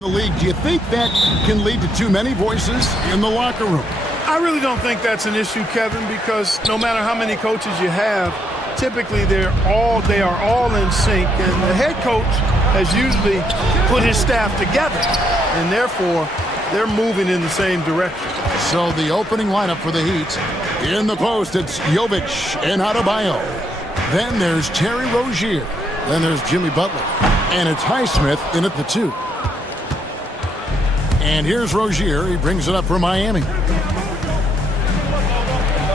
The league, do you think that can lead to too many voices in the locker room? I really don't think that's an issue, Kevin, because no matter how many coaches you have, typically they are all in sync, and the head coach has usually put his staff together, and therefore they're moving in the same direction. So the opening lineup for the Heat, in the post, it's Jovic and Adebayo. Then there's Terry Rozier. Then there's Jimmy Butler. And it's Highsmith in at the 2. And here's Rozier. He brings it up for Miami.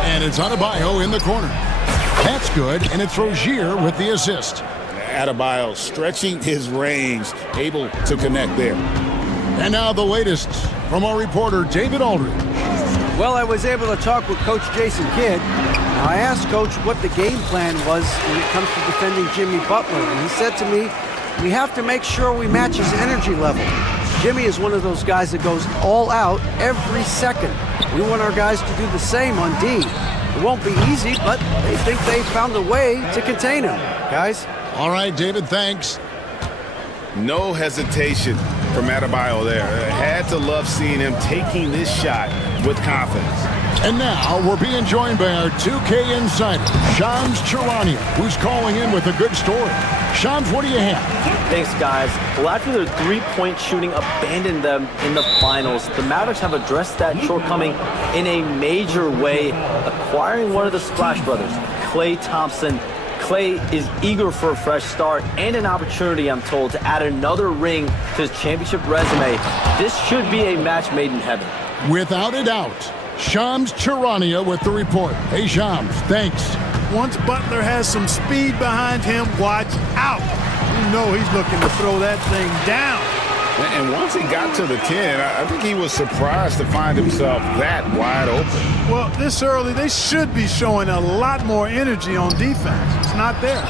And it's Adebayo in the corner. That's good, and it's Rozier with the assist. Adebayo stretching his range, able to connect there. And now the latest from our reporter, David Aldridge. Well, I was able to talk with Coach Jason Kidd. Now, I asked Coach what the game plan was when it comes to defending Jimmy Butler, and he said to me, we have to make sure we match his energy level. Jimmy is one of those guys that goes all out every second. We want our guys to do the same on D. It won't be easy, but they think they found a way to contain him, guys. All right, David, thanks. No hesitation from Adebayo there. I had to love seeing him taking this shot with confidence. And now we're being joined by our 2K insider, Shams Charania, who's calling in with a good story. Shams, what do you have? Thanks, guys. Well, after their three-point shooting abandoned them in the finals, the Mavericks have addressed that shortcoming in a major way, acquiring one of the Splash Brothers, Klay Thompson. Klay is eager for a fresh start and an opportunity, I'm told, to add another ring to his championship resume. This should be a match made in heaven. Without a doubt. Shams Charania with the report. Hey, Shams, thanks. Once Butler has some speed behind him, watch out. You know he's looking to throw that thing down. And once he got to the 10, I think he was surprised to find himself that wide open. Well, this early, they should be showing a lot more energy on defense. It's not there.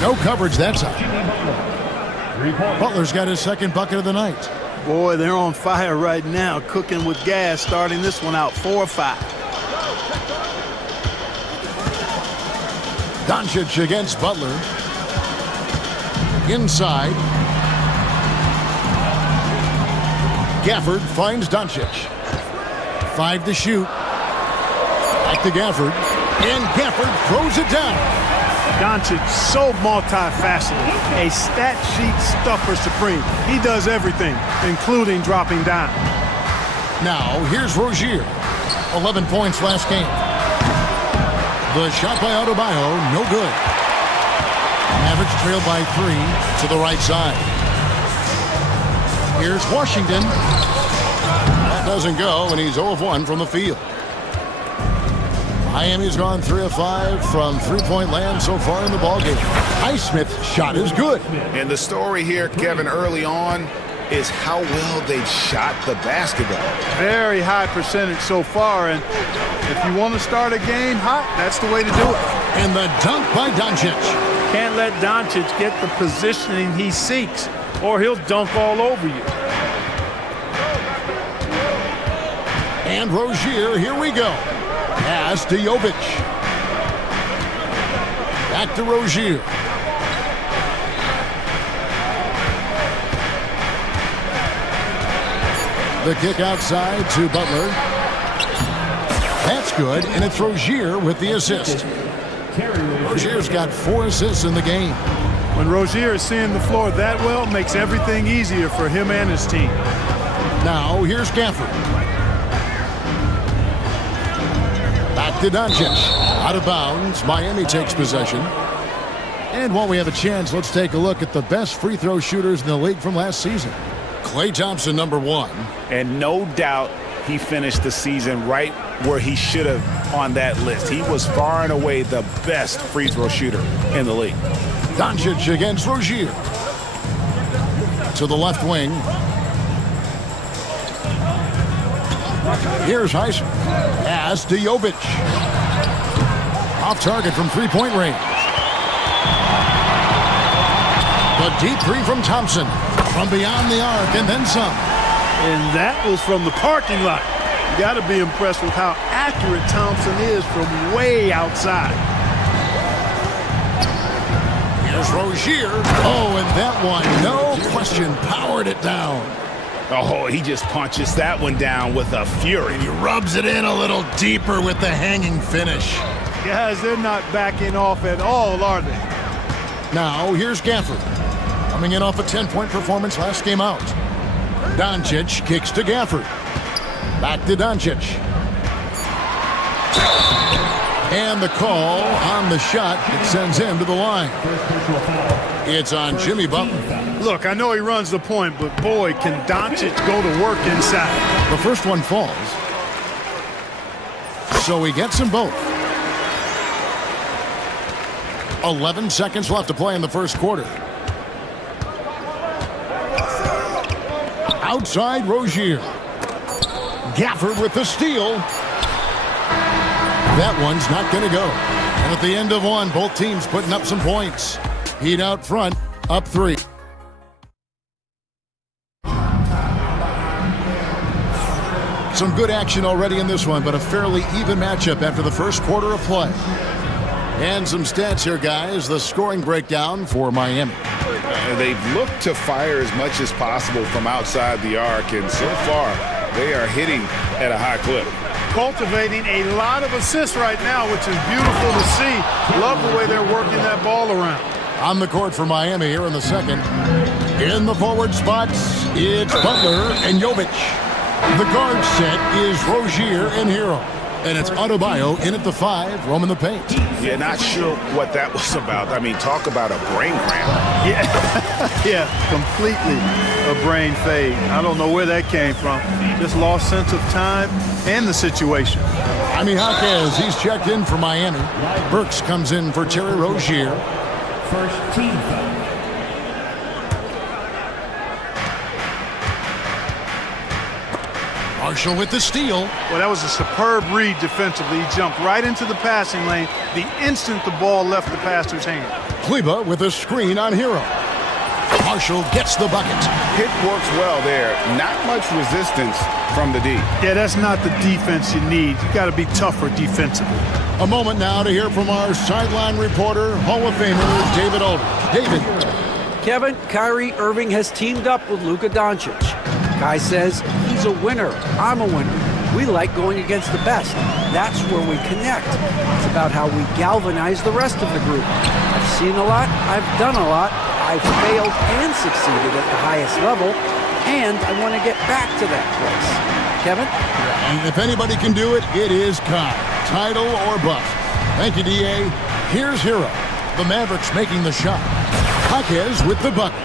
No coverage that time. Butler's got his second bucket of the night. Boy, they're on fire right now, cooking with gas, starting this one out 4-5. Doncic against Butler. Inside. Gafford finds Doncic. 5 to shoot. Back to Gafford. And Gafford throws it down. Doncic, so multifaceted. A stat sheet stuffer supreme. He does everything, including dropping down. Now, here's Rozier. 11 points last game. The shot by Adebayo, no good. Mavericks trail by 3 to the right side. Here's Washington. That doesn't go, and he's 0 of 1 from the field. Miami's gone 3 of 5 from three-point land so far in the ballgame. Highsmith's shot is good. And the story here, Kevin, early on is how well they've shot the basketball. Very high percentage so far, and if you want to start a game hot, that's the way to do it. And the dunk by Doncic. Can't let Doncic get the positioning he seeks, or he'll dunk all over you. And Rozier, here we go. Pass to Jovic. Back to Rozier. The kick outside to Butler. That's good, and it's Rozier with the assist. Rozier's got 4 assists in the game. When Rozier is seeing the floor that well, makes everything easier for him and his team. Now, here's Gafford. Back to Doncic. Out of bounds. Miami takes possession. And while we have a chance, let's take a look at the best free throw shooters in the league from last season. Klay Thompson, number 1. And no doubt he finished the season right where he should have on that list. He was far and away the best free throw shooter in the league. Doncic against Rozier. To the left wing. Here's Highsmith. Pass to Jovic. Off target from three-point range. The deep three from Thompson. From beyond the arc and then some. And that was from the parking lot. You got to be impressed with how accurate Thompson is from way outside. Here's Rozier. Oh, and that one, no question, powered it down. Oh, he just punches that one down with a fury. He rubs it in a little deeper with the hanging finish. Guys, they're not backing off at all, are they? Now, here's Gafford. Coming in off a 10-point performance last game out. Doncic kicks to Gafford. Back to Doncic. And the call on the shot that sends him to the line. It's on Jimmy Butler. Look, I know he runs the point, but boy, can Doncic go to work inside. The first one falls. So he gets them both. 11 seconds left to play in the first quarter. Outside Rozier. Gafford with the steal. That one's not going to go. And at the end of one, both teams putting up some points. Heat out front, up 3. Some good action already in this one, but a fairly even matchup after the first quarter of play. And some stats here, guys. The scoring breakdown for Miami. They've looked to fire as much as possible from outside the arc, and so far, they are hitting at a high clip. Cultivating a lot of assists right now, which is beautiful to see. Love the way they're working that ball around. On the court for Miami here in the second. In the forward spots, it's Butler and Jovic. The guard set is Rozier and Hero. And it's Adebayo in at the 5, roaming the paint. Yeah, not sure what that was about. I mean, talk about a brain cramp. Yeah, completely a brain fade. I don't know where that came from. Just lost sense of time and the situation. Jaquez, he's checked in for Miami. Burks comes in for Terry Rozier. First team foul. Marshall with the steal. Well, that was a superb read defensively. He jumped right into the passing lane the instant the ball left the passer's hand. Kleba with a screen on Hero. Marshall gets the bucket. Hit works well there. Not much resistance from the D. Yeah, that's not the defense you need. You got to be tougher defensively. A moment now to hear from our sideline reporter, Hall of Famer David Aldridge. David. Kevin, Kyrie Irving has teamed up with Luka Doncic. Kai says he's a winner. I'm a winner. We like going against the best. That's where we connect. It's about how we galvanize the rest of the group. I've seen a lot. I've done a lot. I've failed and succeeded at the highest level, and I want to get back to that place. Kevin? And if anybody can do it, it is Kai. Title or bust. Thank you, D.A. Here's Hero. The Mavericks making the shot. Jaquez with the bucket.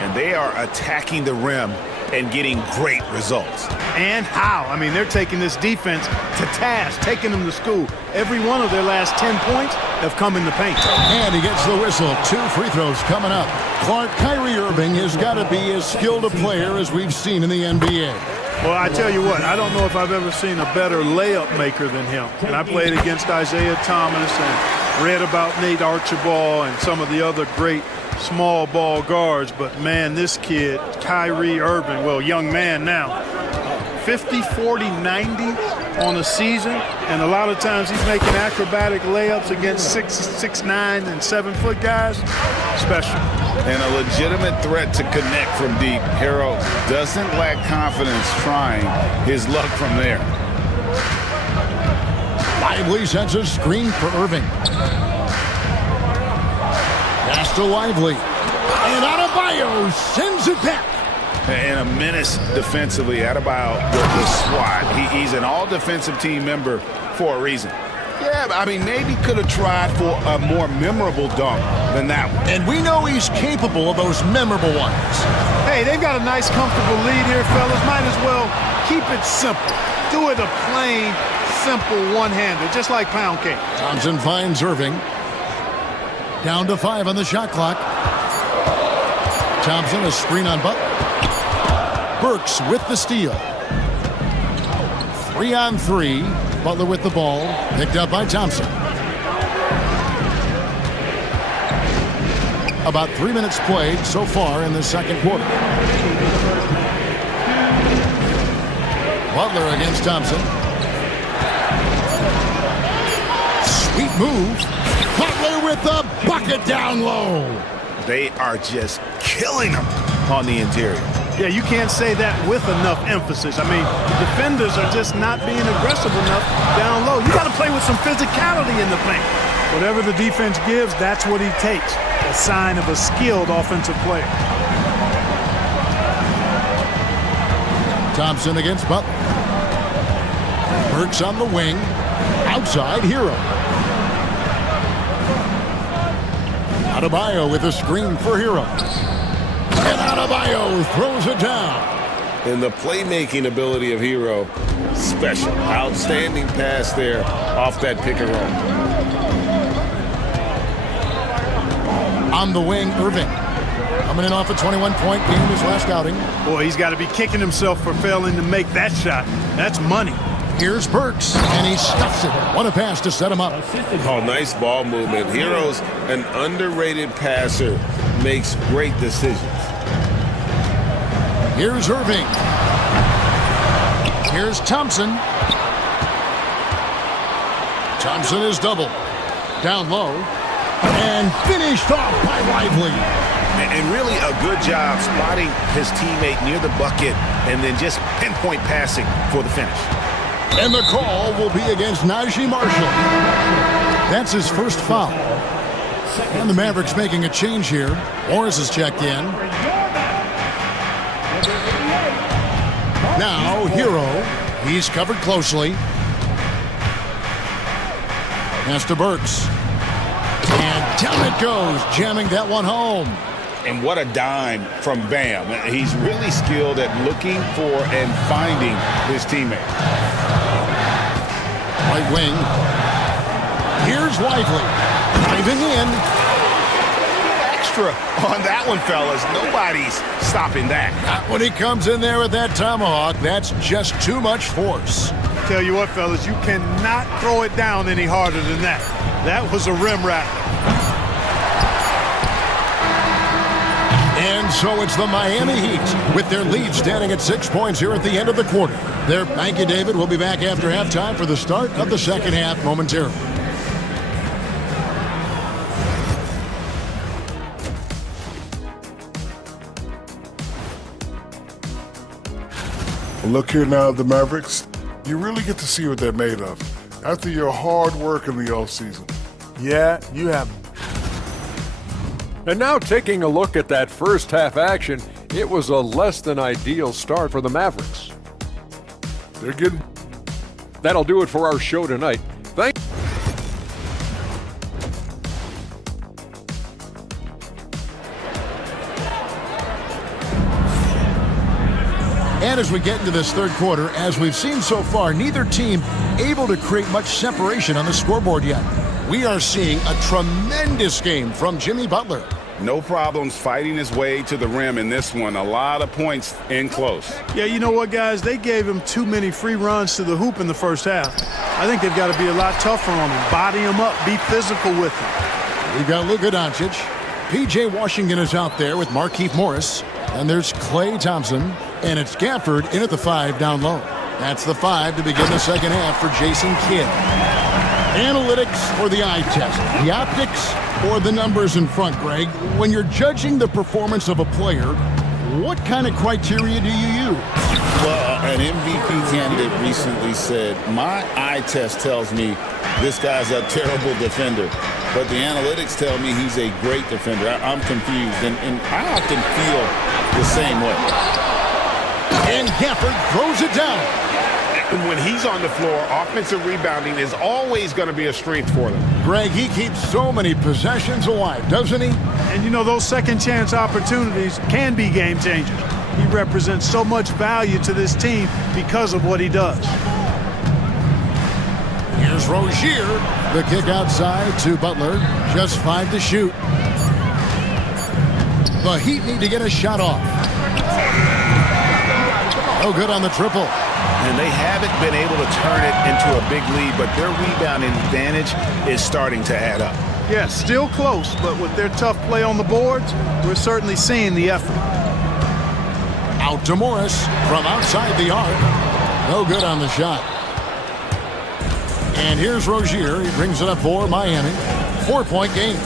And they are attacking the rim and getting great results. And how? I mean, they're taking this defense to task, taking them to school. Every one of their last 10 points have come in the paint. And he gets the whistle. 2 free throws coming up. Clark, Kyrie Irving has got to be as skilled a player as we've seen in the NBA. Well, I tell you what, I don't know if I've ever seen a better layup maker than him. And I played against Isaiah Thomas and read about Nate Archibald and some of the other great small ball guards, but man, this kid, Kyrie Irving, well, young man now, 50, 40, 90 on a season, and a lot of times he's making acrobatic layups against 6'9" and 7-foot guys. Special. And a legitimate threat to connect from deep. Hero doesn't lack confidence trying his luck from there. Lively sends a screen for Irving. Pass to Lively. And Adebayo sends it back. And a menace defensively. Adebayo with the swat. He's an all-defensive team member for a reason. Yeah, I mean, maybe could have tried for a more memorable dunk than that one. And we know he's capable of those memorable ones. Hey, they've got a nice, comfortable lead here, fellas. Might as well keep it simple. Do it a plain, simple one-hander, just like pound cake. Thompson finds Irving. Down to 5 on the shot clock. Thompson, a screen on Butler. Burks with the steal. 3-on-3. Butler with the ball. Picked up by Thompson. About 3 minutes played so far in the second quarter. Butler against Thompson. Sweet move. Butler with the bucket down low. They are just killing them on the interior. Yeah, you can't say that with enough emphasis. I mean, the defenders are just not being aggressive enough down low. You got to play with some physicality in the paint. Whatever the defense gives, that's what he takes. A sign of a skilled offensive player. Thompson against Butler. Burks on the wing. Outside, Hero. Adebayo with a screen for Hero. And Adebayo throws it down. And the playmaking ability of Hero, special. Outstanding pass there off that pick and roll. On the wing, Irving. Coming in off a 21-point game his last outing. Boy, he's got to be kicking himself for failing to make that shot. That's money. Here's Burks, and he stuffs it. What a pass to set him up. Oh, nice ball movement. Hero's an underrated passer, makes great decisions. Here's Irving. Here's Thompson. Thompson is double. Down low. And finished off by Lively. And really a good job spotting his teammate near the bucket and then just pinpoint passing for the finish. And the call will be against Najee Marshall. That's his first foul. And the Mavericks making a change here. Morris is checked in. Now, Hero. He's covered closely. Pass to Burks. And down it goes, jamming that one home. And what a dime from Bam. He's really skilled at looking for and finding his teammate. Right wing. Here's Lively. Driving in. Extra on that one, fellas. Nobody's stopping that. Not when he comes in there with that tomahawk. That's just too much force. Tell you what, fellas, you cannot throw it down any harder than that. That was a rim rattler. And so it's the Miami Heat with their lead standing at 6 points here at the end of the quarter. Thank you, David. We'll be back after halftime for the start of the second half momentarily. Look here now at the Mavericks. You really get to see what they're made of after your hard work in the offseason. Yeah, you have. And now taking a look at that first half action, it was a less than ideal start for the Mavericks. They're getting... That'll do it for our show tonight. And as we get into this third quarter, as we've seen so far, neither team able to create much separation on the scoreboard yet. We are seeing a tremendous game from Jimmy Butler. No problems fighting his way to the rim in this one. A lot of points in close. Yeah, you know what, guys? They gave him too many free runs to the hoop in the first half. I think they've got to be a lot tougher on him. Body him up. Be physical with him. We've got Luka Doncic. P.J. Washington is out there with Markieff Morris. And there's Klay Thompson. And it's Gafford in at the 5 down low. That's the 5 to begin the second half for Jason Kidd. Analytics or the eye test? The optics or the numbers in front, Greg? When you're judging the performance of a player, what kind of criteria do you use? Well, an MVP candidate recently said, my eye test tells me this guy's a terrible defender, but the analytics tell me he's a great defender. I'm confused, and I often feel the same way. And Gafford throws it down. When he's on the floor, offensive rebounding is always going to be a strength for them. Greg, he keeps so many possessions alive, doesn't he? And you know, those second chance opportunities can be game changers. He represents so much value to this team because of what he does. Here's Rozier. The kick outside to Butler. Just 5 to shoot. The Heat need to get a shot off. No good on the triple. And they haven't been able to turn it into a big lead, but their rebounding advantage is starting to add up. Yeah, still close, but with their tough play on the boards, we're certainly seeing the effort. Out to Morris from outside the arc. No good on the shot. And here's Rozier. He brings it up for Miami. 4-point game.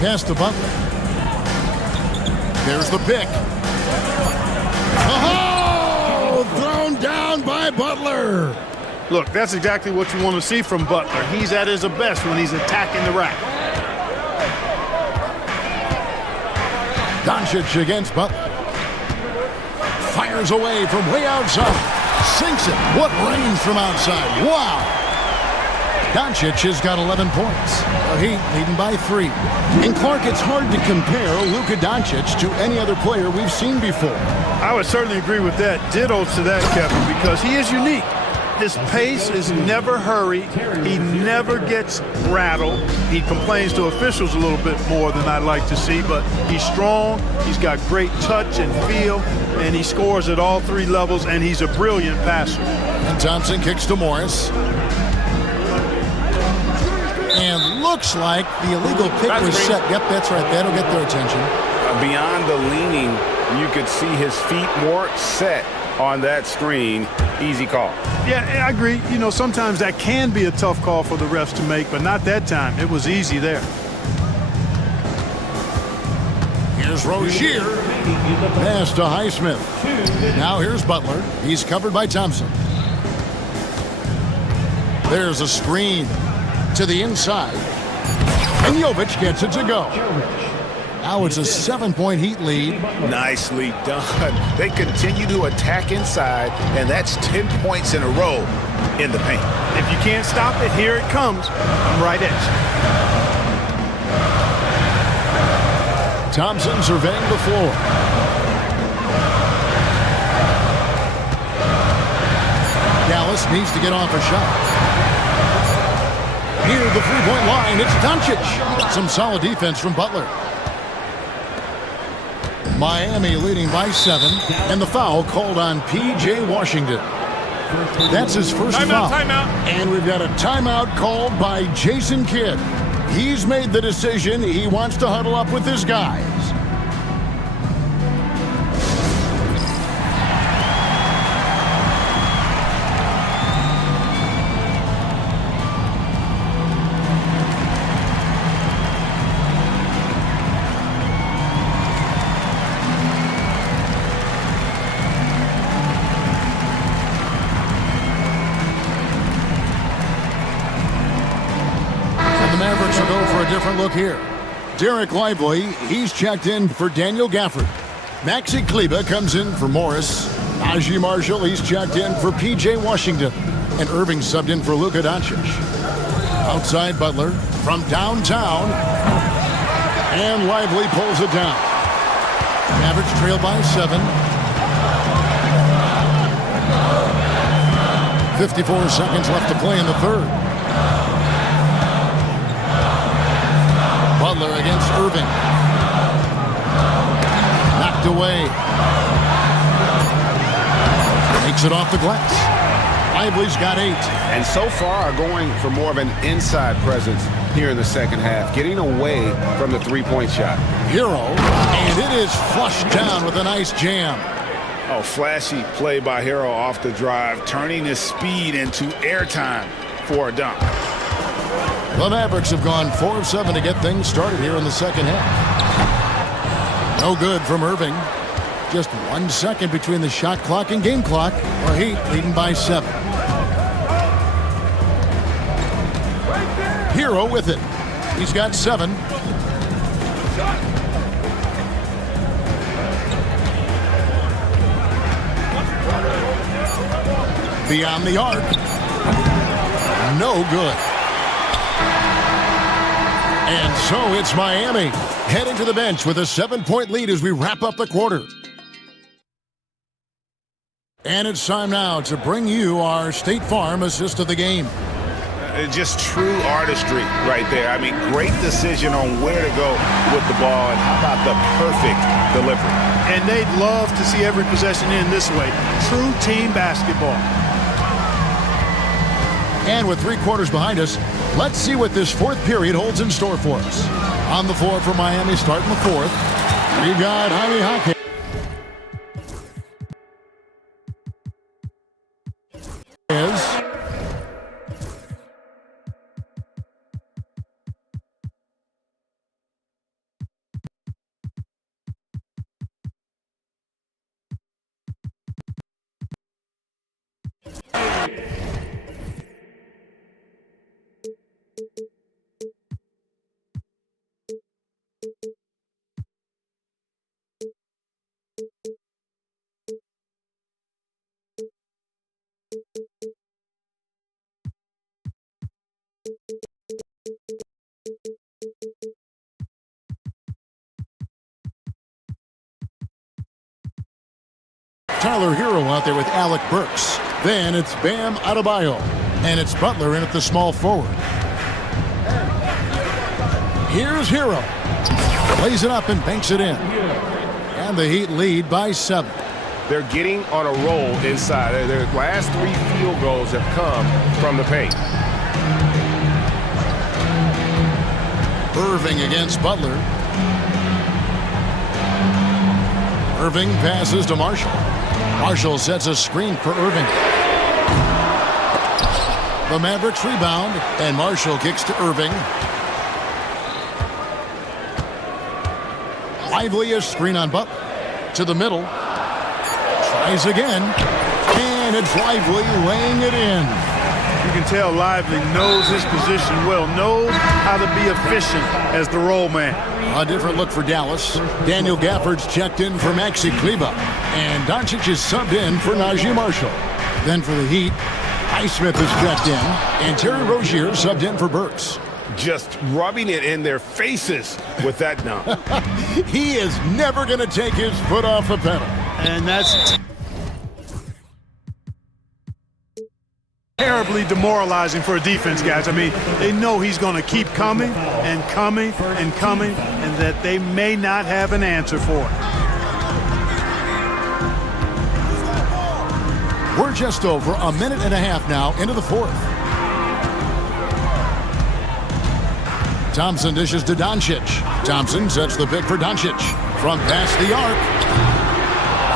Pass to Butler. There's the pick. Oh! Thrown down by Butler. Look, that's exactly what you want to see from Butler. He's at his best when he's attacking the rack. Doncic against Butler. Fires away from way outside. Sinks it. What range from outside. Wow. Doncic has got 11 points. The Heat leading by 3. And Clark, it's hard to compare Luka Doncic to any other player we've seen before. I would certainly agree with that. Ditto to that, Kevin, because he is unique. His pace is never hurried. He never gets rattled. He complains to officials a little bit more than I'd like to see, but he's strong. He's got great touch and feel, and he scores at all 3 levels, and he's a brilliant passer. And Thompson kicks to Morris. And looks like the illegal pick was set. Yep, that's right. That'll get their attention. Beyond the leaning, you could see his feet more set on that screen. Easy call. Yeah, I agree. You know, sometimes that can be a tough call for the refs to make, but not that time. It was easy there. Here's Rozier. Pass to Highsmith. Now here's Butler. He's covered by Thompson. There's a screen to the inside. And Jovic gets it to go. Now it's a 7-point Heat lead. Nicely done. They continue to attack inside, and that's 10 points in a row in the paint. If you can't stop it, here it comes. I'm right at you. Thompson surveying the floor. Dallas needs to get off a shot. Near the three-point line, it's Doncic. Some solid defense from Butler. Miami leading by 7, and the foul called on P.J. Washington. That's his first foul. Timeout. And we've got a timeout called by Jason Kidd. He's made the decision. He wants to huddle up with his guys. The Mavericks will go for a different look here. Derek Lively, he's checked in for Daniel Gafford. Maxi Kleber comes in for Morris. Najee Marshall, he's checked in for P.J. Washington. And Irving subbed in for Luka Doncic. Outside Butler from downtown. And Lively pulls it down. Mavericks trail by 7. 54 seconds left to play in the third. Butler against Irving. Knocked away. Takes it off the glass. Lively's got 8. And so far are going for more of an inside presence here in the second half, getting away from the three-point shot. Hero, and it is flushed down with a nice jam. Oh, flashy play by Hero off the drive, turning his speed into airtime for a dunk. The Mavericks have gone 4 of 7 to get things started here in the second half. No good from Irving. Just 1 second between the shot clock and game clock. The Heat leading by 7. Hero with it. He's got 7. Beyond the arc. No good. And so it's Miami heading to the bench with a 7-point lead as we wrap up the quarter. And it's time now to bring you our State Farm assist of the game. Just true artistry right there. I mean, great decision on where to go with the ball, and how about the perfect delivery. And they'd love to see every possession in this way. True team basketball. And with 3 quarters behind us, let's see what this 4th period holds in store for us. On the floor for Miami starting the 4th, we got Jaime Jaquez. Tyler Hero out there with Alec Burks. Then it's Bam Adebayo. And it's Butler in at the small forward. Here's Hero. Plays it up and banks it in. And the Heat lead by 7. They're getting on a roll inside. Their last 3 field goals have come from the paint. Irving against Butler. Irving passes to Marshall. Marshall sets a screen for Irving. The Mavericks rebound, and Marshall kicks to Irving. Lively a screen on Butler. To the middle. Tries again. And it's Lively laying it in. You can tell Lively knows his position well, knows how to be efficient as the roll man. A different look for Dallas. Daniel Gafford's checked in for Maxi Kleber. And Doncic is subbed in for Najee Marshall. Then for the Heat, Highsmith is checked in. And Terry Rozier subbed in for Burks. Just rubbing it in their faces with that dunk. He is never going to take his foot off the pedal. And that's terribly demoralizing for a defense, guys. I mean, they know he's going to keep coming and coming and coming, and that they may not have an answer for it. We're just over a minute and a half now into the fourth. Thompson dishes to Doncic. Thompson sets the pick for Doncic. From past the arc.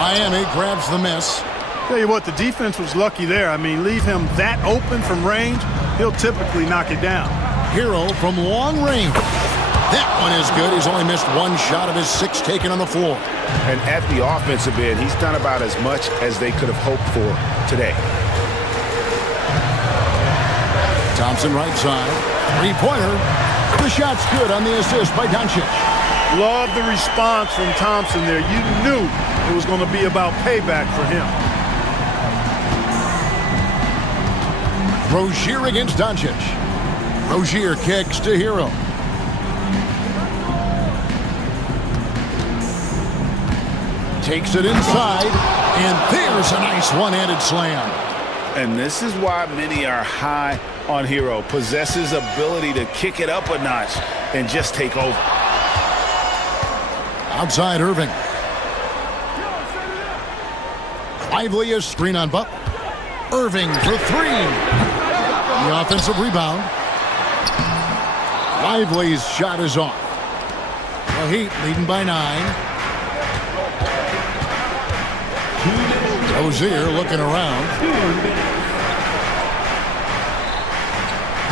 Miami grabs the miss. Tell you what, the defense was lucky there. I mean, leave him that open from range, he'll typically knock it down. Hero from long range. That one is good. He's only missed 1 shot of his 6 taken on the floor. And at the offensive end, he's done about as much as they could have hoped for today. Thompson right side. 3-pointer. The shot's good on the assist by Doncic. Love the response from Thompson there. You knew it was going to be about payback for him. Rozier against Doncic. Rozier kicks to Hero. Takes it inside, and there's a nice one-handed slam. And this is why many are high on Hero. Possesses ability to kick it up a notch and just take over. Outside Irving. Lively a screen on Butler. Irving for 3. The offensive rebound. Lively's shot is off. The Heat leading by 9. Rozier looking around.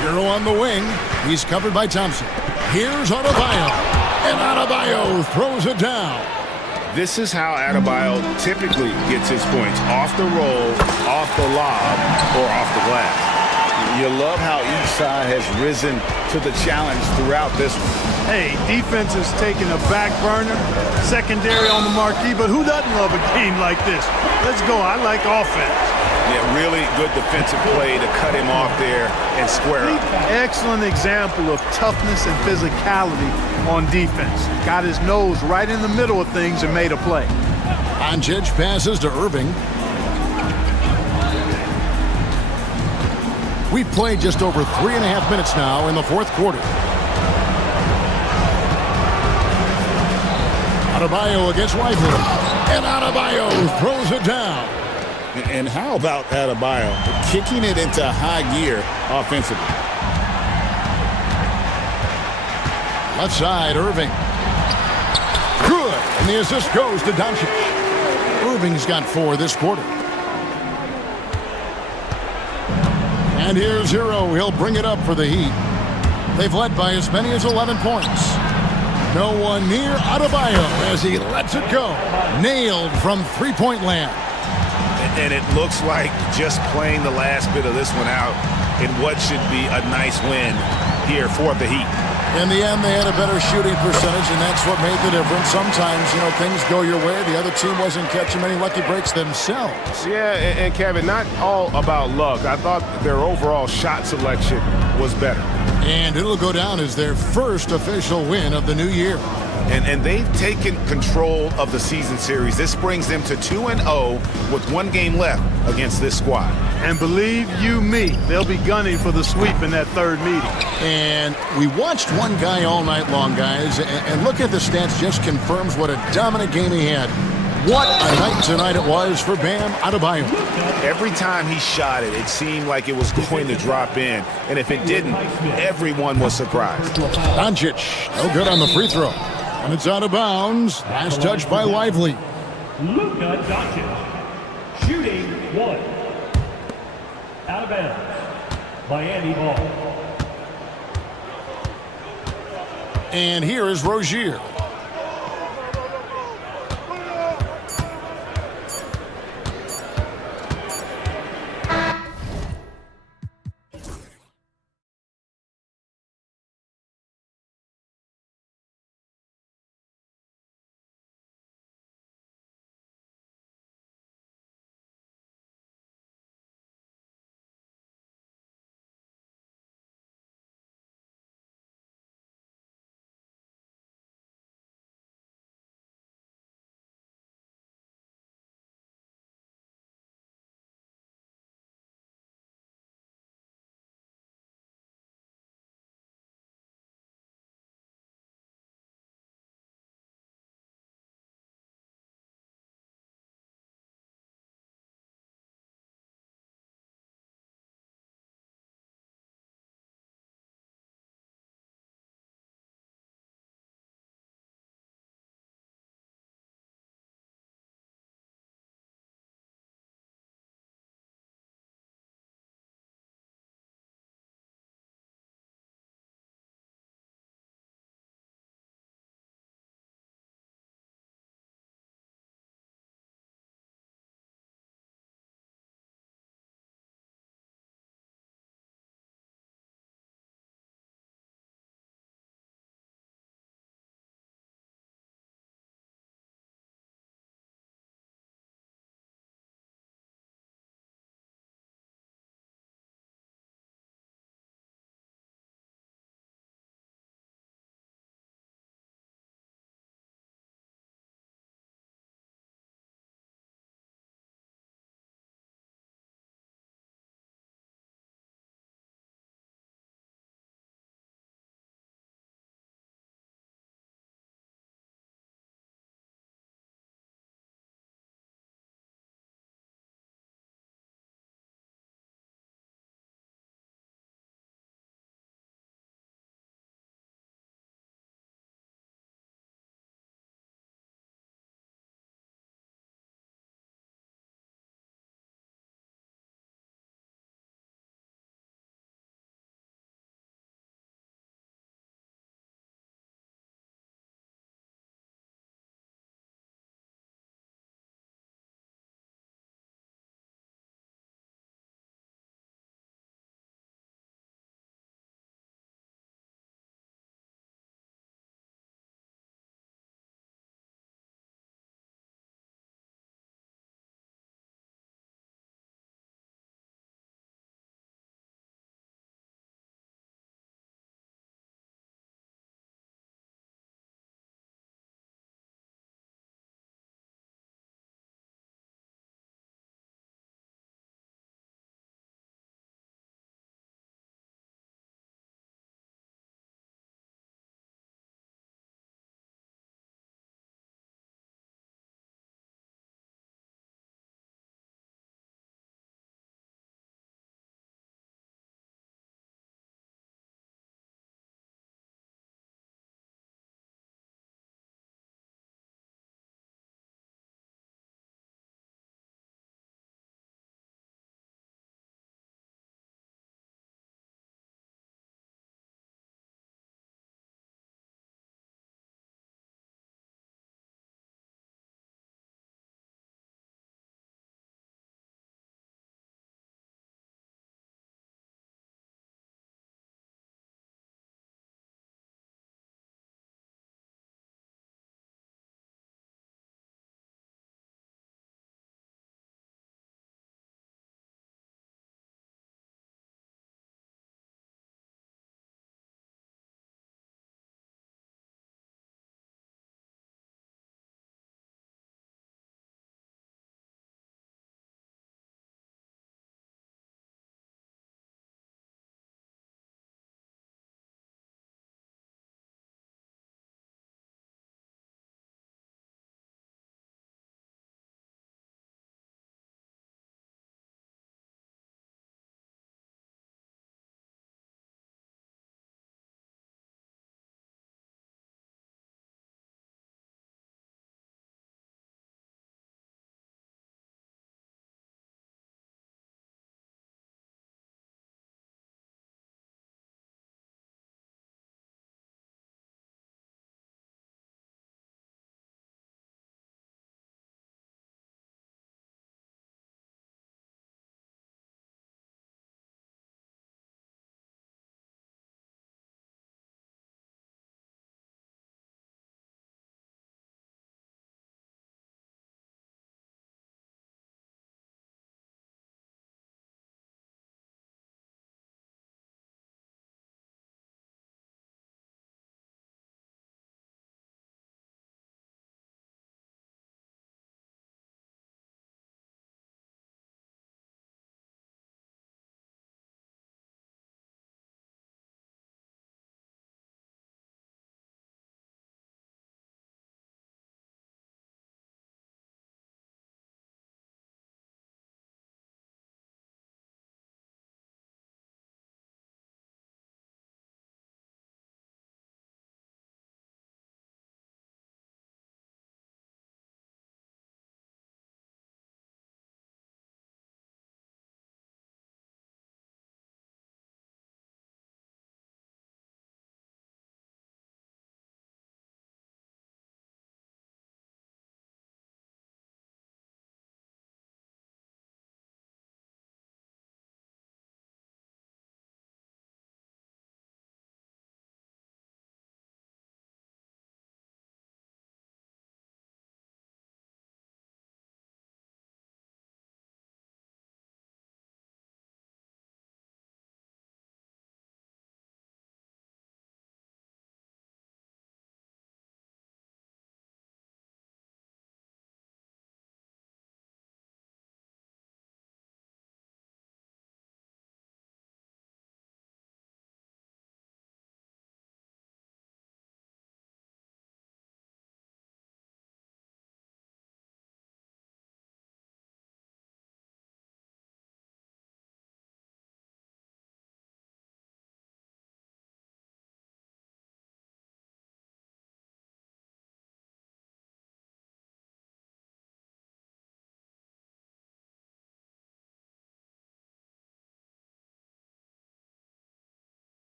Hero on the wing. He's covered by Thompson. Here's Adebayo. And Adebayo throws it down. This is how Adebayo typically gets his points. Off the roll, off the lob, or off the glass. You love how each side has risen to the challenge throughout this one. Hey, defense is taking a back burner, secondary on the marquee, but who doesn't love a game like this? Let's go. I like offense. Yeah, really good defensive play to cut him off there and square up. Excellent example of toughness and physicality on defense. Got his nose right in the middle of things and made a play. Doncic passes to Irving. We've played just over 3.5 minutes now in the fourth quarter. Adebayo against Lively. And Adebayo throws it down. And how about Adebayo kicking it into high gear offensively? Left side, Irving. Good. And the assist goes to Doncic. Irving's got 4 this quarter. And here's Hero. He'll bring it up for the Heat. They've led by as many as 11 points. No one near Adebayo as he lets it go. Nailed from three-point land. And it looks like just playing the last bit of this one out in what should be a nice win here for the Heat. In the end, they had a better shooting percentage, and that's what made the difference. Sometimes, you know, things go your way. The other team wasn't catching many lucky breaks themselves. Yeah, and Kevin, not all about luck. I thought their overall shot selection was better. And it'll go down as their first official win of the new year. And they've taken control of the season series. This brings them to 2-0 with one game left against this squad. And believe you me, they'll be gunning for the sweep in that third meeting. And we watched one guy all night long, guys, and look at the stats, just confirms what a dominant game he had. What a night tonight it was for Bam Adebayo. Every time he shot it, it seemed like it was going to drop in. And if it didn't, everyone was surprised. Doncic, no good on the free throw. And it's out of bounds. Last touch by Lively. Luka Doncic, shooting one. Out of bounds. Miami ball. And here is Rozier.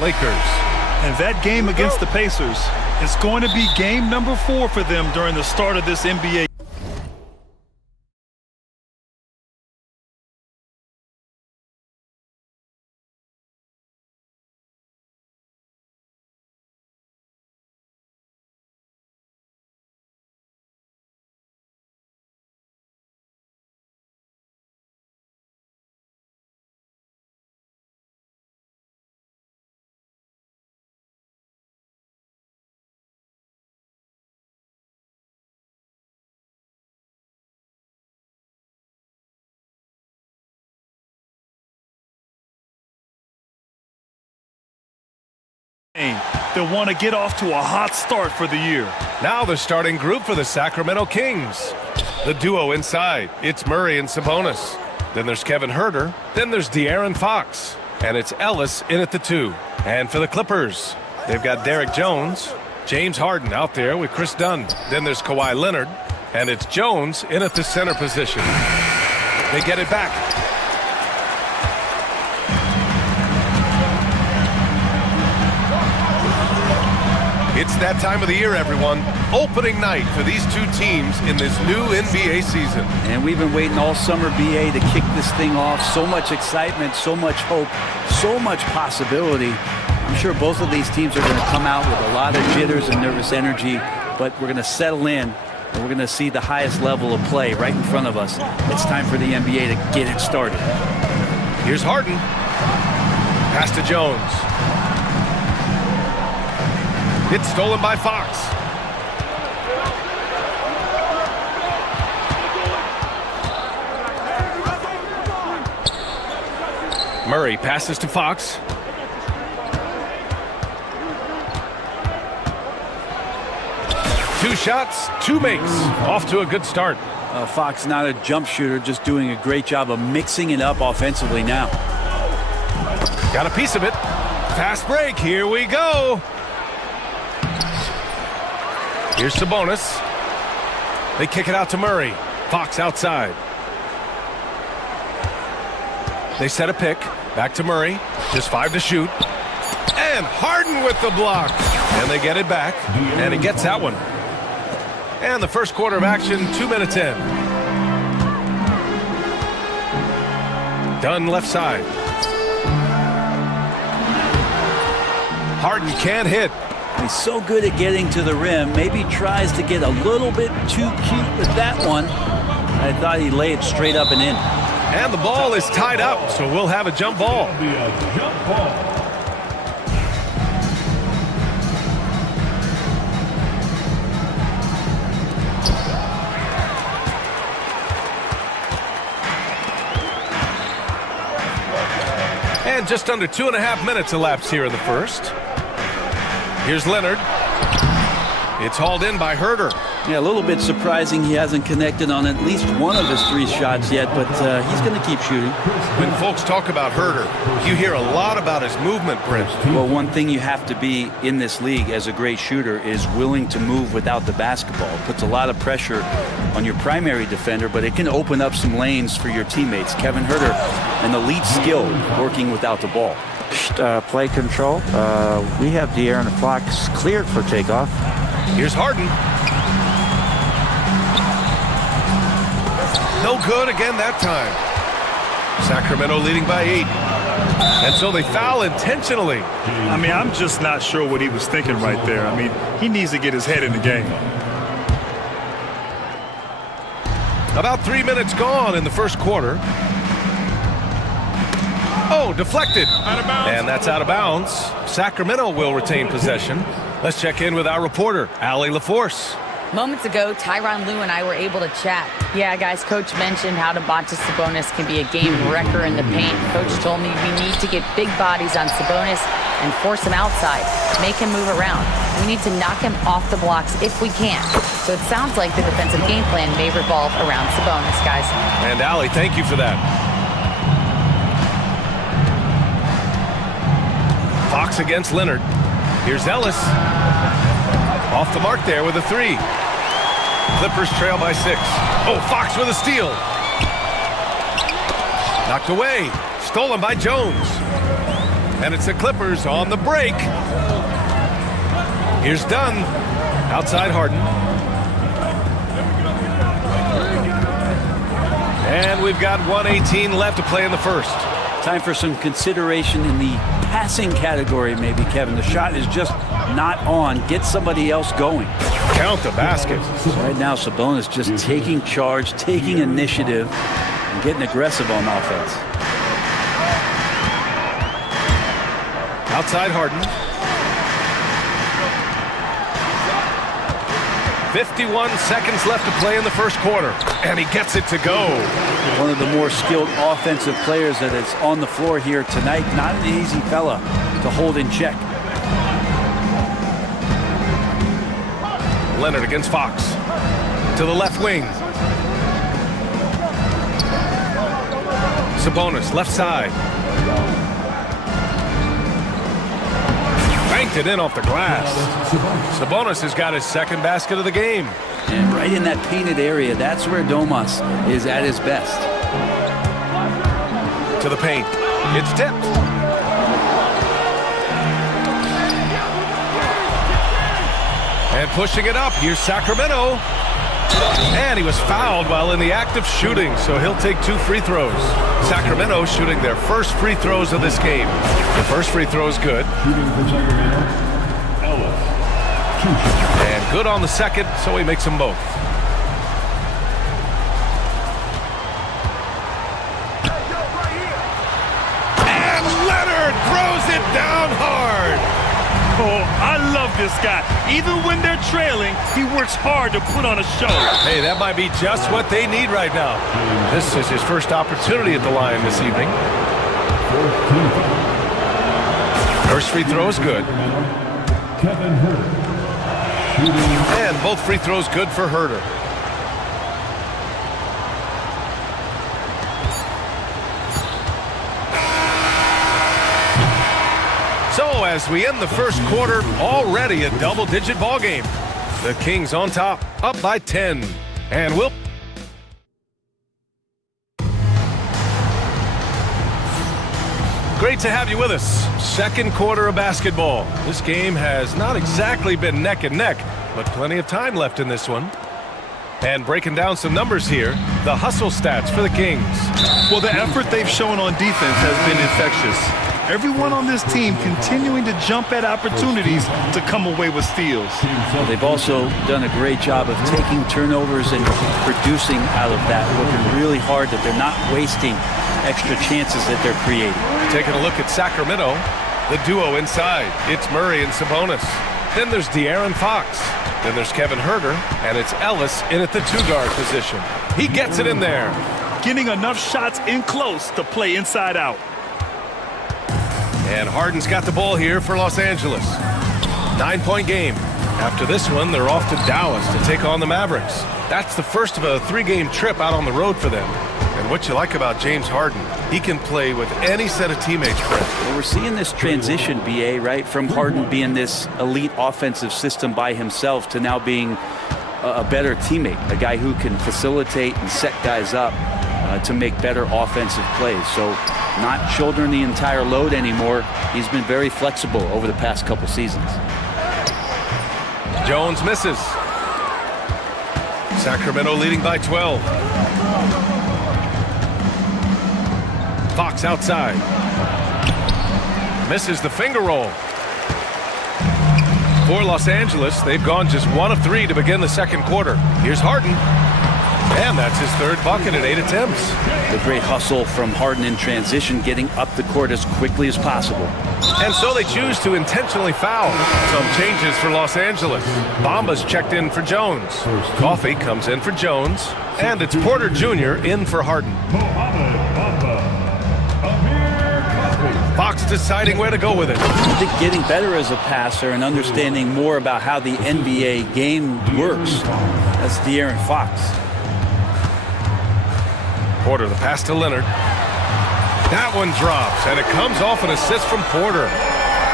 Lakers. And that game against the Pacers is going to be game number 4 for them during the start of this NBA. They'll want to get off to a hot start for the year. Now the starting group for the Sacramento Kings. The duo inside, it's Murray and Sabonis. Then there's Kevin Huerter. Then there's De'Aaron Fox. And it's Ellis in at the 2. And for the Clippers, they've got Derek Jones, James Harden out there with Chris Dunn. Then there's Kawhi Leonard. And it's Jones in at the center position. They get it back. It's that time of the year, everyone. Opening night for these two teams in this new NBA season. And we've been waiting all summer, BA, to kick this thing off. So much excitement, so much hope, so much possibility. I'm sure both of these teams are going to come out with a lot of jitters and nervous energy, but we're going to settle in, and we're going to see the highest level of play right in front of us. It's time for the NBA to get it started. Here's Harden. Pass to Jones. It's stolen by Fox. Murray passes to Fox. Two shots, two makes. Off to a good start. Fox not a jump shooter, just doing a great job of mixing it up offensively now. Got a piece of it. Fast break, here we go. Here's Sabonis. They kick it out to Murray. Fox outside. They set a pick. Back to Murray. Just 5 to shoot. And Harden with the block. And they get it back. And he gets that one. And the first quarter of action, 2 minutes in. Dunn left side. Harden can't hit. He's so good at getting to the rim. Maybe tries to get a little bit too cute with that one. I thought he laid it straight up and in. And the ball is tied up, so we'll have a jump ball. And just under 2.5 minutes elapsed here in the first. Here's Leonard. It's hauled in by Huerter. Yeah, a little bit surprising he hasn't connected on at least one of his 3 shots yet, but he's going to keep shooting. When folks talk about Huerter, you hear a lot about his movement, Brent. Well, one thing you have to be in this league as a great shooter is willing to move without the basketball. It puts a lot of pressure on your primary defender, but it can open up some lanes for your teammates. Kevin Huerter, an elite skill working without the ball. Play control. We have De'Aaron Fox cleared for takeoff. Here's Harden. No good again that time. Sacramento leading by 8. And so they foul intentionally. I mean, I'm just not sure what he was thinking right there. I mean, he needs to get his head in the game. About 3 minutes gone in the first quarter. Oh, deflected. Out of bounds. And that's out of bounds. Sacramento will retain possession. Let's check in with our reporter, Allie LaForce. Moments ago, Tyronn Lue and I were able to chat. Yeah, guys, Coach mentioned how Domantas Sabonis can be a game wrecker in the paint. Coach told me we need to get big bodies on Sabonis and force him outside, make him move around. We need to knock him off the blocks if we can. So it sounds like the defensive game plan may revolve around Sabonis, guys. And Allie, thank you for that. Fox against Leonard. Here's Ellis. Off the mark there with a 3. Clippers trail by 6. Oh, Fox with a steal. Knocked away. Stolen by Jones. And it's the Clippers on the break. Here's Dunn. Outside Harden. And we've got 1:18 left to play in the first. Time for some consideration in the passing category, maybe, Kevin. The shot is just not on. Get somebody else going. Count the basket. Right now, Sabonis just taking charge, taking initiative, and getting aggressive on offense. Outside Harden. 51 seconds left to play in the first quarter, and he gets it to go. One of the more skilled offensive players that is on the floor here tonight. Not an easy fella to hold in check. Leonard against Fox. To the left wing. Sabonis, left side. Banked it in off the glass. Sabonis has got his second basket of the game. And right in that painted area, that's where Domas is at his best. To the paint. It's tipped. And pushing it up. Here's Sacramento. And he was fouled while in the act of shooting, so he'll take 2 free throws. Sacramento shooting their first free throws of this game. The first free throw is good. And good on the second, so he makes them both. And Leonard throws it down hard. Oh, I love this guy. Even when they're trailing, he works hard to put on a show. Hey, that might be just what they need right now. This is his first opportunity at the line this evening. First free throw is good. And both free throws good for Herter. So as we end the first quarter, already a double-digit ball game. The Kings on top, up by 10. And we'll... Great to have you with us. Second quarter of basketball. This game has not exactly been neck and neck, but plenty of time left in this one. And breaking down some numbers here, the hustle stats for the Kings. Well, the effort they've shown on defense has been infectious. Everyone on this team continuing to jump at opportunities to come away with steals. Well, they've also done a great job of taking turnovers and producing out of that, working really hard that they're not wasting extra chances that they're creating. Taking a look at Sacramento, the duo inside. It's Murray and Sabonis. Then there's De'Aaron Fox. Then there's Kevin Herter, and it's Ellis in at the 2-guard position. He gets it in there. Getting enough shots in close to play inside out. And Harden's got the ball here for Los Angeles. 9-point game. After this one, they're off to Dallas to take on the Mavericks. That's the first of a 3-game trip out on the road for them. And what you like about James Harden, he can play with any set of teammates, Fred. Well, we're seeing this transition, BA, right? From Harden being this elite offensive system by himself to now being a better teammate, a guy who can facilitate and set guys up to make better offensive plays. So not shouldering the entire load anymore. He's been very flexible over the past couple seasons. Jones misses. Sacramento leading by 12. Fox outside. Misses the finger roll. For Los Angeles, they've gone just 1 of 3 to begin the second quarter. Here's Harden. And that's his 3rd bucket at 8 attempts. The great hustle from Harden in transition, getting up the court as quickly as possible. And so they choose to intentionally foul. Some changes for Los Angeles. Bamba's checked in for Jones. Coffey comes in for Jones. And it's Porter Jr. in for Harden. Fox deciding where to go with it. I think getting better as a passer and understanding more about how the NBA game works. That's De'Aaron Fox. Porter, the pass to Leonard. That one drops, and it comes off an assist from Porter.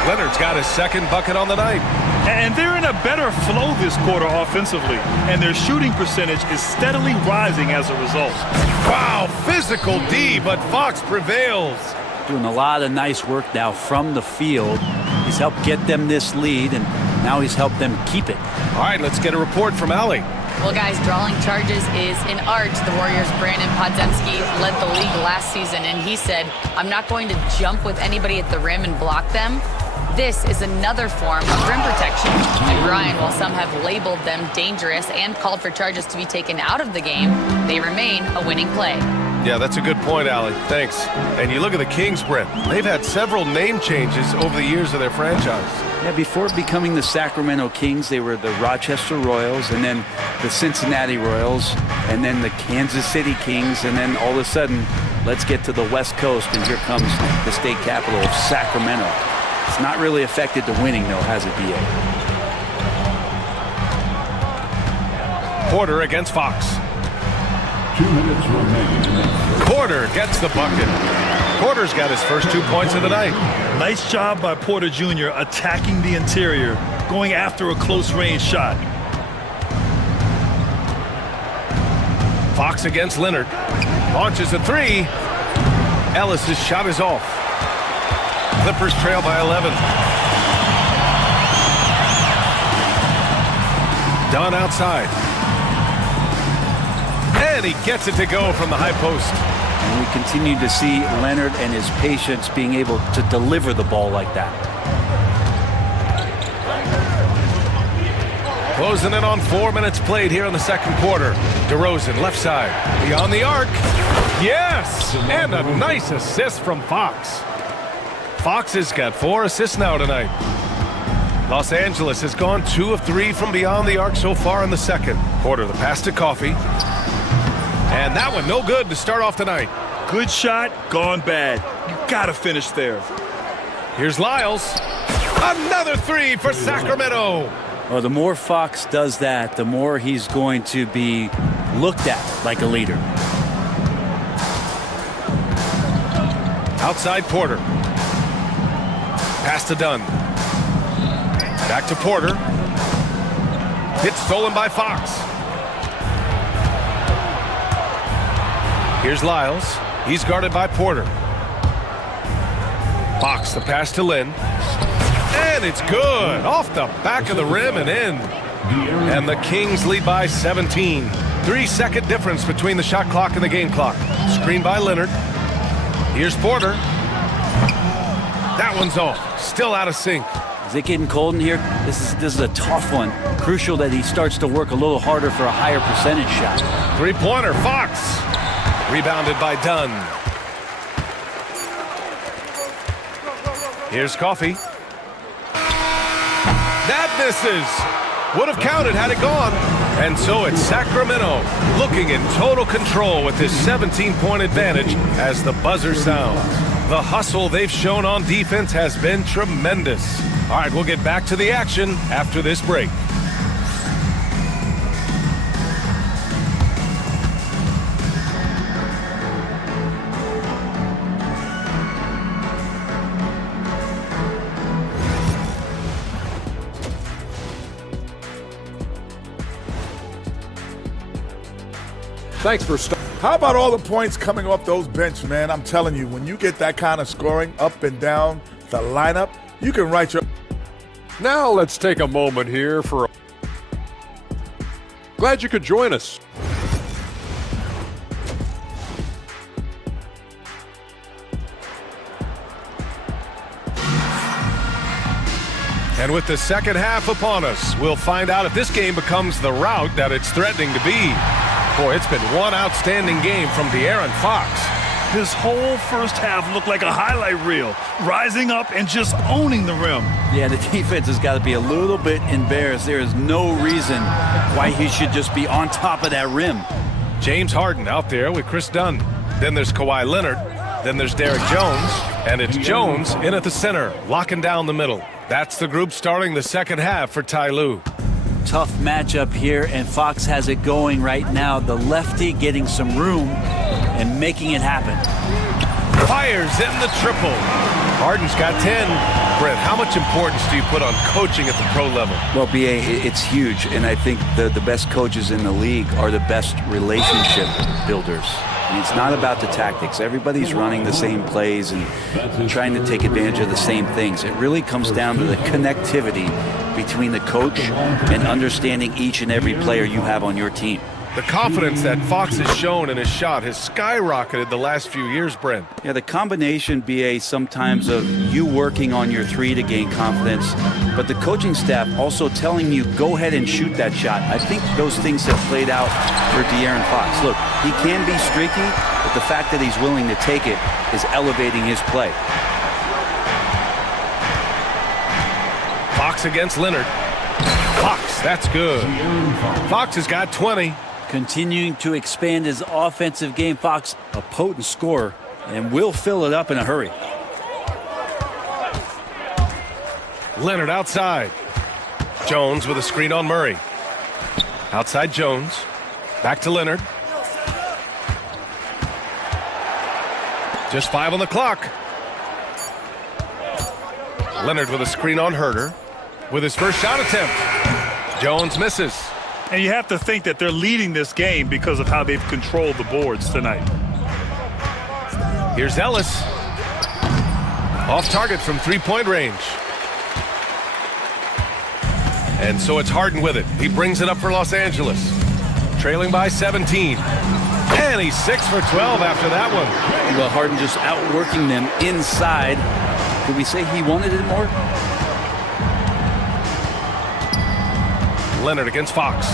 Leonard's got his 2nd bucket on the night. And they're in a better flow this quarter offensively, and their shooting percentage is steadily rising as a result. Wow, physical D, but Fox prevails. doing a lot of nice work now from the field. He's helped get them this lead, and now he's helped them keep it. All right, let's get a report from Ali. Well, guys, drawing charges is an art. The Warriors' Brandon Podziemski led the league last season, and he said, I'm not going to jump with anybody at the rim and block them. This is another form of rim protection. And Brian, while some have labeled them dangerous and called for charges to be taken out of the game, they remain a winning play. Yeah, that's a good point, Ali. Thanks. And you look at the Kings, Brent. They've had several name changes over the years of their franchise. Yeah, before becoming the Sacramento Kings, they were the Rochester Royals, and then the Cincinnati Royals, and then the Kansas City Kings, and then all of a sudden, let's get to the West Coast, and here comes the state capital of Sacramento. It's not really affected the winning, though, has it, B.A.? Porter against Fox. 2 minutes remaining. Porter gets the bucket. Porter's got his first 2 points of the night. Nice job by Porter Jr. attacking the interior, going after a close-range shot. Fox against Leonard. Launches a three. Ellis's shot is off. Clippers trail by 11. Dunn outside. And he gets it to go from the high post. And we continue to see Leonard and his patience being able to deliver the ball like that. Closing in on 4 minutes played here in the second quarter. DeRozan, left side, beyond the arc. Yes! And a nice assist from Fox. Fox has got 4 assists now tonight. Los Angeles has gone 2 of 3 from beyond the arc so far in the second. Porter, the pass to Coffey. And that one no good to start off tonight. Good shot, gone bad. You gotta finish there. Here's Lyles. Another three for Sacramento. Well, the more Fox does that, the more he's going to be looked at like a leader. Outside Porter. Pass to Dunn. Back to Porter. Hit stolen by Fox. Here's Lyles. He's guarded by Porter. Fox, the pass to Lynn. And it's good. Off the back of the rim and in. And the Kings lead by 17. 3-second difference between the shot clock and the game clock. Screen by Leonard. Here's Porter. That one's off. Still out of sync. Is it getting cold in here? This is a tough one. Crucial that he starts to work a little harder for a higher percentage shot. Three-pointer, Fox. Rebounded by Dunn. Here's Coffey. That misses. Would have counted had it gone. And so it's Sacramento looking in total control with this 17-point advantage as the buzzer sounds. The hustle they've shown on defense has been tremendous. All right, we'll get back to the action after this break. Thanks for starting. How about all the points coming off those bench, man? I'm telling you, when you get that kind of scoring up and down the lineup, you can write your... Now let's take a moment here for... Glad you could join us. And with the second half upon us, we'll find out if this game becomes the rout that it's threatening to be. Boy, it's been one outstanding game from De'Aaron Fox. His whole first half looked like a highlight reel, rising up and just owning the rim. Yeah, the defense has got to be a little bit embarrassed. There is no reason why he should just be on top of that rim. James Harden out there with Chris Dunn. Then there's Kawhi Leonard. Then there's Derek Jones. And it's Jones in at the center, locking down the middle. That's the group starting the second half for Ty Lue. Tough matchup here, and Fox has it going right now. The lefty getting some room and making it happen. Fires in the triple. Harden's got 10. Brett, how much importance do you put on coaching at the pro level? Well, B.A., it's huge, and I think the best coaches in the league are the best relationship builders. It's not about the tactics. Everybody's running the same plays and trying to take advantage of the same things. It really comes down to the connectivity between the coach and understanding each and every player you have on your team. The confidence that Fox has shown in his shot has skyrocketed the last few years, Brent. Yeah, the combination, BA, sometimes of you working on your three to gain confidence, but the coaching staff also telling you, go ahead and shoot that shot. I think those things have played out for De'Aaron Fox. Look, he can be streaky, but the fact that he's willing to take it is elevating his play. Fox against Leonard. Fox, that's good. Fox has got 20. Continuing to expand his offensive game. Fox, a potent scorer, and will fill it up in a hurry. Leonard outside. Jones with a screen on Murray. Outside Jones. Back to Leonard. Just 5 on the clock. Leonard with a screen on Herder. With his first shot attempt. Jones misses. And you have to think that they're leading this game because of how they've controlled the boards tonight. Here's Ellis. Off target from three-point range. And so it's Harden with it. He brings it up for Los Angeles. Trailing by 17. And he's 6 for 12 after that one. Well, Harden just outworking them inside. Could we say he wanted it more? Leonard against Fox.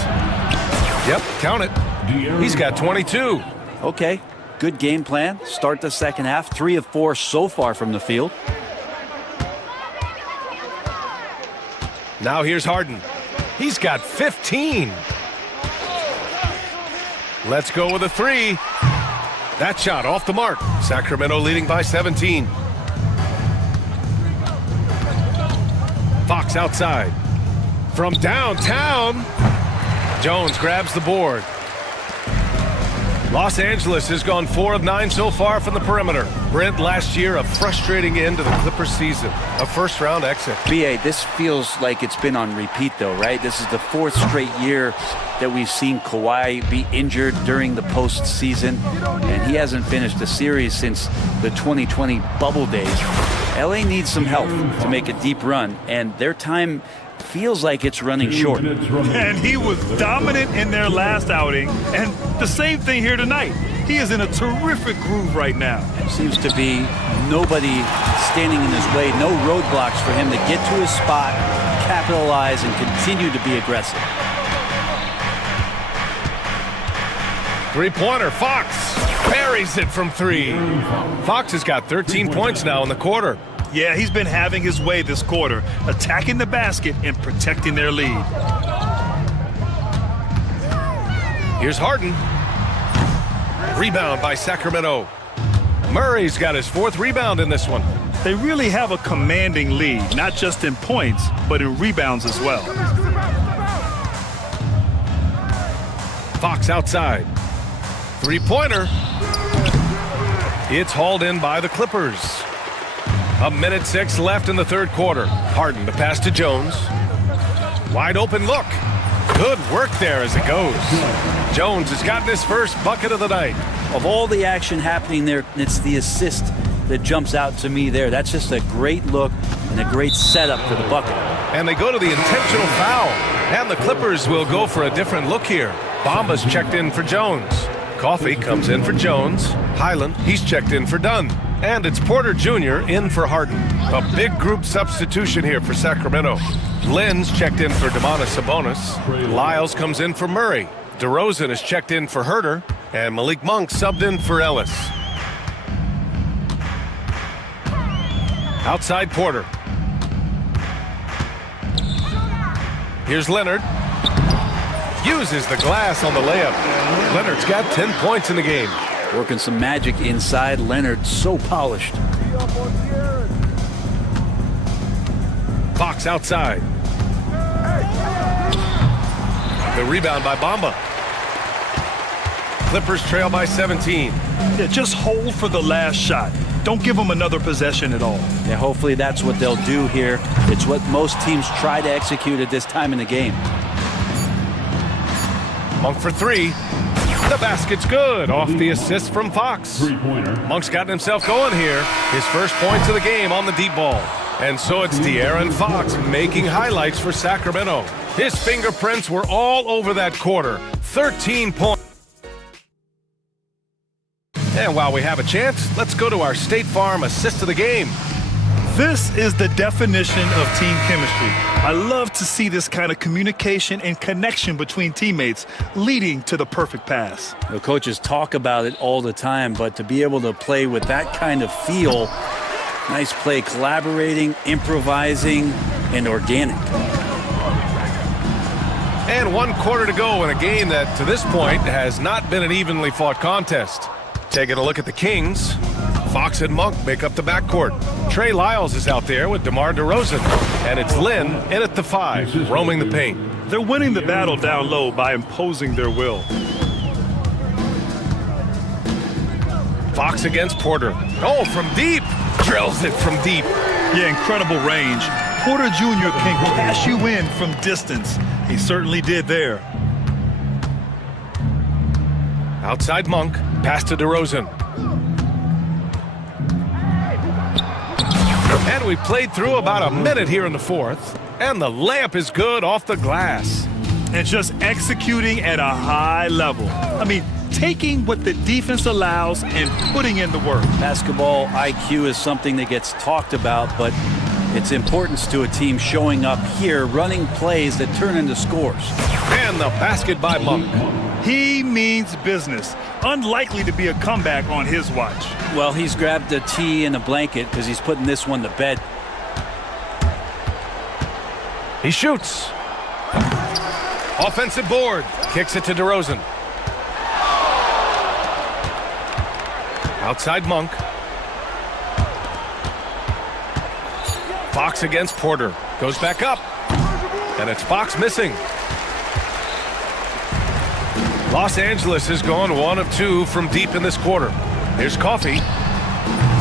Yep, count it. He's got 22. Okay, good game plan. Start the second half. 3 of 4 so far from the field. Now here's Harden. He's got 15. Let's go with a 3. That shot off the mark. Sacramento leading by 17. Fox outside. From downtown, Jones grabs the board. Los Angeles has gone 4 of 9 so far from the perimeter. Brent, last year, a frustrating end to the Clippers season. A first-round exit. BA, this feels like it's been on repeat, though, right? This is the 4th straight year that we've seen Kawhi be injured during the postseason, and he hasn't finished a series since the 2020 bubble days. LA needs some help to make a deep run, and their time feels like it's running short. And he was dominant in their last outing, and the same thing here tonight. He is in a terrific groove right now. Seems to be nobody standing in his way, no roadblocks for him to get to his spot, capitalize, and continue to be aggressive. Three-pointer, Fox buries it from 3. Fox has got 13 points now in the quarter. Yeah, he's been having his way this quarter, attacking the basket and protecting their lead. Here's Harden. Rebound by Sacramento. Murray's got his 4th rebound in this one. They really have a commanding lead, not just in points, but in rebounds as well. Fox outside. Three-pointer. It's hauled in by the Clippers. 1:06 left in the 3rd quarter. Harden to pass to Jones. Wide open look. Good work there as it goes. Jones has gotten his first bucket of the night. Of all the action happening there, it's the assist that jumps out to me there. That's just a great look and a great setup for the bucket. And they go to the intentional foul. And the Clippers will go for a different look here. Bamba's checked in for Jones. Coffey comes in for Jones. Highland, he's checked in for Dunn. And it's Porter Jr. in for Harden. A big group substitution here for Sacramento. Lynn's checked in for Domantas Sabonis. Lyles comes in for Murray. DeRozan is checked in for Herder. And Malik Monk subbed in for Ellis. Outside Porter. Here's Leonard. Uses the glass on the layup. Leonard's got 10 points in the game. Working some magic inside. Leonard so polished. Fox outside. The rebound by Bamba. Clippers trail by 17. Yeah, just hold for the last shot. Don't give them another possession at all. Yeah, hopefully that's what they'll do here. It's what most teams try to execute at this time in the game. Monk for 3. The basket's good off the assist from Fox. Three-pointer. Monk's gotten himself going here. His first points of the game on the deep ball. And so it's De'Aaron Fox making highlights for Sacramento. His fingerprints were all over that quarter. 13 points. And while we have a chance, let's go to our State Farm assist of the game. This is the definition of team chemistry. I love to see this kind of communication and connection between teammates leading to the perfect pass. The coaches talk about it all the time, but to be able to play with that kind of feel, nice play, collaborating, improvising, and organic. And 1 quarter to go in a game that, to this point, has not been an evenly fought contest. Taking a look at the Kings, Fox and Monk make up the backcourt. Trey Lyles is out there with DeMar DeRozan, and it's Lynn in at the 5, roaming the paint. They're winning the battle down low by imposing their will. Fox against Porter. Oh, from deep. Drills it from deep. Yeah, incredible range. Porter Jr. can cash you in from distance. He certainly did there. Outside Monk, pass to DeRozan. And we played through about a minute here in the fourth. And the layup is good off the glass. And just executing at a high level. I mean, taking what the defense allows and putting in the work. Basketball IQ is something that gets talked about, but its importance to a team showing up here, running plays that turn into scores. And the basket by Monk. He means business. Unlikely to be a comeback on his watch. Well, he's grabbed a tee and a blanket because he's putting this one to bed. He shoots. Offensive board. Kicks it to DeRozan. Outside Monk. Fox against Porter. Goes back up. And it's Fox missing. Los Angeles has gone 1 of 2 from deep in this quarter. Here's Coffey.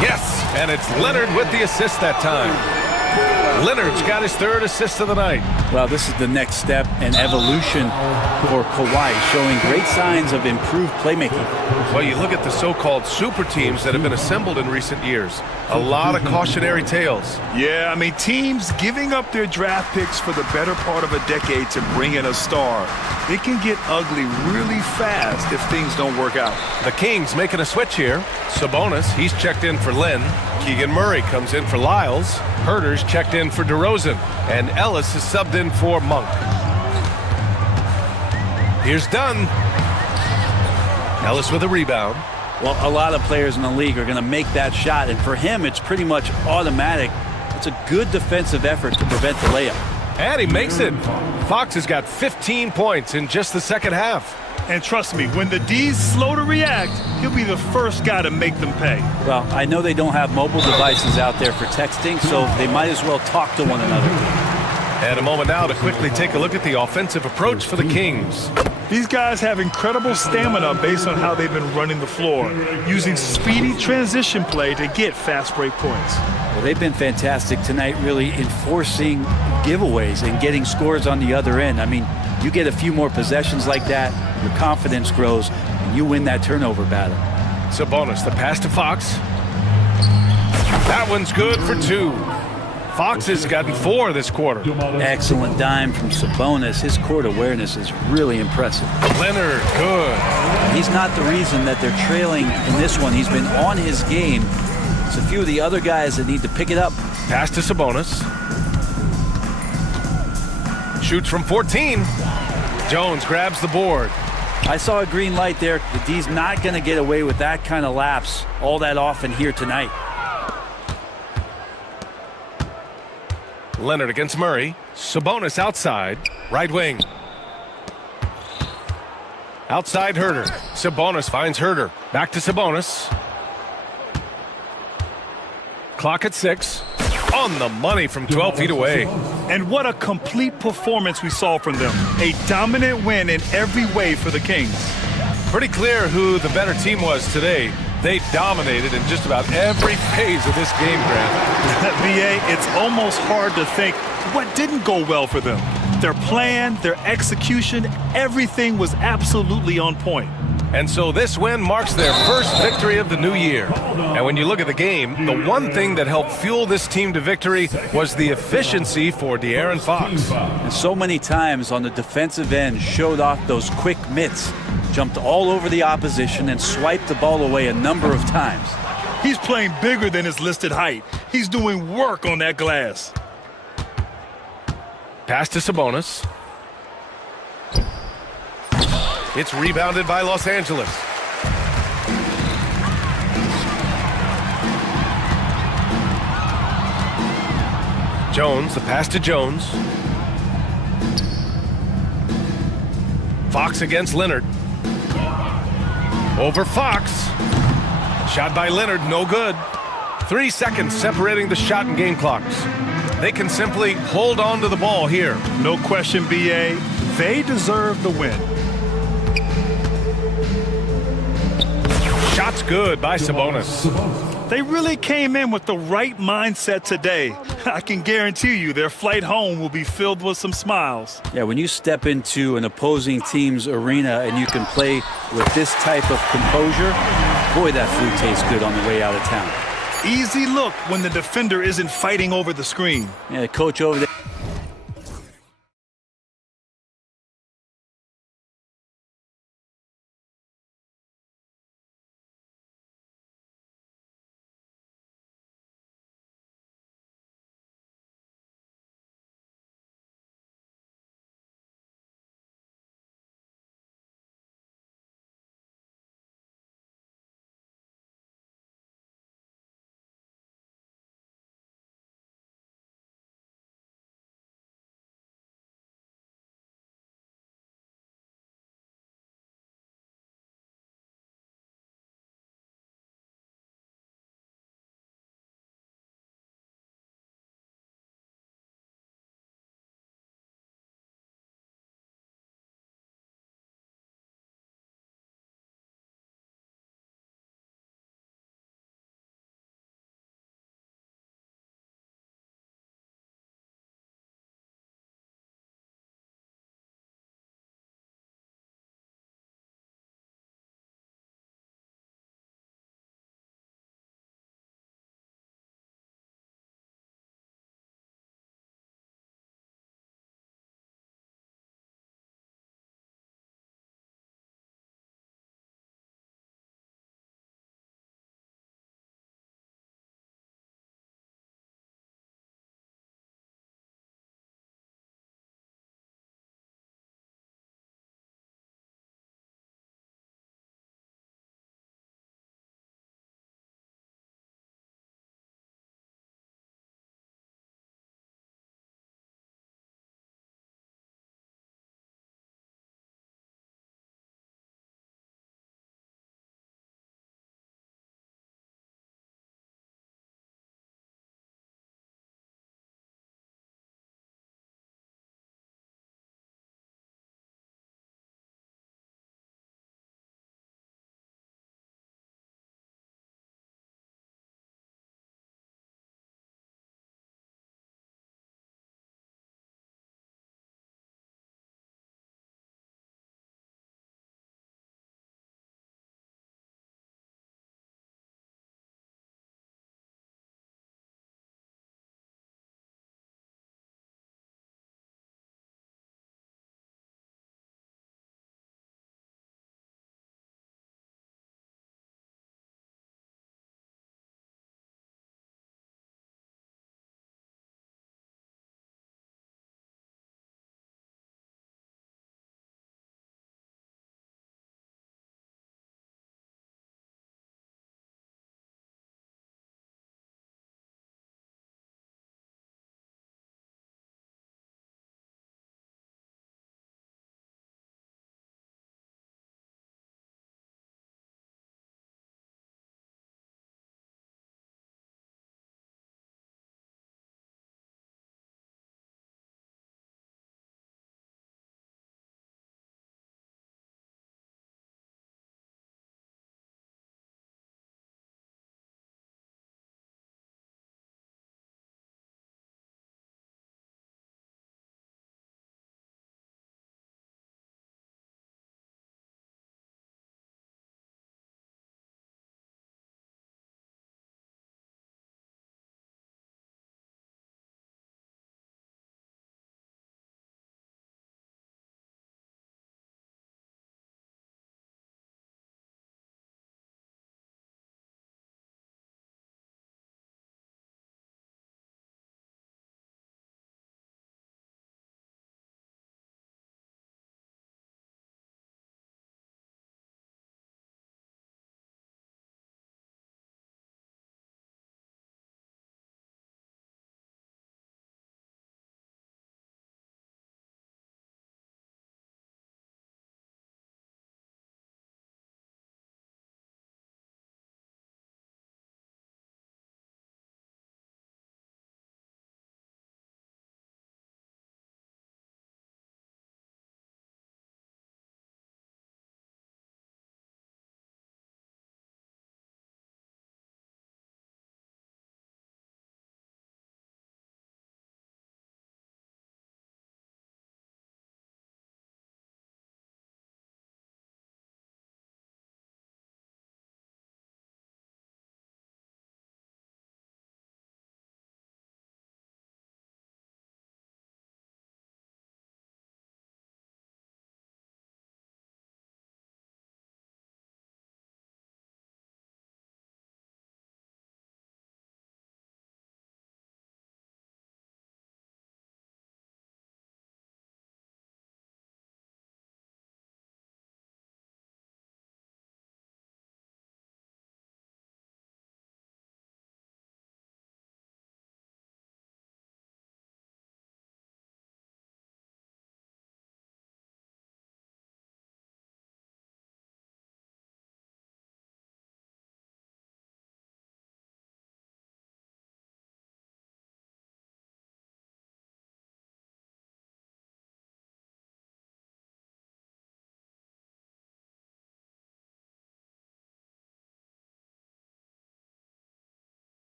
Yes, and it's Leonard with the assist that time. Leonard's got his 3rd assist of the night. Well, this is the next step in evolution for Kawhi, showing great signs of improved playmaking. Well, you look at the so-called super teams that have been assembled in recent years. A lot of cautionary tales. Yeah, I mean, teams giving up their draft picks for the better part of a decade to bring in a star. It can get ugly really fast if things don't work out. The Kings making a switch here. Sabonis, he's checked in for Lynn. Keegan Murray comes in for Lyles. Herter's checked in for DeRozan. And Ellis is subbed in for Monk. Here's Dunn. Ellis with a rebound. Well, a lot of players in the league are going to make that shot, and for him, it's pretty much automatic. It's a good defensive effort to prevent the layup. And he makes it. Fox has got 15 points in just the second half. And trust me, when the D's slow to react, he'll be the first guy to make them pay. Well, I know they don't have mobile devices out there for texting, so they might as well talk to one another. And a moment now to quickly take a look at the offensive approach for the Kings. These guys have incredible stamina based on how they've been running the floor, using speedy transition play to get fast break points. Well, they've been fantastic tonight, really enforcing giveaways and getting scores on the other end. I mean, you get a few more possessions like that, your confidence grows, and you win that turnover battle. Sabonis, the pass to Fox. That one's good for 2. Fox has gotten 4 this quarter. Excellent dime from Sabonis. His court awareness is really impressive. Leonard, good. He's not the reason that they're trailing in this one. He's been on his game. It's a few of the other guys that need to pick it up. Pass to Sabonis. Shoots from 14. Jones grabs the board. I saw a green light there. The D's not going to get away with that kind of lapse all that often here tonight. Leonard against Murray. Sabonis outside. Right wing. Outside Herter. Sabonis finds Herter. Back to Sabonis. Clock at 6. On the money from 12 feet away. And what a complete performance we saw from them. A dominant win in every way for the Kings. Pretty clear who the better team was today. They dominated in just about every phase of this game, Grant. BA, it's almost hard to think what didn't go well for them. Their plan, their execution, everything was absolutely on point. And so this win marks their first victory of the new year. And when you look at the game, the one thing that helped fuel this team to victory was the efficiency for De'Aaron Fox. And so many times on the defensive end showed off those quick mitts, jumped all over the opposition and swiped the ball away a number of times. He's playing bigger than his listed height. He's doing work on that glass. Pass to Sabonis. It's rebounded by Los Angeles. Jones, the pass to Jones. Fox against Leonard. Over Fox. Shot by Leonard, no good. 3 seconds separating the shot and game clocks. They can simply hold on to the ball here. No question, BA. They deserve the win. Shot's good by Sabonis. They really came in with the right mindset today. I can guarantee you their flight home will be filled with some smiles. Yeah, when you step into an opposing team's arena and you can play with this type of composure, boy, that food tastes good on the way out of town. Easy look when the defender isn't fighting over the screen. Yeah, the coach over there.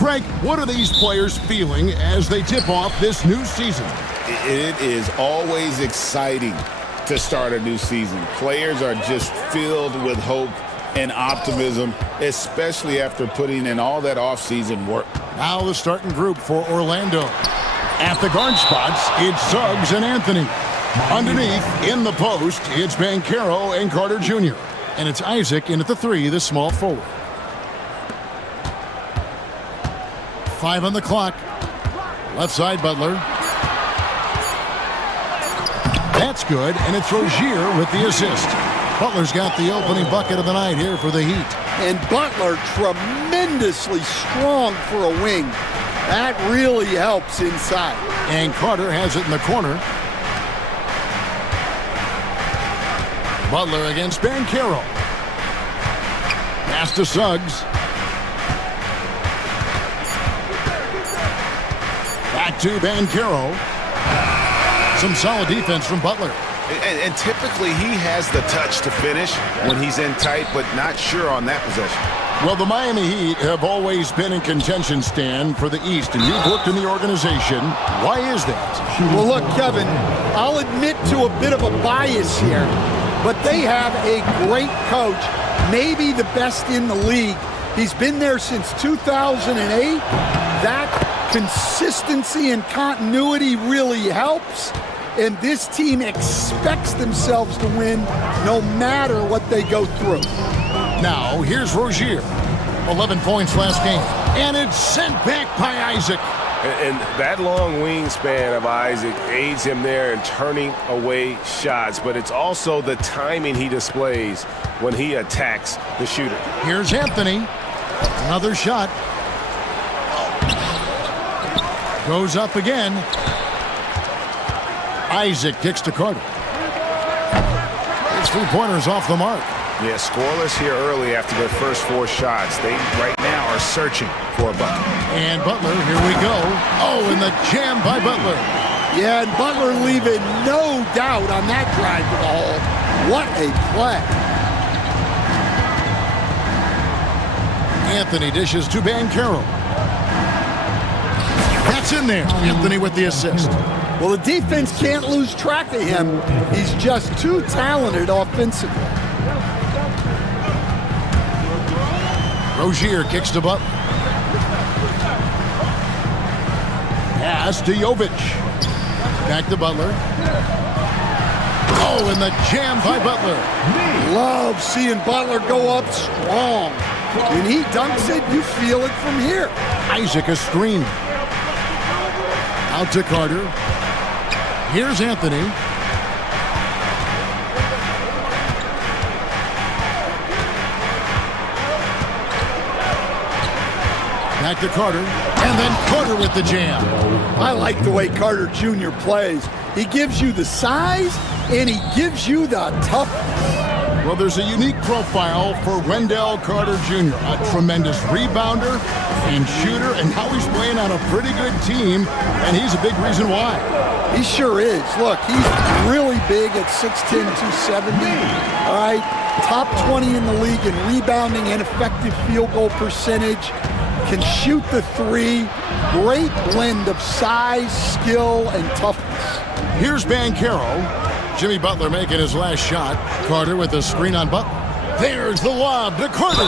Greg, what are these players feeling as they tip off this new season? It is always exciting to start a new season. Players are just filled with hope and optimism, especially after putting in all that off-season work. Now the starting group for Orlando. At the guard spots, it's Suggs and Anthony. Underneath, in the post, it's Banchero and Carter Jr. And it's Isaac in at the 3, the small forward. 5 on the clock. Left side, Butler. That's good, and it's Rozier with the assist. Butler's got the opening bucket of the night here for the Heat. And Butler tremendously strong for a wing. That really helps inside. And Carter has it in the corner. Butler against Banchero. Pass to Suggs. Back to Banchero. Some solid defense from Butler. And typically he has the touch to finish when he's in tight, but not sure on that possession. Well, the Miami Heat have always been in contention, Stan, for the East, and you've worked in the organization. Why is that? Well, look, Kevin, I'll admit to a bit of a bias here, but they have a great coach, maybe the best in the league. He's been there since 2008. That consistency and continuity really helps. And this team expects themselves to win no matter what they go through. Now, here's Rozier. 11 points last game. And it's sent back by Isaac. And that long wingspan of Isaac aids him there in turning away shots. But it's also the timing he displays when he attacks the shooter. Here's Anthony. Another shot. Goes up again. Isaac kicks to Carter. His 3-pointers off the mark. Yeah, scoreless here early after their first 4 shots. They right now are searching for a bucket. And Butler, here we go. Oh, and the jam by Butler. Yeah, and Butler leaving no doubt on that drive to the hole. What a play. Anthony dishes to Banchero. That's in there. Anthony with the assist. Well, the defense can't lose track of him. He's just too talented offensively. Rozier kicks to Butler. Pass to Jovic. Back to Butler. Oh, and the jam by Butler. Love seeing Butler go up strong. When he dunks it, you feel it from here. Isaac a screen. Out to Carter. Here's Anthony. Back to Carter. And then Carter with the jam. I like the way Carter Jr. plays. He gives you the size, and he gives you the toughness. Well, there's a unique profile for Wendell Carter Jr., a tremendous rebounder and shooter, and now he's playing on a pretty good team, and he's a big reason why. He sure is. Look, he's really big at 6'10", 270. All right, top 20 in the league in rebounding and effective field goal percentage. Can shoot the 3. Great blend of size, skill, and toughness. Here's Banchero. Jimmy Butler making his last shot. Carter with a screen on Butler. There's the lob to Carter.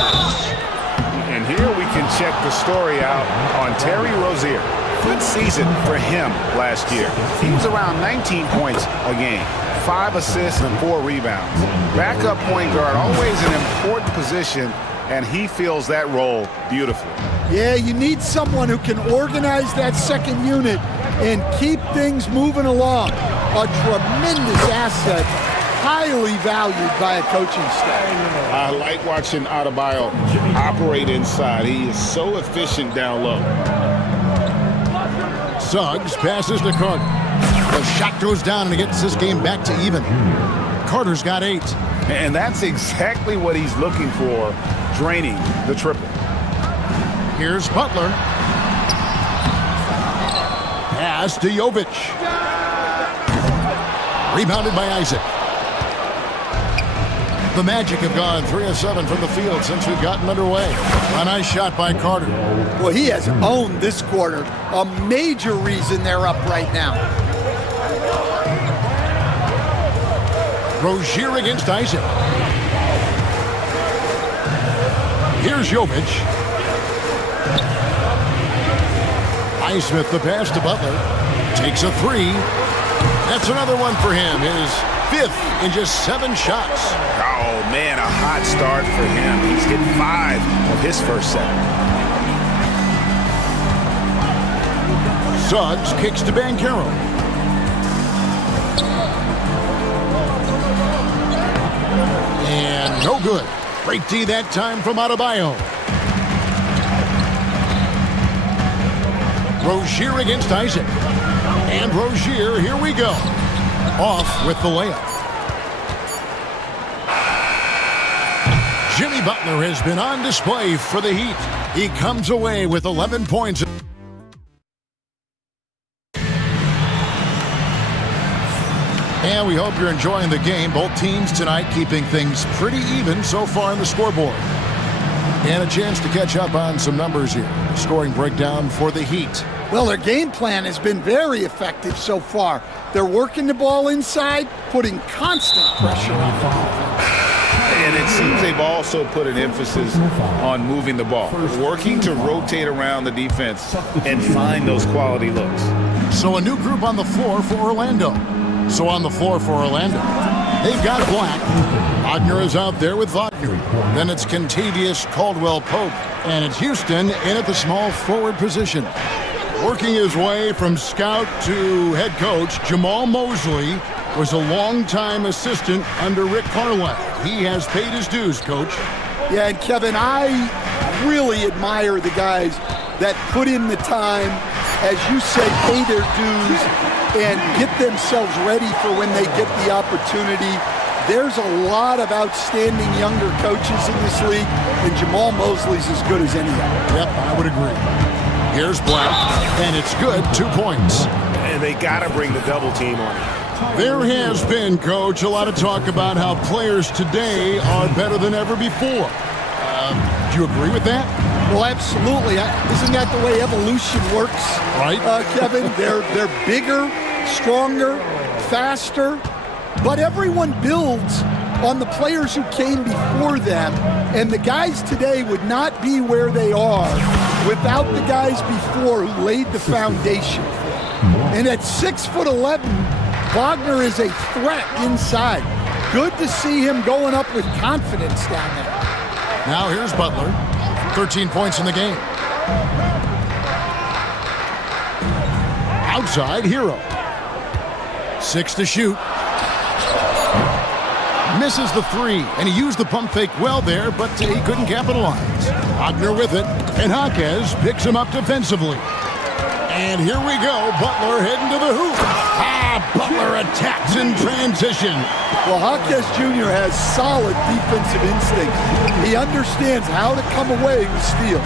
And here we can check the story out on Terry Rozier. Good season for him last year. He was around 19 points a game, 5 assists and 4 rebounds. Backup point guard, always an important position, and he fills that role beautifully. Yeah, you need someone who can organize that second unit and keep things moving along. A tremendous asset, highly valued by a coaching staff. I like watching Adebayo operate inside. He is so efficient down low. Suggs passes to Carter. The shot goes down and it gets this game back to even. Carter's got 8. And that's exactly what he's looking for, draining the triple. Here's Butler. Pass to Jovic. Rebounded by Isaac. The Magic have gone 3 of 7 from the field since we've gotten underway. A nice shot by Carter. Well, he has owned this quarter. A major reason they're up right now. Rozier against Isaac. Here's Jovic. Highsmith the pass to Butler. Takes a 3. That's another one for him. His 5th in just 7 shots. Oh, man, a hot start for him. He's hit 5 of his first 7. Suggs kicks to Banchero. And no good. Great D that time from Adebayo. Rozier against Isaac. And Rozier, here we go. Off with the layup. Jimmy Butler has been on display for the Heat. He comes away with 11 points. And we hope you're enjoying the game. Both teams tonight keeping things pretty even so far on the scoreboard. And a chance to catch up on some numbers here. Scoring breakdown for the Heat. Well, their game plan has been very effective so far. They're working the ball inside, putting constant pressure on the defense. And it seems they've also put an emphasis on moving the ball, working to rotate around the defense and find those quality looks. So a new group on the floor for Orlando. So on the floor for Orlando, they've got Black. Wagner is out there with Wagner. Then it's Kentavious Caldwell-Pope. And it's Houston in at the small forward position. Working his way from scout to head coach, Jamal Mosley was a longtime assistant under Rick Carlisle. He has paid his dues, Coach. Yeah, and Kevin, I really admire the guys that put in the time, as you say, pay their dues and get themselves ready for when they get the opportunity. There's a lot of outstanding younger coaches in this league, and Jamal Mosley's as good as any of them. Yep, I would agree. Here's Black, and it's good, 2 points. And they got to bring the double team on. There has been, Coach, a lot of talk about how players today are better than ever before. Do you agree with that? Well, absolutely. Isn't that the way evolution works? Right. Kevin, they're bigger, stronger, faster, but everyone builds on the players who came before them, and the guys today would not be where they are without the guys before who laid the foundation. And at 6'11", Wagner is a threat inside. Good to see him going up with confidence down there. Now here's Butler, 13 points in the game. Outside, Hero. 6 to shoot. Misses the 3, and he used the pump fake well there, but he couldn't capitalize. Wagner with it, and Jaquez picks him up defensively. And here we go, Butler heading to the hoop. Butler attacks in transition. Well, Jaquez Jr. has solid defensive instinct. He understands how to come away with steals.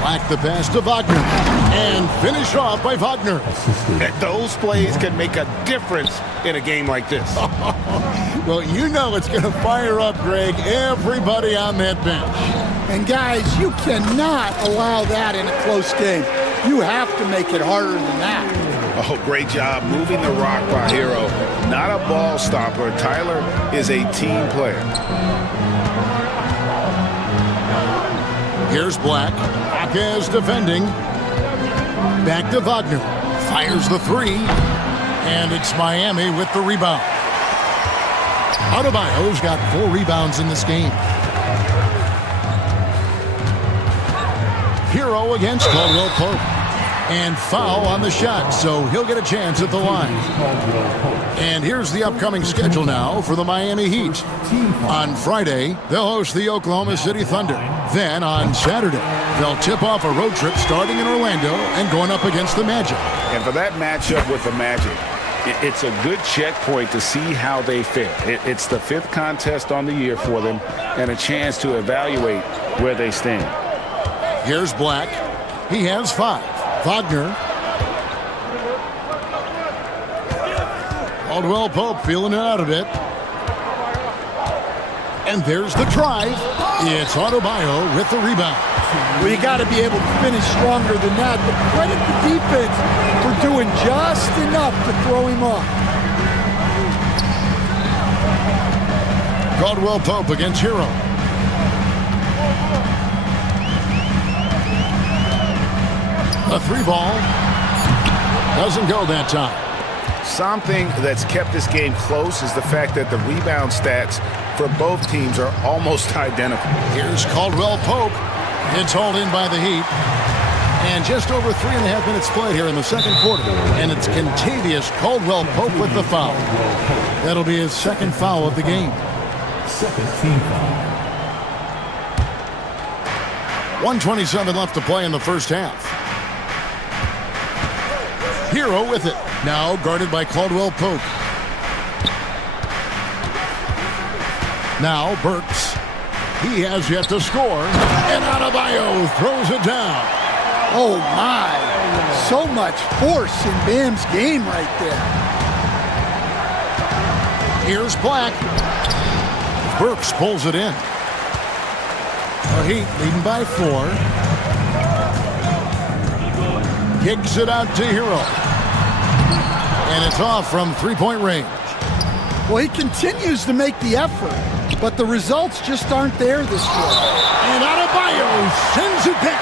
Black the pass to Wagner, and finished off by Wagner. Those plays can make a difference in a game like this. Well, you know it's going to fire up, Greg, everybody on that bench. And guys, you cannot allow that in a close game. You have to make it harder than that. Oh, great job moving the rock by Hero. Not a ball stopper. Tyler is a team player. Here's Black. Jaquez defending. Back to Wagner. Fires the 3. And it's Miami with the rebound. Adebayo's got 4 rebounds in this game. Hero against Caldwell-Pope. And foul on the shot, so he'll get a chance at the line. And here's the upcoming schedule now for the Miami Heat. On Friday, they'll host the Oklahoma City Thunder. Then on Saturday, they'll tip off a road trip starting in Orlando and going up against the Magic. And for that matchup with the Magic, it's a good checkpoint to see how they fare. It's the 5th contest on the year for them and a chance to evaluate where they stand. Here's Black. He has 5. Wagner. Caldwell-Pope feeling it out a bit. And there's the drive. It's Adebayo with the rebound. Well, you got to be able to finish stronger than that, but credit the defense for doing just enough to throw him off. Caldwell Pope against Hero. A three ball. Doesn't go that time. Something that's kept this game close is the fact that the rebound stats for both teams are almost identical. Here's Caldwell Pope. It's hauled in by the Heat. And just over 3.5 minutes played here in the second quarter. And it's Kentavious Caldwell Pope with the foul. That'll be his second foul of the game. Second team foul. 1:27 left to play in the first half. Hero with it. Now guarded by Caldwell Pope. Now Burks. He has yet to score. And Adebayo throws it down. Oh, my. So much force in Bam's game right there. Here's Black. Burks pulls it in. The Heat leading by 4. Kicks it out to Hero. And it's off from three-point range. Well, he continues to make the effort, but the results just aren't there this quarter. And Adebayo sends it back.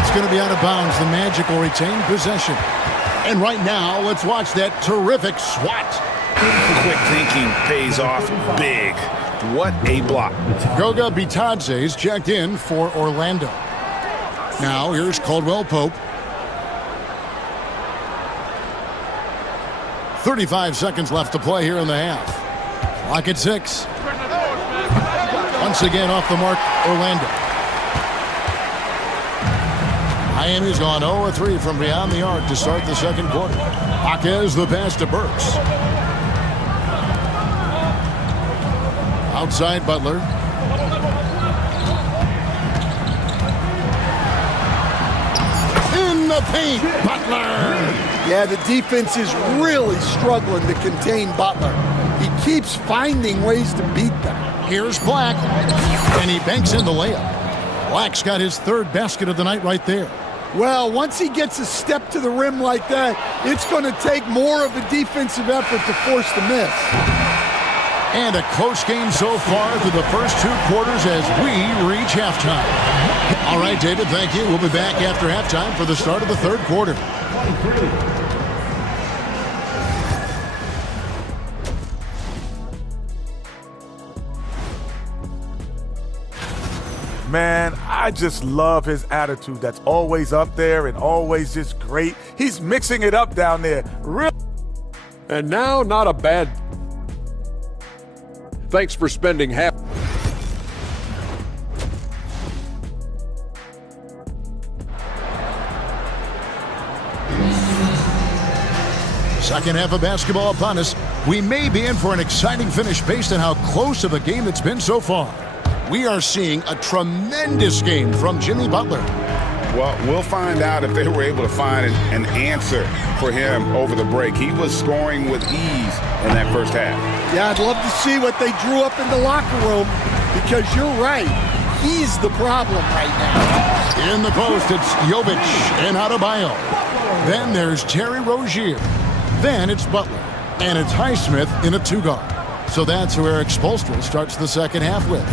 It's going to be out of bounds. The Magic will retain possession. And right now, let's watch that terrific swat. Quick thinking pays off big. What a block. Goga Bitadze's checked in for Orlando. Now here's Caldwell Pope. 35 seconds left to play here in the half. Clock at 6. Once again off the mark, Orlando. Miami's gone 0-3 from beyond the arc to start the second quarter. Jaquez the pass to Burks. Outside Butler. In the paint, Butler. Yeah, the defense is really struggling to contain Butler. He keeps finding ways to beat them. Here's Black, and he banks in the layup. Black's got his third basket of the night right there. Well, once he gets a step to the rim like that, it's going to take more of a defensive effort to force the miss. And a close game so far through the first 2 quarters as we reach halftime. All right, David, thank you. We'll be back after halftime for the start of the third quarter. Man, I just love his attitude. That's always up there and always just great. He's mixing it up down there. Real. And now, not a bad. Thanks for spending half. Second half of basketball upon us. We may be in for an exciting finish based on how close of a game it's been so far. We are seeing a tremendous game from Jimmy Butler. Well, we'll find out if they were able to find an answer for him over the break. He was scoring with ease in that first half. Yeah, I'd love to see what they drew up in the locker room because you're right. He's the problem right now. In the post, it's Jovic and Adebayo. Then there's Terry Rozier. Then it's Butler. And it's Highsmith in a 2-guard. So that's who Eric Spoelstra starts the second half with.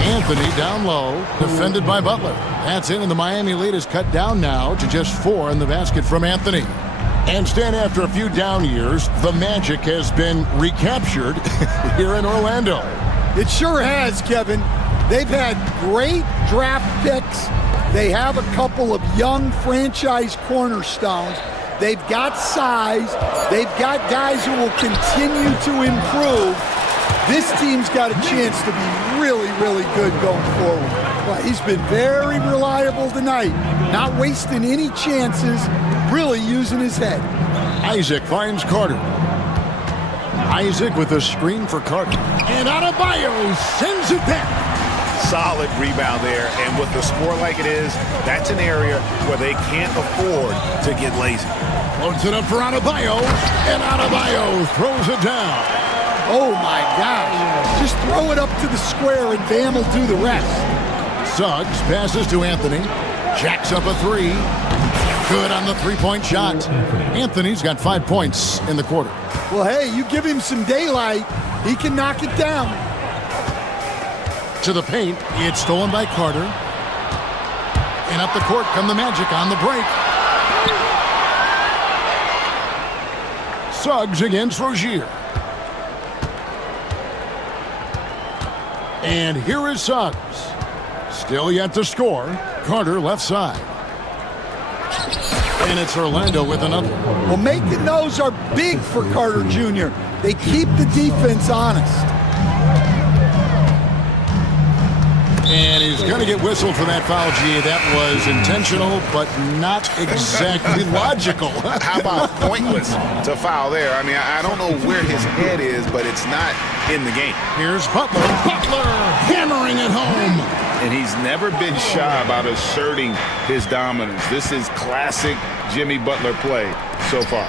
Anthony down low, defended by Butler. That's in, and the Miami lead is cut down now to just 4 in the basket from Anthony. And Stan, after a few down years, the Magic has been recaptured here in Orlando. It sure has, Kevin. They've had great draft picks. They have a couple of young franchise cornerstones. They've got size. They've got guys who will continue to improve. This team's got a chance to be really, really good going forward. Well, he's been very reliable tonight, not wasting any chances, really using his head. Isaac finds Carter. Isaac with a screen for Carter. And Adebayo sends it back. Solid rebound there. And with the score like it is, that's an area where they can't afford to get lazy. Loads it up for Adebayo, and Adebayo throws it down. Oh, my gosh. Just throw it up to the square, and Bam will do the rest. Suggs passes to Anthony. Jacks up a three. Good on the three-point shot. Anthony's got 5 points in the quarter. Well, hey, you give him some daylight, he can knock it down. To the paint, it's stolen by Carter. And up the court come the Magic on the break. Suggs against Rozier. And here is Suggs. Still yet to score. Carter left side. And it's Orlando with another. Well, making those are big for Carter Jr. They keep the defense honest. And he's going to get whistled for that foul, G. That was intentional, but not exactly logical. How about pointless to foul there? I mean, I don't know where his head is, but it's not in the game. Here's Butler. Butler hammering it home. And he's never been shy about asserting his dominance. This is classic Jimmy Butler play so far.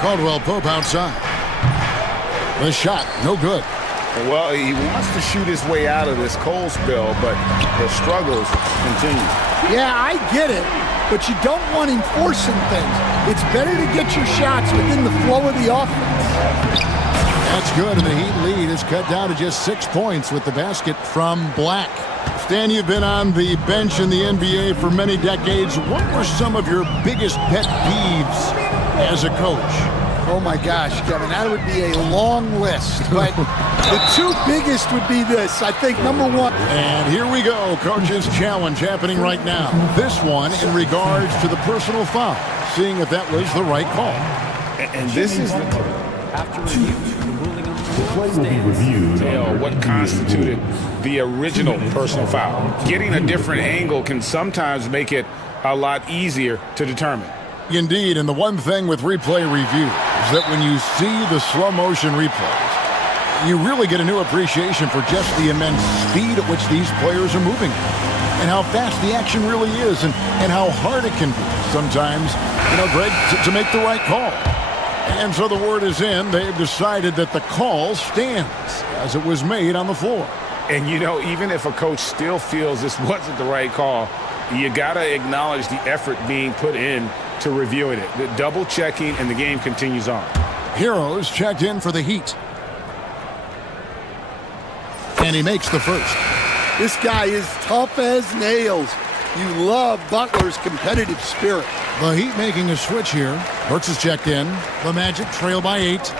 Caldwell Pope outside. The shot, no good. Well, he wants to shoot his way out of this cold spell, but the struggles continue. Yeah, I get it, but you don't want him forcing things. It's better to get your shots within the flow of the offense. That's good, and the Heat lead is cut down to just 6 points with the basket from Black. Stan, you've been on the bench in the NBA for many decades. What were some of your biggest pet peeves as a coach? Oh my gosh, Kevin, that would be a long list. But the two biggest would be this, I think, number one. And here we go, Coach's Challenge happening right now. This one in regards to the personal foul, seeing if that was the right call. And this is After review, the ruling on The play will be reviewed. what constituted the original personal foul. Getting a different angle can sometimes make it a lot easier to determine. Indeed, and the one thing with replay review is that when you see the slow motion replays, you really get a new appreciation for just the immense speed at which these players are moving and how fast the action really is and how hard it can be sometimes, Greg, to make the right call. And so the word is in. They've decided that the call stands as it was made on the floor. And, even if a coach still feels this wasn't the right call, you got to acknowledge the effort being put in to reviewing it. The double checking, and the game continues on. Heroes checked in for the Heat. And he makes the first. This guy is tough as nails. You love Butler's competitive spirit. The Heat making a switch here. Burks is checked in. The Magic trail by 8.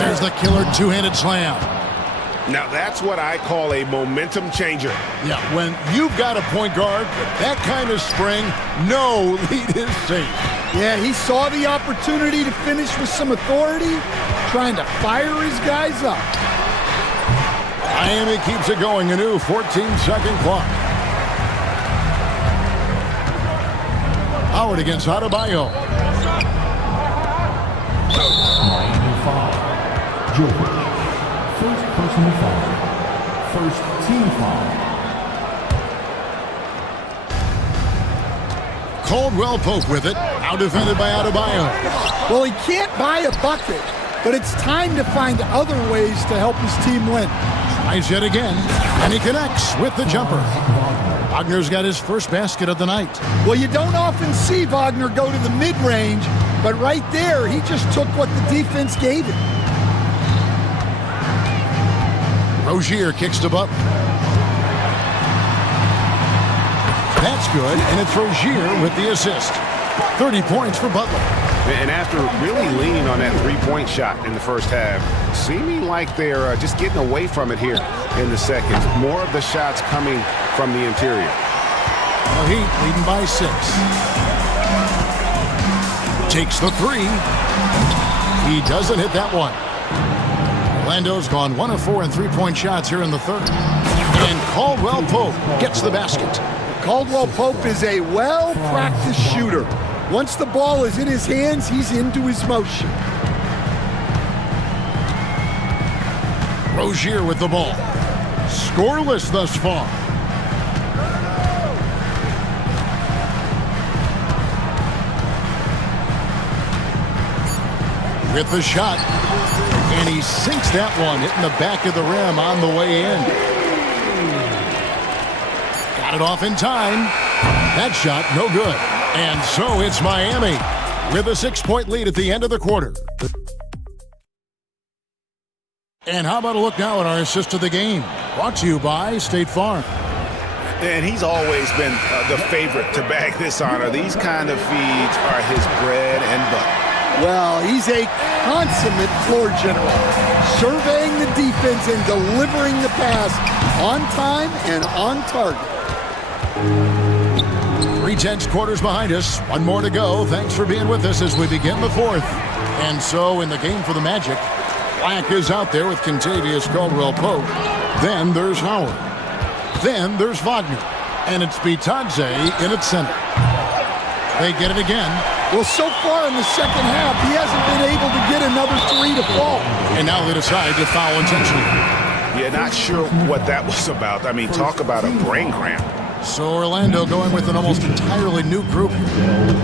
There's the killer two-handed slam. Now that's what I call a momentum changer. Yeah, when you've got a point guard with that kind of spring, no lead is safe. Yeah, he saw the opportunity to finish with some authority, trying to fire his guys up. Miami keeps it going, a new 14-second clock. Howard against Adebayo. Miami foul. George. First personal foul. First team foul. Caldwell Pope with it. Now defended by Adebayo. Well, he can't buy a bucket, but it's time to find other ways to help his team win. Tries yet again, and he connects with the jumper. Wagner's got his first basket of the night. Well, you don't often see Wagner go to the mid-range, but right there, he just took what the defense gave him. Rozier kicks to Butler. That's good, and it's Rozier with the assist. 30 points for Butler. And after really leaning on that three-point shot in the first half, seeming like they're just getting away from it here in the second. More of the shots coming from the interior. The Heat leading by 6. Takes the 3. He doesn't hit that one. Orlando's gone 1 of 4 in three-point shots here in the third. And Caldwell Pope gets the basket. Caldwell Pope is a well-practiced shooter. Once the ball is in his hands, he's into his motion. Rozier with the ball. Scoreless thus far. With the shot. And he sinks that one, hitting the back of the rim on the way in. Got it off in time. That shot, no good. And so it's Miami with a 6-point lead at the end of the quarter. And how about a look now at our assist of the game? Brought to you by State Farm. And he's always been the favorite to bag this honor. These kind of feeds are his bread and butter. Well, he's a consummate floor general, surveying the defense and delivering the pass on time and on target. 3/10 quarters behind us. One more to go. Thanks for being with us as we begin the fourth. And so in the game for the Magic, Black is out there with Kentavious Caldwell-Pope. Then there's Howard. Then there's Wagner. And it's Bitadze in its center. They get it again. Well, so far in the second half, he hasn't been able to get another three to fall. And now they decide to foul intentionally. Yeah, not sure what that was about. I mean, talk about a brain cramp. So Orlando going with an almost entirely new group.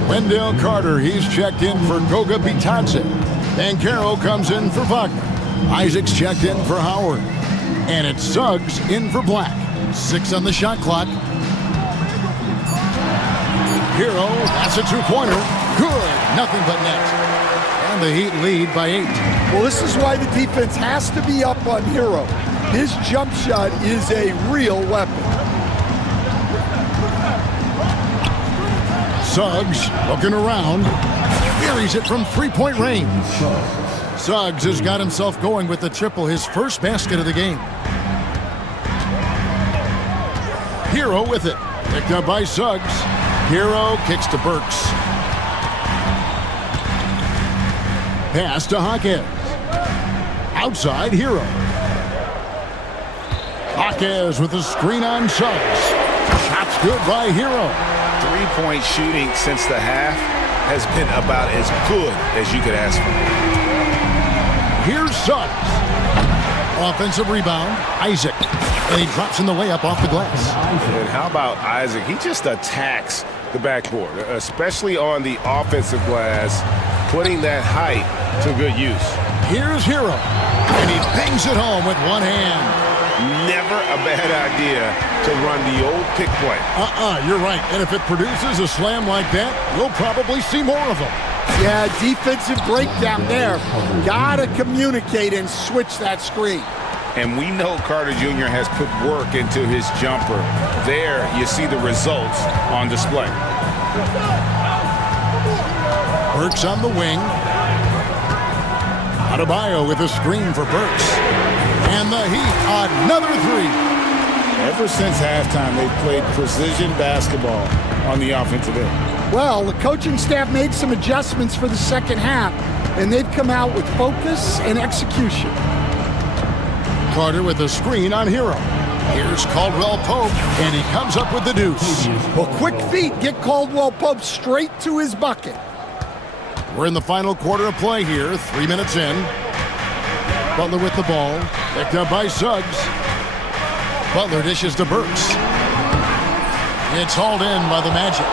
Wendell Carter, he's checked in for Goga Bitadze. Banchero comes in for Wagner. Isaac's checked in for Howard. And it's Suggs in for Black. 6 on the shot clock. Hero, that's a two-pointer. Good, nothing but net. And the Heat lead by 8. Well, this is why the defense has to be up on Hero. His jump shot is a real weapon. Suggs looking around. Buries it from three-point range. Suggs has got himself going with the triple, his first basket of the game. Hero with it. Picked up by Suggs. Hero kicks to Burks. Pass to Hawkins. Outside, Hero. Hawkins with a screen on Suggs. Shot's good by Hero. 3-point shooting since the half has been about as good as you could ask for. Here's Suggs. Offensive rebound, Isaac. And he drops in the layup off the glass. And how about Isaac? He just attacks the backboard, especially on the offensive glass, putting that height to good use. Here's Hero. And he bangs it home with one hand. Never a bad idea to run the old pick play. You're right. And if it produces a slam like that, we'll probably see more of them. Yeah, defensive breakdown there. Gotta communicate and switch that screen. And we know Carter Jr. has put work into his jumper. There, you see the results on display. Burks on the wing. Adebayo with a screen for Burks. And the Heat, another three. Ever since halftime, they've played precision basketball on the offensive end. Well, the coaching staff made some adjustments for the second half, and they've come out with focus and execution. Carter with a screen on Hero. Here's Caldwell-Pope, and he comes up with the deuce. Well, quick feet get Caldwell-Pope straight to his bucket. We're in the final quarter of play here, 3 minutes in. Butler with the ball, picked up by Suggs. Butler dishes to Burks. It's hauled in by the Magic.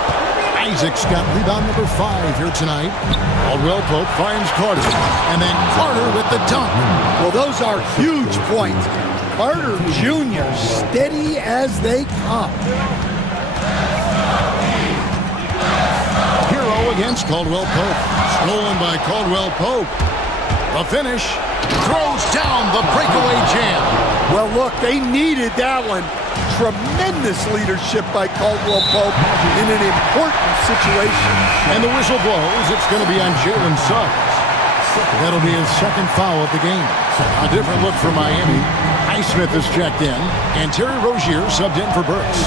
Isaac's got rebound number 5 here tonight. Caldwell-Pope finds Carter, and then Carter with the dunk. Well, those are huge points. Carter Jr. steady as they come. Hero against Caldwell-Pope. Stolen by Caldwell-Pope. The finish. Throws down the breakaway jam. Well, look, they needed that one. Tremendous leadership by Caldwell-Pope in an important situation. And the whistle blows. It's going to be on Jalen Suggs. That'll be his second foul of the game. A different look for Miami. Highsmith is checked in, and Terry Rozier subbed in for Burks.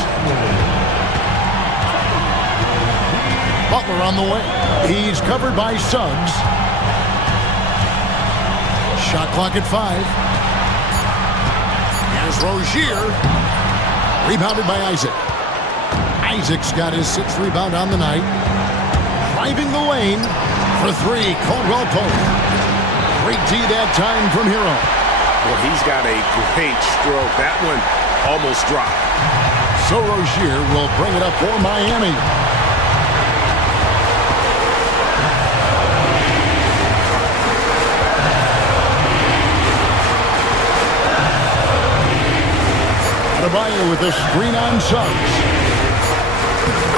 Butler on the way. He's covered by Suggs. Shot clock at 5. Here's Rozier. Rebounded by Isaac. Isaac's got his 6th rebound on the night. Driving the lane for 3, Caldwell-Pope. Great D that time from Hero. Well, he's got a great stroke. That one almost dropped. So Rozier will bring it up for Miami. Adebayo with a screen on Suggs.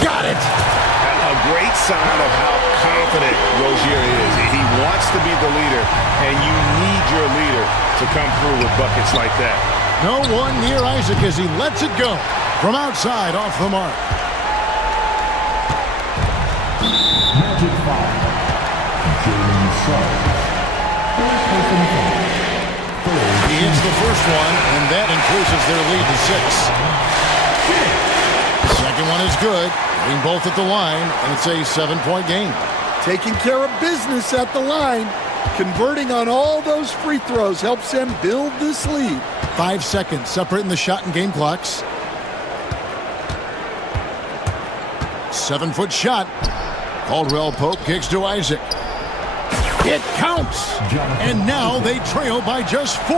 Got it! A great sign of how confident Rozier is. He wants to be the leader, and you need your leader to come through with buckets like that. No one near Isaac as he lets it go from outside off the mark. Magic foul. Jalen Suggs. First personal foul. He hits the first one, and that increases their lead to 6. Second one is good. Hitting both at the line, and it's a 7-point game. Taking care of business at the line. Converting on all those free throws helps them build this lead. 5 seconds separating the shot and game clocks. 7-foot shot. Caldwell Pope kicks to Isaac. It counts! And now they trail by just 4.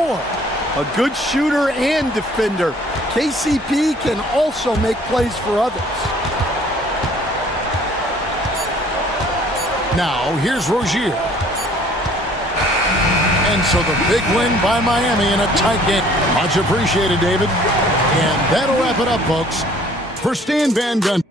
A good shooter and defender. KCP can also make plays for others. Now, here's Rozier. And so the big win by Miami in a tight game. Much appreciated, David. And that'll wrap it up, folks. For Stan Van Gundy.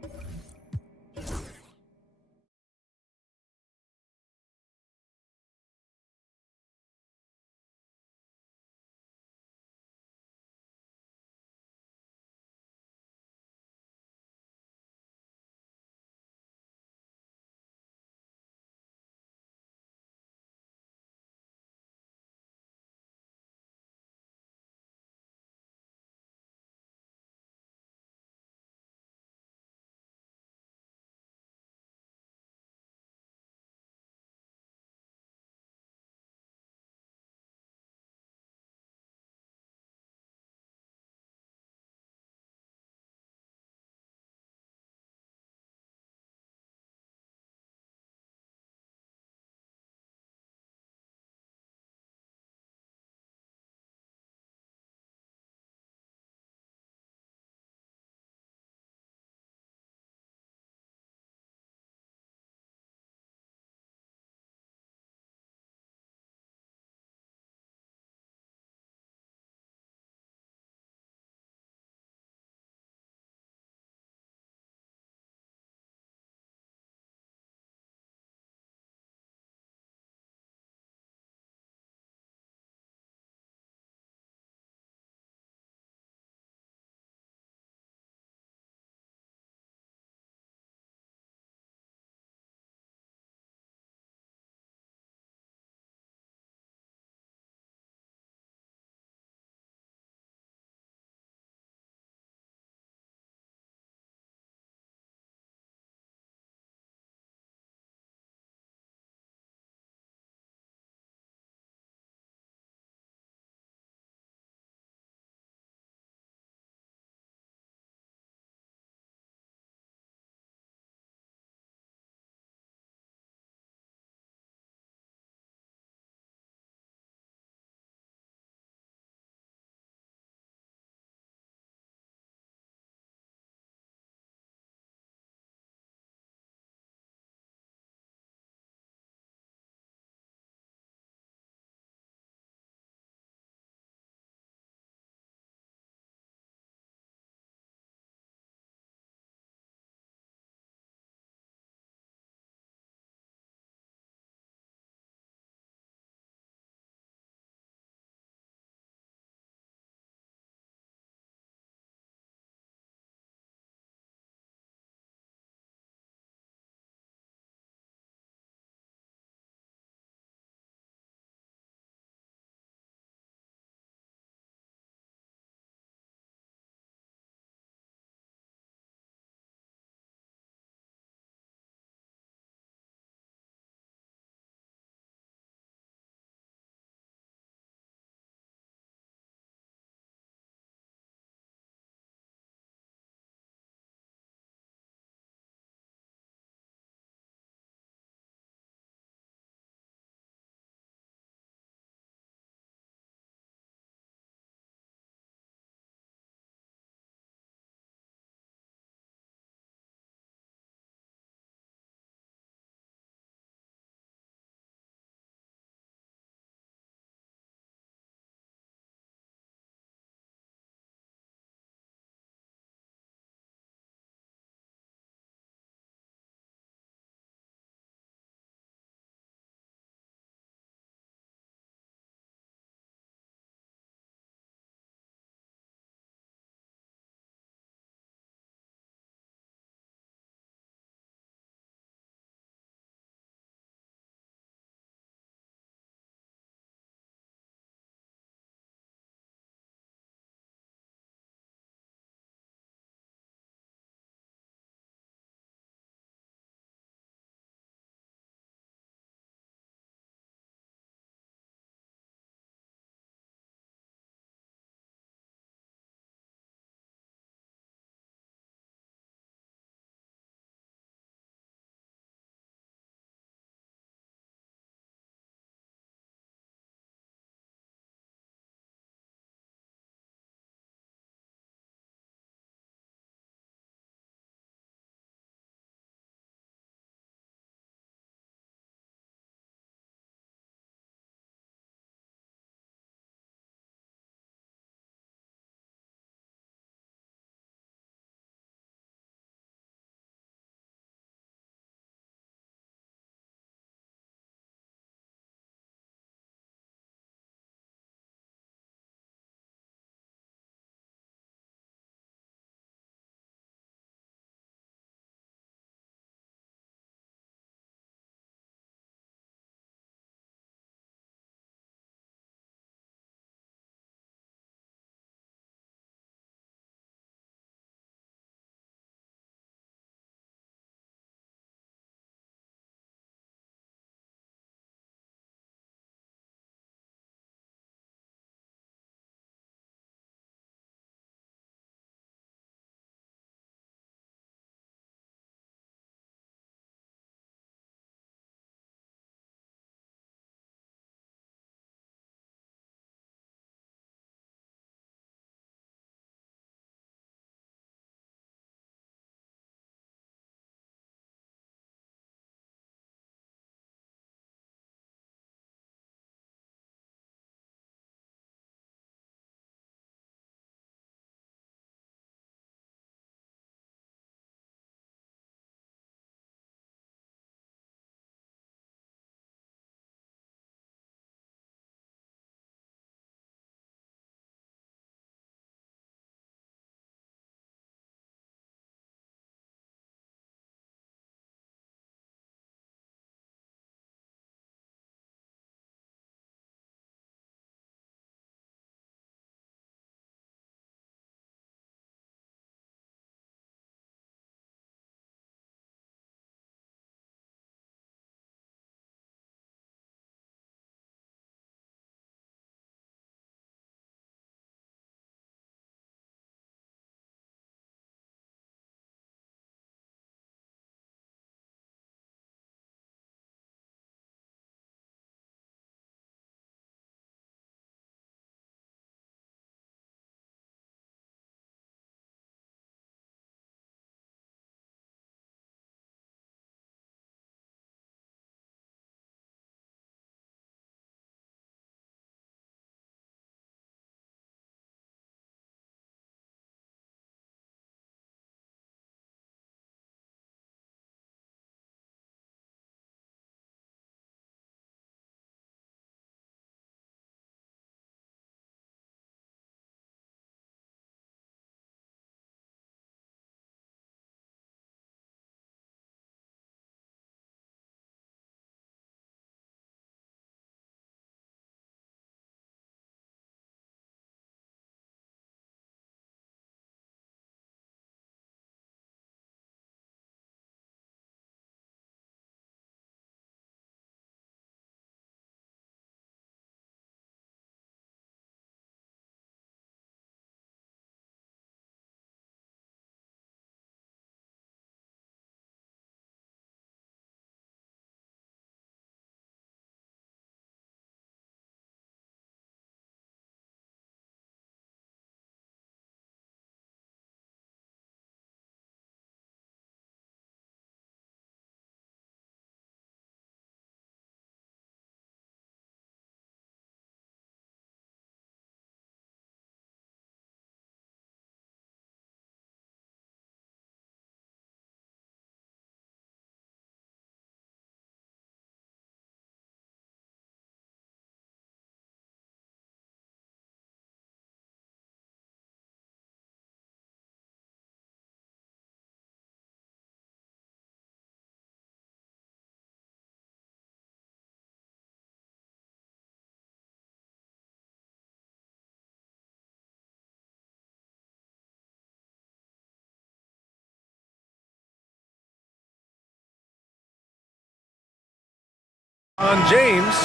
James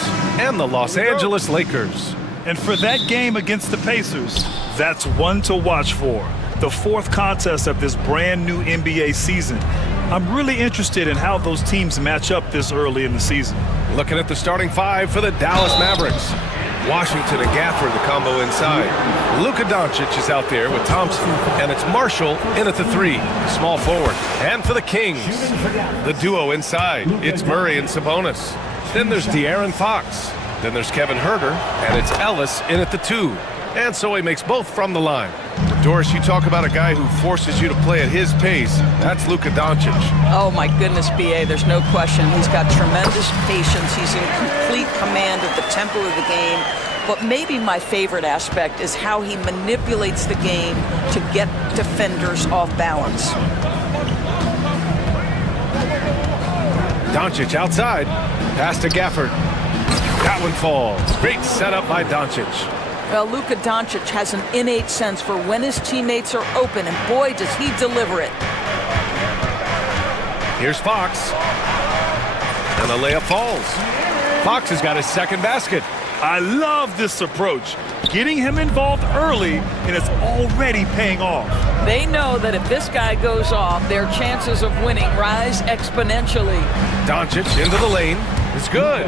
and the Los Angeles Lakers. And for that game against the Pacers, that's one to watch for. The fourth contest of this brand new NBA season. I'm really interested in how those teams match up this early in the season. Looking at the starting five for the Dallas Mavericks. Washington and Gafford, the combo inside. Luka Doncic is out there with Thompson, and it's Marshall in at the three, small forward. And for the Kings, the duo inside. It's Murray and Sabonis. Then there's De'Aaron Fox. Then there's Kevin Herter, and it's Ellis in at the two. And so he makes both from the line. Doris, you talk about a guy who forces you to play at his pace. That's Luka Doncic. Oh, my goodness, B.A., there's no question. He's got tremendous patience. He's in complete command of the tempo of the game. But maybe my favorite aspect is how he manipulates the game to get defenders off balance. Doncic outside. Pass to Gafford. That one falls. Great setup by Doncic. Well, Luka Doncic has an innate sense for when his teammates are open, and boy, does he deliver it. Here's Fox. And the layup falls. Fox has got his second basket. I love this approach. Getting him involved early, and it's already paying off. They know that if this guy goes off, their chances of winning rise exponentially. Doncic into the lane. It's good.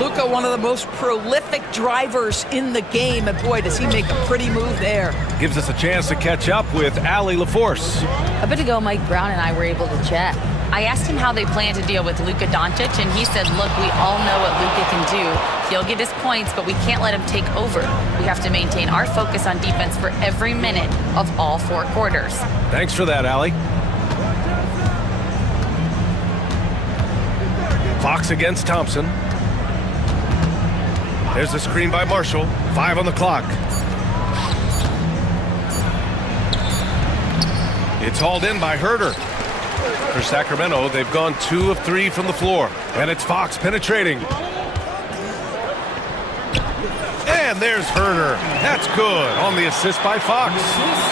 Luka, one of the most prolific drivers in the game, and boy, does he make a pretty move there. Gives us a chance to catch up with Allie LaForce. A bit ago, Mike Brown and I were able to chat. I asked him how they plan to deal with Luka Doncic, and he said, look, we all know what Luka can do. He'll get his points, but we can't let him take over. We have to maintain our focus on defense for every minute of all four quarters. Thanks for that, Allie. Fox against Thompson. There's the screen by Marshall. 5 on the clock. It's hauled in by Herter. For Sacramento, they've gone 2 of 3 from the floor. And it's Fox penetrating. And there's Herter. That's good on the assist by Fox.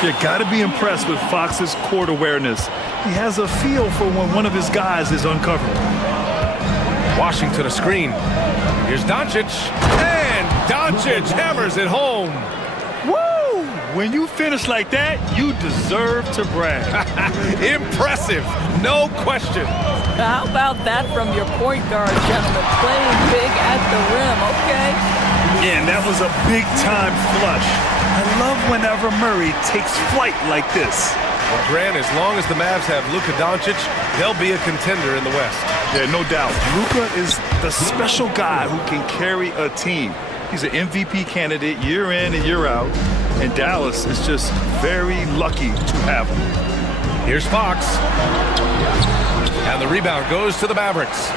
You got to be impressed with Fox's court awareness. He has a feel for when one of his guys is uncovered. Washington a screen. Here's Doncic. And Doncic hammers it home. Woo! When you finish like that, you deserve to brag. Impressive, no question. How about that from your point guard, gentlemen? Playing big at the rim, okay? Yeah, and that was a big-time flush. I love whenever Murray takes flight like this. Well, Grant, as long as the Mavs have Luka Doncic, they'll be a contender in the West. Yeah, no doubt. Luka is the special guy who can carry a team. He's an MVP candidate year in and year out, and Dallas is just very lucky to have him. Here's Fox. And the rebound goes to the Mavericks.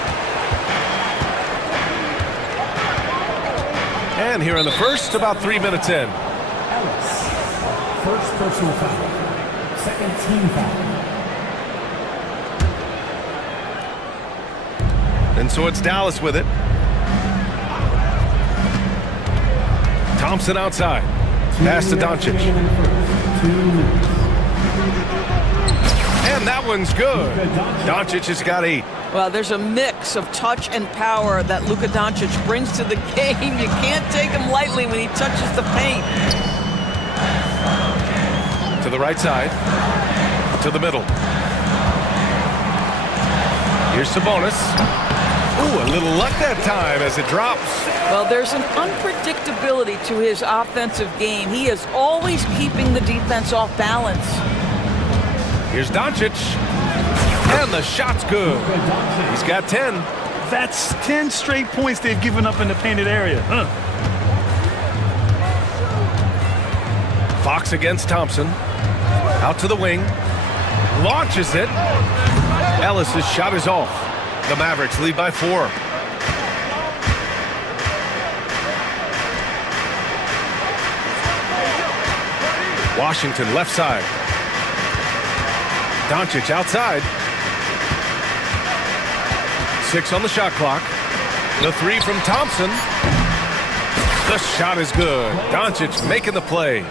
And here in the first, about 3 minutes in. First personal foul. Second team foul. And so it's Dallas with it. Thompson outside. Pass to Doncic. And that one's good. Doncic has got 8. Well, there's a mix of touch and power that Luka Doncic brings to the game. You can't take him lightly when he touches the paint. To the right side. To the middle. Here's Sabonis. Ooh, a little luck that time as it drops. Well, there's an unpredictability to his offensive game. He is always keeping the defense off balance. Here's Doncic. And the shot's good. He's got 10. That's 10 straight points they've given up in the painted area. Fox against Thompson. Out to the wing. Launches it. Ellis's shot is off. The Mavericks lead by 4. Washington left side. Doncic outside. 6 on the shot clock. The 3 from Thompson. The shot is good. Doncic making the play.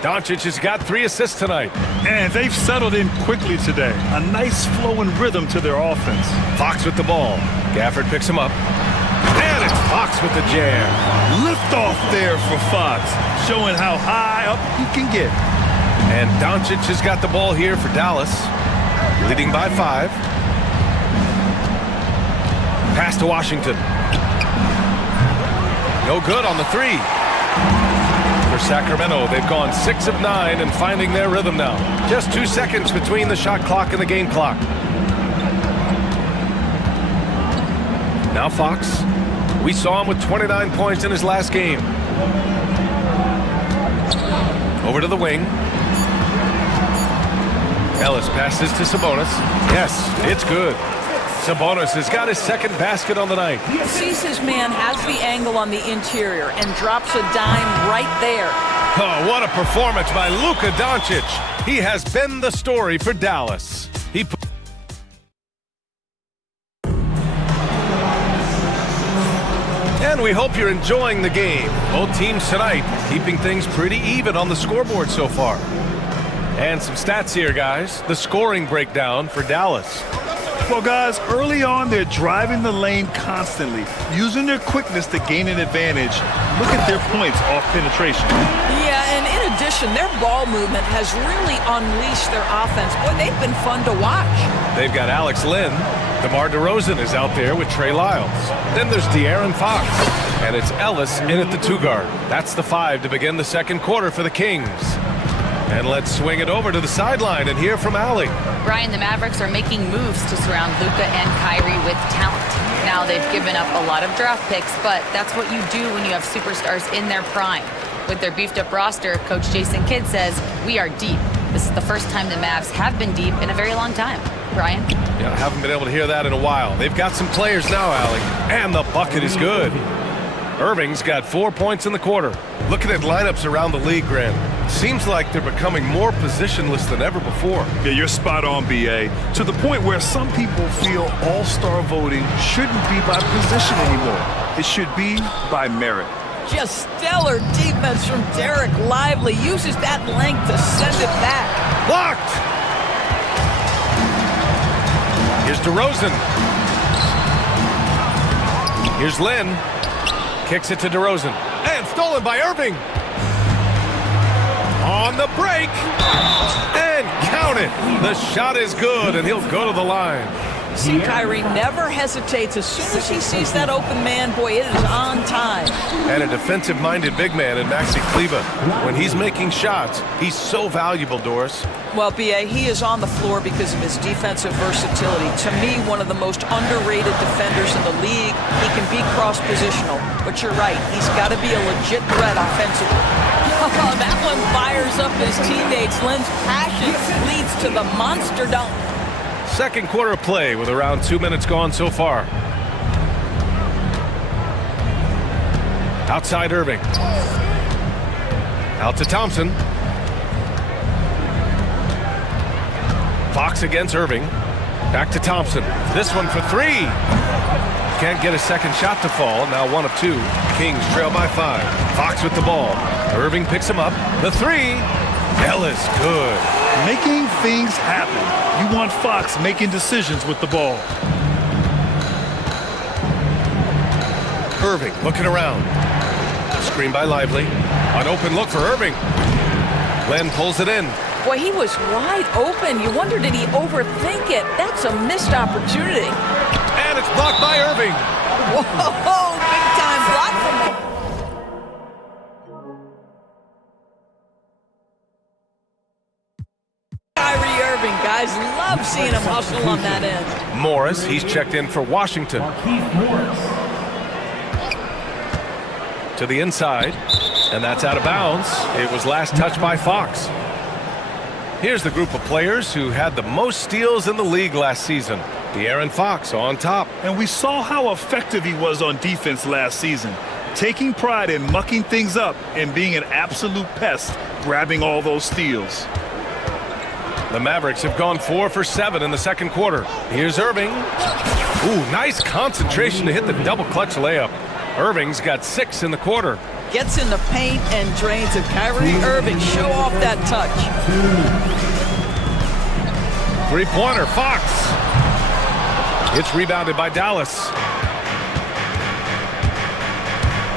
Doncic has got 3 assists tonight. And they've settled in quickly today. A nice flow and rhythm to their offense. Fox with the ball. Gafford picks him up. Fox with the jam. Lift off there for Fox, showing how high up he can get. And Doncic has got the ball here for Dallas, leading by 5. Pass to Washington. No good on the 3. For Sacramento, they've gone 6 of 9 and finding their rhythm now. Just 2 seconds between the shot clock and the game clock. Now Fox. We saw him with 29 points in his last game. Over to the wing. Ellis passes to Sabonis. Yes, it's good. Sabonis has got his second basket on the night. Sees his man, has the angle on the interior, and drops a dime right there. Oh, what a performance by Luka Doncic. He has been the story for Dallas. And we hope you're enjoying the game. Both teams tonight keeping things pretty even on the scoreboard so far. And some stats here, guys. The scoring breakdown for Dallas. Well, guys, early on, they're driving the lane constantly, using their quickness to gain an advantage. Look at their points off penetration. Yeah, and in addition, their ball movement has really unleashed their offense. Boy, they've been fun to watch. They've got Alex Lynn. DeMar DeRozan is out there with Trey Lyles. Then there's De'Aaron Fox. And it's Ellis in at the 2 guard. That's the 5 to begin the second quarter for the Kings. And let's swing it over to the sideline and hear from Allie. Brian, the Mavericks are making moves to surround Luka and Kyrie with talent. Now they've given up a lot of draft picks, but that's what you do when you have superstars in their prime. With their beefed up roster, Coach Jason Kidd says, we are deep. This is the first time the Mavs have been deep in a very long time. Brian? Yeah, I haven't been able to hear that in a while. They've got some players now, Allie. And the bucket is good. Irving's got 4 points in the quarter. Looking at lineups around the league, Grant, seems like they're becoming more positionless than ever before. Yeah, you're spot on, B.A. To the point where some people feel all-star voting shouldn't be by position anymore. It should be by merit. Just stellar defense from Derek Lively. Uses that length to send it back. Blocked! Here's DeRozan. Here's Lynn. Kicks it to DeRozan. And stolen by Irving. On the break. And count it. The shot is good, and he'll go to the line. See, Kyrie never hesitates. As soon as he sees that open man, boy, it is on time. And a defensive-minded big man in Maxi Kleber. When he's making shots, he's so valuable, Doris. Well, B.A., he is on the floor because of his defensive versatility. To me, one of the most underrated defenders in the league. He can be cross-positional, but you're right. He's got to be a legit threat offensively. Oh, that one fires up his teammates. Lynn's passion leads to the monster dunk. Second quarter of play with around 2 minutes gone so far. Outside Irving. Out to Thompson. Fox against Irving. Back to Thompson. This one for 3. Can't get a second shot to fall. Now 1 of 2. Kings trail by 5. Fox with the ball. Irving picks him up. The 3. Ellis good. Making things happen. You want Fox making decisions with the ball. Irving looking around. Screen by Lively. An open look for Irving. Len pulls it in. Boy, he was wide open. You wonder, did he overthink it? That's a missed opportunity. And it's blocked by Irving. Whoa, big time block from him. Kyrie Irving, guys, love seeing him hustle on that end. Morris, he's checked in for Washington. To the inside, and that's out of bounds. It was last touched by Fox. Here's the group of players who had the most steals in the league last season. De'Aaron Fox on top. And we saw how effective he was on defense last season, taking pride in mucking things up and being an absolute pest, grabbing all those steals. The Mavericks have gone 4 for 7 in the second quarter. Here's Irving. Ooh, nice concentration to hit the double clutch layup. Irving's got 6 in the quarter. Gets in the paint and drains it. Kyrie Irving, show off that touch. Three-pointer, Fox. It's rebounded by Dallas.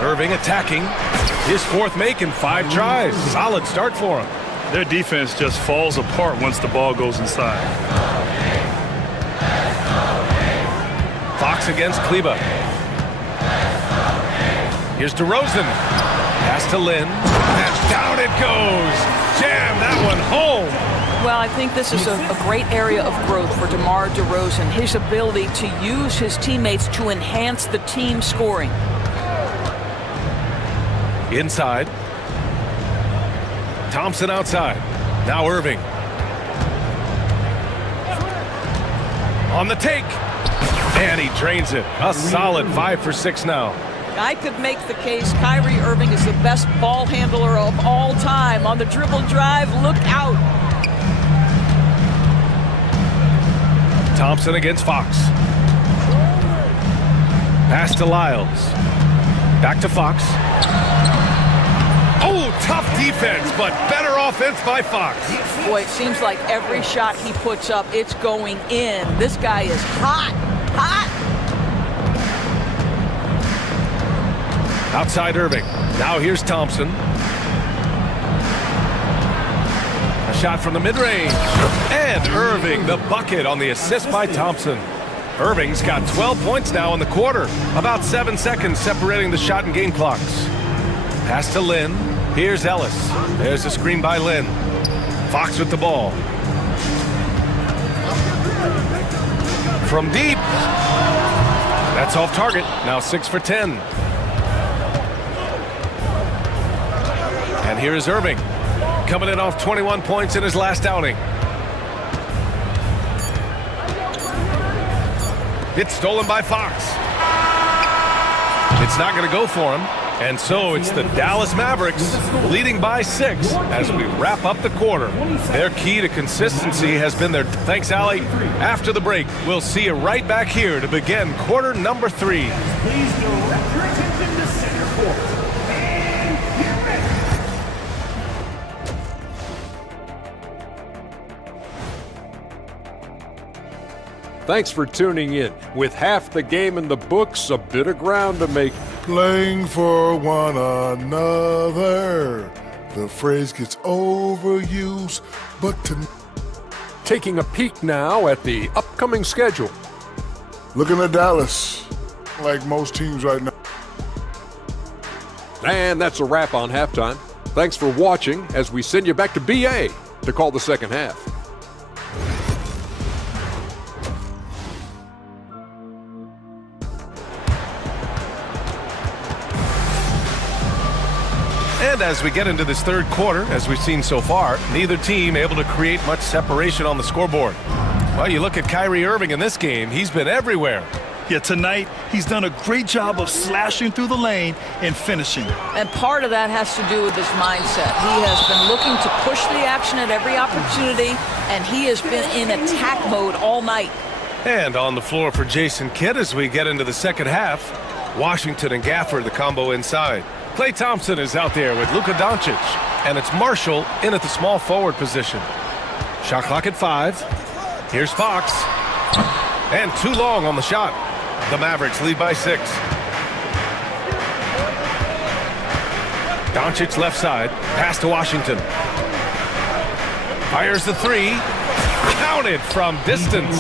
Irving attacking. His fourth make in 5 tries. Solid start for him. Their defense just falls apart once the ball goes inside. Fox against Kleba. Here's DeRozan. Pass to Lynn. And down it goes. Jam that one home. Well, I think this is a great area of growth for DeMar DeRozan. His ability to use his teammates to enhance the team scoring. Inside. Thompson outside. Now Irving. On the take. And he drains it. A solid 5 for 6 now. I could make the case Kyrie Irving is the best ball handler of all time. On the dribble drive, look out. Thompson against Fox. Pass to Lyles. Back to Fox. Oh, tough defense, but better offense by Fox. Boy, it seems like every shot he puts up, it's going in. This guy is hot, hot. Outside Irving. Now here's Thompson. A shot from the mid-range. And Irving, the bucket on the assist by Thompson. Irving's got 12 points now in the quarter. About 7 seconds separating the shot and game clocks. Pass to Lynn. Here's Ellis. There's a screen by Lynn. Fox with the ball. From deep. That's off target. Now 6 for 10. And here is Irving. Coming in off 21 points in his last outing. It's stolen by Fox. It's not going to go for him. And so it's the Dallas Mavericks leading by 6 as we wrap up the quarter. Their key to consistency has been their... Thanks, Allie. After the break, we'll see you right back here to begin quarter number 3. Please direct your attention to center court. And get ready. Thanks for tuning in. With half the game in the books, a bit of ground to make. Playing for one another. The phrase gets overused, but Taking a peek now at the upcoming schedule. looking at Dallas, like most teams right now. And that's a wrap on halftime. Thanks for watching as we send you back to BA to call the second half. And as we get into this third quarter, as we've seen so far, neither team able to create much separation on the scoreboard. Well, you look at Kyrie Irving in this game, he's been everywhere. Yeah, tonight, he's done a great job of slashing through the lane and finishing. And part of that has to do with his mindset. He has been looking to push the action at every opportunity, and he has been in attack mode all night. And on the floor for Jason Kidd as we get into the second half, Washington and Gafford, the combo inside. Klay Thompson is out there with Luka Doncic, and it's Marshall in at the small forward position. Shot clock at 5. Here's Fox. And too long on the shot. The Mavericks lead by 6. Doncic left side. Pass to Washington. Fires the 3. Counted from distance.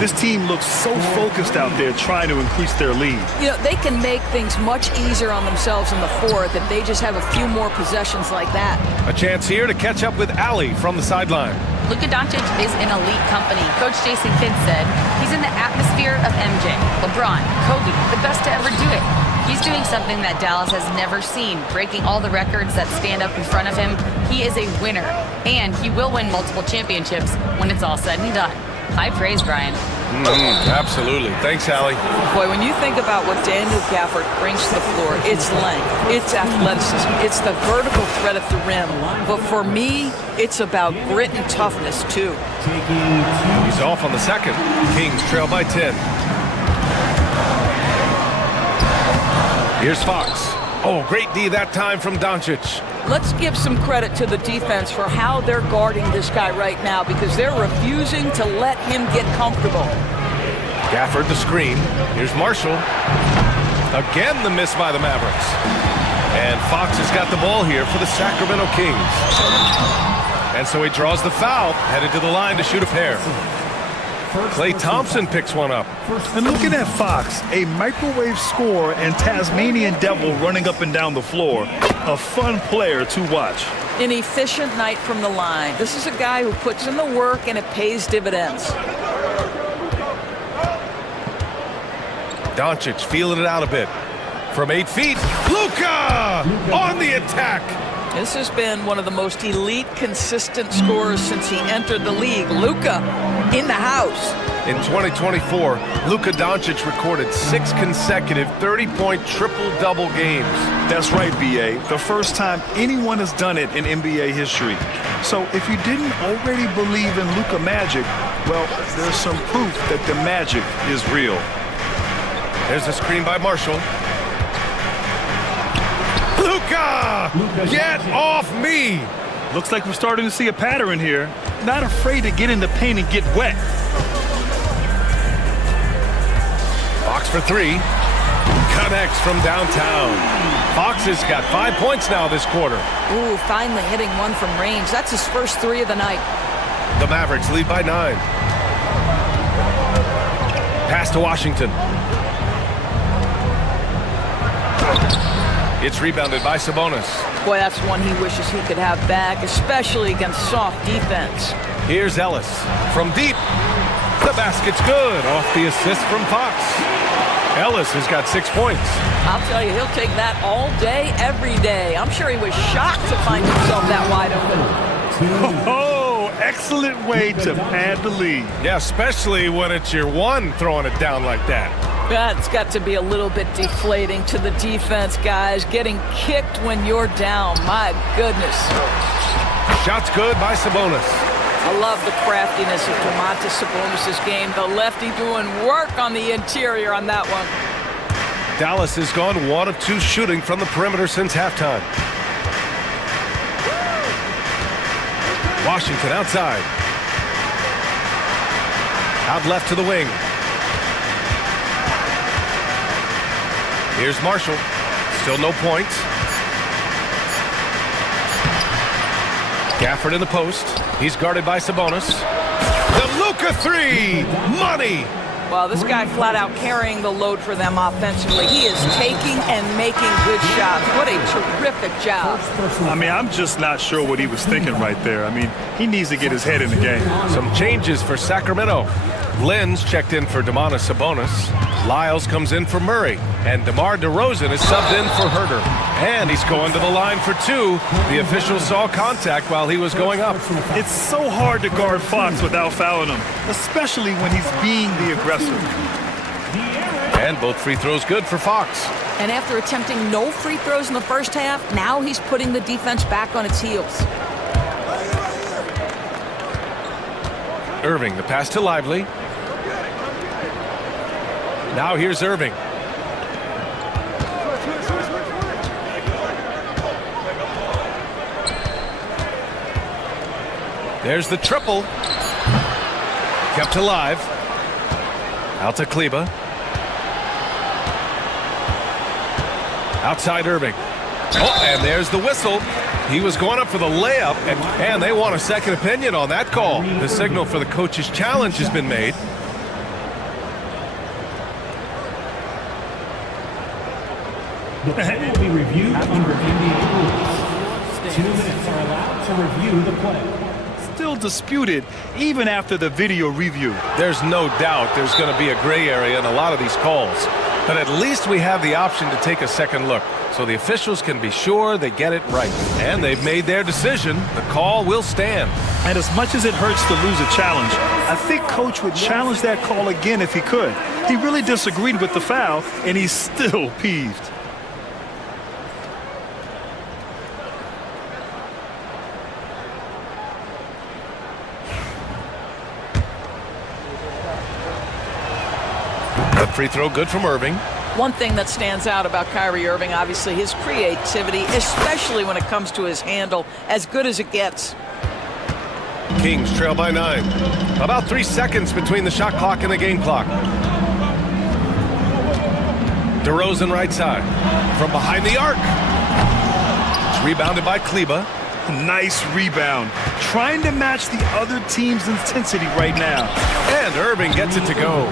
This team looks so focused out there trying to increase their lead. You know, they can make things much easier on themselves in the fourth if they just have a few more possessions like that. A chance here to catch up with Allie from the sideline. Luka Doncic is in elite company. Coach Jason Kidd said he's in the atmosphere of MJ, LeBron, Kobe, the best to ever do it. He's doing something that Dallas has never seen, breaking all the records that stand up in front of him. He is a winner, and he will win multiple championships when it's all said and done. High praise, Brian. Absolutely. Thanks, Allie. Boy, when you think about what Daniel Gafford brings to the floor, it's length, it's athleticism, it's the vertical threat at the rim. But for me, it's about grit and toughness, too. He's off on the second. Kings trail by 10. Here's Fox. Oh, great D that time from Doncic. Let's give some credit to the defense for how they're guarding this guy right now because they're refusing to let him get comfortable. Gafford the screen. Here's Marshall. Again, the miss by the Mavericks. And Fox has got the ball here for the Sacramento Kings. And so he draws the foul, headed to the line to shoot a pair. Klay Thompson picks one up. And looking at Fox, a microwave scorer and Tasmanian devil running up and down the floor. A fun player to watch. An efficient night from the line. This is a guy who puts in the work and it pays dividends. Doncic feeling it out a bit. From 8 feet, Luka on the attack. This has been one of the most elite, consistent scorers since he entered the league. Luka in the house. In 2024, Luka Doncic recorded 6 consecutive 30-point triple-double games. That's right, B.A. The first time anyone has done it in NBA history. So if you didn't already believe in Luka magic, well, there's some proof that the magic is real. There's a screen by Marshall. Luka! Get off me! Looks like we're starting to see a pattern here. Not afraid to get in the paint and get wet. Fox for 3. Connects from downtown. Fox has got 5 points now this quarter. Ooh, finally hitting one from range. That's his first 3 of the night. The Mavericks lead by 9. Pass to Washington. It's rebounded by Sabonis. Boy, that's one he wishes he could have back, especially against soft defense. Here's Ellis from deep. The basket's good off the assist from Fox. Ellis has got 6 points. I'll tell you, he'll take that all day, every day. I'm sure he was shocked to find himself that wide open. Oh, excellent way to pad the lead. Yeah, especially when it's your one throwing it down like that. That's got to be a little bit deflating to the defense, guys. Getting kicked when you're down. My goodness. Shot's good by Sabonis. I love the craftiness of Domantas Sabonis' game. The lefty doing work on the interior on that one. Dallas has gone 1 of 2 shooting from the perimeter since halftime. Washington outside. Out left to the wing. Here's Marshall. Still no points. Gafford in the post. He's guarded by Sabonis. The Luka 3! Money! Well, this guy flat out carrying the load for them offensively. He is taking and making good shots. What a terrific job. I mean, I'm just not sure what he was thinking right there. I mean, he needs to get his head in the game. Some changes for Sacramento. Lenz checked in for Domantas Sabonis. Lyles comes in for Murray. And DeMar DeRozan is subbed in for Herter. And he's going to the line for 2. The official saw contact while he was going up. It's so hard to guard Fox without fouling him, especially when he's being the aggressor. And both free throws good for Fox. And after attempting no free throws in the first half, now he's putting the defense back on its heels. Irving, the pass to Lively. Now here's Irving. There's the triple. Kept alive. Out to Kleba. Outside Irving. Oh, and there's the whistle. He was going up for the layup, and they want a second opinion on that call. The signal for the coach's challenge has been made. The play will be reviewed under NBA rules. 2 minutes are allowed to review the play. Still disputed even after the video review. There's no doubt there's going to be a gray area in a lot of these calls. But at least we have the option to take a second look, so the officials can be sure they get it right. And they've made their decision. The call will stand. And as much as it hurts to lose a challenge, I think Coach would challenge that call again if he could. He really disagreed with the foul, and he's still peeved. The free throw good from Irving. One thing that stands out about Kyrie Irving, obviously, his creativity, especially when it comes to his handle, as good as it gets. Kings trail by 9. About 3 seconds between the shot clock and the game clock. DeRozan right side. From behind the arc. It's rebounded by Kleba. Nice rebound. Trying to match the other team's intensity right now. And Irving gets it to go.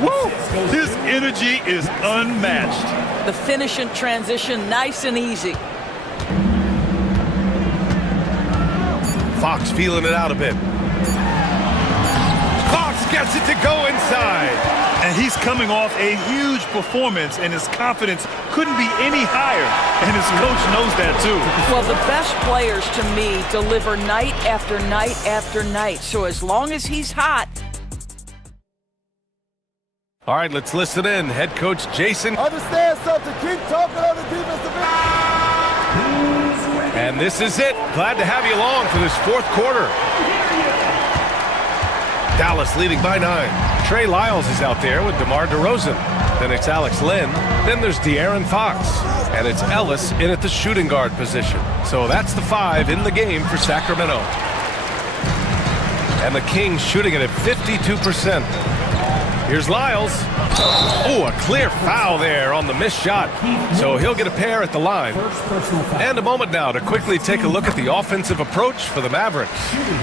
Woo! His energy is unmatched. The finish and transition, nice and easy. Fox feeling it out a bit. Fox gets it to go inside. And he's coming off a huge performance, and his confidence couldn't be any higher. And his coach knows that, too. Well, the best players, to me, deliver night after night after night. So as long as he's hot. All right, let's listen in. Head coach Jason. Understand something. Keep talking on the defensive end. And this is it. Glad to have you along for this fourth quarter. Dallas leading by 9. Trey Lyles is out there with DeMar DeRozan. Then it's Alex Len. Then there's De'Aaron Fox. And it's Ellis in at the shooting guard position. So that's the 5 in the game for Sacramento. And the Kings shooting it at 52%. Here's Lyles. Oh, a clear foul there on the missed shot. So he'll get a pair at the line. And a moment now to quickly take a look at the offensive approach for the Mavericks.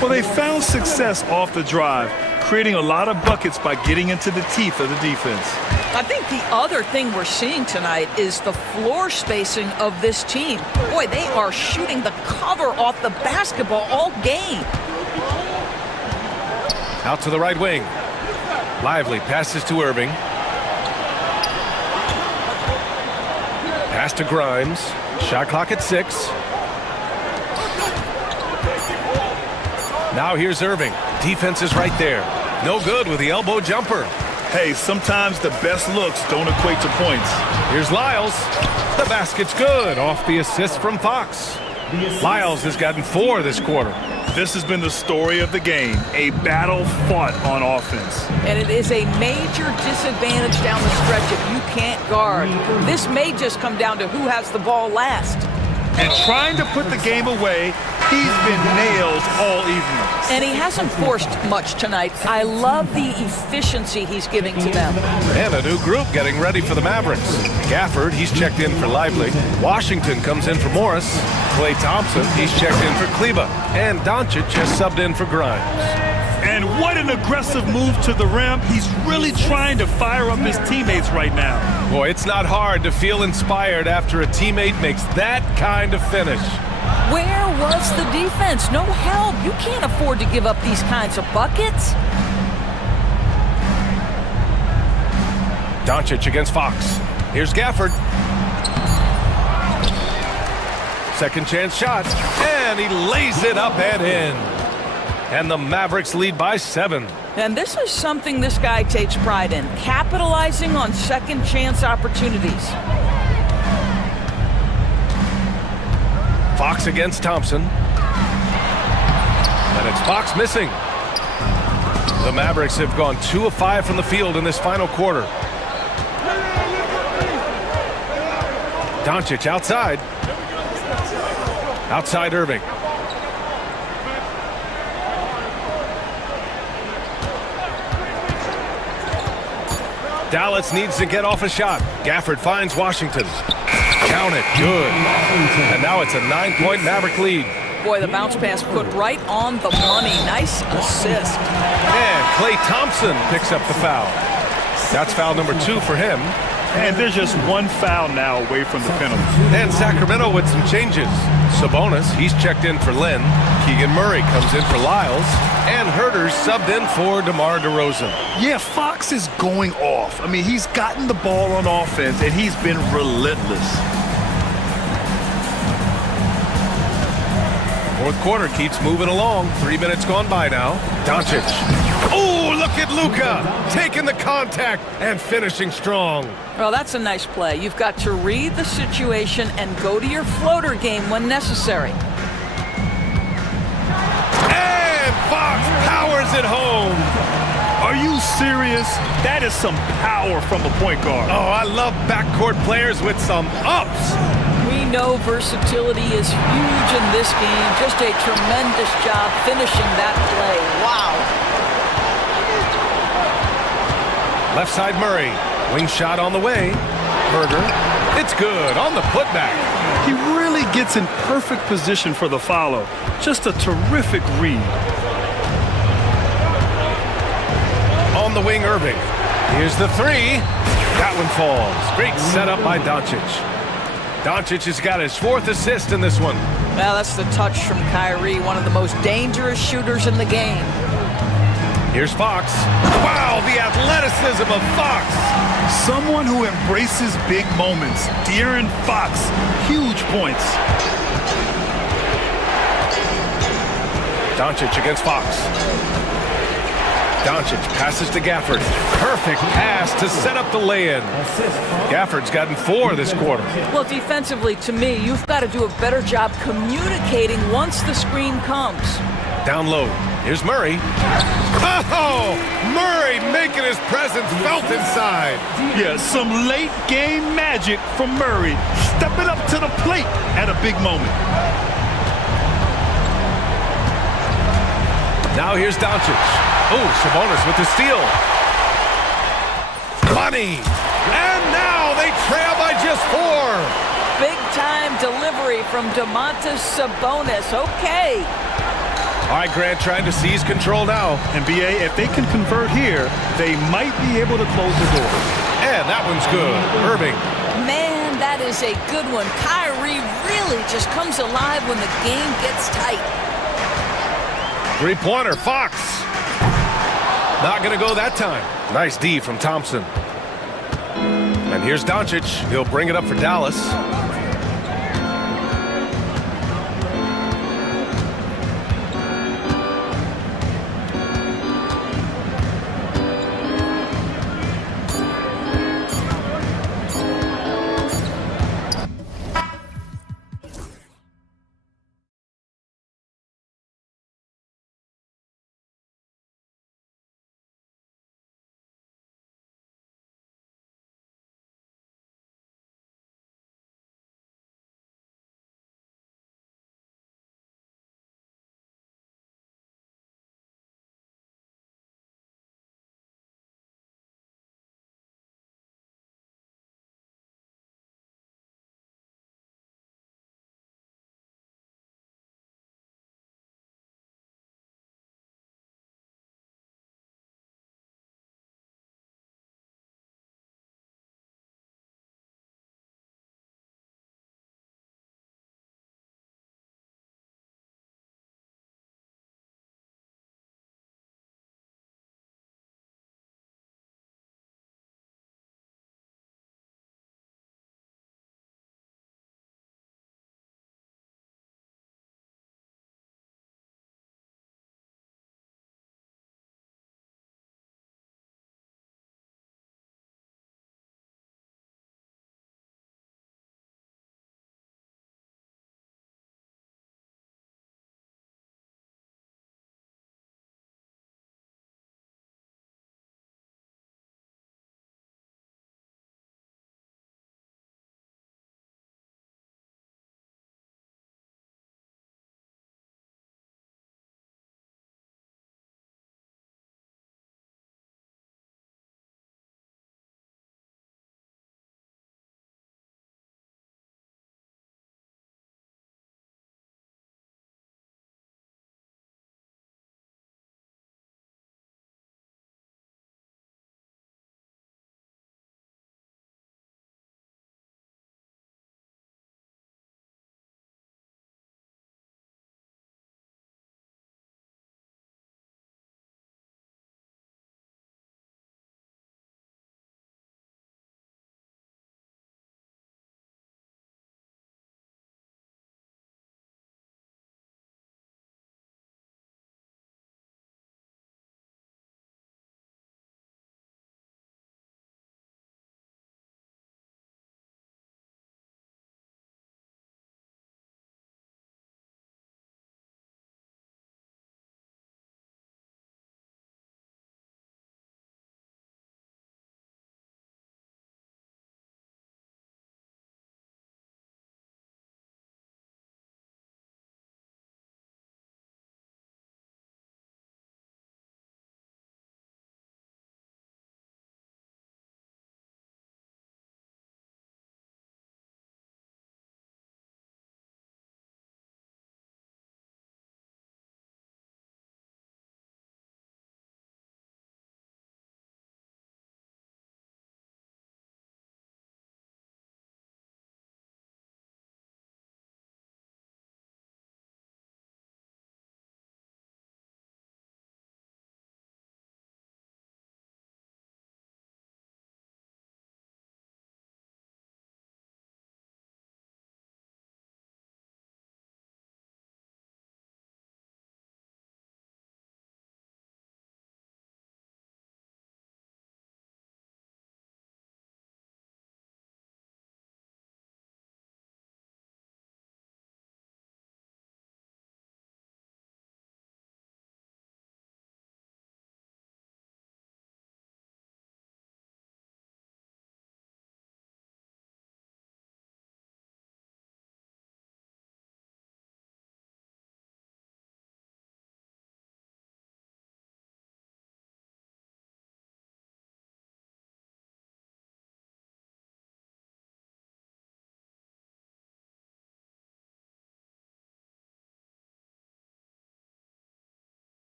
Well, they found success off the drive, creating a lot of buckets by getting into the teeth of the defense. I think the other thing we're seeing tonight is the floor spacing of this team. Boy, they are shooting the cover off the basketball all game. Out to the right wing. Lively passes to Irving. Pass to Grimes. Shot clock at 6. Now here's Irving. Defense is right there. No good with the elbow jumper. Hey, sometimes the best looks don't equate to points. Here's Lyles. The basket's good off the assist from Fox. Lyles has gotten 4 this quarter. This has been the story of the game, a battle fought on offense. And it is a major disadvantage down the stretch if you can't guard. This may just come down to who has the ball last. And trying to put the game away, he's been nailed all evening. And he hasn't forced much tonight. I love the efficiency he's giving to them. And a new group getting ready for the Mavericks. Gafford, he's checked in for Lively. Washington comes in for Morris. Klay Thompson, he's checked in for Kleba. And Doncic has subbed in for Grimes. And what an aggressive move to the rim. He's really trying to fire up his teammates right now. Boy, it's not hard to feel inspired after a teammate makes that kind of finish. Where was the defense? No help. You can't afford to give up these kinds of buckets. Doncic against Fox. Here's Gafford. Second chance shot. And he lays it up and in. And the Mavericks lead by 7. And this is something this guy takes pride in, capitalizing on second chance opportunities. Fox against Thompson. And it's Fox missing. The Mavericks have gone 2 of 5 from the field in this final quarter. Doncic outside. Outside Irving. Dallas needs to get off a shot. Gafford finds Washington. Count it. Good. And now it's a 9-point Maverick lead. Boy, the bounce pass put right on the money. Nice assist. And Klay Thompson picks up the foul. That's foul number 2 for him. And there's just 1 foul now away from the penalty. And Sacramento with some changes. Sabonis, he's checked in for Len. Keegan Murray comes in for Lyles. And Herter's subbed in for DeMar DeRozan. Yeah, Fox is going off. I mean, he's gotten the ball on offense, and he's been relentless. Fourth quarter keeps moving along. 3 minutes gone by now. Doncic. Oh, look at Luka taking the contact and finishing strong. Well, that's a nice play. You've got to read the situation and go to your floater game when necessary. And Fox powers it home. Are you serious? That is some power from a point guard. Oh, I love backcourt players with some ups. We know versatility is huge in this game. Just a tremendous job finishing that play. Wow. Left side Murray. Wing shot on the way. Herder. It's good on the putback. He really gets in perfect position for the follow. Just a terrific read. On the wing, Irving. Here's the three. That one falls. Great setup by Doncic. Doncic has got his 4th assist in this one. Well, that's the touch from Kyrie, one of the most dangerous shooters in the game. Here's Fox. Wow, the athleticism of Fox. Someone who embraces big moments. De'Aaron Fox, huge points. Doncic against Fox. Doncic passes to Gafford. Perfect pass to set up the lay-in. Gafford's gotten 4 this quarter. Well, defensively, to me, you've got to do a better job communicating once the screen comes. Down low. Here's Murray. Oh! Murray making his presence felt inside. Yeah, some late game magic from Murray. Stepping up to the plate at a big moment. Now here's Doncic. Oh, Sabonis with the steal. Money. And now they trail by just 4. Big-time delivery from Domantas Sabonis. Okay. All right, Grant trying to seize control now. And BA, if they can convert here, they might be able to close the door. And that one's good. Irving. Man, that is a good one. Kyrie really just comes alive when the game gets tight. Three-pointer, Fox. Not going to go that time. Nice D from Thompson. And here's Doncic. He'll bring it up for Dallas.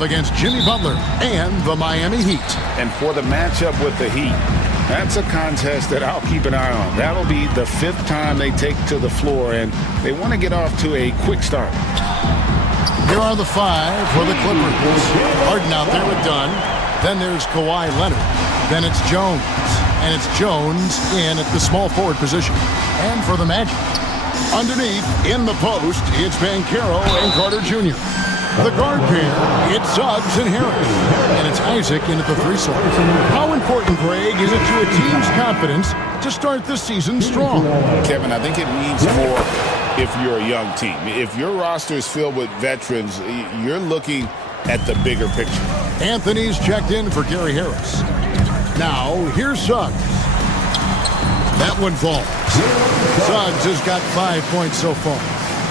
against Jimmy Butler and the Miami Heat. And for the matchup with the Heat, that's a contest that I'll keep an eye on. That'll be the 5th time they take to the floor, and they want to get off to a quick start. Here are the 5 for the Clippers. Harden out there with Dunn. Then there's Kawhi Leonard. Then it's Jones. And it's Jones in at the small forward position. And for the Magic, underneath, in the post, it's Banchero and Carter Jr. The guard pair, it's Suggs and Harris. And it's Isaac in at the 3 slot. How important, Greg, is it to a team's confidence to start this season strong? Kevin, I think it means more if you're a young team. If your roster is filled with veterans, you're looking at the bigger picture. Anthony's checked in for Gary Harris. Now, here's Suggs. That one falls. Suggs has got 5 points so far.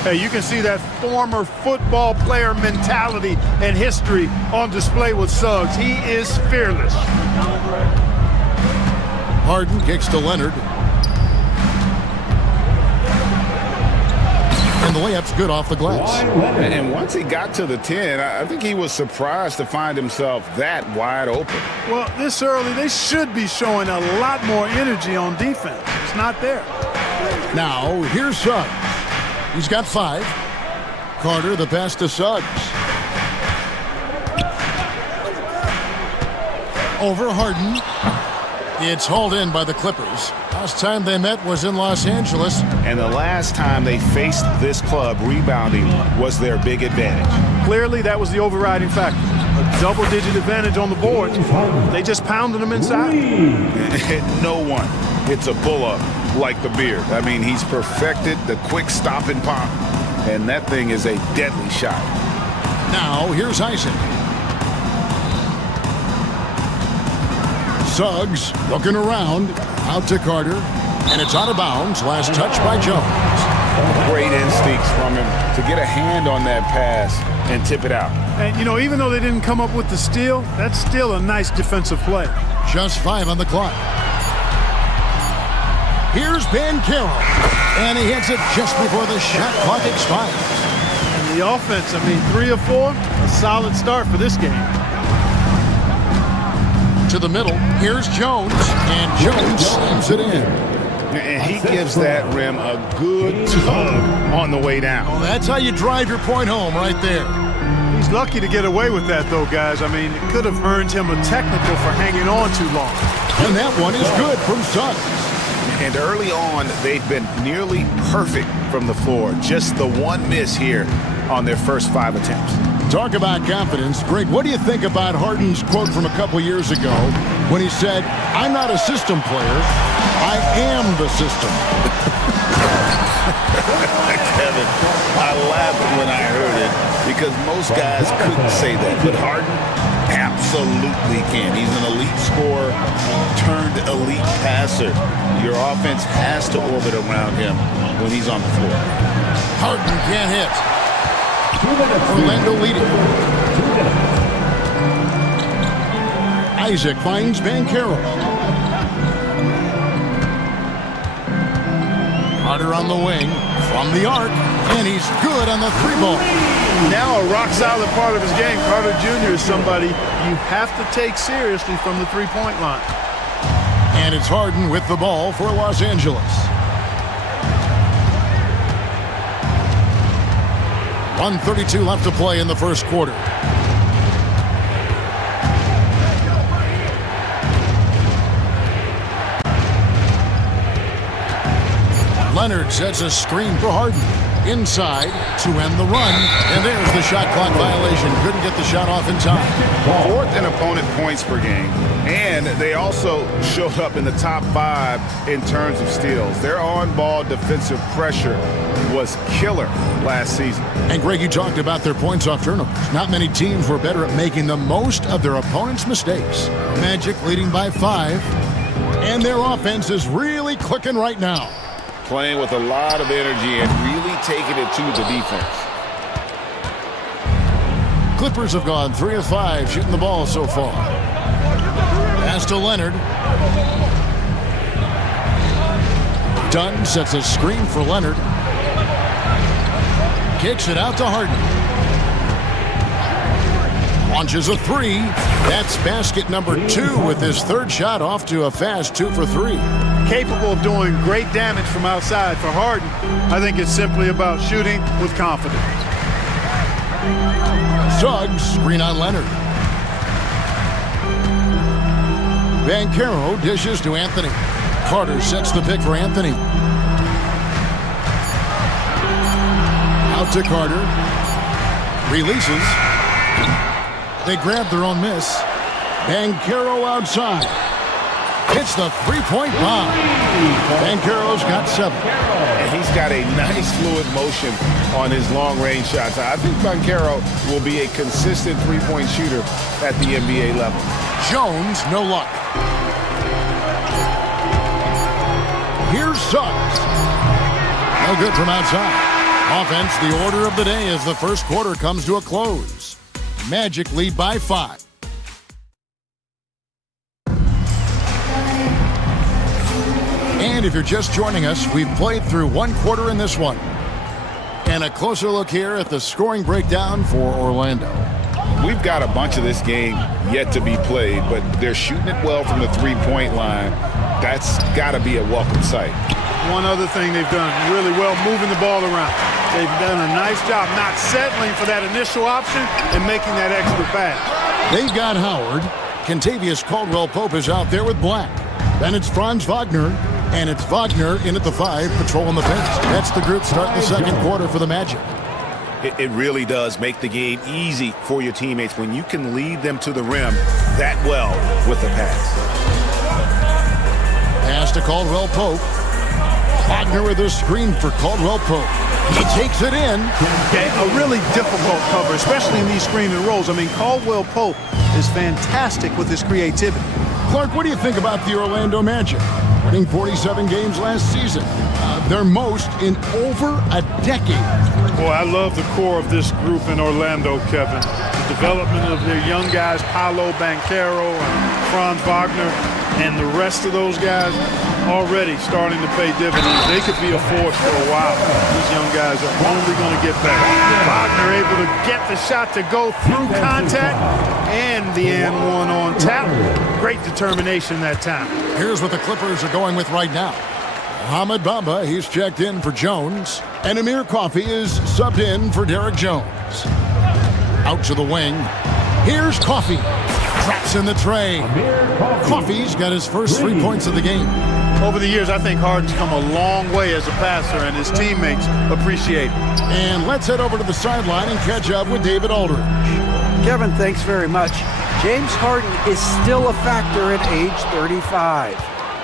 Hey, you can see that former football player mentality and history on display with Suggs. He is fearless. Harden kicks to Leonard. And the layup's good off the glass. And once he got to the 10, I think he was surprised to find himself that wide open. Well, this early, they should be showing a lot more energy on defense. It's not there. Now, here's Suggs. He's got 5. Carter, the pass to Suggs. Over Harden. It's hauled in by the Clippers. Last time they met was in Los Angeles. And the last time they faced this club, rebounding was their big advantage. Clearly, that was the overriding factor. A double-digit advantage on the boards. They just pounded them inside. No one hits a pull-up like the Beard. I mean, he's perfected the quick stop and pop. And that thing is a deadly shot. Now, here's Isaac. Suggs looking around, out to Carter, and it's out of bounds. Last touch by Jones. Great instincts from him to get a hand on that pass and tip it out. And, you know, even though they didn't come up with the steal, that's still a nice defensive play. Just 5 on the clock. Here's Banchero, and he hits it just before the shot clock expires. And the offense, I mean, 3 of 4, a solid start for this game. To the middle, here's Jones, and Jones slams it in. And he gives that rim a good tug on the way down. Well, that's how you drive your point home right there. He's lucky to get away with that, though, guys. I mean, it could have earned him a technical for hanging on too long. And that one is good from Suggs. And early on, they've been nearly perfect from the floor. Just the one miss here on their first 5 attempts. Talk about confidence. Greg, what do you think about Harden's quote from a couple years ago when he said, "I'm not a system player, I am the system"? Kevin, I laughed when I heard it because most guys couldn't say that, but Harden absolutely can. He's an elite scorer turned elite passer. Your offense has to orbit around him when he's on the floor. Harden can't hit. Orlando leading. Isaac finds Banchero. Carter on the wing from the arc, and he's good on the 3 ball. Now a rock-solid part of his game. Carter Jr. is somebody you have to take seriously from the 3-point line. And it's Harden with the ball for Los Angeles. 1:32 left to play in the first quarter. Leonard sets a screen for Harden. Inside to end the run. And there's the shot clock violation. Couldn't get the shot off in time. 4th in opponent points per game. And they also showed up in the top 5 in terms of steals. Their on-ball defensive pressure was killer last season. And Greg, you talked about their points off turnovers. Not many teams were better at making the most of their opponent's mistakes. Magic leading by 5. And their offense is really clicking right now. Playing with a lot of energy and really taking it to the defense. Clippers have gone 3 of 5 shooting the ball so far. Pass to Leonard. Dunn sets a screen for Leonard. Kicks it out to Harden. Launches a three. That's basket number 2 with his third shot off to a fast 2 for 3. Capable of doing great damage from outside. For Harden, I think it's simply about shooting with confidence. Suggs, screen on Leonard. Banchero dishes to Anthony. Carter sets the pick for Anthony. Out to Carter. Releases. They grab their own miss. Banchero outside. Hits the three-point bomb. Banchero's got 7. And he's got a nice fluid motion on his long-range shots. I think Banchero will be a consistent three-point shooter at the NBA level. Jones, no luck. Here's Suggs. No good from outside. Offense, the order of the day as the first quarter comes to a close. Magic lead by 5. And if you're just joining us, we've played through one quarter in this one. And a closer look here at the scoring breakdown for Orlando. We've got a bunch of this game yet to be played, but they're shooting it well from the three-point line. That's got to be a welcome sight. One other thing they've done really well, moving the ball around. They've done a nice job not settling for that initial option and making that extra pass. They've got Howard. Kentavious Caldwell-Pope is out there with Black. Then it's Franz Wagner. And it's Wagner in at the 5, patrolling the paint. That's the group starting the second quarter for the Magic. It really does make the game easy for your teammates when you can lead them to the rim that well with the pass. Pass to Caldwell-Pope. Wagner with a screen for Caldwell-Pope. He takes it in. Okay, a really difficult cover, especially in these screen and rolls. I mean, Caldwell-Pope is fantastic with his creativity. Clark, what do you think about the Orlando Magic? Winning 47 games last season. Their most in over a decade. Boy, I love the core of this group in Orlando, Kevin. The development of their young guys, Paolo Banchero and Franz Wagner, and the rest of those guys already starting to pay dividends. They could be a force for a while. These young guys are only going to get better. Wagner able to get the shot to go through contact and the and one on tap. Great determination that time. Here's what the Clippers are going with right now. Mohamed Bamba, he's checked in for Jones. And Amir Coffey is subbed in for Derek Jones. Out to the wing. Here's Coffey. Traps in the tray. Coffey's got his first 3 points of the game. Over the years, I think Harden's come a long way as a passer, and his teammates appreciate it. And let's head over to the sideline and catch up with David Aldridge. Kevin, thanks very much. James Harden is still a factor at age 35.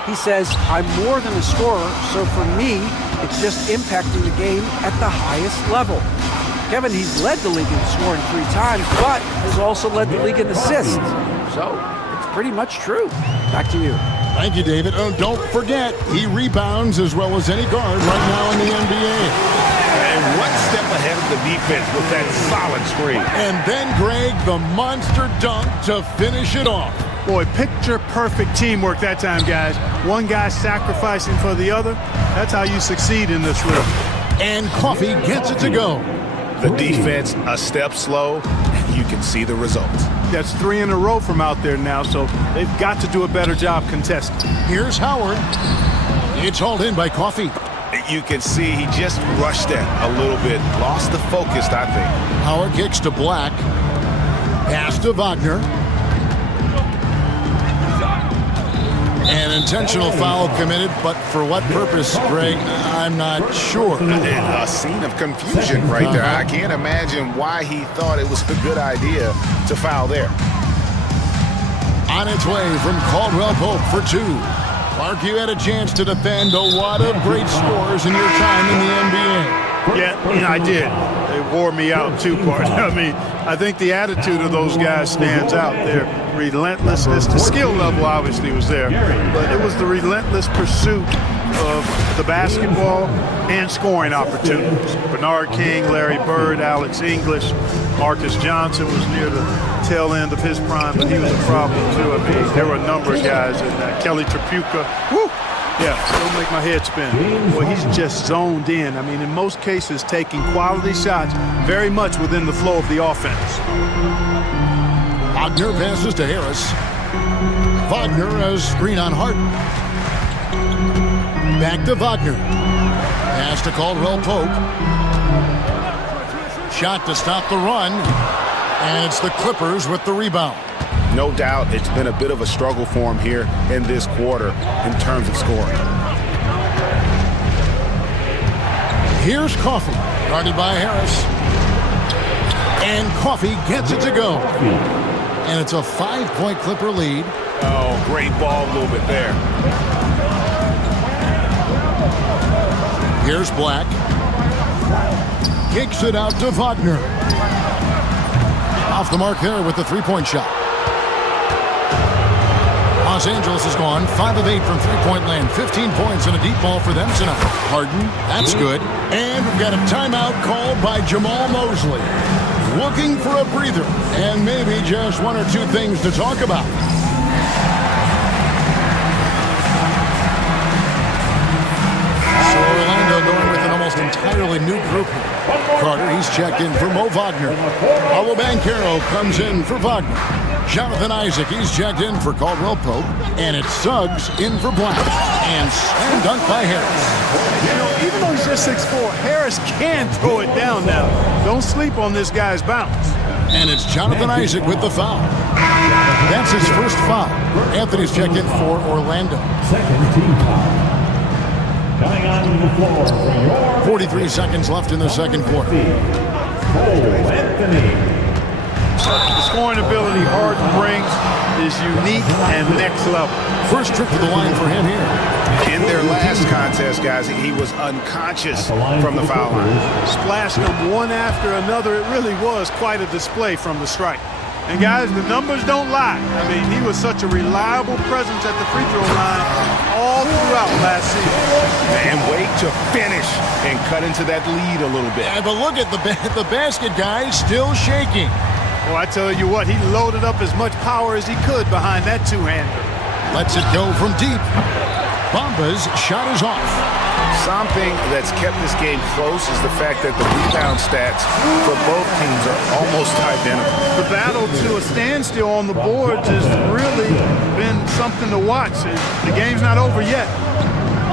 He says, I'm more than a scorer, so for me, it's just impacting the game at the highest level. Kevin, he's led the league in scoring 3 times, but has also led the league in assists. So it's pretty much true. Back to you. Thank you, David. Oh, don't forget, he rebounds as well as any guard right now in the NBA. And one step ahead of the defense with that solid screen. And then, Greg, the monster dunk to finish it off. Boy, picture-perfect teamwork that time, guys. One guy sacrificing for the other. That's how you succeed in this league. And Coffey gets it to go. The defense a step slow, and you can see the results. That's 3 in a row from out there now, so they've got to do a better job contesting. Here's Howard. It's hauled in by Coffey. You can see he just rushed that a little bit. Lost the focus, I think. Howard kicks to Black. Pass to Wagner. An intentional foul committed, but for what purpose, Greg, I'm not sure. A scene of confusion right there. I can't imagine why he thought it was a good idea to foul there. On its way from Caldwell-Pope for 2. Clark, you had a chance to defend a lot of great scores in your time in the NBA. Yeah, I did. They wore me out too, part. I mean, I think the attitude of those guys stands out. Their relentlessness, the skill level obviously was there, but it was the relentless pursuit of the basketball and scoring opportunities. Bernard King, Larry Bird, Alex English, Marcus Johnson was near the tail end of his prime, but he was a problem too. I mean, there were a number of guys in that. Kelly Tripucka. Woo! Yeah, still make my head spin. Boy, he's just zoned in. I mean, in most cases, taking quality shots very much within the flow of the offense. Wagner passes to Harris. Wagner has screen on Harden. Back to Wagner. Pass to Caldwell Pope. Shot to stop the run. And it's the Clippers with the rebound. No doubt it's been a bit of a struggle for him here in this quarter in terms of scoring. Here's Coffey, guarded by Harris. And Coffey gets it to go. And it's a 5-point Clipper lead. Oh, great ball movement there. Here's Black. Kicks it out to Wagner. Off the mark there with the three-point shot. Los Angeles has gone 5 of 8 from three-point land. 15 points and a deep ball for them tonight. Harden, that's good. And we've got a timeout called by Jamal Mosley. Looking for a breather and maybe just one or two things to talk about. So Orlando going with an almost entirely new group here. Carter, he's checked in for Mo Wagner. Paulo Banchero comes in for Wagner. Jonathan Isaac, he's checked in for Caldwell Pope. And it's Suggs in for Black. And slam dunk by Harris. You know, even though he's just 6'4", Harris can throw it down now. Don't sleep on this guy's bounce. And it's Jonathan Isaac with the foul. That's his first foul. Anthony's checked in for Orlando. Second team foul. Coming on the floor for your 43 seconds left in the second quarter. Anthony. The scoring ability Harden brings is unique and next level. First trip to the line for him here. In their last contest, guys, he was unconscious from the foul line. Splashed them one after another. It really was quite a display from the strike. And guys, the numbers don't lie. I mean, he was such a reliable presence at the free throw line all throughout last season. And wait to finish and cut into that lead a little bit. Yeah, but look at the basket guy still shaking. Well, I tell you what, he loaded up as much power as he could behind that two-hander. Lets it go from deep. Bamba's shot is off. Something that's kept this game close is the fact that the rebound stats for both teams are almost identical. The battle to a standstill on the boards has really been something to watch. The game's not over yet.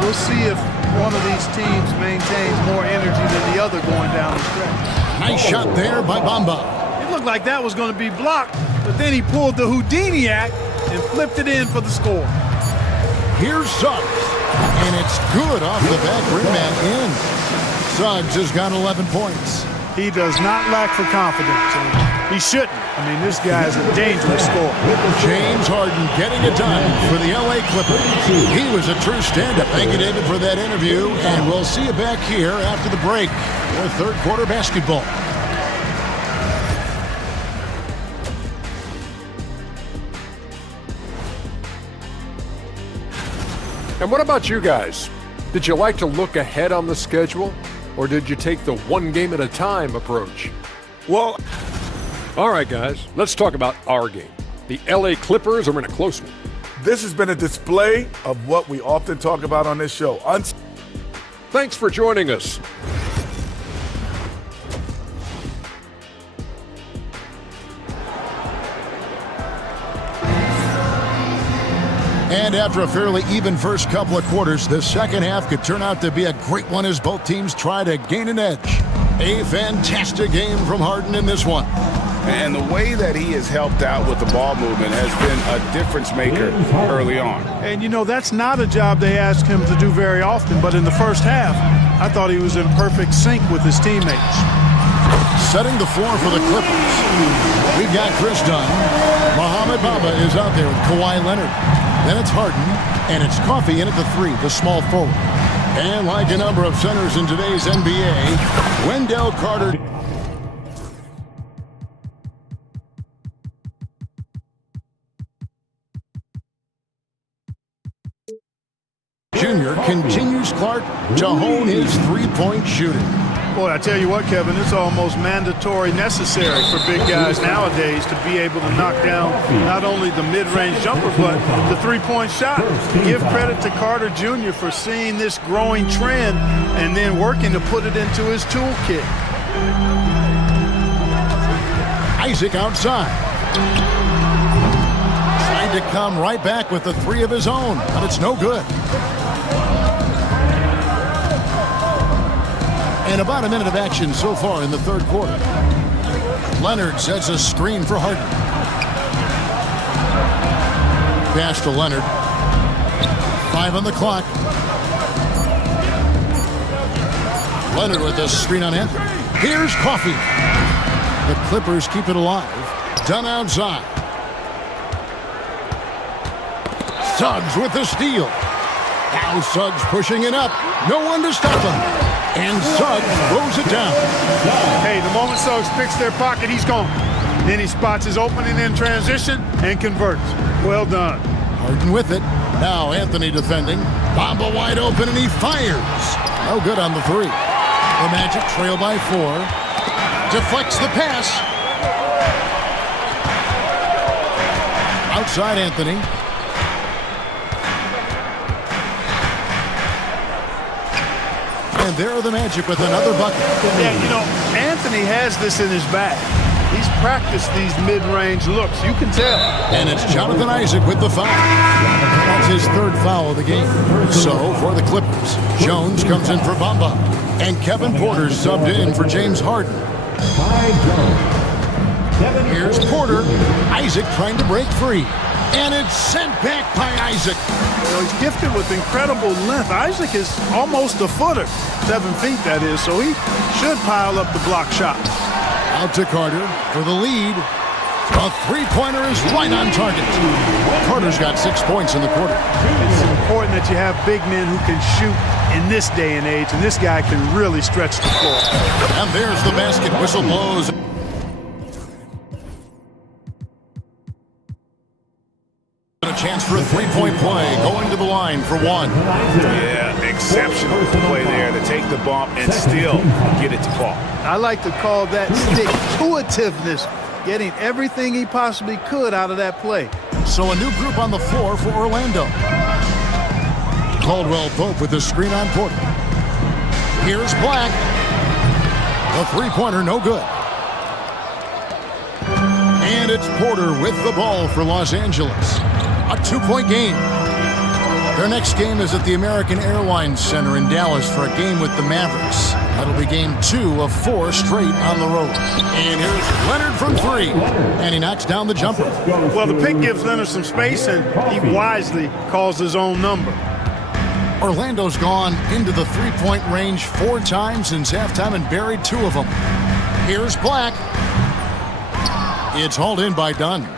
We'll see if one of these teams maintains more energy than the other going down the stretch. Nice shot there by Bamba. Looked like that was going to be blocked, but then he pulled the Houdini act and flipped it in for the score. Here's Suggs, and it's good off the back rim and in. Suggs has got 11 points. He does not lack for confidence, and he shouldn't. I mean, this guy is a dangerous scorer. James Harden getting it done for the LA Clippers. He was a true stand-up. Thank you, David, for that interview, and we'll see you back here after the break for third quarter basketball. And what about you guys? Did you like to look ahead on the schedule? Or did you take the one game at a time approach? Well, all right, guys, let's talk about our game. The LA Clippers are in a close one. this has been a display of what we often talk about on this show. Thanks for joining us. And after a fairly even first couple of quarters, the second half could turn out to be a great one as both teams try to gain an edge. A fantastic game from Harden in this one. And the way that he has helped out with the ball movement has been a difference maker early on. And, you know, that's not a job they ask him to do very often, but in the first half, I thought he was in perfect sync with his teammates. Setting the floor for the Clippers. We've got Chris Dunn. Mohamed Bamba is out there with Kawhi Leonard. Then it's Harden, and it's Coffey in at the three, the small forward. And like a number of centers in today's NBA, Wendell Carter Jr. continues Clark to hone his three-point shooting. Boy, I tell you what, Kevin, it's almost mandatory necessary for big guys nowadays to be able to knock down not only the mid-range jumper, but the three-point shot. Give credit to Carter Jr. for seeing this growing trend and then working to put it into his toolkit. Isaac outside. to come right back with the three of his own, but it's no good. And about a minute of action so far in the third quarter. Leonard sets a screen for Harden. Pass to Leonard. 5 on the clock. Leonard with the screen on Anthony. Here's Coffey. The Clippers keep it alive. Done outside. Suggs with the steal. Now Suggs pushing it up. No one to stop him. And Suggs throws it down. Hey, the moment Suggs picks their pocket, he's gone. Then he spots his opening in transition and converts. Well done. Harden with it. Now Anthony defending. Bamba wide open and he fires. No good on the three. The Magic trail by 4. Deflects the pass. Outside Anthony. And there are the Magic with another bucket. Yeah, you know, Anthony has this in his bag. He's practiced these mid-range looks. You can tell. And it's Jonathan Isaac with the foul. That's his third foul of the game. So, for the Clippers, Jones comes in for Bamba. And Kevin Porter subbed in for James Harden. Here's Porter. Isaac trying to break free. And it's sent back by Isaac. You know, he's gifted with incredible length. Isaac is almost a footer. 7 feet, that is. So he should pile up the block shot. Out to Carter for the lead. A three-pointer is right on target. Carter's got 6 points in the quarter. It's important that you have big men who can shoot in this day and age, and this guy can really stretch the floor. And there's the basket. Whistle blows. A chance for a three-point play. Going to the line for 1. Yeah, exceptional play there to take the bump and still get it to fall. I like to call that stick-to-itiveness, getting everything he possibly could out of that play. So a new group on the floor for Orlando. Caldwell Pope with the screen on Porter. Here's Black. The three-pointer, no good. And it's Porter with the ball for Los Angeles. A 2-point game. Their next game is at the American Airlines Center in Dallas for a game with the Mavericks. That'll be game 2 of 4 straight on the road. And here's Leonard from 3. And he knocks down the jumper. Well, the pick gives Leonard some space, and he wisely calls his own number. Orlando's gone into the three-point range 4 times since halftime and buried 2 of them. Here's Black. It's hauled in by Dunn.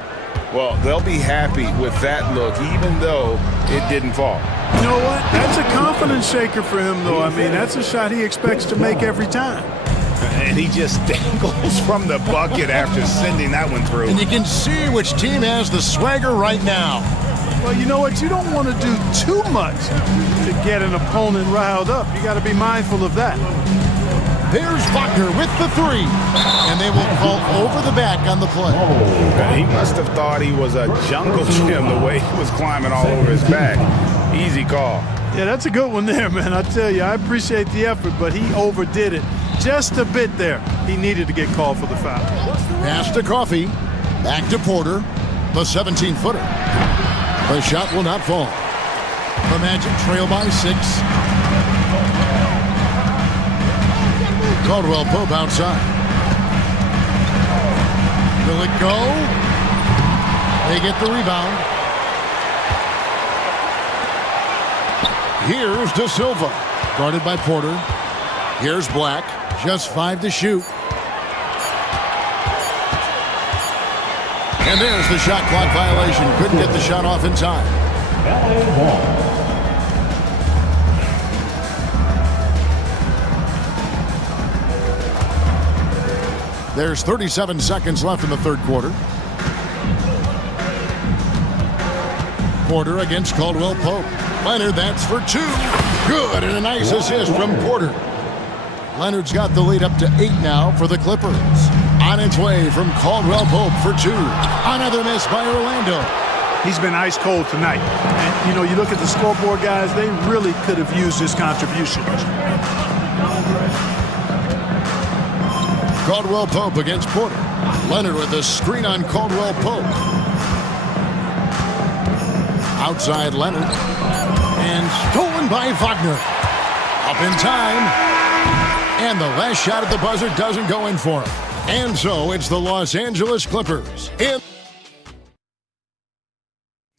Well, they'll be happy with that look, even though it didn't fall. You know what? That's a confidence shaker for him, though. I mean, that's a shot he expects to make every time. And he just dangles from the bucket after sending that one through. And you can see which team has the swagger right now. Well, you know what? You don't want to do too much to get an opponent riled up. You got to be mindful of that. There's Wagner with the 3. And they will call over the back on the play. He must have thought he was a jungle gym the way he was climbing all over his back. Easy call. Yeah, that's a good one there, man. I tell you, I appreciate the effort, but he overdid it just a bit there. He needed to get called for the foul. Pass to Coffey. Back to Porter. The 17-footer. The shot will not fall. The Magic trail by 6. Caldwell Pope outside. Will it go? They get the rebound. Here's De Silva. Guarded by Porter. Here's Black. Just 5 to shoot. And there's the shot clock violation. Couldn't get the shot off in time. There's 37 seconds left in the third quarter. Porter against Caldwell Pope. Leonard, that's for 2. Good, and a nice assist from Porter. Leonard's got the lead up to 8 now for the Clippers. On its way from Caldwell Pope for 2. Another miss by Orlando. He's been ice cold tonight. And, you know, you look at the scoreboard, guys, they really could have used his contribution. Caldwell Pope against Porter. Leonard with the screen on Caldwell Pope. Outside Leonard. And stolen by Wagner. Up in time. And the last shot at the buzzer doesn't go in for him. And so it's the Los Angeles Clippers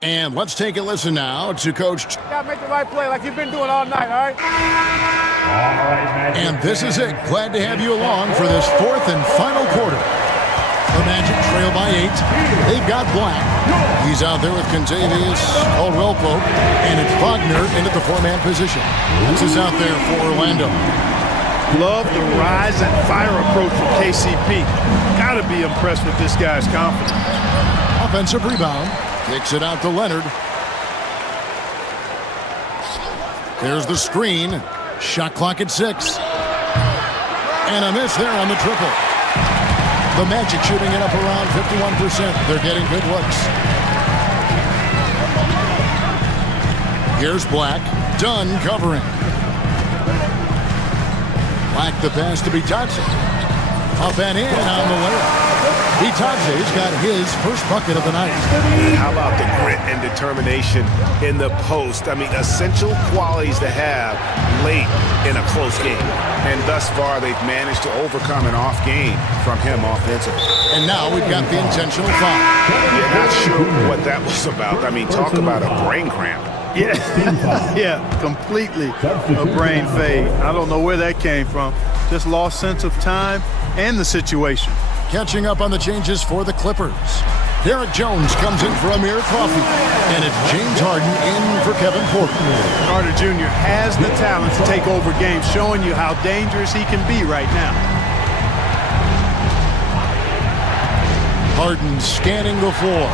And let's take a listen now to Coach. Gotta make the right play like you've been doing all night, all right? And this is it. Glad to have you along for this fourth and final quarter. The Magic trail by 8. They've got Black. He's out there with Contavious, Caldwell Pope, and it's Wagner in at the 4-man position. This is out there for Orlando. Love the rise and fire approach from KCP. Got to be impressed with this guy's confidence. Offensive rebound. Kicks it out to Leonard. There's the screen. Shot clock at 6. And a miss there on the triple. The Magic shooting it up around 51%. They're getting good looks. Here's Black. Dunn covering. Black the pass to Bitadze. Up and in on the layup. Bitadze's got his first bucket of the night. How about the grit and determination in the post? I mean, essential qualities to have late in a close game. And thus far, they've managed to overcome an off game from him offensively. And now we've got the intentional foul. Yeah, not sure what that was about. I mean, talk about a brain cramp. Yeah, yeah, completely a brain fade. I don't know where that came from. Just lost sense of time and the situation. Catching up on the changes for the Clippers. Derek Jones comes in for Amir Coffey. And it's James Harden in for Kevin Porter. Carter Jr. has the talent to take over games, showing you how dangerous he can be right now. Harden scanning the floor.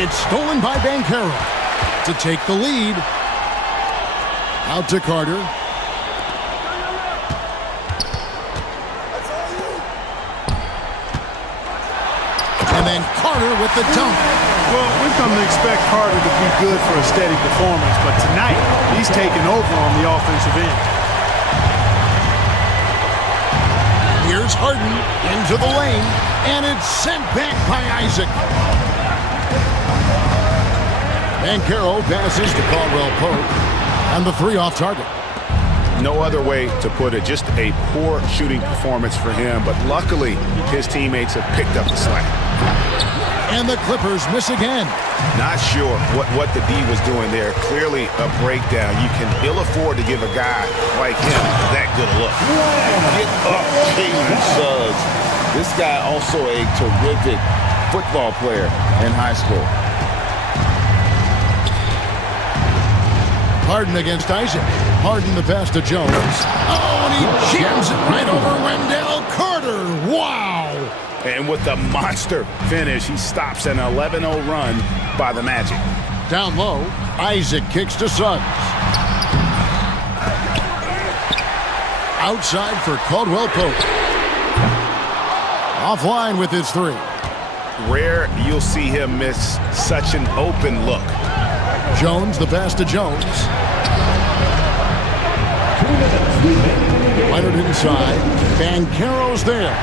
It's stolen by Banchero to take the lead. Out to Carter. And then Carter with the dunk. Well, we've come to expect Carter to be good for a steady performance, but tonight he's taking over on the offensive end. Here's Harden into the lane, and it's sent back by Isaac. Banchero passes to Caldwell Pope, and the 3 off target. No other way to put it. Just a poor shooting performance for him, but luckily his teammates have picked up the slack. And the Clippers miss again. Not sure what the D was doing there. Clearly a breakdown. You can ill afford to give a guy like him that good a look. Get up, Jalen Suggs. This guy also a terrific football player in high school. Harden against Isaac. Harden the pass to Jones. Oh, and he jams it right over Wendell Carter. Wow! And with the monster finish, he stops an 11-0 run by the Magic. Down low, Isaac kicks to Suggs. Outside for Caldwell Pope. Offline with his 3. Rare you'll see him miss such an open look. Jones, the pass to Jones. Leonard inside. Banchero's there.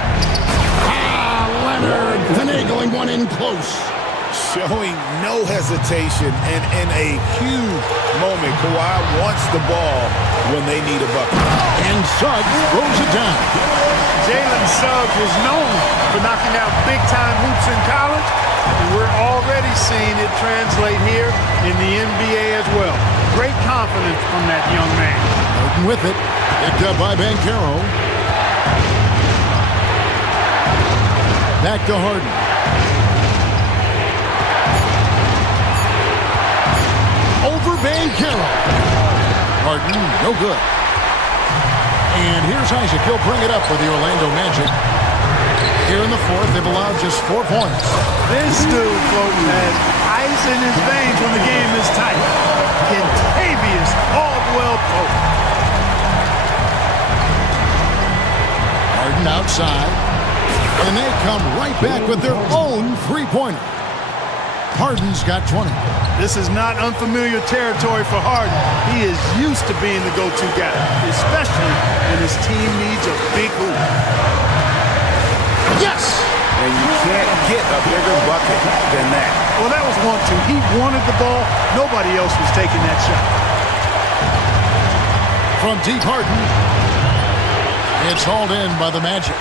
Leonard finagling one in close. Showing no hesitation, and in a huge moment, Kawhi wants the ball when they need a bucket. And Suggs throws it down. Jalen Suggs was known for knocking out big-time hoops in college, and we're already seeing it translate here in the NBA as well. Great confidence from that young man. Harden with it. Picked up by Banchero. Back to Harden. Over Banchero. Harden, no good. And here's Isaac. He'll bring it up for the Orlando Magic. Here in the 4th, they've allowed just 4 points. This dude, folks, has ice in his veins when the game is tight. Contavious Caldwell Pope. Harden outside. And they come right back with their own 3-pointer. Harden's got 20. This is not unfamiliar territory for Harden. He is used to being the go-to guy, especially when his team needs a big hoop. Yes! And you can't get a bigger bucket than that. Well, that was 1-2. He wanted the ball. Nobody else was taking that shot. From deep, Harden. It's hauled in by the Magic.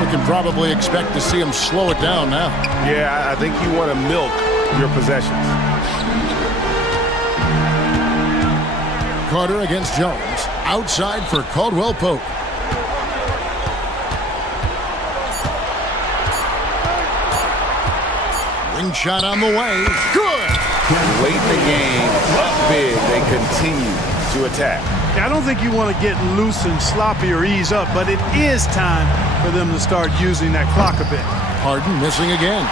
We can probably expect to see him slow it down now. Yeah, I think you want to milk your possessions. Carter against Jones. Outside for Caldwell Pope. Wing shot on the way. Good! Late in the game, up big, they continue to attack. I don't think you want to get loose and sloppy or ease up, but it is time for them to start using that clock a bit. Harden missing again.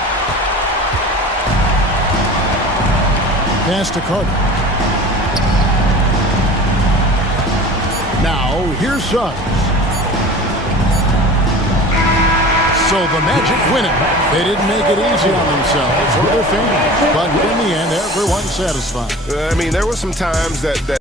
Pass to Carter. Now, here's Suggs. So the Magic win it. They didn't make it easy on themselves or their fans, but in the end, everyone's satisfied. I mean, there were some times that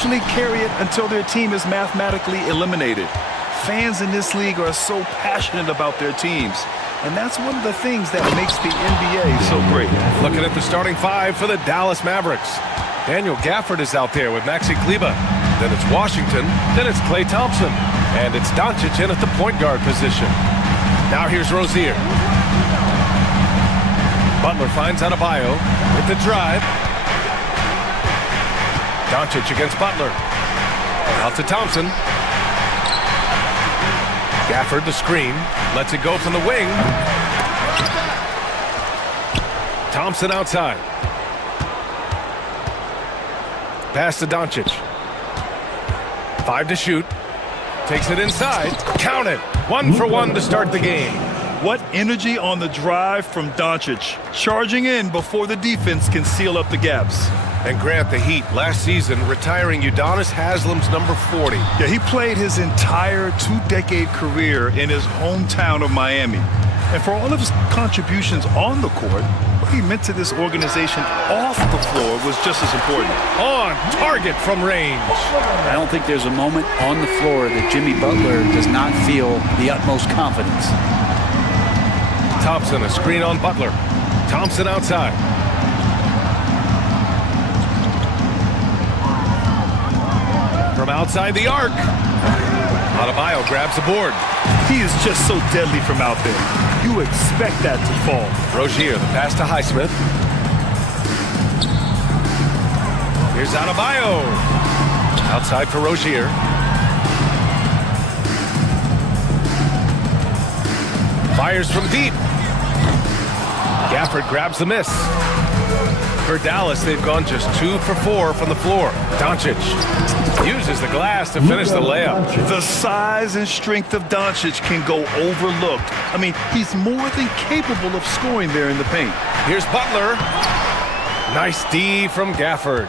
usually carry it until their team is mathematically eliminated. Fans in this league are so passionate about their teams. And that's one of the things that makes the NBA so great. Looking at the starting five for the Dallas Mavericks. Daniel Gafford is out there with Maxi Kleber. Then it's Washington. Then it's Klay Thompson. And it's Doncic in at the point guard position. Now here's Rozier. Butler finds Adebayo with the drive. Doncic against Butler. Out to Thompson. Gafford the screen. Lets it go from the wing. Thompson outside. Pass to Doncic. 5 to shoot. Takes it inside. Count it. 1 for 1 to start the game. What energy on the drive from Doncic. Charging in before the defense can seal up the gaps. And Grant, the Heat last season retiring Udonis Haslam's number 40. Yeah, he played his entire 2-decade career in his hometown of Miami. And for all of his contributions on the court, what he meant to this organization off the floor was just as important. On target from range. I don't think there's a moment on the floor that Jimmy Butler does not feel the utmost confidence. Thompson, a screen on Butler. Thompson outside. From outside the arc. Adebayo grabs the board. He is just so deadly from out there. You expect that to fall. Rozier, the pass to Highsmith. Here's Adebayo. Outside for Rozier. Fires from deep. Gafford grabs the miss. For Dallas, they've gone just 2 for 4 from the floor. Doncic uses the glass to finish the layup. The size and strength of Doncic can go overlooked. I mean, he's more than capable of scoring there in the paint. Here's Butler. Nice D from Gafford.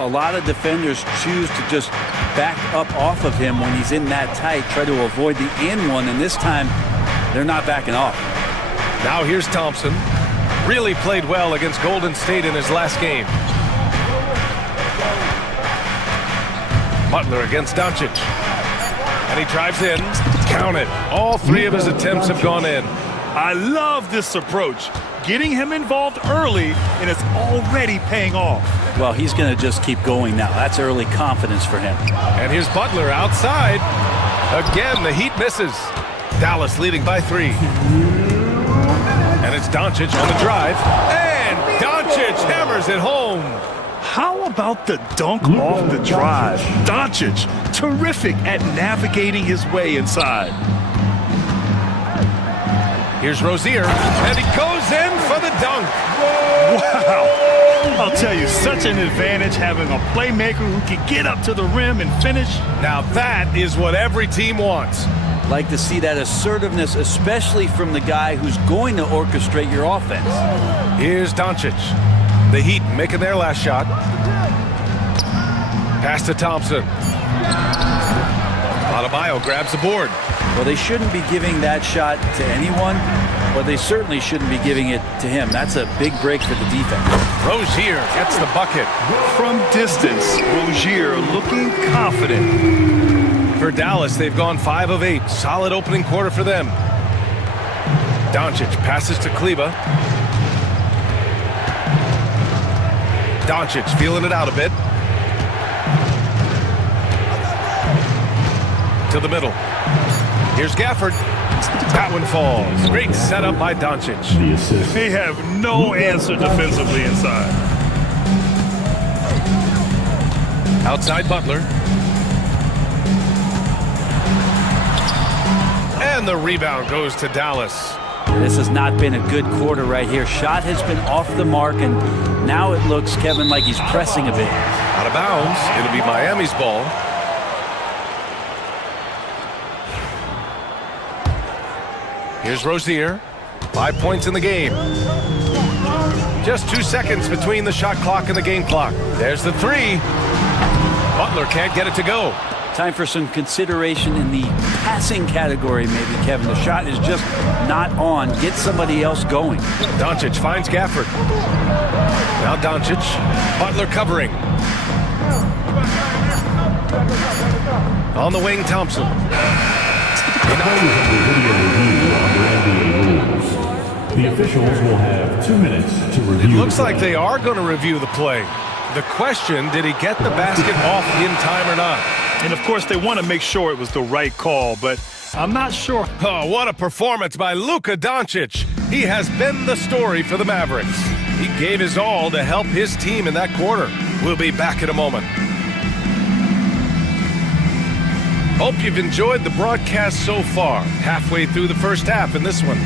A lot of defenders choose to just back up off of him when he's in that tight, try to avoid the and one, and this time they're not backing off. Now here's Thompson. Really played well against Golden State in his last game. Butler against Doncic. And he drives in. Count it. All 3 of his attempts have gone in. I love this approach. Getting him involved early, and it's already paying off. Well, he's going to just keep going now. That's early confidence for him. And here's Butler outside. Again, the Heat misses. Dallas leading by 3. And it's Doncic on the drive. And Doncic hammers it home. How about the dunk off the drive? Doncic, terrific at navigating his way inside. Here's Rozier, and he goes in for the dunk. Wow. I'll tell you, such an advantage having a playmaker who can get up to the rim and finish. Now that is what every team wants. Like to see that assertiveness, especially from the guy who's going to orchestrate your offense. Here's Doncic. The Heat making their last shot. Pass to Thompson. Adebayo grabs the board. Well, they shouldn't be giving that shot to anyone, but they certainly shouldn't be giving it to him. That's a big break for the defense. Rozier gets the bucket. From distance, Rozier looking confident. For Dallas, they've gone 5 of 8. Solid opening quarter for them. Doncic passes to Kleber. Doncic feeling it out a bit. To the middle. Here's Gafford. That one falls. Great setup by Doncic. They have no answer defensively inside. Outside Butler. And the rebound goes to Dallas. This has not been a good quarter right here. Shot has been off the mark, and now it looks, Kevin, like he's pressing a bit. Out of bounds. It'll be Miami's ball. Here's Rozier. 5 points in the game. Just 2 seconds between the shot clock and the game clock. There's the 3. Butler can't get it to go. Time for some consideration in the passing category, maybe, Kevin. The shot is just not on. Get somebody else going. Doncic finds Gafford. Now Doncic. Butler covering. On the wing, Thompson. The officials will have 2 minutes to review. It looks like they are going to review the play. The question, did he get the basket off in time or not? And of course, they want to make sure it was the right call, but I'm not sure. Oh, what a performance by Luka Doncic. He has been the story for the Mavericks. He gave his all to help his team in that quarter. We'll be back in a moment. Hope you've enjoyed the broadcast so far. Halfway through the first half in this one.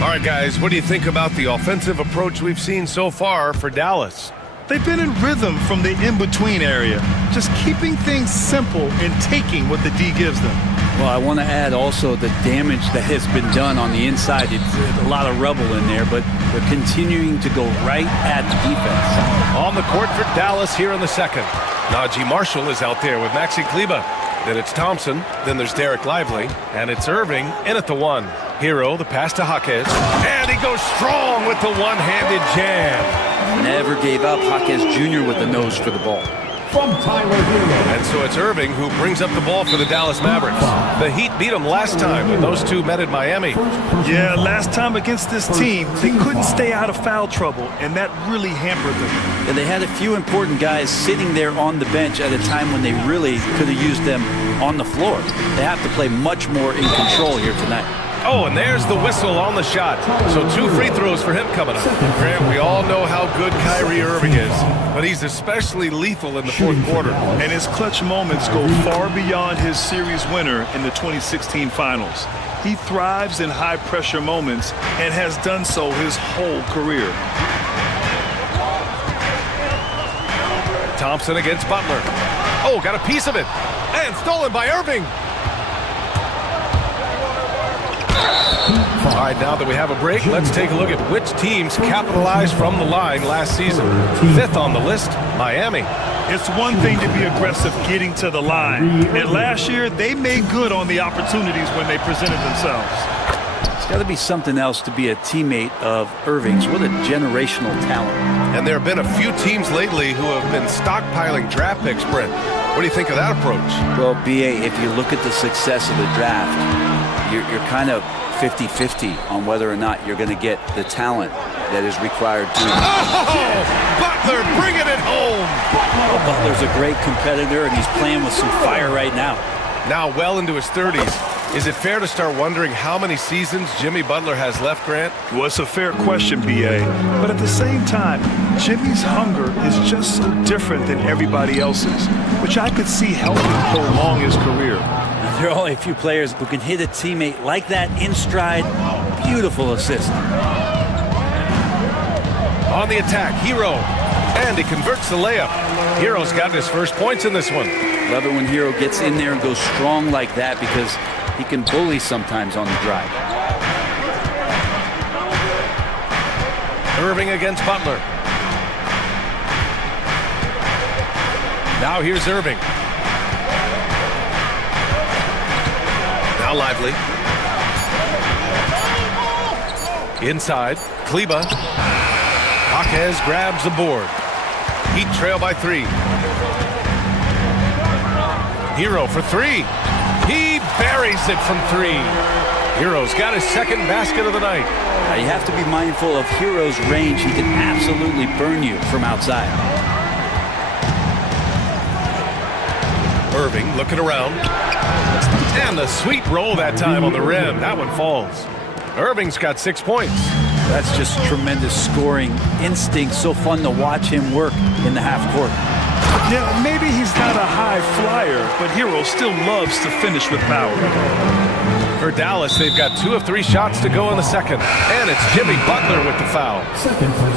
All right, guys, what do you think about the offensive approach we've seen so far for Dallas? They've been in rhythm from the in-between area, just keeping things simple and taking what the D gives them. Well, I want to add also the damage that has been done on the inside. It's a lot of rubble in there, but they're continuing to go right at the defense. On the court for Dallas here in the second. Najee Marshall is out there with Maxi Kleber. Then it's Thompson. Then there's Derek Lively. And it's Irving in at the one. Hero, the pass to Jaquez. And he goes strong with the one-handed jam. Never gave up. Jaquez Jr. with the nose for the ball. From Tyler Hero. And so it's Irving who brings up the ball for the Dallas Mavericks. The Heat beat them last time when those two met in Miami. Yeah, last time against this team, they couldn't stay out of foul trouble, and that really hampered them. And they had a few important guys sitting there on the bench at a time when they really could have used them on the floor. They have to play much more in control here tonight. Oh, and there's the whistle on the shot. So 2 free throws for him coming up. Grant, we all know how good Kyrie Irving is, but he's especially lethal in the fourth quarter. And his clutch moments go far beyond his series winner in the 2016 finals. He thrives in high-pressure moments and has done so his whole career. Thompson against Butler. Oh, got a piece of it. And stolen by Irving. All right, now that we have a break, let's take a look at which teams capitalized from the line last season. 5th on the list, Miami. It's one thing to be aggressive getting to the line. And last year, they made good on the opportunities when they presented themselves. It's got to be something else to be a teammate of Irving's. What a generational talent. And there have been a few teams lately who have been stockpiling draft picks, Brent. What do you think of that approach? Well, B.A., if you look at the success of the draft, you're kind of 50-50 on whether or not you're going to get the talent that is required to. Oh! Butler bringing it home! Well, Butler's a great competitor, and he's playing with some fire right now. Now well into his 30s. Is it fair to start wondering how many seasons Jimmy Butler has left, Grant? Well, it's a fair question, B.A. But at the same time, Jimmy's hunger is just so different than everybody else's, which I could see helping prolong his career. There are only a few players who can hit a teammate like that in stride. Beautiful assist. On the attack, Hero. And he converts the layup. Hero's gotten his first points in this one. Love it when Hero gets in there and goes strong like that because he can bully sometimes on the drive. Irving against Butler. Now here's Irving. Now Lively. Inside, Kleber. Jaquez grabs the board. Heat trail by 3. Hero for 3. He buries it from 3. Hero's got his second basket of the night. You have to be mindful of Hero's range. He can absolutely burn you from outside. Irving looking around. And the sweet roll that time on the rim. That one falls. Irving's got 6 points. That's just tremendous scoring instinct. So fun to watch him work in the half court. Yeah, maybe he's not a high flyer, but Hero still loves to finish with power. For Dallas, they've got 2 of 3 shots to go in the second. And it's Jimmy Butler with the foul.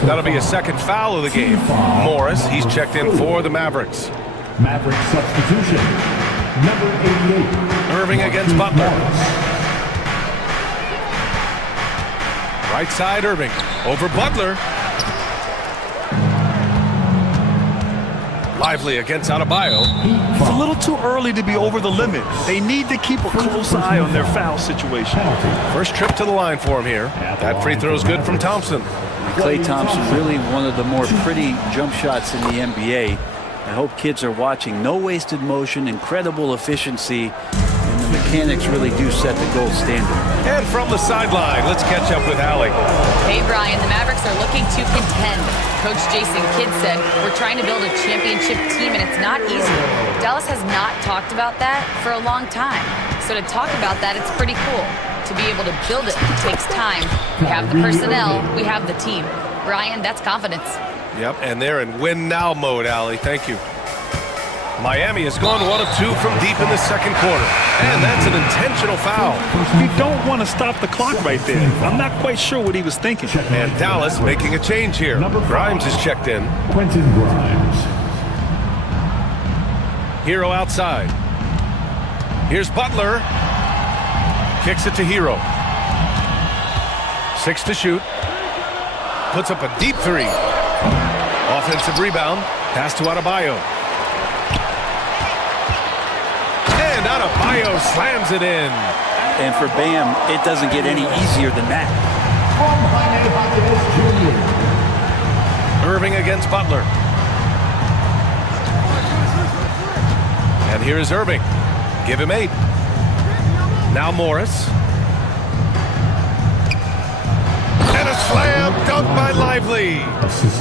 That'll be a second foul of the game. Morris, he's checked in for the Mavericks. Maverick substitution. Number 88. Irving against Butler. Right side, Irving. Over Butler. Lively against Adebayo. It's a little too early to be over the limit. They need to keep a close eye on their foul situation. First trip to the line for him here. That free throw's good from Thompson. Klay Thompson, really one of the more pretty jump shots in the NBA. I hope kids are watching. No wasted motion, incredible efficiency, and the mechanics really do set the gold standard. And from the sideline, let's catch up with Allie. Hey, Brian, the Mavericks are looking to contend. Coach Jason Kidd said, we're trying to build a championship team, and it's not easy. Dallas has not talked about that for a long time. So to talk about that, it's pretty cool. To be able to build it takes time. We have the personnel, we have the team. Brian, that's confidence. Yep, and they're in win-now mode, Allie. Thank you. Miami has gone 1 of 2 from deep in the second quarter. And that's an intentional foul. You don't want to stop the clock right there. I'm not quite sure what he was thinking. And Dallas making a change here. Grimes is checked in. Quentin Grimes. Hero outside. Here's Butler. Kicks it to Hero. 6 to shoot. Puts up a deep 3. Offensive rebound. Pass to Adebayo. And Adebayo slams it in. And for Bam, it doesn't get any easier than that. Irving against Butler. And here is Irving. Give him 8. Now Morris. And a slam dunk by Lively.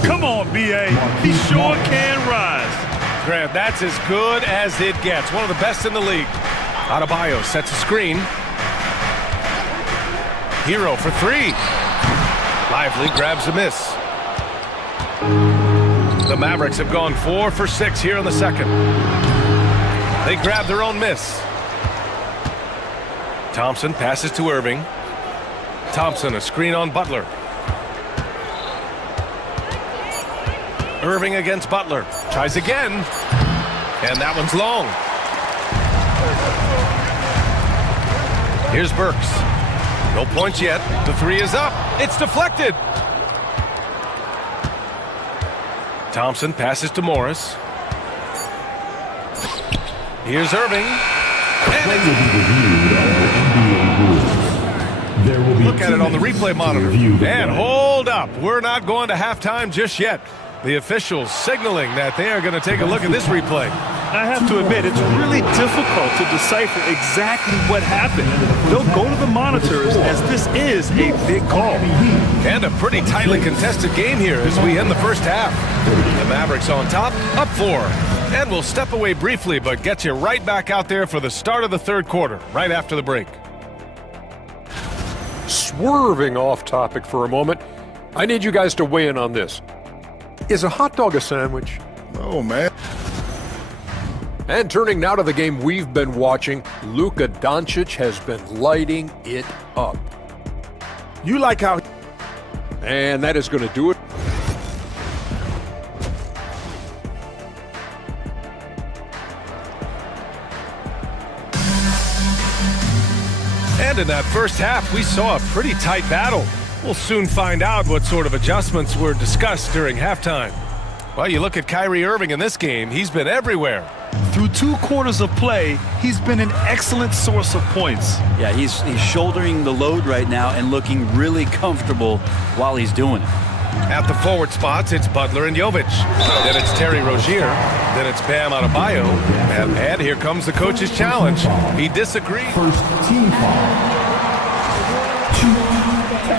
Come on, B.A. He sure can rise. Grant, that's as good as it gets. One of the best in the league. Adebayo sets a screen. Hero for 3. Lively grabs a miss. The Mavericks have gone 4 for 6 here in the second. They grab their own miss. Thompson passes to Irving. Thompson, a screen on Butler. Irving against Butler. Tries again. And that one's long. Here's Burks. No points yet. The 3 is up. It's deflected. Thompson passes to Morris. Here's Irving. Look at it on the replay monitor. And hold up. We're not going to halftime just yet. The officials signaling that they are going to take a look at this replay. I have to admit, it's really difficult to decipher exactly what happened. They'll go to the monitors as this is a big call. And a pretty tightly contested game here as we end the first half. The Mavericks on top, up 4. And we'll step away briefly, but get you right back out there for the start of the third quarter, right after the break. Swerving off topic for a moment, I need you guys to weigh in on this. Is a hot dog a sandwich? Oh, man. And turning now to the game we've been watching, Luka Doncic has been lighting it up. You like how... And that is going to do it. And in that first half, we saw a pretty tight battle. We'll soon find out what sort of adjustments were discussed during halftime. Well, you look at Kyrie Irving in this game, he's been everywhere. Through 2 quarters of play, he's been an excellent source of points. Yeah, he's shouldering the load right now and looking really comfortable while he's doing it. At the forward spots, it's Butler and Jovic. Then it's Terry Rozier. Then it's Bam Adebayo. And here comes the coach's challenge. He disagrees. First team foul.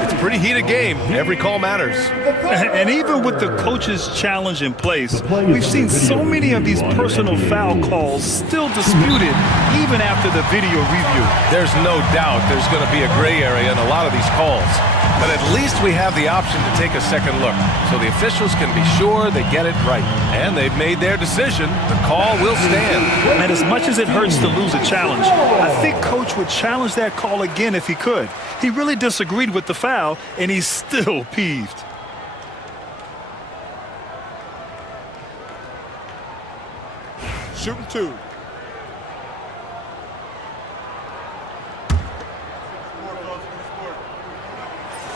It's a pretty heated game. Every call matters. And even with the coach's challenge in place, we've seen so many of these personal foul calls still disputed even after the video review. There's no doubt there's going to be a gray area in a lot of these calls. But at least we have the option to take a second look, so the officials can be sure they get it right. And they've made their decision. The call will stand. And as much as it hurts to lose a challenge, I think Coach would challenge that call again if he could. He really disagreed with the foul, and he's still peeved. Shooting 2.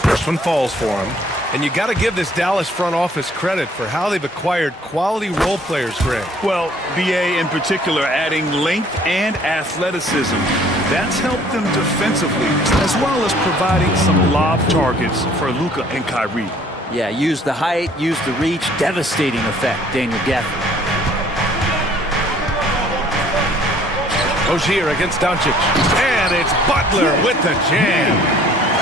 First one falls for him. And you got to give this Dallas front office credit for how they've acquired quality role players, Greg. Well, BA in particular adding length and athleticism. That's helped them defensively, as well as providing some lob targets for Luka and Kyrie. Yeah, use the height, use the reach, devastating effect, Daniel Gafford. Rozier against Doncic. And it's Butler with the jam.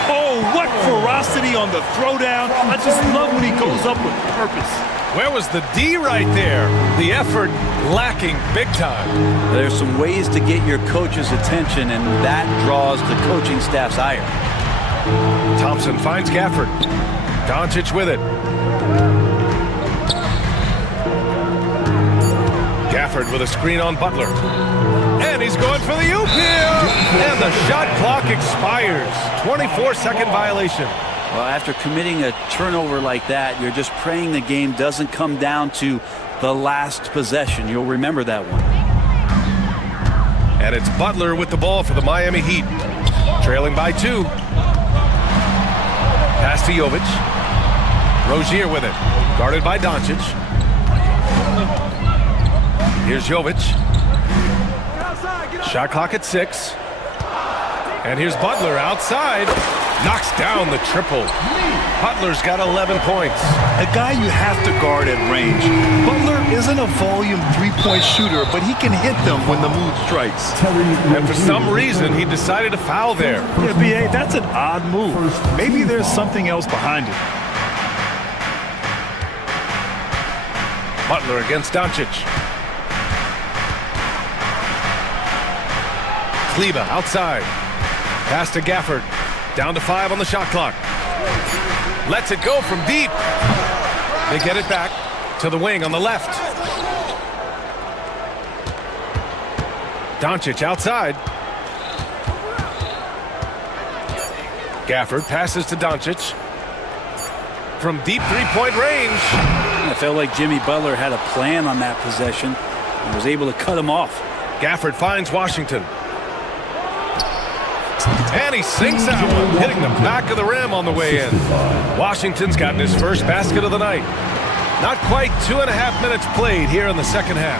Oh, what ferocity on the throwdown. I just love when he goes up with purpose. Where was the D right there? The effort lacking big time. There's some ways to get your coach's attention, and that draws the coaching staff's ire. Thompson finds Gafford. Doncic with it. Gafford with a screen on Butler. And he's going for the oop here. And the shot clock expires. 24-second violation. Well, after committing a turnover like that, you're just praying the game doesn't come down to the last possession. You'll remember that one. And it's Butler with the ball for the Miami Heat. Trailing by 2. Pass to Jovic. Rozier with it. Guarded by Doncic. Here's Jovic. Shot clock at 6. And here's Butler outside. Knocks down the triple. Butler's got 11 points. A guy you have to guard at range. Butler isn't a volume three-point shooter, but he can hit them when the mood strikes. And for some reason, he decided to foul there. Yeah, B.A., that's an odd move. Maybe there's something else behind it. Butler against Doncic. Kleba outside. Pass to Gafford. Down to 5 on the shot clock. Lets it go from deep. They get it back to the wing on the left. Doncic outside. Gafford passes to Doncic. From deep three-point range. I felt like Jimmy Butler had a plan on that possession and was able to cut him off. Gafford finds Washington. And he sinks that one, hitting the back of the rim on the way in. Washington's gotten his first basket of the night. Not quite 2.5 minutes played here in the second half.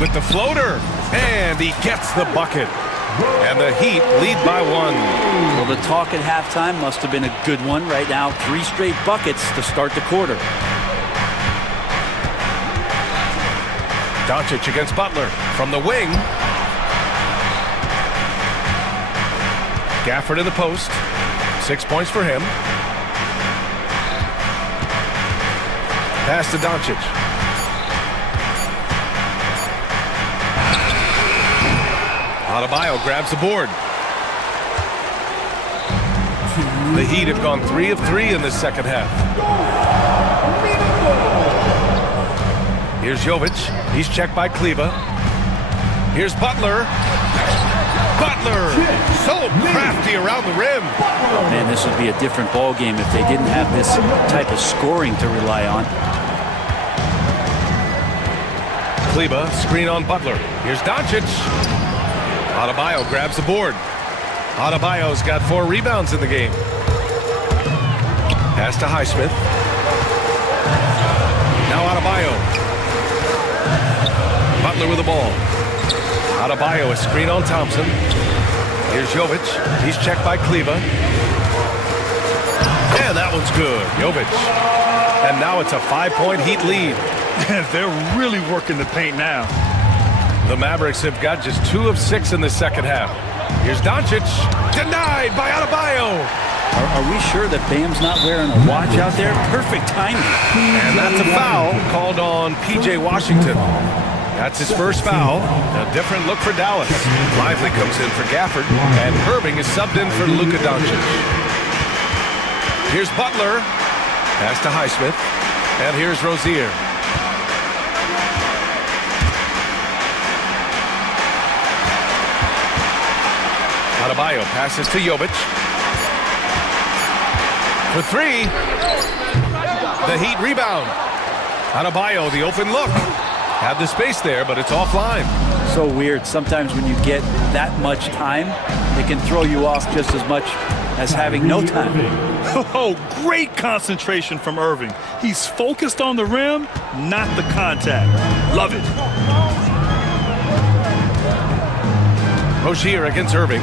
With the floater, and he gets the bucket. And the Heat lead by 1. Well, the talk at halftime must have been a good one. Right now, 3 straight buckets to start the quarter. Doncic against Butler from the wing. Gafford in the post. 6 points for him. Pass to Doncic. Adebayo grabs the board. The Heat have gone 3 of 3 in this second half. Here's Jovic. He's checked by Kleba. Here's Butler. Butler, so crafty around the rim. Man, this would be a different ball game if they didn't have this type of scoring to rely on. Kleba, screen on Butler. Here's Doncic. Adebayo grabs the board. Adebayo's got 4 rebounds in the game. Pass to Highsmith. Now Adebayo. Butler with the ball. Adebayo, a screen on Thompson. Here's Jovic. He's checked by Kleba. And that one's good. Jovic. And now it's a 5-point Heat lead. They're really working the paint now. The Mavericks have got just 2 of 6 in the second half. Here's Doncic. Denied by Adebayo. Are we sure that Bam's not wearing a watch out there? Perfect timing. And that's a foul called on P.J. Washington. That's his first foul. A different look for Dallas. Lively comes in for Gafford, and Irving is subbed in for Luka Doncic. Here's Butler. Pass to Highsmith. And here's Rozier. Adebayo passes to Jovic. For 3. The Heat rebound. Adebayo, the open look. Had the space there, but it's offline. So weird. Sometimes when you get that much time, it can throw you off just as much as having no time. Oh, great concentration from Irving. He's focused on the rim, not the contact. Love it. Rozier against Irving.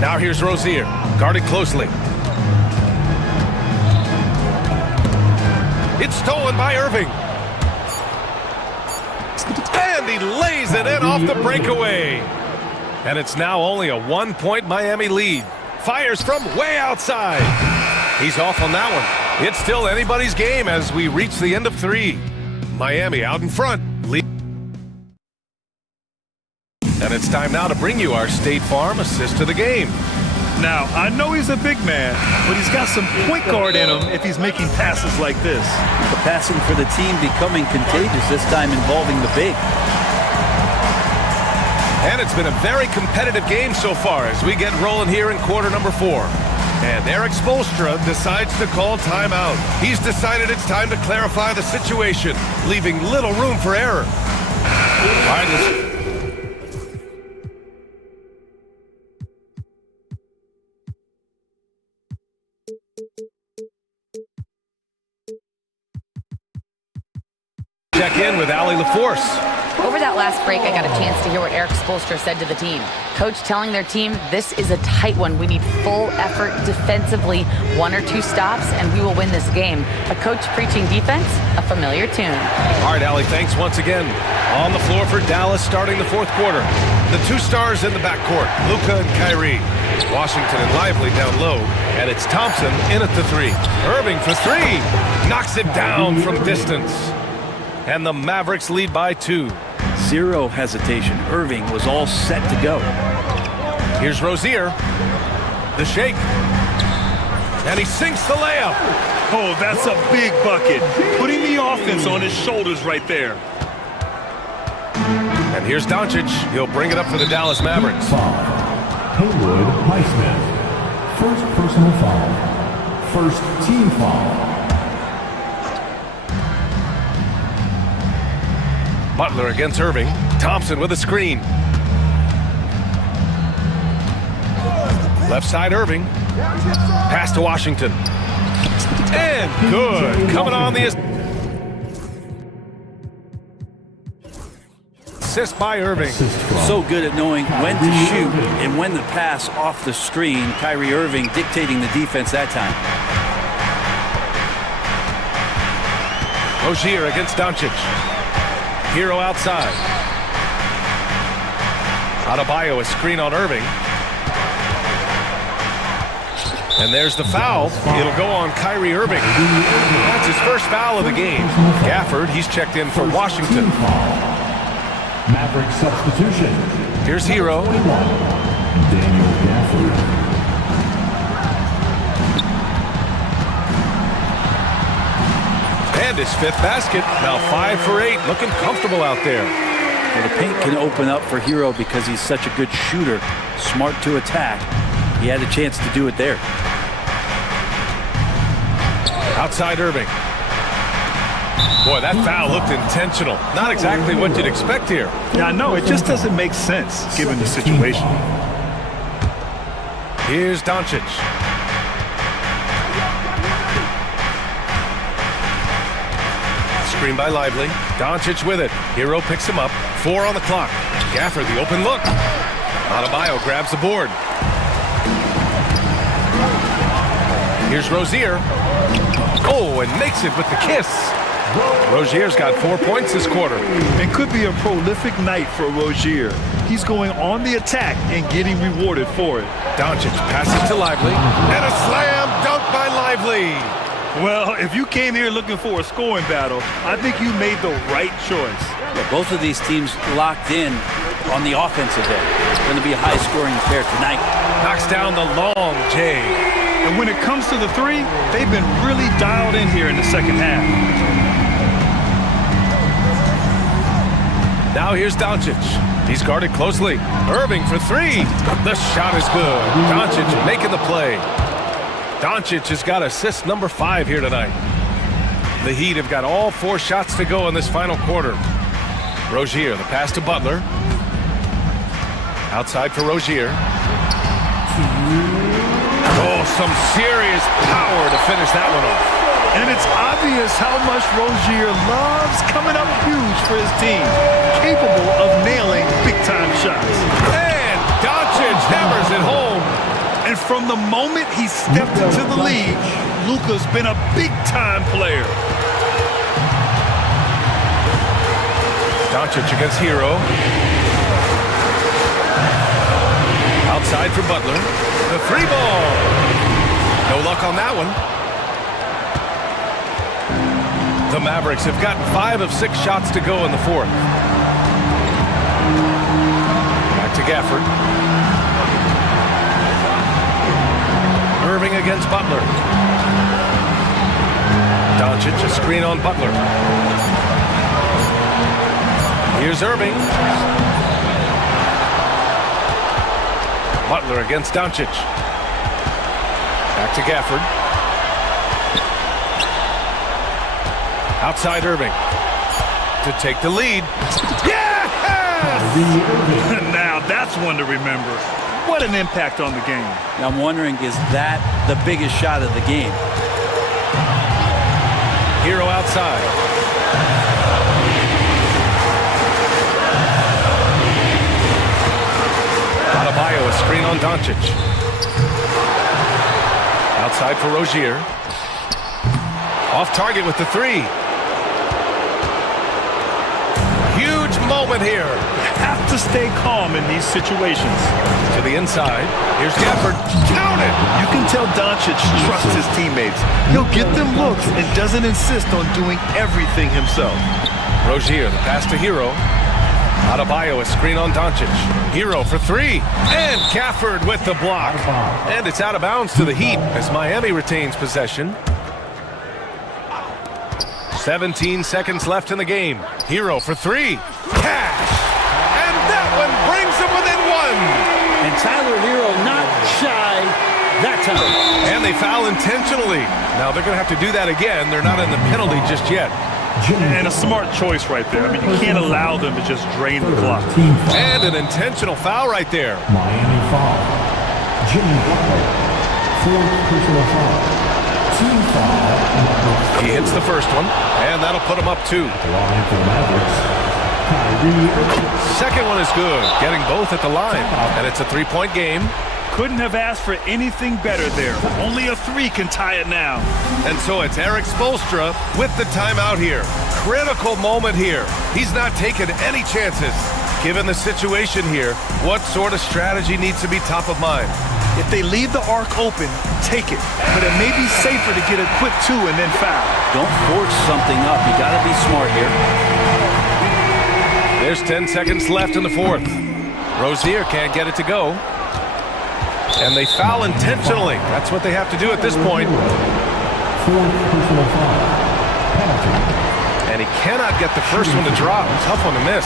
Now here's Rozier, guarded closely. It's stolen by Irving. And he lays it in off the breakaway. And it's now only a 1-point Miami lead. Fires from way outside. He's off on that one. It's still anybody's game as we reach the end of 3. Miami out in front. And it's time now to bring you our State Farm assist to the game. Now, I know he's a big man, but he's got some point guard in him if he's making passes like this. The passing for the team becoming contagious, this time involving the big. And it's been a very competitive game so far as we get rolling here in quarter number 4. And Eric Spoelstra decides to call timeout. He's decided it's time to clarify the situation, leaving little room for error. All right, let's... check in with Allie LaForce. Over that last break, I got a chance to hear what Eric Spoelstra said to the team. Coach telling their team, this is a tight one. We need full effort defensively, 1 or 2 stops, and we will win this game. A coach preaching defense, a familiar tune. All right, Allie, thanks once again. On the floor for Dallas starting the 4th quarter. The 2 stars in the backcourt, Luka and Kyrie. Washington and Lively down low, and it's Thompson in at the 3. Irving for 3. Knocks it down from distance. And the Mavericks lead by 2. Zero hesitation. Irving was all set to go. Here's Rozier. The shake. And he sinks the layup. Oh, that's a big bucket. Putting the offense on his shoulders right there. And here's Doncic. He'll bring it up for the Dallas Mavericks. Foul. Haywood Highsmith. First personal foul. First team foul. Butler against Irving. Thompson with a screen. Left side Irving. Pass to Washington. And good. Coming on the assist by Irving. So good at knowing when to shoot and when to pass off the screen. Kyrie Irving dictating the defense that time. Rozier against Doncic. Hero outside. Adebayo, a screen on Irving. And there's the foul. It'll go on Kyrie Irving. That's his first foul of the game. Gafford, he's checked in for Washington. Maverick substitution. Here's Hero. Daniel Gafford. And his 5th basket. Now 5 for 8. Looking comfortable out there. Well, the paint can open up for Hero because he's such a good shooter. Smart to attack. He had a chance to do it there. Outside Irving. Boy, that foul looked intentional. Not exactly what you'd expect here. Yeah, I know. It just doesn't make sense given the situation. Here's Doncic. Screen by Lively. Doncic with it. Hero picks him up. 4 on the clock. Gafford, the open look. Adebayo grabs the board. Here's Rozier. Oh, and makes it with the kiss. Rozier's got 4 points this quarter. It could be a prolific night for Rozier. He's going on the attack and getting rewarded for it. Doncic passes to Lively. And a slam dunk by Lively. Well, if you came here looking for a scoring battle, I think you made the right choice. Yeah, both of these teams locked in on the offensive end. It's going to be a high-scoring affair tonight. Knocks down the long J. And when it comes to the 3, they've been really dialed in here in the second half. Now here's Doncic. He's guarded closely. Irving for 3. The shot is good. Doncic making the play. Doncic has got assist number 5 here tonight. The Heat have got all 4 shots to go in this final quarter. Rozier, the pass to Butler. Outside for Rozier. Oh, some serious power to finish that one off. And it's obvious how much Rozier loves coming up huge for his team. Capable of nailing big-time shots. And Doncic hammers it home. And from the moment he stepped into the league, Luka's been a big-time player. Doncic against Hero. Outside for Butler. The three ball. No luck on that one. The Mavericks have got 5 of 6 shots to go in the fourth. Back to Gafford. Irving against Butler. Doncic, a screen on Butler. Here's Irving. Butler against Doncic. Back to Gafford. Outside Irving to take the lead. Yes! Now that's one to remember. What an impact on the game. Now I'm wondering, is that the biggest shot of the game? Hero outside. Adebayo, a screen on Doncic. Outside for Rozier. Off target with the three. Huge moment here. Have to stay calm in these situations. To the inside. Here's Gafford. Count it! You can tell Doncic trusts his teammates. He'll get them looks and doesn't insist on doing everything himself. Rozier, the pass to Hero. Adebayo, a screen on Doncic. Hero for three. And Gafford with the block. And it's out of bounds to the Heat as Miami retains possession. 17 seconds left in the game. Hero for three. Cash! And that one brings them within one! And Tyler Hero not shy that time. And they foul intentionally. Now they're going to have to do that again. They're not in the penalty just yet. And a smart choice right there. I mean, you can't allow them to just drain the clock. And an intentional foul right there. Miami foul. Jimmy Butler. Fourth personal foul. Team foul. He hits the first one, and that'll put him up 2. Line for the Mavericks. Second one is good, getting both at the line. And it's a 3-point game. Couldn't have asked for anything better there. Only a 3 can tie it now. And so it's Eric Spoelstra with the timeout here. Critical moment here. He's not taking any chances. Given the situation here, what sort of strategy needs to be top of mind? If they leave the arc open, take it. But it may be safer to get a quick 2 and then foul. Don't force something up. You got to be smart here. There's 10 seconds left in the fourth. Rozier can't get it to go. And they foul intentionally. That's what they have to do at this point. Fourth personal foul. Penalty. And he cannot get the first one to drop. Tough one to miss.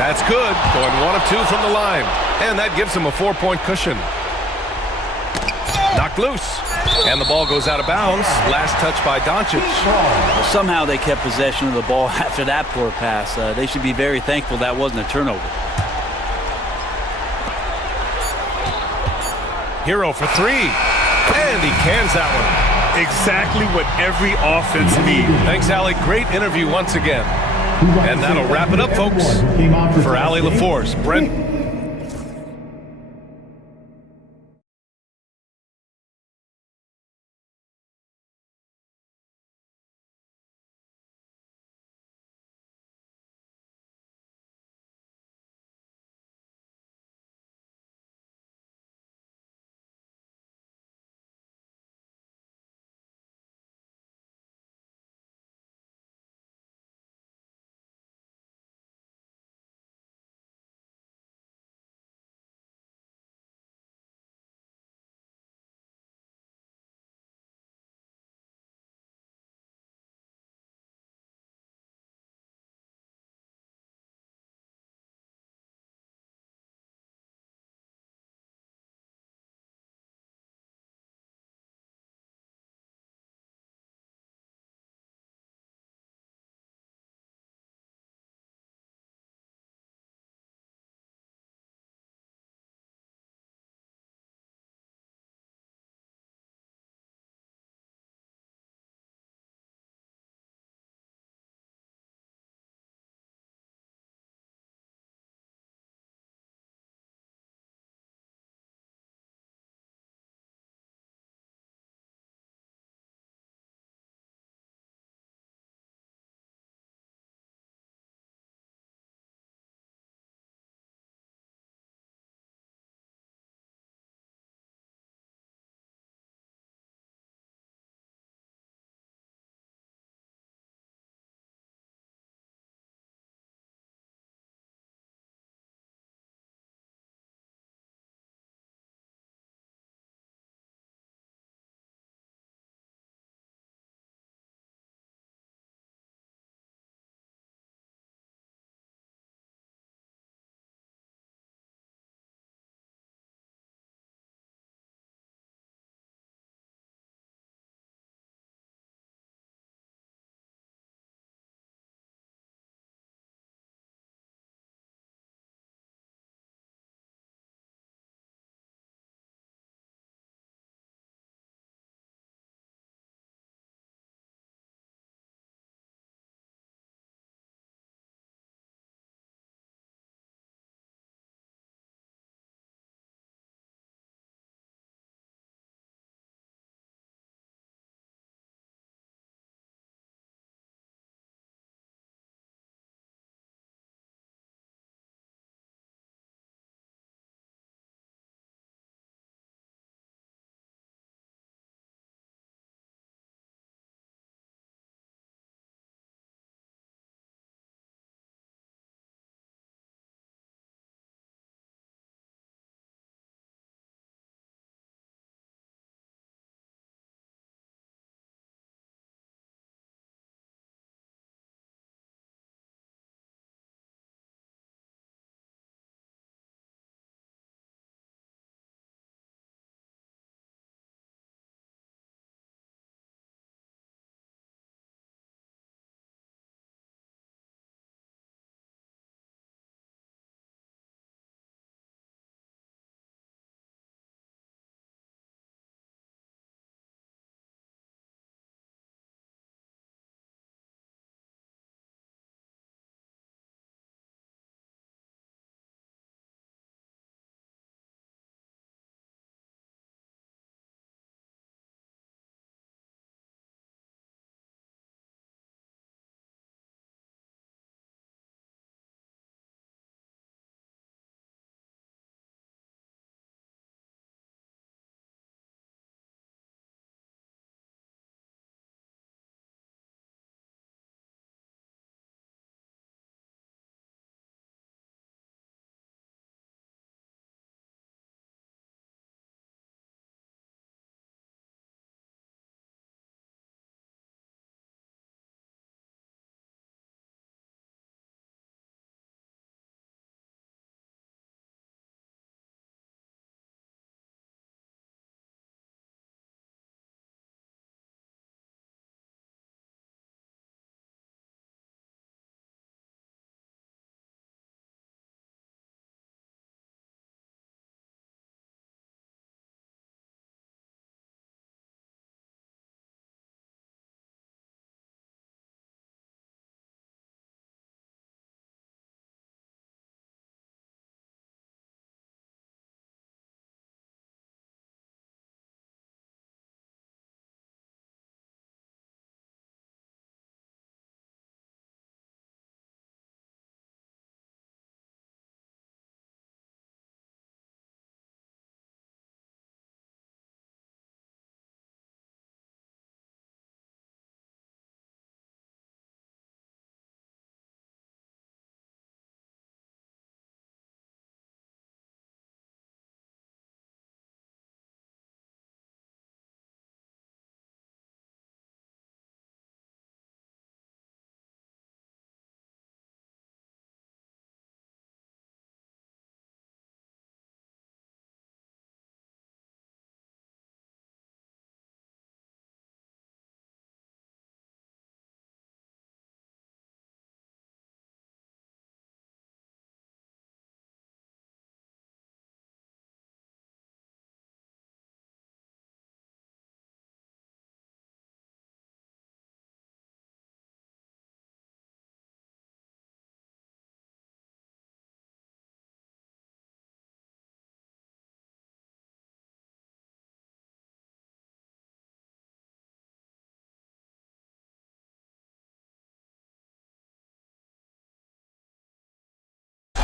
That's good. Going 1 of 2 from the line. And that gives him a 4-point cushion. Knocked loose. And the ball goes out of bounds. Last touch by Doncic. Well, somehow they kept possession of the ball after that poor pass. They should be very thankful that wasn't a turnover. Hero for 3. And he cans that one. Exactly what every offense needs. Thanks, Allie. Great interview once again. And that'll wrap it up, folks. For Allie LaForce, Brent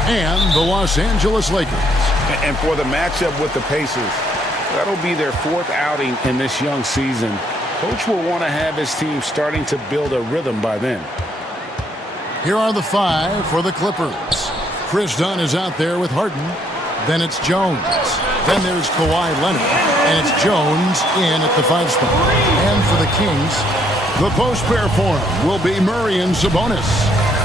and the Los Angeles Lakers. And for the matchup with the Pacers, that'll be their 4th outing in this young season. Coach will want to have his team starting to build a rhythm by then. Here are the 5 for the Clippers. Chris Dunn is out there with Harden. Then it's Jones. Then there's Kawhi Leonard. And it's Jones in at the 5 spot. And for the Kings, the post pair form will be Murray and Sabonis.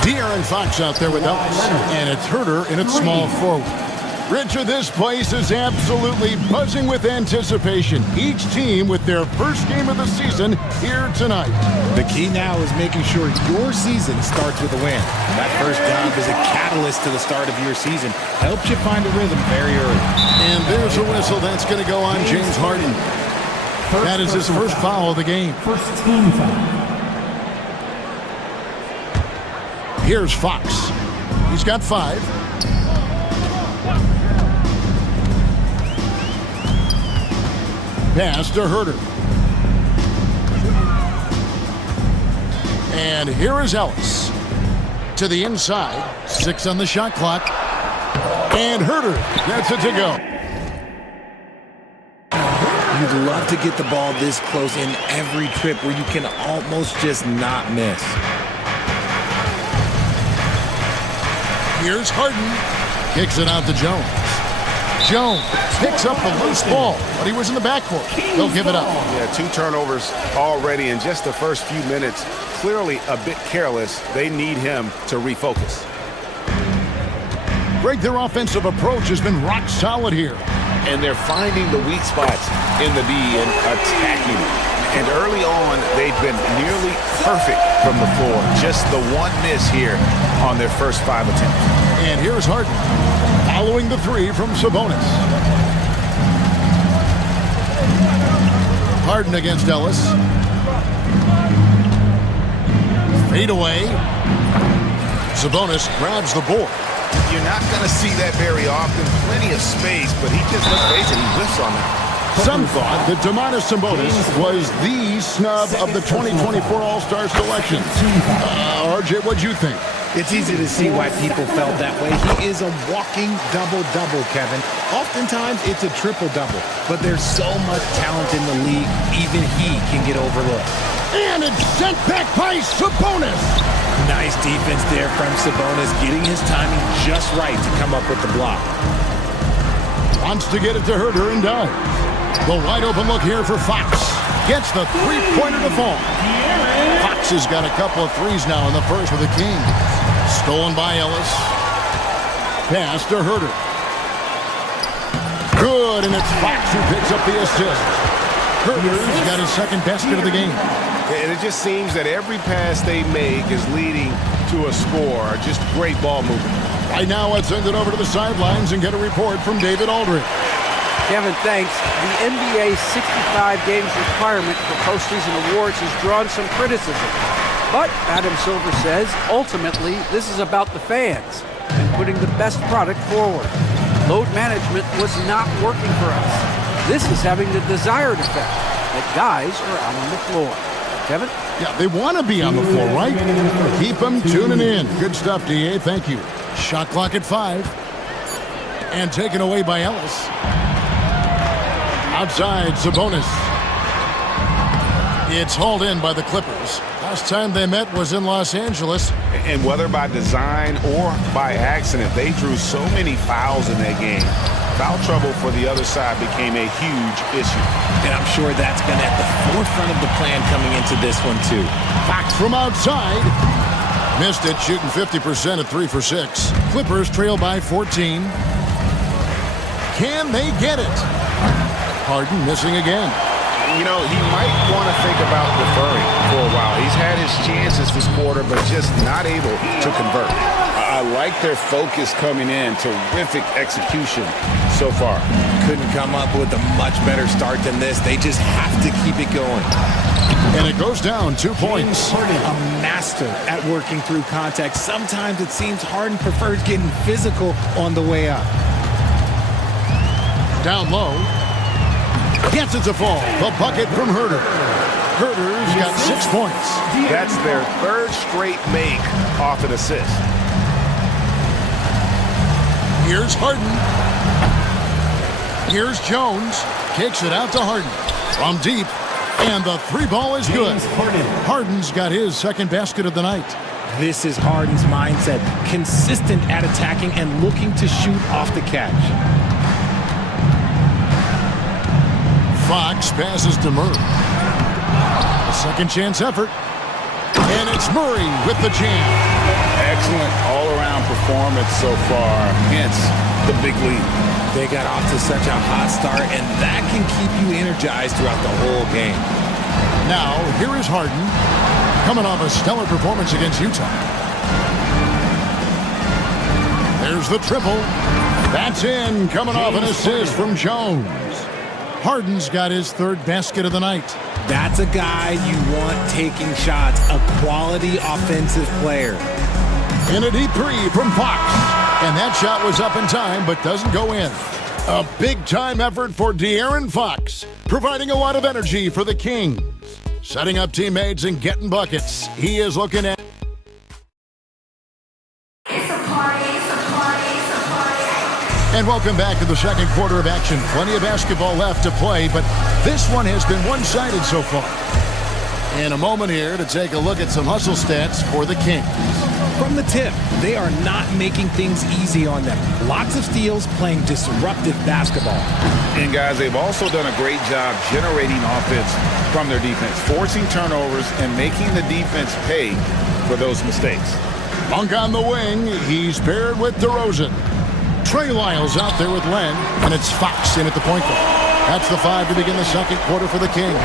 De'Aaron Fox out there with Ellis. And it's Herter in its small forward. Richard, this place is absolutely buzzing with anticipation. Each team with their first game of the season here tonight. The key now is making sure your season starts with a win. That first job is a catalyst to the start of your season. Helps you find a rhythm very early. And there's a whistle that's going to go on James Harden. That is his first foul of the game. First team foul. Here's Fox. He's got 5. Pass to Herter. And here is Ellis. To the inside. 6 on the shot clock. And Herter gets it to go. You'd love to get the ball this close in every trip where you can almost just not miss. Here's Harden. Kicks it out to Jones. Jones picks up the loose ball, but he was in the backcourt. They'll give it up. Yeah, 2 turnovers already in just the first few minutes. Clearly a bit careless. They need him to refocus. Greg, their offensive approach has been rock solid here. And they're finding the weak spots in the D and attacking it. And early on, they've been nearly perfect from the floor. Just the one miss here on their first 5 attempts. And here's Harden. Following the 3 from Sabonis. Harden against Ellis. Fade away. Sabonis grabs the board. You're not going to see that very often. Plenty of space, but he just, let's face it, he whiffs on it. Some thought that Domantas Sabonis was the snub of the 2024 All-Star selection. RJ, what'd you think? It's easy to see why people felt that way. He is a walking double-double, Kevin. Oftentimes, it's a triple-double. But there's so much talent in the league, even he can get overlooked. And it's sent back by Sabonis. Nice defense there from Sabonis, getting his timing just right to come up with the block. Wants to get it to Herter and does. The wide-open look here for Fox. Gets the 3-pointer to fall. Fox has got a couple of 3s now in the first with the Kings. Stolen by Ellis. Pass to Herter. Good, and it's Fox who picks up the assist. Herter's got his second basket of the game. And it just seems that every pass they make is leading to a score. Just great ball movement. Right now, let's send it over to the sidelines and get a report from David Aldridge. Kevin, thanks. The NBA's 65 games requirement for postseason awards has drawn some criticism. But, Adam Silver says, ultimately, this is about the fans and putting the best product forward. Load management was not working for us. This is having the desired effect, that guys are out on the floor. Kevin? Yeah, they want to be on the floor, right? Keep them tuning in. Good stuff, DA. Thank you. Shot clock at 5. And taken away by Ellis. Outside, Sabonis. It's hauled in by the Clippers. Last time they met was in Los Angeles. And whether by design or by accident, they drew so many fouls in that game. Foul trouble for the other side became a huge issue. And I'm sure that's been at the forefront of the plan coming into this one, too. Fox from outside. Missed it, shooting 50% at 3 for 6. Clippers trail by 14. Can they get it? Harden missing again. You know, he might want to think about deferring for a while. He's had his chances this quarter, but just not able to convert. I like their focus coming in. Terrific execution so far. Couldn't come up with a much better start than this. They just have to keep it going. And it goes down 2 points. Harden, a master at working through contact. Sometimes it seems Harden prefers getting physical on the way up. Down low. Gets it to fall. The bucket from Herter. Herter's got 6 points. That's their 3rd straight make off an assist. Here's Harden. Here's Jones. Kicks it out to Harden. From deep. And the three ball is good. Harden's got his second basket of the night. This is Harden's mindset. Consistent at attacking and looking to shoot off the catch. Fox passes to Murray. A second chance effort. And it's Murray with the jam. Excellent all-around performance so far, hence the big lead. They got off to such a hot start, and that can keep you energized throughout the whole game. Now, here is Harden, coming off a stellar performance against Utah. There's the triple. That's in, coming off an assist from Jones. Harden's got his third basket of the night. That's a guy you want taking shots, a quality offensive player. In a deep three from Fox. And that shot was up in time, but doesn't go in. A big-time effort for De'Aaron Fox, providing a lot of energy for the Kings. Setting up teammates and getting buckets. He is looking at... And welcome back to the second quarter of action. Plenty of basketball left to play, but this one has been one-sided so far. In a moment here to take a look at some hustle stats for the Kings. From the tip, they are not making things easy on them. Lots of steals, playing disruptive basketball. And guys, they've also done a great job generating offense from their defense, forcing turnovers and making the defense pay for those mistakes. Monk on the wing, he's paired with DeRozan. Trey Lyles out there with Len, and it's Fox in at the point guard. That's the 5 to begin the second quarter for the Kings.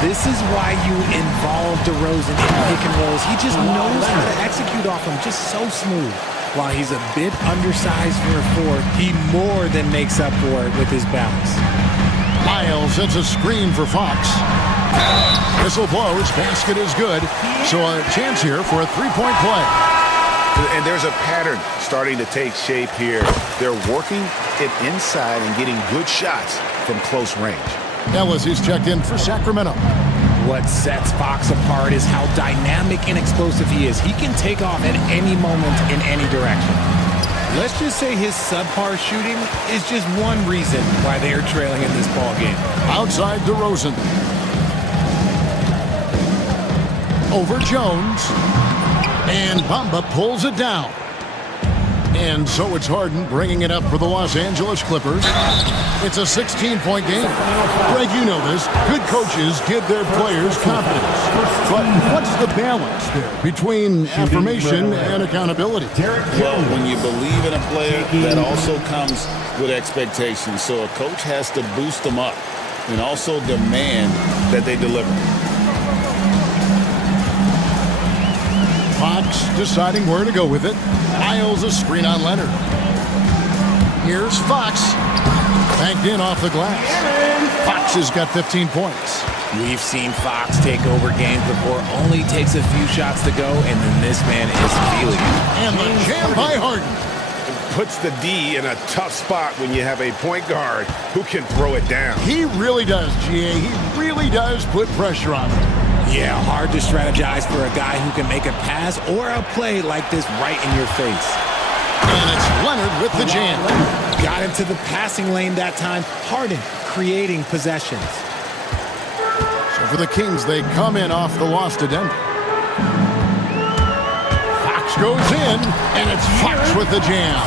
This is why you involve DeRozan in pick and rolls. He just knows how to execute off them, just so smooth. While he's a bit undersized for a 4, he more than makes up for it with his bounce. Lyles hits a screen for Fox. Whistle blows, basket is good. So a chance here for a three-point play. And there's a pattern starting to take shape here. They're working it inside and getting good shots from close range. Ellis is checked in for Sacramento. What sets Fox apart is how dynamic and explosive he is. He can take off at any moment in any direction. Let's just say his subpar shooting is just one reason why they are trailing in this ball game. Outside DeRozan. Over Jones. And Bamba pulls it down. And so it's Harden bringing it up for the Los Angeles Clippers. It's a 16-point game. Greg, you know this. Good coaches give their players confidence. But what's the balance there between affirmation and accountability? Well, when you believe in a player, that also comes with expectations. So a coach has to boost them up and also demand that they deliver. Fox deciding where to go with it. Lyles a screen on Leonard. Here's Fox. Banked in off the glass. Fox has got 15 points. We've seen Fox take over games before. Only takes a few shots to go, and then this man is feeling it. And the jam by Harden. It puts the D in a tough spot when you have a point guard who can throw it down. He really does, GA. He really does put pressure on him. Yeah, hard to strategize for a guy who can make a pass or a play like this right in your face. And it's Leonard with the jam. Got into the passing lane that time. Harden creating possessions. So for the Kings, they come in off the loss to Denver. Fox goes in, and it's Fox with the jam.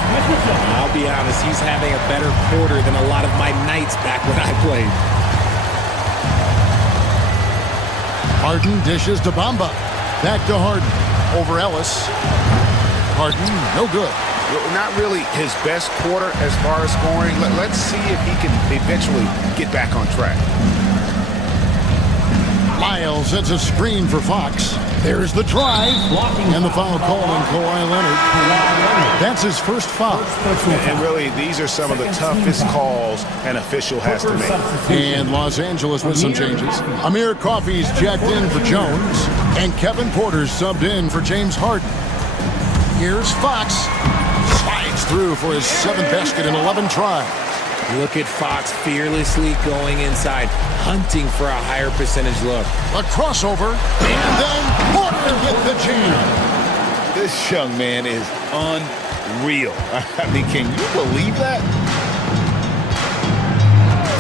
I'll be honest, he's having a better quarter than a lot of my nights back when I played. Harden dishes to Bamba. Back to Harden. Over Ellis. Harden, no good. Not really his best quarter as far as scoring. Let's see if he can eventually get back on track. Lyles sets a screen for Fox. There's the drive. And the foul call on Kawhi Leonard. That's his first foul. And really, these are some of the toughest calls an official has to make. And Los Angeles with some changes. Amir Coffey's jacked in for Jones. And Kevin Porter's subbed in for James Harden. Here's Fox. Slides through for his 7th basket in 11 tries. Look at Fox fearlessly going inside, hunting for a higher percentage look. A crossover, and then Porter with the jam. This young man is real. I mean, can you believe that?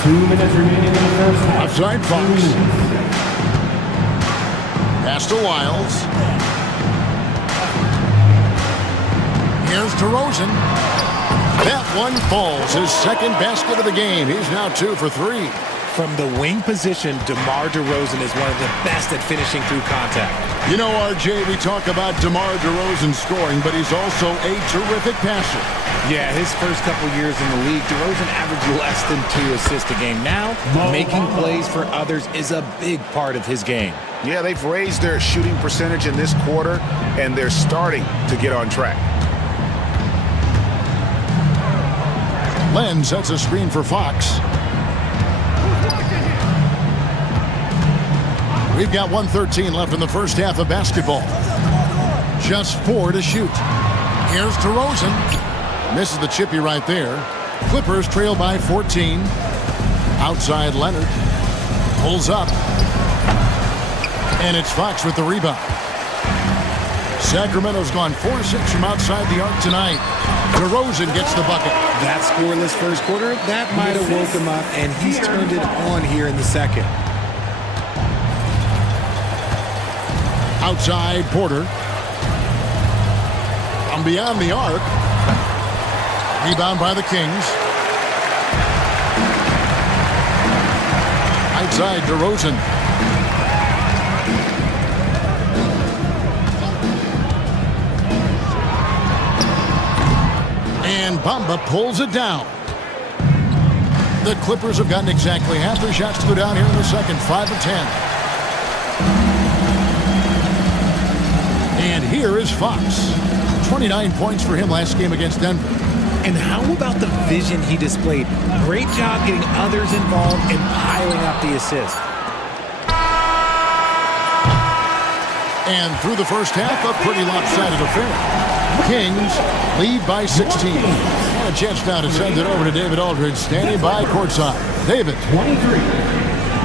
2 minutes remaining in the first half. Outside Fox. Pass to Wiles. Here's DeRozan. That one falls. His second basket of the game. He's now 2 for 3. From the wing position, DeMar DeRozan is one of the best at finishing through contact. You know, RJ, we talk about DeMar DeRozan scoring, but he's also a terrific passer. Yeah, his first couple years in the league, DeRozan averaged less than 2 assists a game. Now, making plays for others is a big part of his game. Yeah, they've raised their shooting percentage in this quarter, and they're starting to get on track. Len sets a screen for Fox. We've got 1:13 left in the first half of basketball. Just 4 to shoot. Here's DeRozan. Misses the chippy right there. Clippers trail by 14. Outside Leonard. Pulls up. And it's Fox with the rebound. Sacramento's gone 4-6 from outside the arc tonight. DeRozan gets the bucket. That scoreless first quarter, that might have woke him up, and he's turned it on here in the second. Outside Porter. From beyond the arc. Rebound by the Kings. Outside DeRozan. And Bamba pulls it down. The Clippers have gotten exactly half their shots to go down here in the second, 5 of 10. And here is Fox. 29 points for him last game against Denver. And how about the vision he displayed? Great job getting others involved and piling up the assist. And through the first half, a pretty lopsided affair. Kings lead by 16. And a chance now to send it over to David Aldridge, standing by courtside. David. 23.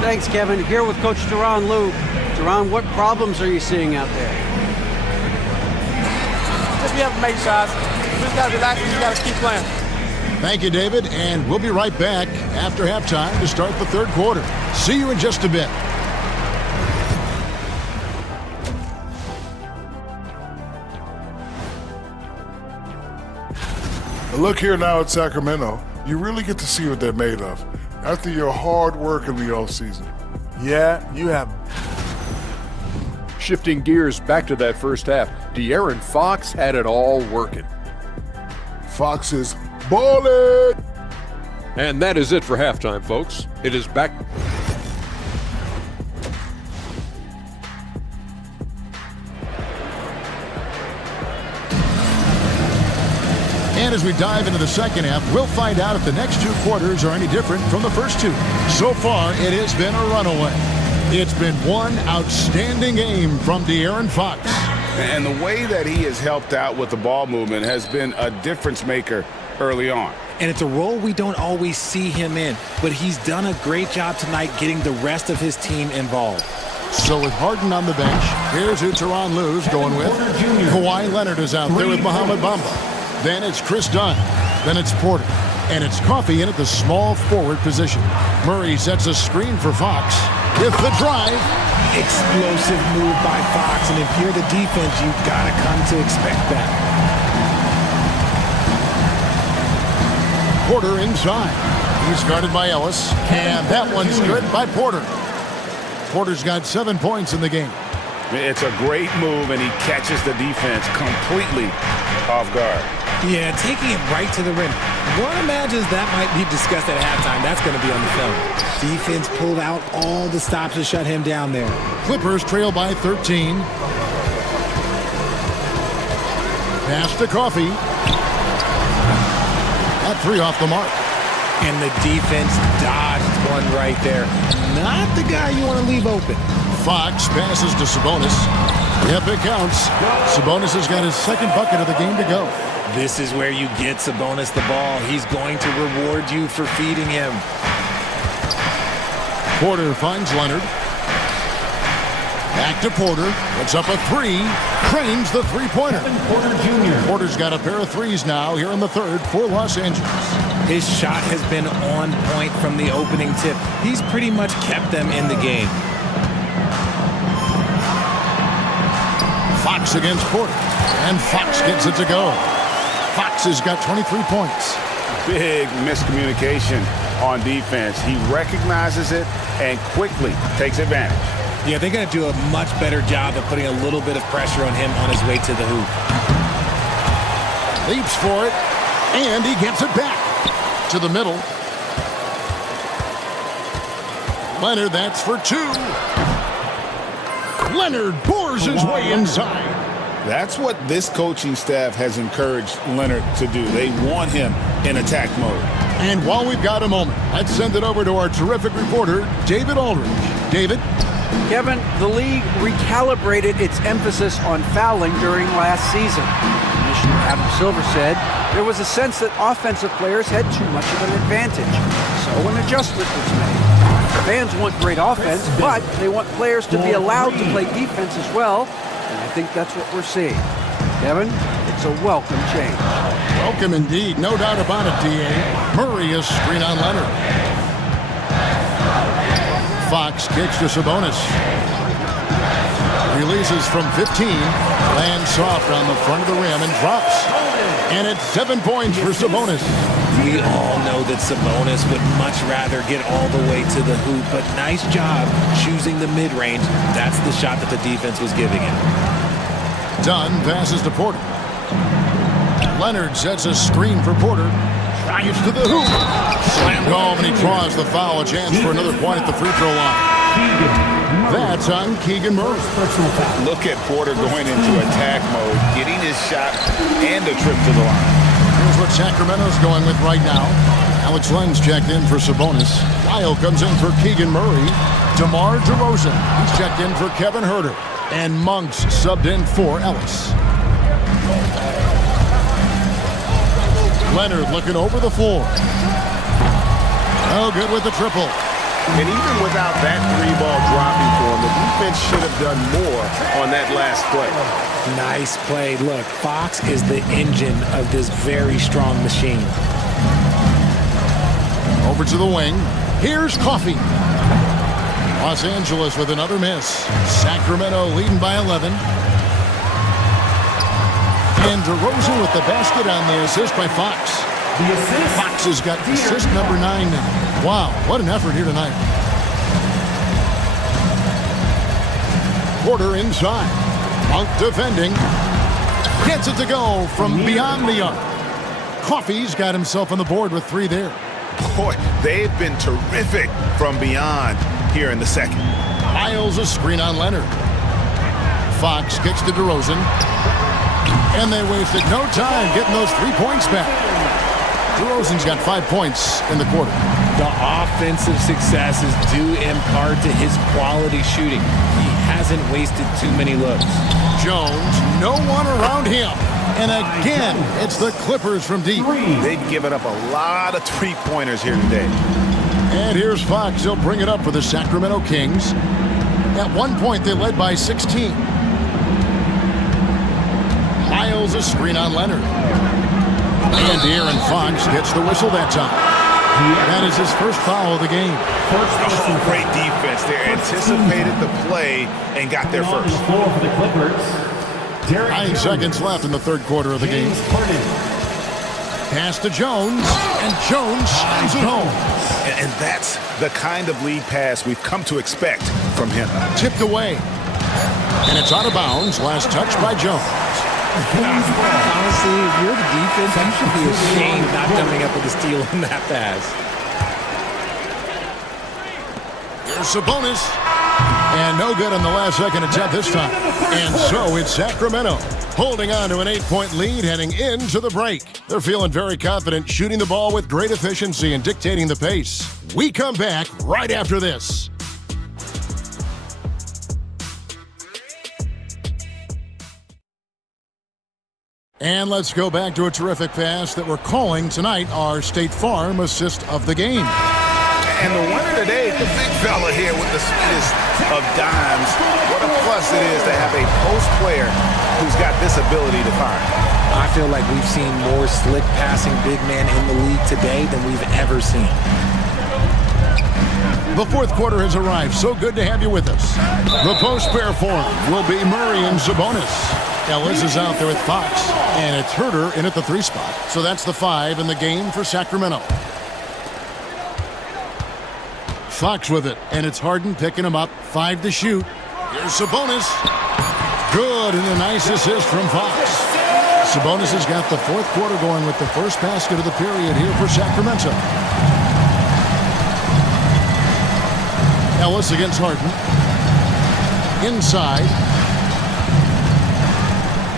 Thanks, Kevin. Here with Coach Duran Lou. Duran, what problems are you seeing out there? Just be able to make shots. We just got to relax and we got to keep playing. Thank you, David. And we'll be right back after halftime to start the third quarter. See you in just a bit. Look here now at Sacramento. You really get to see what they're made of after your hard work in the offseason. Yeah, you have. Shifting gears back to that first half, De'Aaron Fox had it all working. Fox is ballin'! And that is it for halftime, folks. It is back. And as we dive into the second half, we'll find out if the next 2 quarters are any different from the first 2. So far, it has been a runaway. It's been one outstanding game from De'Aaron Fox. And the way that he has helped out with the ball movement has been a difference maker early on. And it's a role we don't always see him in, but he's done a great job tonight getting the rest of his team involved. So with Harden on the bench, here's who Tyronn Lue's going with. Kawhi Leonard is out there with Mohamed Bamba. Then it's Chris Dunn. Then it's Porter. And it's Coffey in at the small forward position. Murray sets a screen for Fox. With the drive. Explosive move by Fox. And if you're the defense, you've got to come to expect that. Porter inside. He's guarded by Ellis. And that one's good by Porter. Porter's got 7 points in the game. It's a great move, and he catches the defense completely off guard. Yeah, taking it right to the rim. One imagines that might be discussed at halftime. That's going to be on the film. Defense pulled out all the stops to shut him down there. Clippers trail by 13. Pass to Coffey. That 3 off the mark. And the defense dodged one right there. Not the guy you want to leave open. Fox passes to Sabonis. Yep, it counts. Sabonis has got his second bucket of the game to go. This is where you get Sabonis the ball. He's going to reward you for feeding him. Porter finds Leonard. Back to Porter. Puts up a three. Trains the three-pointer. Porter Jr. Porter's got a pair of threes now here in the third for Los Angeles. His shot has been on point from the opening tip. He's pretty much kept them in the game. Fox against Porter. And Fox gets it to go. Fox has got 23 points. Big miscommunication on defense. He recognizes it and quickly takes advantage. Yeah, they're going to do a much better job of putting a little bit of pressure on him on his way to the hoop. Leaps for it, and he gets it back to the middle. Leonard, that's for two. Leonard bores his way inside. That's what this coaching staff has encouraged Leonard to do. They want him in attack mode. And while we've got a moment, let's send it over to our terrific reporter, David Aldridge. David? Kevin, the league recalibrated its emphasis on fouling during last season. Commissioner Adam Silver said there was a sense that offensive players had too much of an advantage. So an adjustment was made. Fans want great offense, but they want players to be allowed to play defense as well. And I think that's what we're seeing. Kevin, it's a welcome change. Welcome indeed. No doubt about it, D.A. Murray is screen on Leonard. Fox kicks to Sabonis. Releases from 15. Lands soft on the front of the rim and drops. And it's 7 points for Sabonis. We all know that Sabonis would much rather get all the way to the hoop, but nice job choosing the mid-range. That's the shot that the defense was giving him. Dunn passes to Porter. Leonard sets a screen for Porter. Drives to the hoop. Slammed home, and he draws the foul. A chance for another point at the free throw line. That's on Keegan Murray. Look at Porter going into attack mode, getting his shot and a trip to the line. Here's what Sacramento's going with right now. Alex Len's checked in for Sabonis. Lyle comes in for Keegan Murray. DeMar DeRozan, he's checked in for Kevin Huerter. And Monks subbed in for Ellis. Leonard looking over the floor. Oh, good with the triple. And even without that three ball dropping for him, the defense should have done more on that last play. Nice play. Look, Fox is the engine of this very strong machine. Over to the wing. Here's Coffey. Los Angeles with another miss. Sacramento leading by 11. And DeRozan with the basket on the assist by Fox. Fox has got assist number 9 now. Wow, what an effort here tonight. Porter inside. Monk defending. Gets it to go from beyond the arc. Coffey's got himself on the board with 3 there. Boy, they've been terrific from beyond here in the second. Miles a screen on Leonard. Fox kicks to DeRozan. And they wasted no time getting those 3 points back. DeRozan's got 5 points in the quarter. The offensive successes due in part to his quality shooting. He hasn't wasted too many looks. Jones, no one around him. And again, it's the Clippers from deep. They've given up a lot of three-pointers here today. And here's Fox. He'll bring it up for the Sacramento Kings. At one point, they led by 16. Miles a screen on Leonard. And De'Aaron Fox gets the whistle that time. That is his first foul of the game. Oh, great defense there. Anticipated the play and got there first. 9 seconds left in the third quarter of the game. Pass to Jones, and Jones slams it home. And that's the kind of lead pass we've come to expect from him. Tipped away. And it's out of bounds. Last touch by Jones. Honestly, if you're the defense, you should be ashamed not coming up with a steal in that pass. Here's Sabonis. And no good on the last second attempt this time. And so it's Sacramento holding on to an 8-point lead heading into the break. They're feeling very confident, shooting the ball with great efficiency and dictating the pace. We come back right after this. And let's go back to a terrific pass that we're calling tonight our State Farm assist of the game. And the winner today, the big fella here with the sweetest of dimes. What a plus it is to have a post player who's got this ability to fire. I feel like we've seen more slick passing big men in the league today than we've ever seen. The fourth quarter has arrived. So good to have you with us. The post pair form will be Murray and Sabonis. Ellis is out there with Fox, and it's Herder in at the 3 spot. So that's the 5 in the game for Sacramento. Fox with it, and it's Harden picking him up. 5 to shoot. Here's Sabonis. Good, and a nice assist from Fox. Sabonis has got the fourth quarter going with the first basket of the period here for Sacramento. Ellis against Harden. Inside.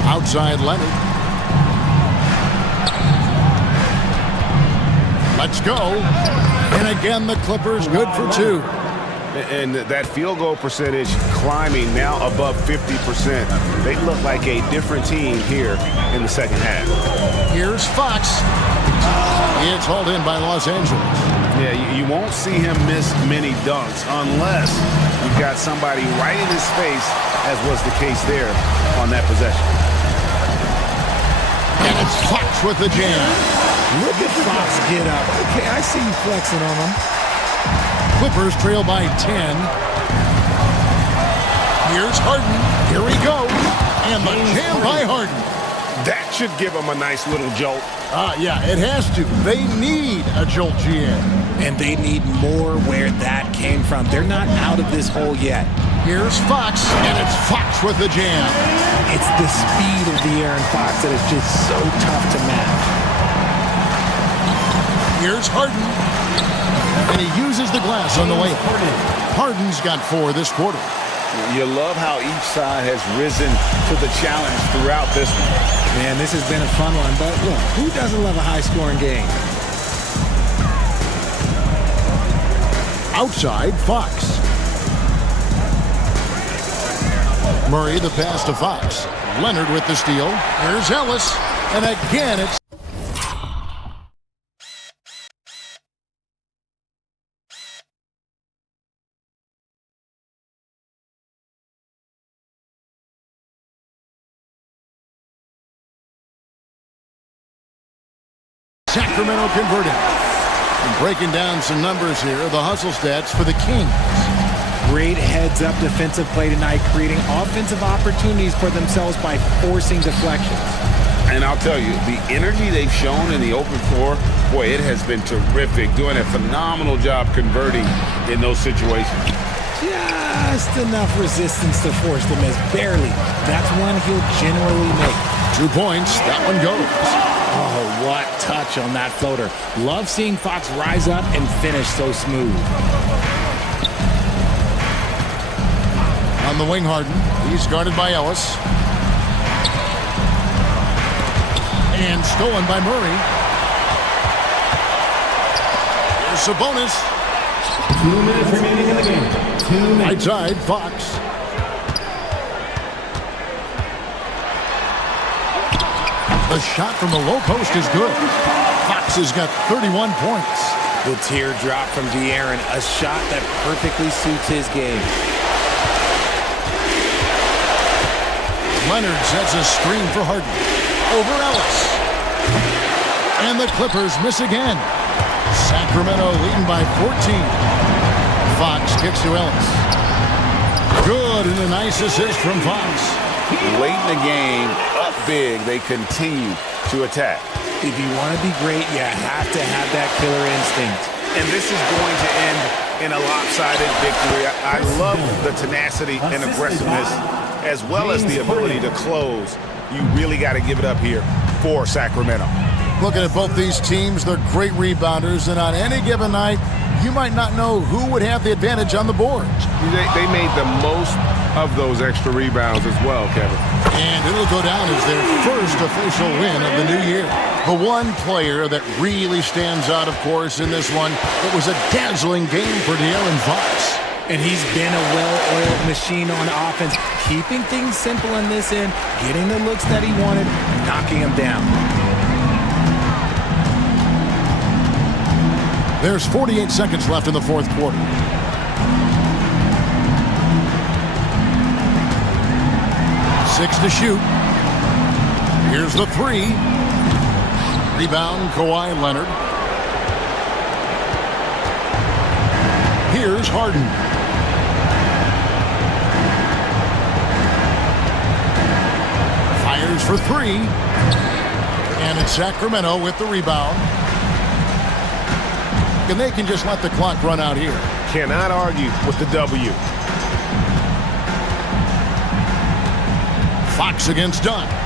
Outside Leonard. Let's go. And again, the Clippers good for 2. And that field goal percentage climbing now above 50%. They look like a different team here in the second half. Here's Fox. It's hauled in by Los Angeles. Yeah, you won't see him miss many dunks unless you've got somebody right in his face, as was the case there on that possession. And it's Fox with the jam. Look at Fox get up. Okay, I see you flexing on him. Clippers trail by 10. Here's Harden. Here he goes. And the jam by Harden. That should give him a nice little jolt. Yeah, it has to. They need a jolt GM. And they need more where that came from. They're not out of this hole yet. Here's Fox, and it's Fox with the jam. It's the speed of De'Aaron Fox that is just so tough to match. Here's Harden. And he uses the glass on the way. Harden's got 4 this quarter. You love how each side has risen to the challenge throughout this one. Man, this has been a fun one, but look, who doesn't love a high-scoring game? Outside, Fox. Murray, the pass to Fox. Leonard with the steal. Here's Ellis. And again, it's... Sacramento converting. And breaking down some numbers here, the hustle stats for the Kings. Great heads-up defensive play tonight, creating offensive opportunities for themselves by forcing deflections. And I'll tell you, the energy they've shown in the open floor, boy, it has been terrific. Doing a phenomenal job converting in those situations. Just enough resistance to force the miss. Barely. That's one he'll generally make. 2 points. That one goes. Oh, what touch on that floater. Love seeing Fox rise up and finish so smooth. On the wing, Harden. He's guarded by Ellis. And stolen by Murray. Here's Sabonis. 2 minutes remaining in the game. 2 minutes. Right side, Fox. The shot from the low post is good. Fox has got 31 points. The teardrop from De'Aaron, a shot that perfectly suits his game. Leonard sets a screen for Harden. Over Ellis. And the Clippers miss again. Sacramento leading by 14. Fox kicks to Ellis. Good, and a nice assist from Fox. Late in the game, up big, they continue to attack. If you want to be great, you have to have that killer instinct. And this is going to end in a lopsided victory. I love the tenacity and aggressiveness, as well as the ability to close. You really got to give it up here for Sacramento. Looking at both these teams, they're great rebounders, and on any given night, you might not know who would have the advantage on the boards. They made the most of those extra rebounds as well, Kevin. And it'll go down as their first official win of the new year. The one player that really stands out, of course, in this one, it was a dazzling game for De'Aaron Fox. And he's been a well-oiled machine on offense, keeping things simple in this end, getting the looks that he wanted, knocking them down. There's 48 seconds left in the fourth quarter. 6 to shoot. Here's the 3. Rebound, Kawhi Leonard. Here's Harden. Fires for 3. And it's Sacramento with the rebound. And they can just let the clock run out here. Cannot argue with the W. Fox against Dunn.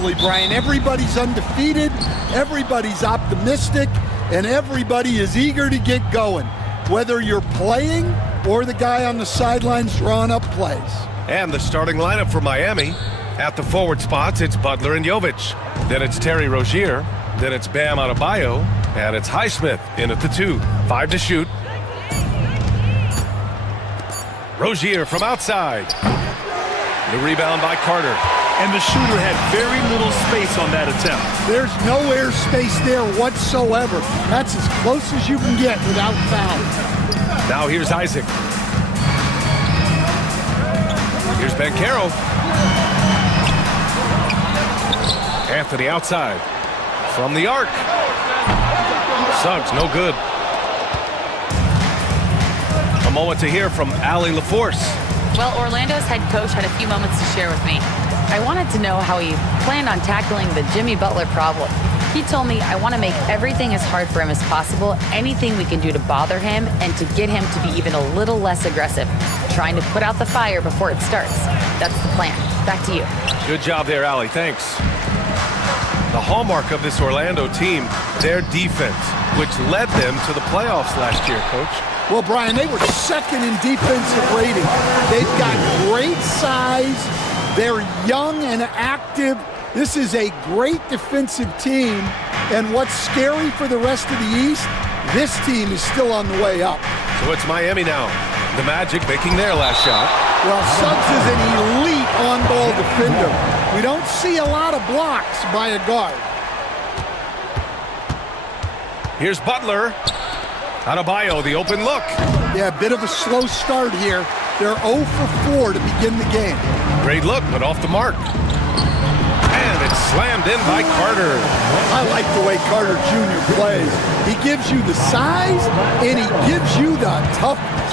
Brian, everybody's undefeated, everybody's optimistic, and everybody is eager to get going, whether you're playing or the guy on the sidelines drawing up plays. And the starting lineup for Miami. At the forward spots, it's Butler and Jovic. Then it's Terry Rozier. Then it's Bam Adebayo. And it's Highsmith in at the 2. 5 to shoot. Rozier from outside. The rebound by Carter. And the shooter had very little space on that attempt. There's no air space there whatsoever. That's as close as you can get without foul. Now here's Isaac. Here's Banchero. Anthony outside. From the arc. Suggs, no good. A moment to hear from Allie LaForce. Well, Orlando's head coach had a few moments to share with me. I wanted to know how he planned on tackling the Jimmy Butler problem. He told me I want to make everything as hard for him as possible, anything we can do to bother him and to get him to be even a little less aggressive, trying to put out the fire before it starts. That's the plan. Back to you. Good job there, Allie. Thanks. The hallmark of this Orlando team, their defense, which led them to the playoffs last year, Coach. Well, Brian, they were second in defensive rating. They've got great size. They're young and active. This is a great defensive team. And what's scary for the rest of the East, this team is still on the way up. So it's Miami now. The Magic making their last shot. Well, Suggs is an elite on-ball defender. We don't see a lot of blocks by a guard. Here's Butler. Adebayo, the open look. Yeah, a bit of a slow start here. They're 0 for 4 to begin the game. Great look, but off the mark. And it's slammed in by Carter. I like the way Carter Jr. plays. He gives you the size, and he gives you the toughness.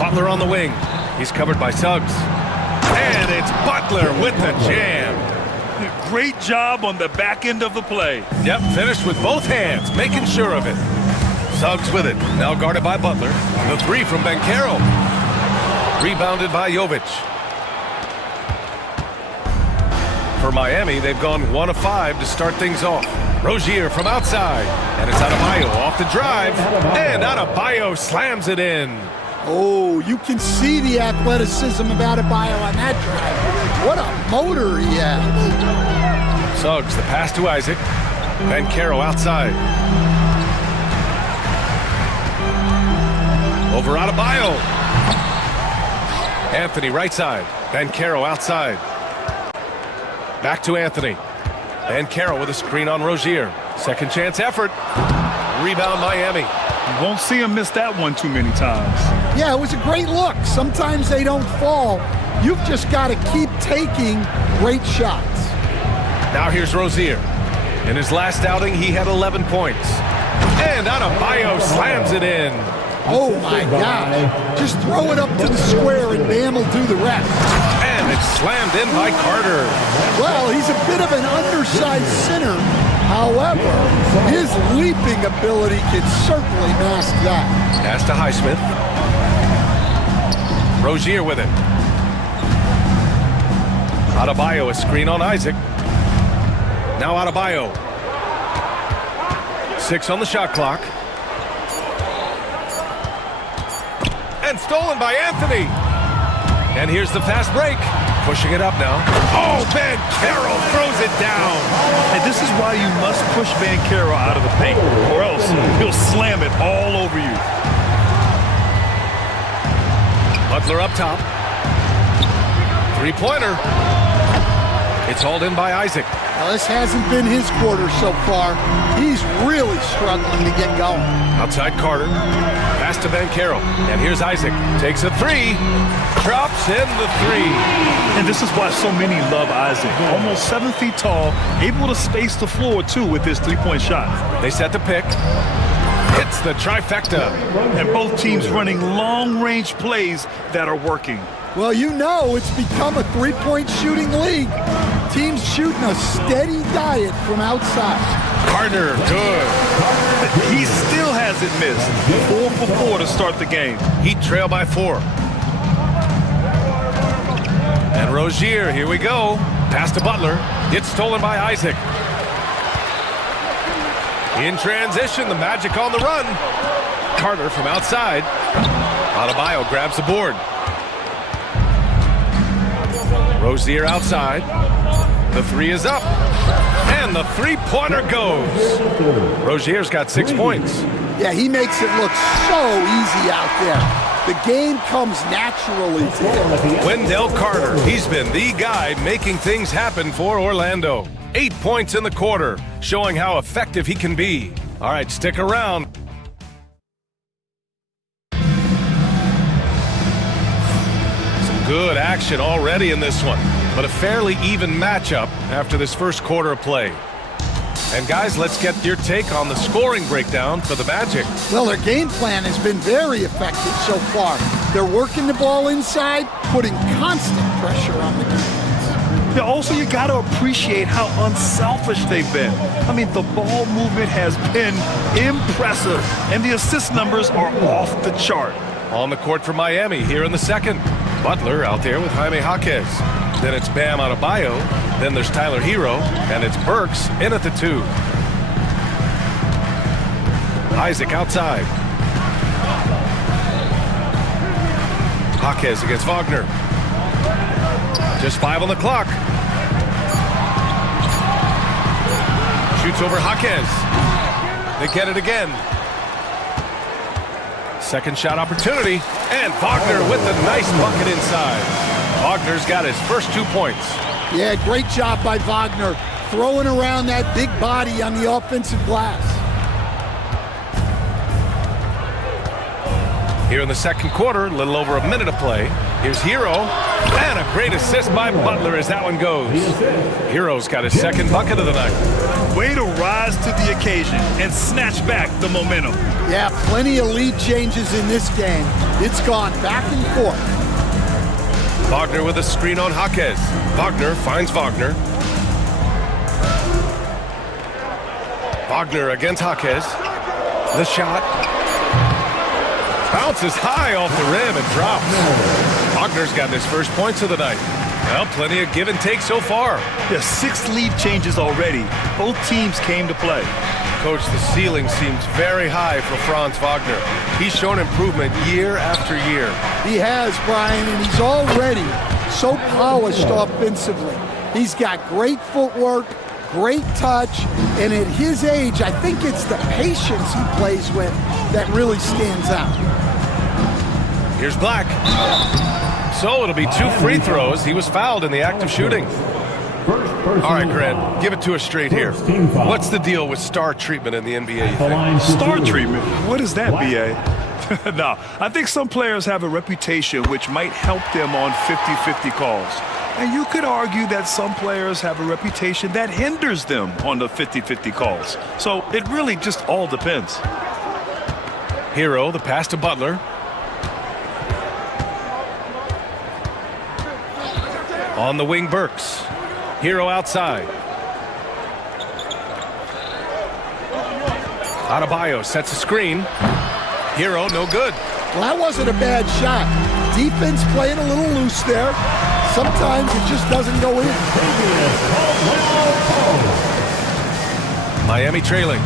Butler on the wing. He's covered by Suggs. And it's Butler with the jam. Great job on the back end of the play. Yep, finished with both hands, making sure of it. Suggs with it, now guarded by Butler. The 3 from Banchero. Rebounded by Jovic. For Miami, they've gone 1 of 5 to start things off. Rozier from outside. And it's Adebayo off the drive. And Adebayo slams it in. Oh, you can see the athleticism of Adebayo on that drive. What a motor he has. Suggs, the pass to Isaac. Banchero outside. Over Adebayo. Anthony right side. Banchero outside. Back to Anthony. Banchero with a screen on Rozier. Second chance effort. Rebound Miami. You won't see him miss that one too many times. Yeah, it was a great look. Sometimes they don't fall. You've just got to keep taking great shots. Now here's Rozier. In his last outing, he had 11 points. And Adebayo slams it in. Oh, my gosh. Just throw it up to the square and Bam will do the rest. And it's slammed in by Carter. Well, he's a bit of an undersized center. However, his leaping ability can certainly mask that. Pass to Highsmith. Rozier with it. Adebayo, a screen on Isaac. Now Adebayo. 6 on the shot clock. And stolen by Anthony. And here's the fast break. Pushing it up now. Oh, Banchero throws it down. And this is why you must push Banchero out of the paint, or else he'll slam it all over you. Butler up top. Three-pointer. It's hauled in by Isaac. Well, this hasn't been his quarter so far. He's really struggling to get going. Outside Carter. Pass to Banchero. And here's Isaac. Takes a 3. Drops in the 3. And this is why so many love Isaac. Almost 7 feet tall, able to space the floor, too, with his three-point shot. They set the pick. Hits the trifecta. And both teams running long-range plays that are working. Well, you know it's become a three-point shooting league. Teams shooting a steady diet from outside. Carter, good. He still hasn't missed. 4 for 4 to start the game. Heat trail by 4. And Rozier, here we go. Pass to Butler. It's stolen by Isaac. In transition, the Magic on the run. Carter from outside. Adebayo grabs the board. Rozier outside. The three is up. And the three-pointer goes. Rozier's got 6 points. Yeah, he makes it look so easy out there. The game comes naturally to him. Wendell Carter, he's been the guy making things happen for Orlando. 8 points in the quarter, showing how effective he can be. All right, stick around. Some good action already in this one, but a fairly even matchup after this first quarter of play. And guys, let's get your take on the scoring breakdown for the Magic. Well, their game plan has been very effective so far. They're working the ball inside, putting constant pressure on the defense. Yeah, also, you got to appreciate how unselfish they've been. I mean, the ball movement has been impressive, and the assist numbers are off the chart. On the court for Miami here in the second. Butler out there with Jaime Jaquez. Then it's Bam Adebayo. Then there's Tyler Hero, and it's Burks in at the 2. Isaac outside. Jaquez against Wagner. Just 5 on the clock. Shoots over Jaquez. They get it again. Second shot opportunity, and Wagner with the nice bucket inside. Wagner's got his first 2 points. Yeah, great job by Wagner, throwing around that big body on the offensive glass. Here in the second quarter, a little over a minute of play. Here's Hero, and a great assist by Butler as that one goes. Hero's got his second bucket of the night. Way to rise to the occasion and snatch back the momentum. Yeah, plenty of lead changes in this game. It's gone back and forth. Wagner with a screen on Jaquez. Wagner finds Wagner. Wagner against Jaquez. The shot. Bounces high off the rim and drops. Wagner's got his first points of the night. Well, plenty of give and take so far. There's 6 lead changes already. Both teams came to play. Coach, the ceiling seems very high for Franz Wagner. He's shown improvement year after year. He has, Brian, and he's already so polished offensively. He's got great footwork, great touch, and at his age, I think it's the patience he plays with that really stands out. Here's Black. So it'll be 2 free throws. He was fouled in the act of shooting. All right, Grant, give it to us straight here. What's the deal with star treatment in the NBA, you think? Star treatment? What is that, B.A.? No, I think some players have a reputation which might help them on 50-50 calls. And you could argue that some players have a reputation that hinders them on the 50-50 calls. So it really just all depends. Hero, the pass to Butler. On the wing, Burks. Hero outside. Adebayo sets a screen. Hero, no good. Well, that wasn't a bad shot. Defense playing a little loose there. Sometimes it just doesn't go in. Miami trailing.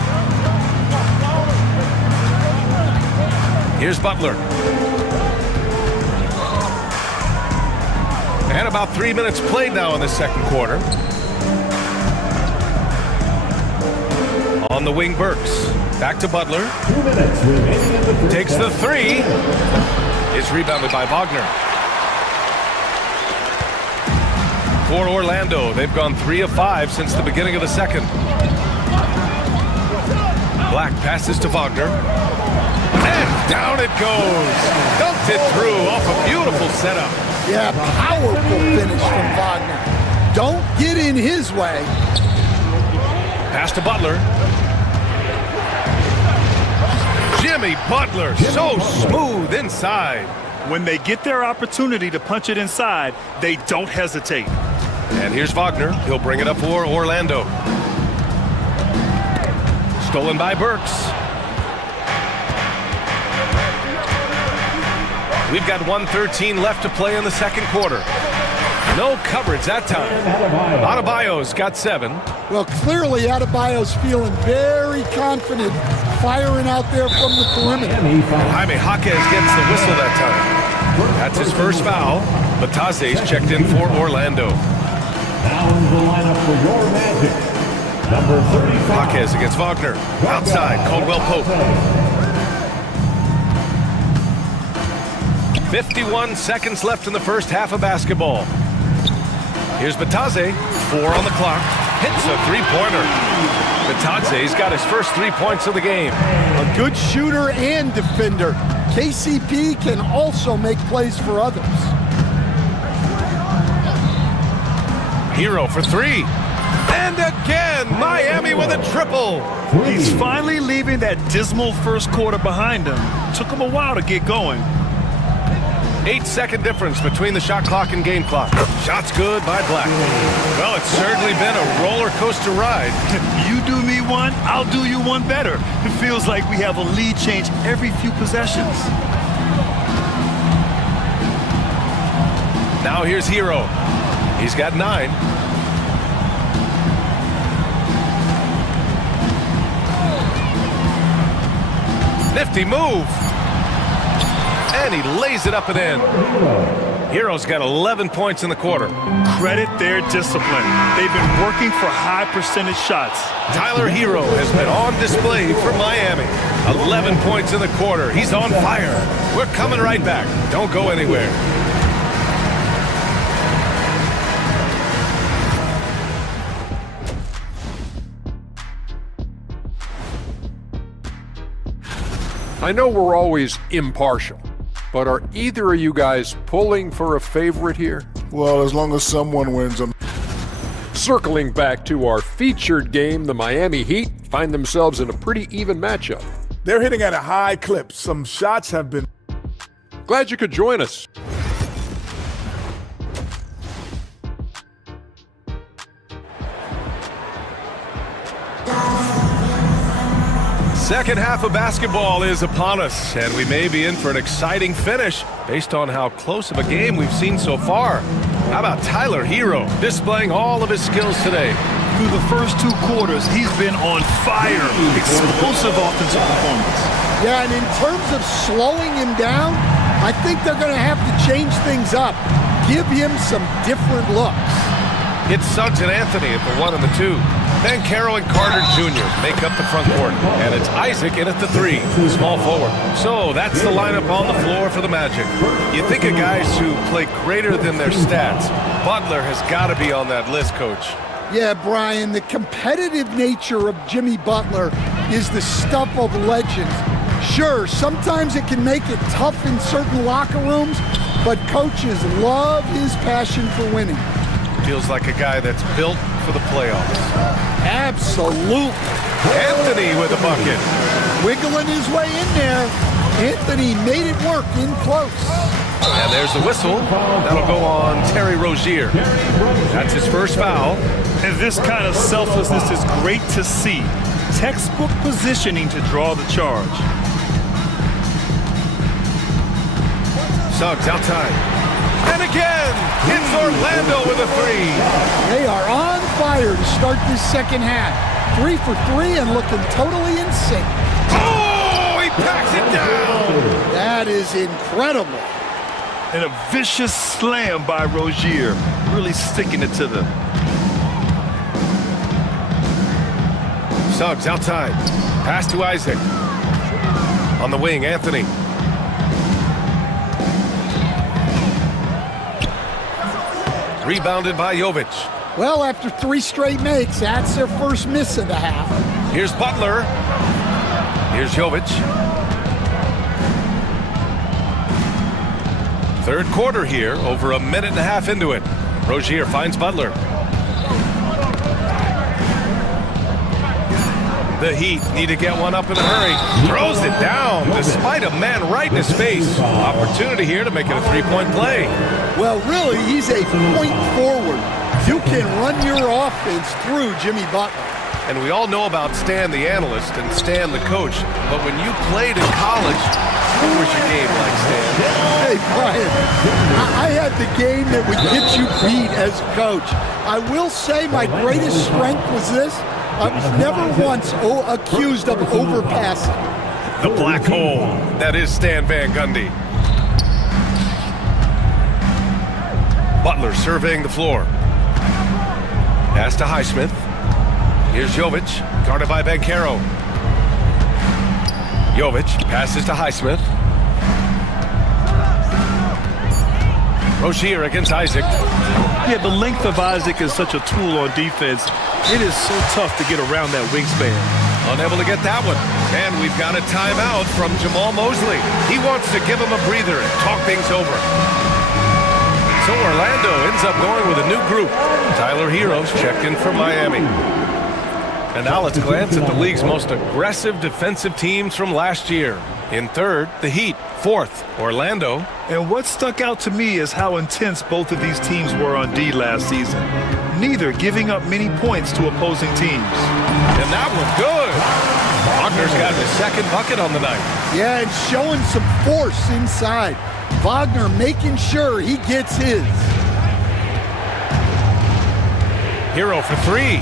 Here's Butler. And about 3 minutes played now in the second quarter. On the wing, Burks. Back to Butler. 2 minutes remaining in the first. Takes the 3. Is rebounded by Wagner. For Orlando, they've gone 3 of 5 since the beginning of the second. Black passes to Wagner. And down it goes. Dunked it through off a beautiful setup. Yeah, powerful finish from Wagner. Don't get in his way. Pass to Butler. Jimmy Butler, so smooth inside. When they get their opportunity to punch it inside, they don't hesitate. And here's Wagner. He'll bring it up for Orlando. Stolen by Burks. We've got 1:13 left to play in the second quarter. No coverage that time. Adebayo's got 7. Well, clearly Adebayo's feeling very confident firing out there from the perimeter. Jaime Jaquez gets the whistle that time. That's his first foul. Bataze's checked in for Orlando. Now in the lineup for your Magic, number 35. Jaquez against Wagner. Outside, Caldwell Pope. 51 seconds left in the first half of basketball. Here's Bataze, 4 on the clock. Hits a three-pointer. Bataze's got his first 3 points of the game. A good shooter and defender. KCP can also make plays for others. Hero for 3. And again, Miami with a triple. He's finally leaving that dismal first quarter behind him. Took him a while to get going. 8-second difference between the shot clock and game clock. Shot's good by Black. Well, it's certainly been a roller coaster ride. You do me one, I'll do you one better. It feels like we have a lead change every few possessions. Now here's Hero. He's got 9. Nifty move. And he lays it up and in. Hero's got 11 points in the quarter. Credit their discipline. They've been working for high percentage shots. Tyler Hero has been on display for Miami. 11 points in the quarter. He's on fire. We're coming right back. Don't go anywhere. I know we're always impartial, but are either of you guys pulling for a favorite here? Well, as long as someone wins them. Circling back to our featured game, the Miami Heat find themselves in a pretty even matchup. They're hitting at a high clip. Some shots have been... Glad you could join us. Second half of basketball is upon us, and we may be in for an exciting finish based on how close of a game we've seen so far. How about Tyler Hero displaying all of his skills today? Through the first 2 quarters, he's been on fire. Explosive offensive performance. Yeah, and in terms of slowing him down, I think they're going to have to change things up. Give him some different looks. It's Suggs and Anthony at the 1 and the 2. Then Carroll and Carter Jr. make up the front court. And it's Isaac in at the 3, small forward. So that's the lineup on the floor for the Magic. You think of guys who play greater than their stats. Butler has got to be on that list, Coach. Yeah, Brian, the competitive nature of Jimmy Butler is the stuff of legends. Sure, sometimes it can make it tough in certain locker rooms, but coaches love his passion for winning. Feels like a guy that's built for the playoffs. Absolutely. Anthony with a bucket. Wiggling his way in there. Anthony made it work in close. And there's the whistle. That'll go on Terry Rozier. That's his first foul. And this kind of selflessness is great to see. Textbook positioning to draw the charge. Suggs outside. And again, it's Orlando with a 3. They are on fire to start this second half. 3 for 3 and looking totally in sync. Oh, he packs it down. That is incredible. And a vicious slam by Rozier, really sticking it to them. Suggs outside. Pass to Isaac. On the wing, Anthony. Rebounded by Jovic. Well, after 3 straight makes, that's their first miss of the half. Here's Butler. Here's Jovic. Third quarter here, over a minute and a half into it. Rozier finds Butler. The Heat need to get one up in a hurry. Throws it down despite a man right in his face. Opportunity here to make it a 3-point play. Well, really, he's a point forward. You can run your offense through Jimmy Butler. And we all know about Stan the analyst and Stan the coach, but when you played in college, what was your game like, Stan? Hey, Brian, I had the game that would get you beat as a coach. I will say my greatest strength was this. I was never once accused of overpassing. The black hole. That is Stan Van Gundy. Butler surveying the floor. Pass to Highsmith. Here's Jovic, guarded by Banchero. Jovic passes to Highsmith. Rozier against Isaac. Yeah, the length of Isaac is such a tool on defense. It is so tough to get around that wingspan. Unable to get that one. And we've got a timeout from Jamal Mosley. He wants to give him a breather and talk things over. So Orlando ends up going with a new group. Tyler Hero's checked in for Miami. And now let's glance at the league's most aggressive defensive teams from last year. In third, the Heat. Fourth, Orlando. And what stuck out to me is how intense both of these teams were on D last season. Neither giving up many points to opposing teams. And that one good. Wagner's got his second bucket on the night. Yeah, and showing some force inside. Wagner making sure he gets his. Hero for three.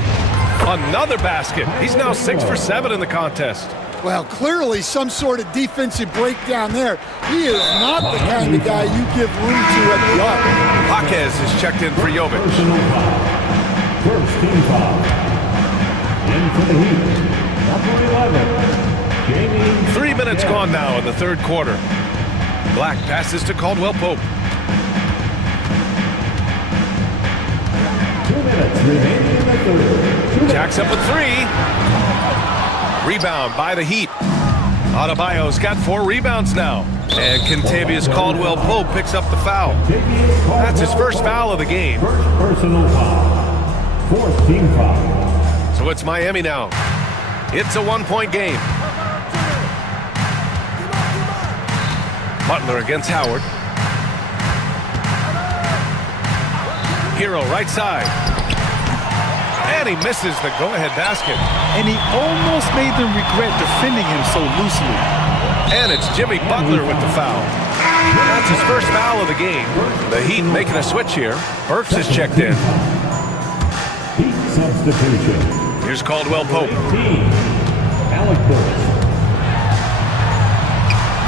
Another basket. He's now 6 for 7 in the contest. Well, clearly some sort of defensive breakdown there. He is not the kind of guy you give room to at the arc. Jaquez is checked in for Jovic. First team foul. In for the Heat, number 11, Jamie. 3 minutes gone now in the third quarter. Black passes to Caldwell Pope. 2 minutes remaining in the third. Jacks up with 3. Rebound by the Heat. Adebayo's got 4 rebounds now. And Kentavious Caldwell Pope picks up the foul. That's his first foul of the game. First personal foul. Fourth team foul. So it's Miami now. It's a 1-point game. Butler against Howard. Hero right side. And he misses the go-ahead basket. And he almost made them regret defending him so loosely. And it's Jimmy Butler with the foul. That's his first foul of the game. The Heat making a switch here. Burks is checked in. Heat substitution. Here's Caldwell Pope. Alec Burks.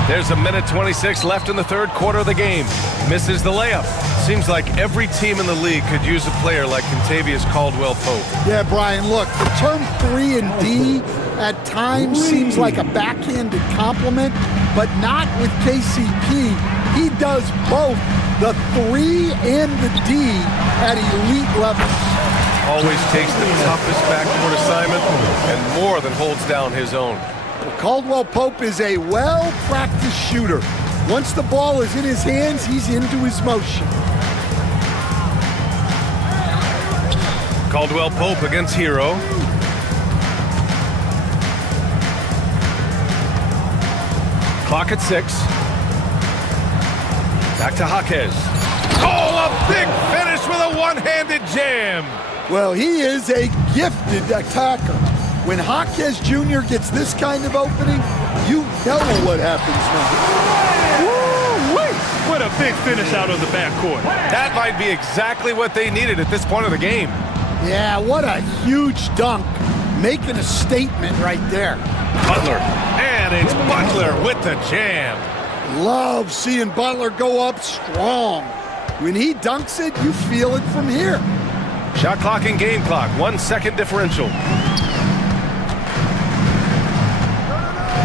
There's a minute 26 left in the third quarter of the game. Misses the layup. Seems like every team in the league could use a player like Kentavious Caldwell Pope. Yeah, Brian, look, the term 3 and D at times seems like a backhanded compliment, but not with KCP. He does both the 3 and the D at elite levels. Always takes the toughest backcourt assignment and more than holds down his own. Caldwell Pope is a well-practiced shooter. Once the ball is in his hands, he's into his motion. Caldwell Pope against Hero. Clock at 6. Back to Jaquez. Oh, a big finish with a one-handed jam. Well, he is a gifted attacker. When Jaquez Jr. gets this kind of opening, you know what happens now. Woo-wee! What a big finish out of the backcourt. That might be exactly what they needed at this point of the game. Yeah, what a huge dunk. Making a statement right there. Butler. And it's Butler with the jam. Love seeing Butler go up strong. When he dunks it, you feel it from here. Shot clock and game clock. 1 second differential.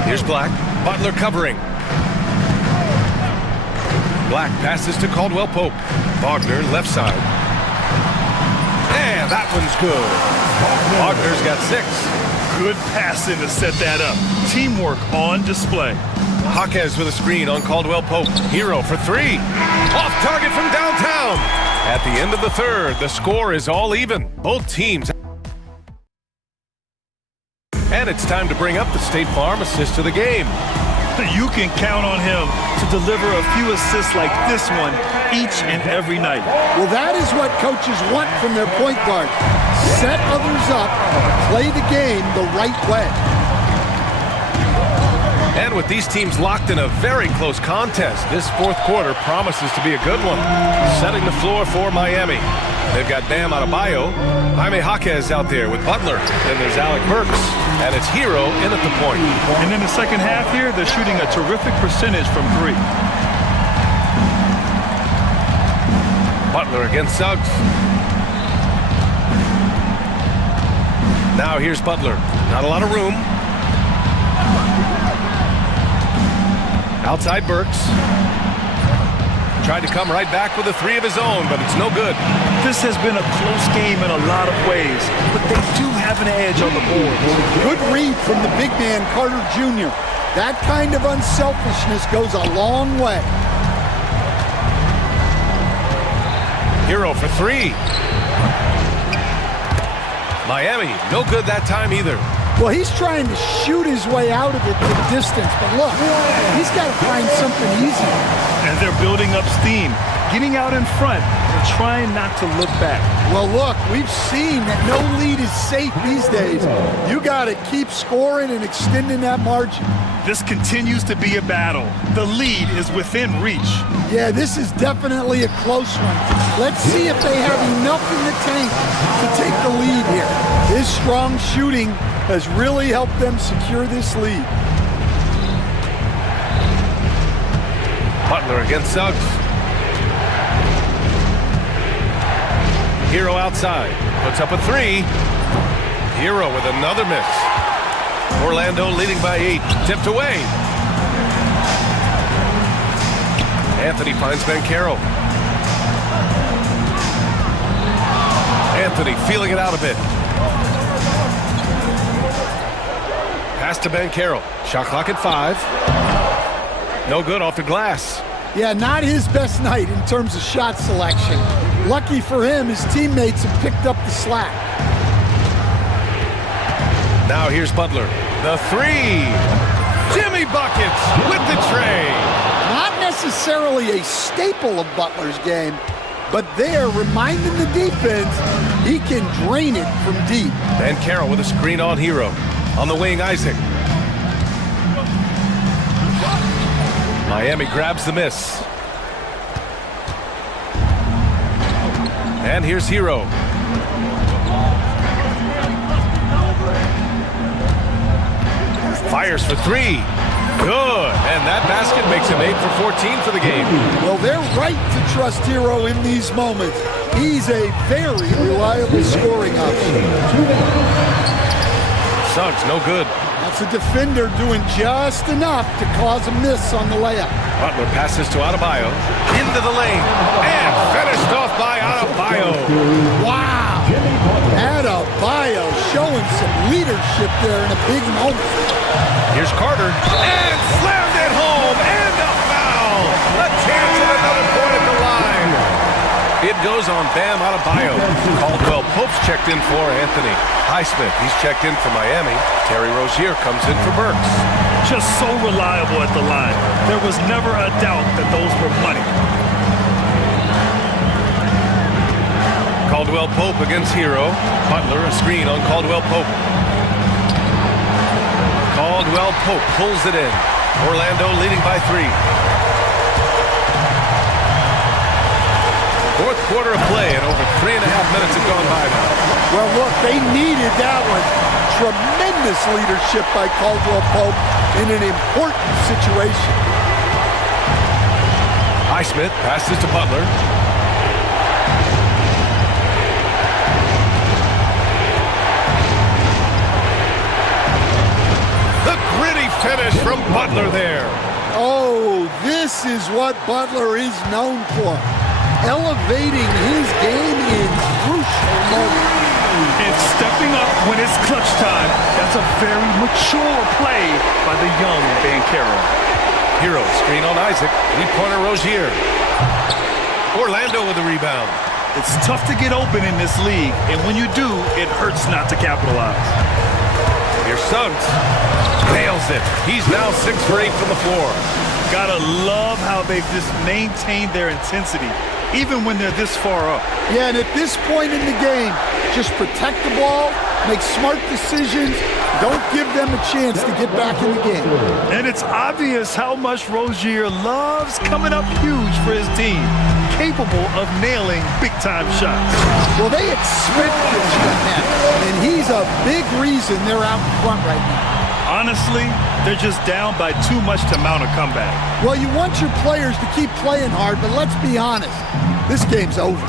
Here's Black. Butler covering. Black passes to Caldwell Pope. Wagner left side. And that one's good. Wagner's got 6. Good passing to set that up. Teamwork on display. Jaquez with a screen on Caldwell Pope. Hero for 3. Off target from downtown. At the end of the third, the score is all even. Both teams. And it's time to bring up the State Farm assist of the game. You can count on him to deliver a few assists like this one each and every night. Well, that is what coaches want from their point guard. set others up, play the game the right way. And with these teams locked in a very close contest, this fourth quarter promises to be a good one. Setting the floor for Miami. They've got Bam Adebayo. Jaime Jaquez out there with Butler. Then there's Alec Burks. And it's Hero in at the point. And in the second half here, they're shooting a terrific percentage from three. Butler against Suggs. Now here's Butler. Not a lot of room. Outside Burks. Tried to come right back with a three of his own, but it's no good. This has been a close game in a lot of ways, but they do have an edge on the board. Good read from the big man, Carter Jr. That kind of unselfishness goes a long way. Hero for three. Miami, no good that time either. Well, he's trying to shoot his way out of it to the distance, but look, he's got to find something easy. And they're building up steam, getting out in front and trying not to look back. Well, look, we've seen that no lead is safe these days. You got to keep scoring and extending that margin. This continues to be a battle. The lead is within reach. Yeah, this is definitely a close one. Let's see if they have enough in the tank to take the lead here. This strong shooting has really helped them secure this lead. Butler against Suggs. Hero outside. Puts up a three. Hero with another miss. Orlando leading by 8. Tipped away. Anthony finds Banchero. Anthony feeling it out a bit. Pass to Banchero. Shot clock at 5. No good off the glass. Yeah, not his best night in terms of shot selection. Lucky for him, his teammates have picked up the slack. Now here's Butler. The three. Jimmy buckets with the tray. Not necessarily a staple of Butler's game, but they're reminding the defense he can drain it from deep. Banchero with a screen on Hero. On the wing, Isaac. Miami grabs the miss. And here's Hero. Fires for three. Good. And that basket makes him 8 for 14 for the game. Well, they're right to trust Hero in these moments. He's a very reliable scoring option. Suggs, no good. That's a defender doing just enough to cause a miss on the layup. Butler passes to Adebayo. Into the lane. And finished off by Adebayo. Wow. Adebayo showing some leadership there in a big moment. Here's Carter. And slammed it home. And a foul. A chance at another point at the line. It goes on Bam Adebayo. Caldwell Pope's checked in for Anthony. Highsmith, he's checked in for Miami. Terry Rozier comes in for Burks. Just so reliable at the line. There was never a doubt that those were money. Caldwell Pope against Hero. Butler, a screen on Caldwell Pope. Caldwell Pope pulls it in. Orlando leading by 3. Fourth quarter of play, and over 3.5 minutes have gone by now. Well, look, they needed that one. Tremendous leadership by Caldwell Pope in an important situation. Highsmith passes to Butler. The gritty finish from Butler there. Oh, this is what Butler is known for. Elevating his game in crucial moments. And stepping up when it's clutch time. That's a very mature play by the young Banchero. Hero screen on Isaac. 3-pointer Rozier. Orlando with the rebound. It's tough to get open in this league, and when you do, it hurts not to capitalize. Here's Suggs. Nails it. He's now 6 for 8 from the floor. Gotta love how they've just maintained their intensity, even when they're this far up. Yeah, and at this point in the game, just protect the ball, make smart decisions, don't give them a chance to get back in the game. And it's obvious how much Rozier loves coming up huge for his team, capable of nailing big-time shots. Well, they expect this from him, and he's a big reason they're out in front right now. Honestly, they're just down by too much to mount a comeback. Well, you want your players to keep playing hard, but let's be honest, this game's over.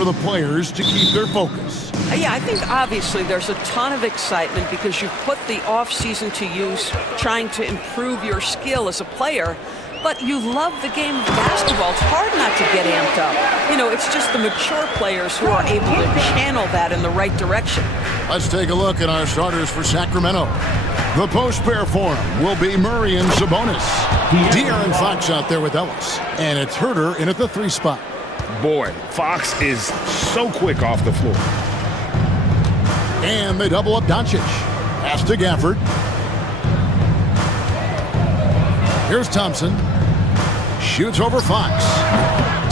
for the players to keep their focus. Yeah, I think obviously there's a ton of excitement because you've put the off-season to use trying to improve your skill as a player. But you love the game of basketball. It's hard not to get amped up. You know, it's just the mature players who are able to channel that in the right direction. Let's take a look at our starters for Sacramento. The post pair for him will be Murray and Sabonis. De'Aaron Fox out there with Ellis. And it's Herter in at the 3 spot. Boy, Fox is so quick off the floor. And they double up Doncic. Pass to Gafford. Here's Thompson. Shoots over Fox.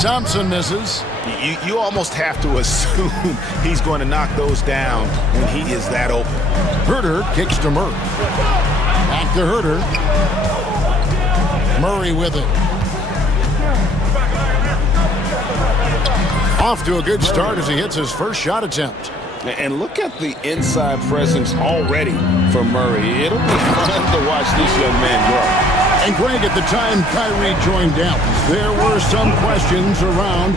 Thompson misses. You almost have to assume he's going to knock those down when he is that open. Herter kicks to Murray. Back to Herter. Murray with it. Off to a good start as he hits his first shot attempt. And look at the inside presence already for Murray. It'll be fun to watch this young man grow. And Greg, at the time Kyrie joined Dallas, there were some questions around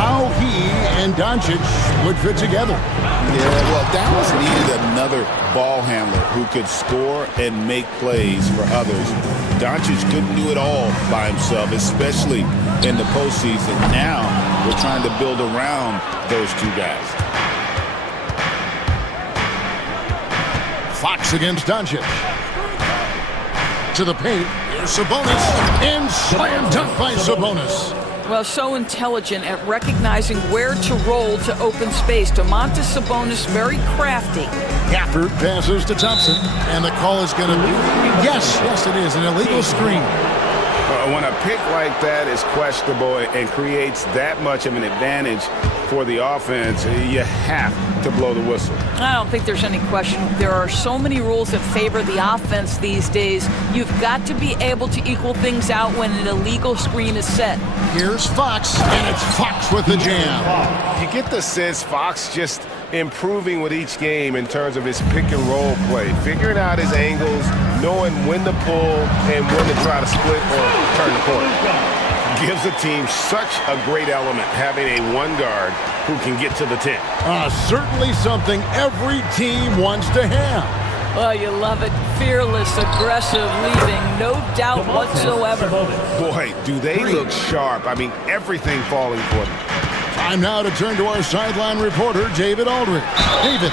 how he and Doncic would fit together. Yeah, well, Dallas needed another ball handler who could score and make plays for others. Doncic couldn't do it all by himself, especially in the postseason. Now we're trying to build around those two guys. Fox against Doncic. To the paint. Here's Sabonis. And slam dunk by Sabonis. Well, so intelligent at recognizing where to roll to open space. Domantas Sabonis, very crafty. Gafford passes to Thompson. And the call is going to be, yes, it is, an illegal screen. When a pick like that is questionable and creates that much of an advantage for the offense, you have to blow the whistle. I don't think there's any question. There are so many rules that favor the offense these days. You've got to be able to equal things out when an illegal screen is set. Here's Fox, and it's Fox with the jam. You get the sense Fox just improving with each game in terms of his pick and roll play, figuring out his angles, knowing when to pull and when to try to split or turn the corner. Gives the team such a great element having a one guard who can get to the 10. Certainly something every team wants to have. Well, you love it. Fearless, aggressive, leaving no doubt whatsoever. Boy, do they look sharp. I mean, everything falling for them. Time now to turn to our sideline reporter, David Aldridge. David.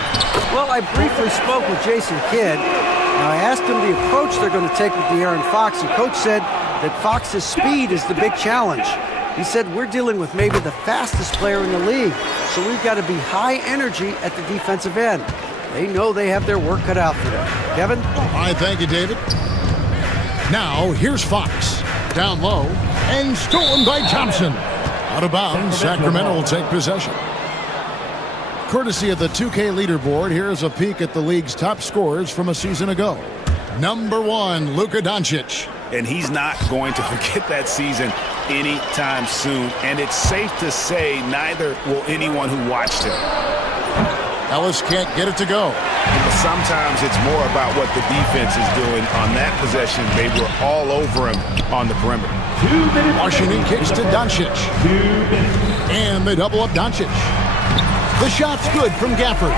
Well, I briefly spoke with Jason Kidd. Now, I asked him the approach they're going to take with De'Aaron Fox, and Coach said that Fox's speed is the big challenge. He said, we're dealing with maybe the fastest player in the league, so we've got to be high energy at the defensive end. They know they have their work cut out for them. Kevin? All right, thank you, David. Now, here's Fox. Down low, and stolen by Thompson. Out of bounds, Sacramento will take possession. Courtesy of the 2K leaderboard, here's a peek at the league's top scorers from a season ago. Number 1, Luka Doncic. And he's not going to forget that season anytime soon. And it's safe to say neither will anyone who watched him. Ellis can't get it to go. But sometimes it's more about what the defense is doing. On that possession, they were all over him on the perimeter. Washington kicks to Doncic. And they double up Doncic. The shot's good from Gafford.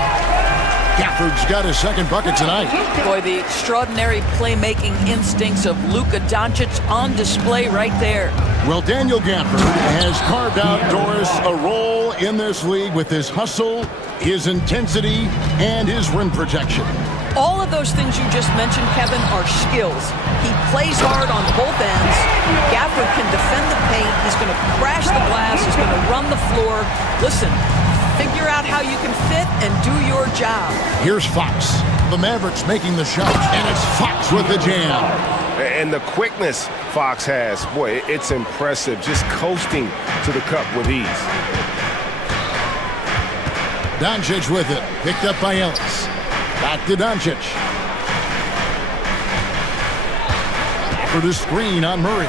Gafford's got his second bucket tonight. Boy, the extraordinary playmaking instincts of Luka Doncic on display right there. Well, Daniel Gafford has carved out, Doris, a role in this league with his hustle, his intensity, and his rim protection. All of those things you just mentioned, Kevin, are skills. He plays hard on both ends. Gafford can defend the paint. He's going to crash the glass. He's going to run the floor. Listen, figure out how you can fit and do your job. Here's Fox. The Mavericks making the shot, and it's Fox with the jam. And the quickness Fox has, boy, it's impressive. Just coasting to the cup with ease. Doncic with it. Picked up by Ellis. Back to Doncic. For the screen on Murray.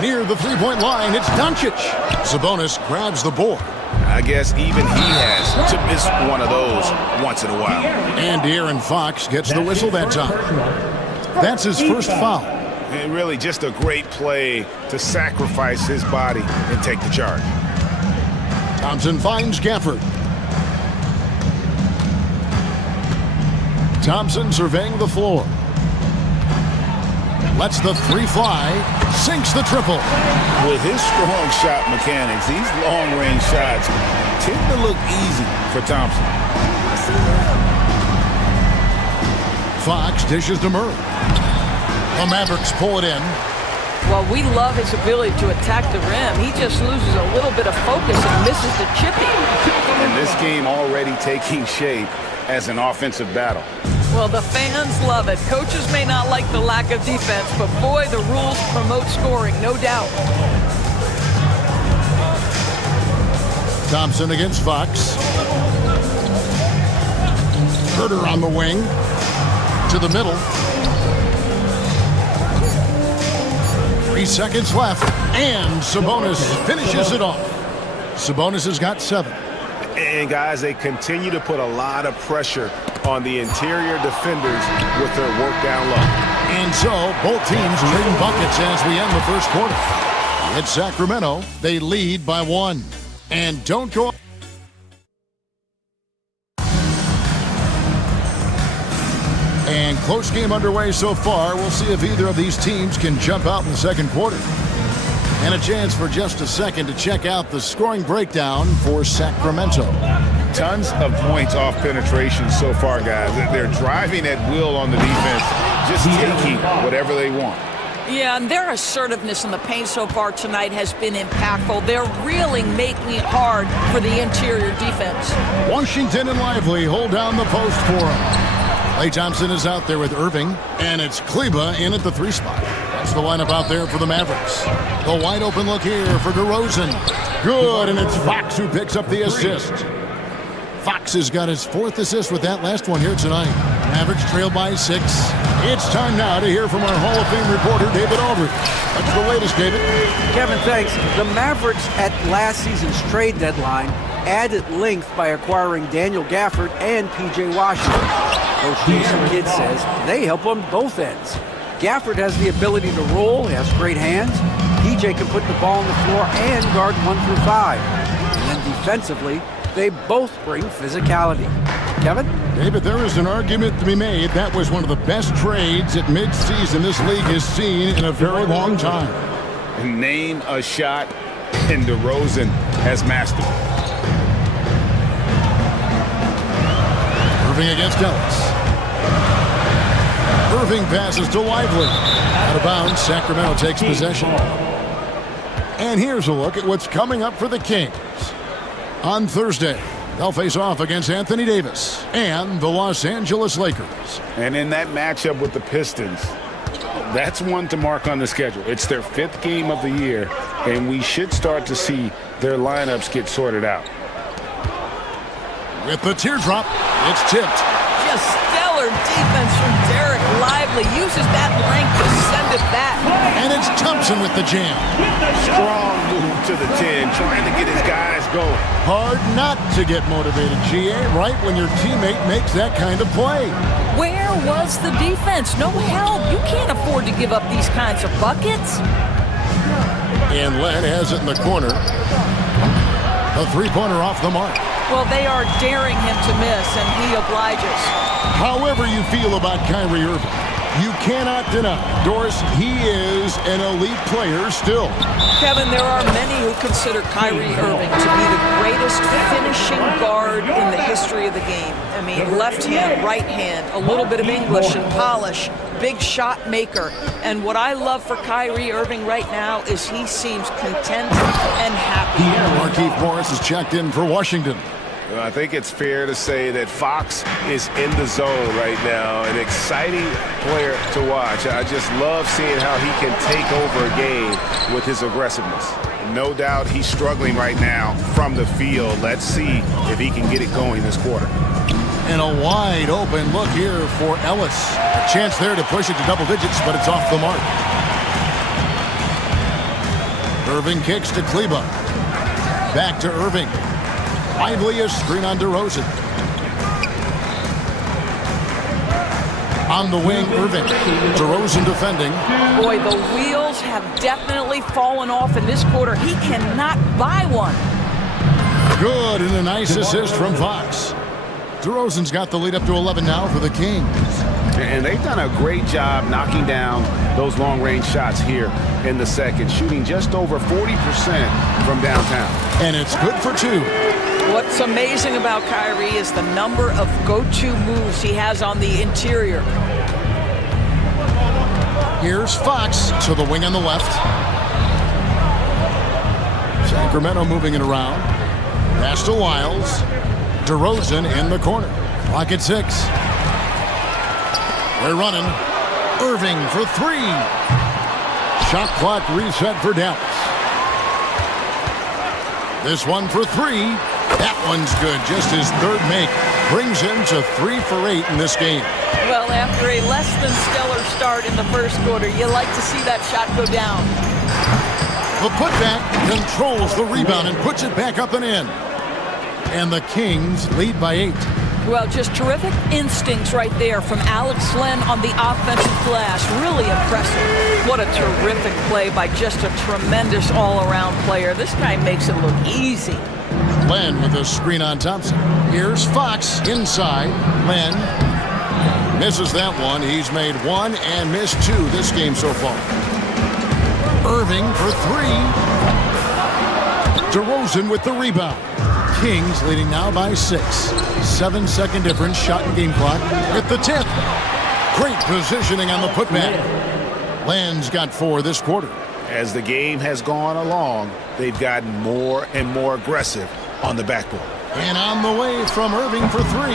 Near the three-point line, it's Doncic. Sabonis grabs the board. I guess even he has to miss one of those once in a while. And De'Aaron Fox gets the whistle that time. That's his first foul. And really just a great play to sacrifice his body and take the charge. Thompson finds Gafford. Thompson surveying the floor. Lets the three fly. Sinks the triple. With his strong shot mechanics, these long-range shots tend to look easy for Thompson. Fox dishes to Murray. The Mavericks pull it in. Well, we love his ability to attack the rim. He just loses a little bit of focus and misses the chippy. And this game already taking shape as an offensive battle. Well, the fans love it. Coaches may not like the lack of defense, but boy, the rules promote scoring, no doubt. Thompson against Fox. Herder on the wing. To the middle. 3 seconds left, and Sabonis finishes it off. Sabonis has got 7. And guys, they continue to put a lot of pressure on the interior defenders with their work down low. And so, both teams trading buckets as we end the first quarter. It's Sacramento. They lead by 1. And don't go... And close game underway so far. We'll see if either of these teams can jump out in the second quarter. And a chance for just a second to check out the scoring breakdown for Sacramento. Tons of points off penetration so far, guys. They're driving at will on the defense, just taking whatever they want. Yeah, and their assertiveness in the paint so far tonight has been impactful. They're really making it hard for the interior defense. Washington and Lively hold down the post for him. Klay Thompson is out there with Irving, and it's Kleba in at the 3 spot. That's the lineup out there for the Mavericks. The wide open look here for DeRozan. Good, and it's Fox who picks up the assist. Fox has got his 4th assist with that last one here tonight. Mavericks trail by 6. It's time now to hear from our Hall of Fame reporter, David Aldridge. What's the latest, David? Kevin, thanks. The Mavericks at last season's trade deadline added length by acquiring Daniel Gafford and P.J. Washington. Coach Jason Kidd says they help on both ends. Gafford has the ability to roll, he has great hands. P.J. can put the ball on the floor and guard 1 through 5. And then defensively, they both bring physicality. Kevin? David, there is an argument to be made. That was one of the best trades at midseason this league has seen in a very long time. Name a shot, and DeRozan has mastered it. Irving against Ellis. Irving passes to Lively. Out of bounds, Sacramento takes possession. And here's a look at what's coming up for the Kings. On Thursday, they'll face off against Anthony Davis and the Los Angeles Lakers. And in that matchup with the Pistons, that's one to mark on the schedule. It's their 5th game of the year, and we should start to see their lineups get sorted out. With the teardrop, it's tipped. Just stellar defense from Derek Lively. Uses that length to send it back. And it's Thompson with the jam. Strong move to the 10, trying to get his guys going. Hard not to get motivated, GA, right when your teammate makes that kind of play. Where was the defense? No help. You can't afford to give up these kinds of buckets. And Len has it in the corner. A 3-pointer off the mark. Well, they are daring him to miss, and he obliges. However you feel about Kyrie Irving, you cannot deny, Doris, he is an elite player still. Kevin, there are many who consider Kyrie Irving to be the greatest finishing guard in the history of the game. I mean, left hand, right hand, a little bit of English and polish, big shot maker. And what I love for Kyrie Irving right now is he seems content and happy. Markieff Morris is checked in for Washington. Well, I think it's fair to say that Fox is in the zone right now. An exciting player to watch. I just love seeing how he can take over a game with his aggressiveness. No doubt he's struggling right now from the field. Let's see if he can get it going this quarter. And a wide open look here for Ellis. A chance there to push it to double digits, but it's off the mark. Irving kicks to Kleba. Back to Irving. Lively a screen on DeRozan. On the wing, Irving. DeRozan defending. Boy, the wheels have definitely fallen off in this quarter. He cannot buy one. Good, and a nice assist from Fox. DeRozan's got the lead up to 11 now for the Kings. And they've done a great job knocking down those long-range shots here in the second, shooting just over 40% from downtown. And it's good for two. What's amazing about Kyrie is the number of go-to moves he has on the interior. Here's Fox to the wing on the left. Sacramento moving it around. Pass to Wiles. DeRozan in the corner. Clock at 6. They're running. Irving for 3. Shot clock reset for Dallas. This one for 3. That one's good. Just his third make. Brings him to 3 for 8 in this game. Well, after a less than stellar start in the first quarter, you like to see that shot go down. The putback controls the rebound and puts it back up and in. And the Kings lead by 8. Well, just terrific instincts right there from Alex Len on the offensive glass. Really impressive. What a terrific play by just a tremendous all-around player. This guy makes it look easy. Len with a screen on Thompson. Here's Fox inside. Len misses that one. He's made 1 and missed 2 this game so far. Irving for 3. DeRozan with the rebound. Kings leading now by 6. 7-second difference, shot and game clock at the tip. Great positioning on the putback. Len's got 4 this quarter. As the game has gone along, they've gotten more and more aggressive on the backboard. And on the way from Irving for 3.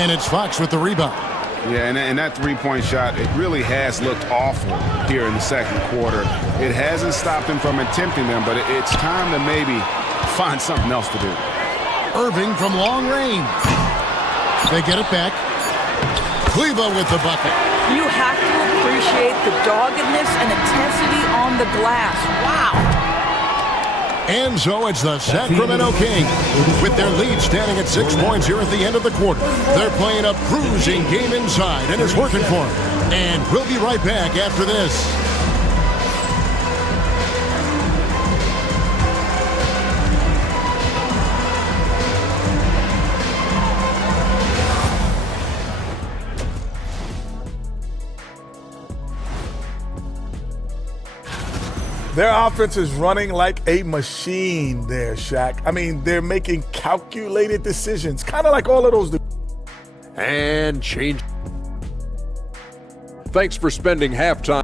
And it's Fox with the rebound. Yeah, and that three-point shot, it really has looked awful here in the second quarter. It hasn't stopped him from attempting them, but it's time to maybe find something else to do. Irving from long range. They get it back. Kleba with the bucket. You have to appreciate the doggedness and intensity on the glass. Wow. And so it's the Sacramento Kings with their lead standing at 6 points here at the end of the quarter. They're playing a bruising game inside, and it's working for them. And we'll be right back after this. Their offense is running like a machine there, Shaq. I mean, they're making calculated decisions, kind of like all of those. And change. Thanks for spending halftime.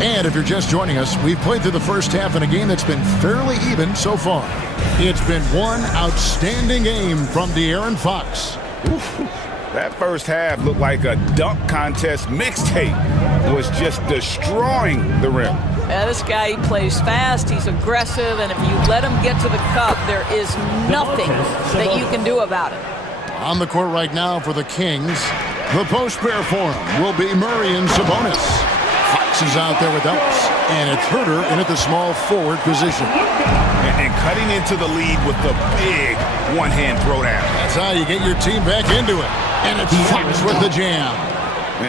And if you're just joining us, we've played through the first half in a game that's been fairly even so far. It's been one outstanding game from De'Aaron Fox. That first half looked like a dunk contest mixtape. Was just destroying the rim. Yeah, this guy, he plays fast, he's aggressive, and if you let him get to the cup, there is nothing that you can do about it. On the court right now for the Kings, the post pair for him will be Murray and Sabonis. Fox is out there with Ellis, and it's Herter in at the small forward position. And cutting into the lead with the big one-hand throwdown. That's how you get your team back into it. And it's Fox with the jam.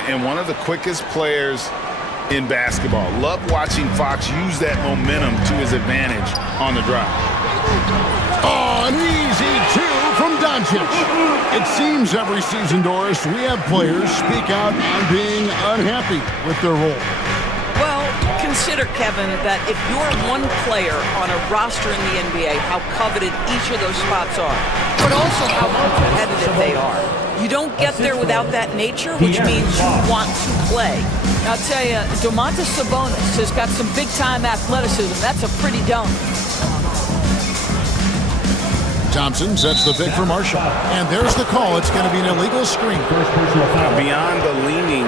And one of the quickest players in basketball. Love watching Fox use that momentum to his advantage on the drive. Oh, an easy 2 from Doncic. It seems every season, Doris, we have players speak out on being unhappy with their role. Well, consider, Kevin, that if you're one player on a roster in the NBA, how coveted each of those spots are, but also how competitive they are. You don't get there without that nature, which means you want to play. I'll tell you, Domantas Sabonis has got some big-time athleticism. That's a pretty dunk. Thompson sets the pick for Marshall. And there's the call. It's going to be an illegal screen. Beyond the leaning,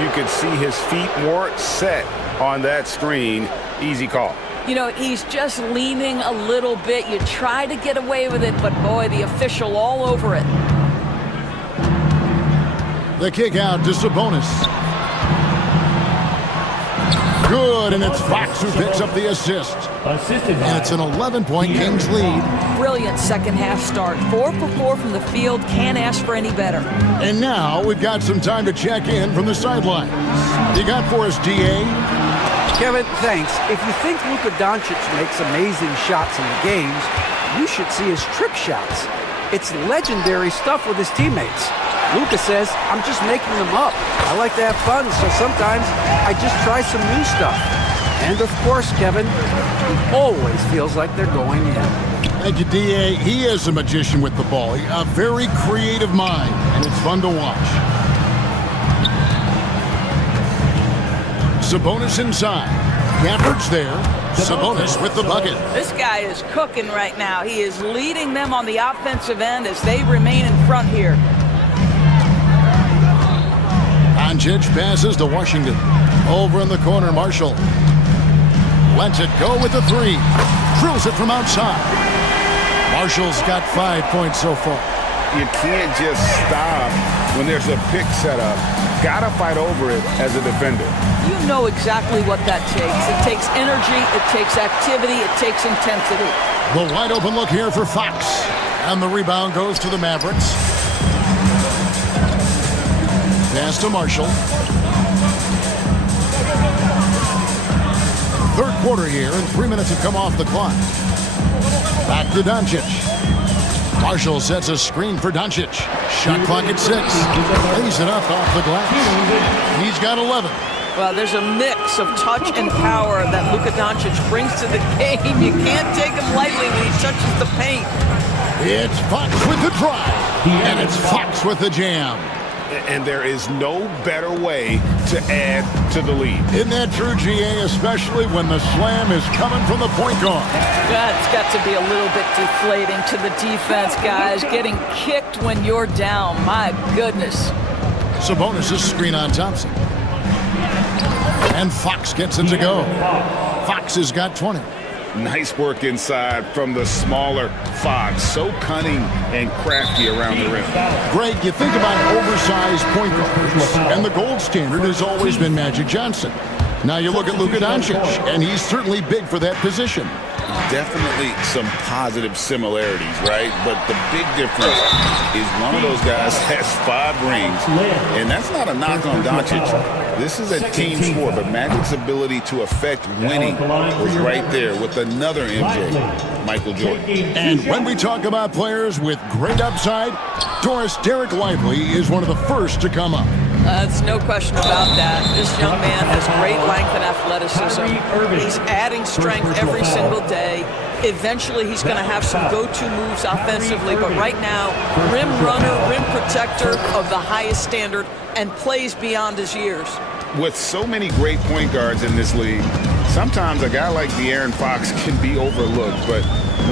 you could see his feet weren't set on that screen. Easy call. You know, he's just leaning a little bit. You try to get away with it, but boy, the official all over it. The kick out to Sabonis. Good, and it's Fox who picks up the assist. And it's an 11-point Kings lead. Brilliant second half start. 4 for 4 from the field. Can't ask for any better. And now we've got some time to check in from the sidelines. You got for us, DA? Kevin, thanks. If you think Luka Doncic makes amazing shots in the games, you should see his trick shots. It's legendary stuff with his teammates. Luka says, I'm just making them up. I like to have fun, so sometimes I just try some new stuff. And of course, Kevin, he always feels like they're going in. Thank you, DA. He is a magician with the ball. A very creative mind, and it's fun to watch. Sabonis inside. Gafford's there. Sabonis with the bucket. This guy is cooking right now. He is leading them on the offensive end as they remain in front here. Doncic passes to Washington. Over in the corner, Marshall. Lets it go with the three. Drills it from outside. Marshall's got 5 points so far. You can't just stop when there's a pick set up. Gotta fight over it as a defender. You know exactly what that takes. It takes energy, it takes activity, it takes intensity. The wide open look here for Fox. And the rebound goes to the Mavericks. Pass to Marshall. Third quarter here, and 3 minutes have come off the clock. Back to Doncic. Marshall sets a screen for Doncic. Shot clock at 6. Lays it up off the glass. He's got 11. Well, there's a mix of touch and power that Luka Doncic brings to the game. You can't take him lightly when he touches the paint. It's Fox with the drive. And it's Fox with the jam. And there is no better way to add to the lead. Isn't that true, GA, especially when the slam is coming from the point guard? That's got to be a little bit deflating to the defense, guys. Getting kicked when you're down. My goodness. Sabonis' screen on Thompson. And Fox gets it to go. Fox has got 20. Nice work inside from the smaller Fox. So cunning and crafty around the rim. Greg, you think about oversized point guards, and the gold standard has always been Magic Johnson. Now you look at Luka Doncic, and he's certainly big for that position. Definitely some positive similarities, right? But the big difference is one of those guys has 5 rings, and that's not a knock on Doncic. This is a team sport, but Magic's ability to affect winning was right there with another MJ, Michael Jordan. And when we talk about players with great upside, Doris Derek Lively is one of the first to come up. That's no question about that. This young man has great length and athleticism. He's adding strength every single day. Eventually, he's going to have some go-to moves offensively, but right now, rim runner, rim protector of the highest standard, and plays beyond his years. With so many great point guards in this league, sometimes a guy like De'Aaron Fox can be overlooked, but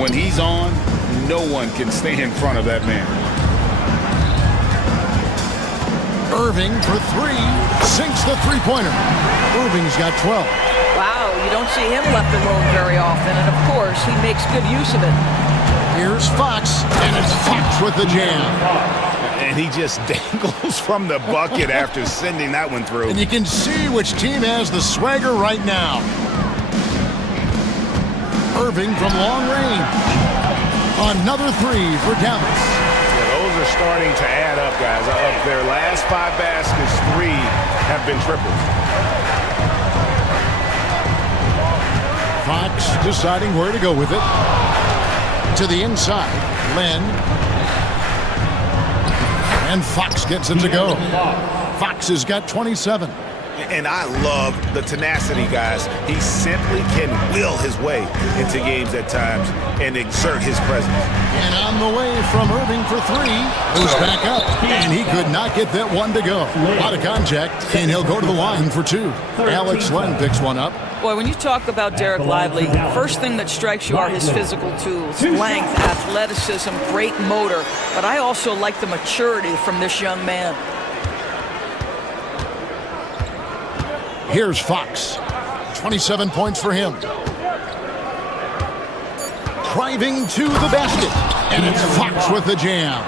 when he's on, no one can stay in front of that man. Irving for 3, sinks the three-pointer. Irving's got 12. Wow, you don't see him left alone very often, and of course, he makes good use of it. Here's Fox, and it's Fox with the jam. And he just dangles from the bucket after sending that one through. And you can see which team has the swagger right now. Irving from long range. Another 3 for Dallas. Those are starting to add up, guys. Of their last 5 baskets, 3 have been tripled. Fox deciding where to go with it. To the inside, Len. And Fox gets it to go. Fox has got 27. And I love the tenacity, guys. He simply can will his way into games at times and exert his presence. And on the way from Irving for 3, goes back up, and he could not get that one to go. A lot of contact, and he'll go to the line for 2. Alex Len picks one up. Boy, when you talk about Derek Lively, first thing that strikes you are his physical tools. Length, athleticism, great motor. But I also like the maturity from this young man. Here's Fox. 27 points for him. Driving to the basket. And it's Fox with the jam.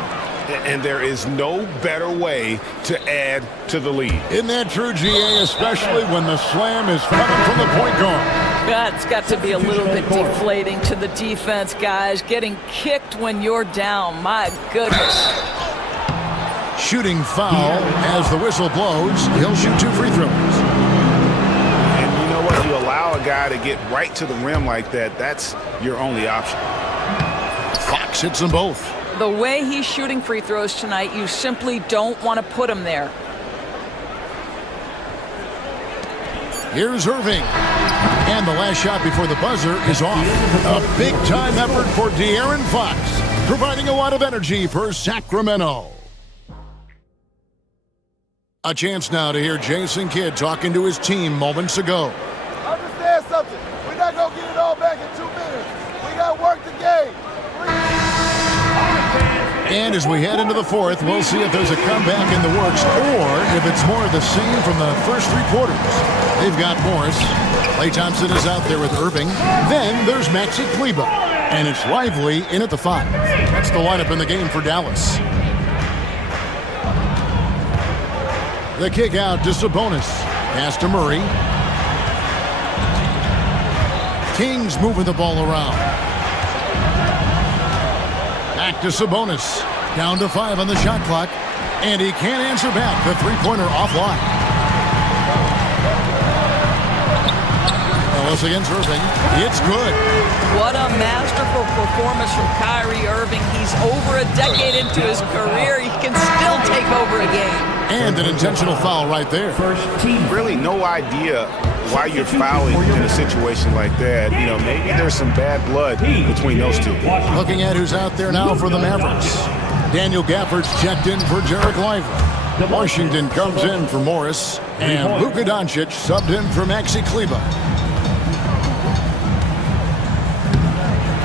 and there is no better way to add to the lead. Isn't that true, GA, especially when the slam is coming from the point guard? That's got to be a little bit deflating to the defense, guys. Getting kicked when you're down. My goodness. Shooting foul as the whistle blows. He'll shoot 2 free throws. And you know what? You allow a guy to get right to the rim like that, that's your only option. Fox hits them both. The way he's shooting free throws tonight, you simply don't want to put him there. Here's Irving. And the last shot before the buzzer is off. A big-time effort for De'Aaron Fox, providing a lot of energy for Sacramento. A chance now to hear Jason Kidd talking to his team moments ago. Understand something. We're not going to get it all back in 2 minutes. We got to work the game. And as we head into the fourth, we'll see if there's a comeback in the works or if it's more of the same from the first 3 quarters. They've got Morris. Klay Thompson is out there with Irving. Then there's Maxi Kleber. And it's Lively in at the 5. That's the lineup in the game for Dallas. The kick out to Sabonis. Pass to Murray. Kings moving the ball around. Back to Sabonis. Down to 5 on the shot clock. And he can't answer back. The 3-pointer offline. Ellis against Irving. It's good. What a masterful performance from Kyrie Irving. He's over a decade into his career. He can still take over a game. And an intentional foul right there. Really no idea why you're fouling in a situation like that. You know, maybe there's some bad blood between those two. Looking at who's out there now for the Mavericks. Daniel Gafford's checked in for Jarek Lively. Washington comes in for Morris. And Luka Doncic subbed in for Maxi Kleber.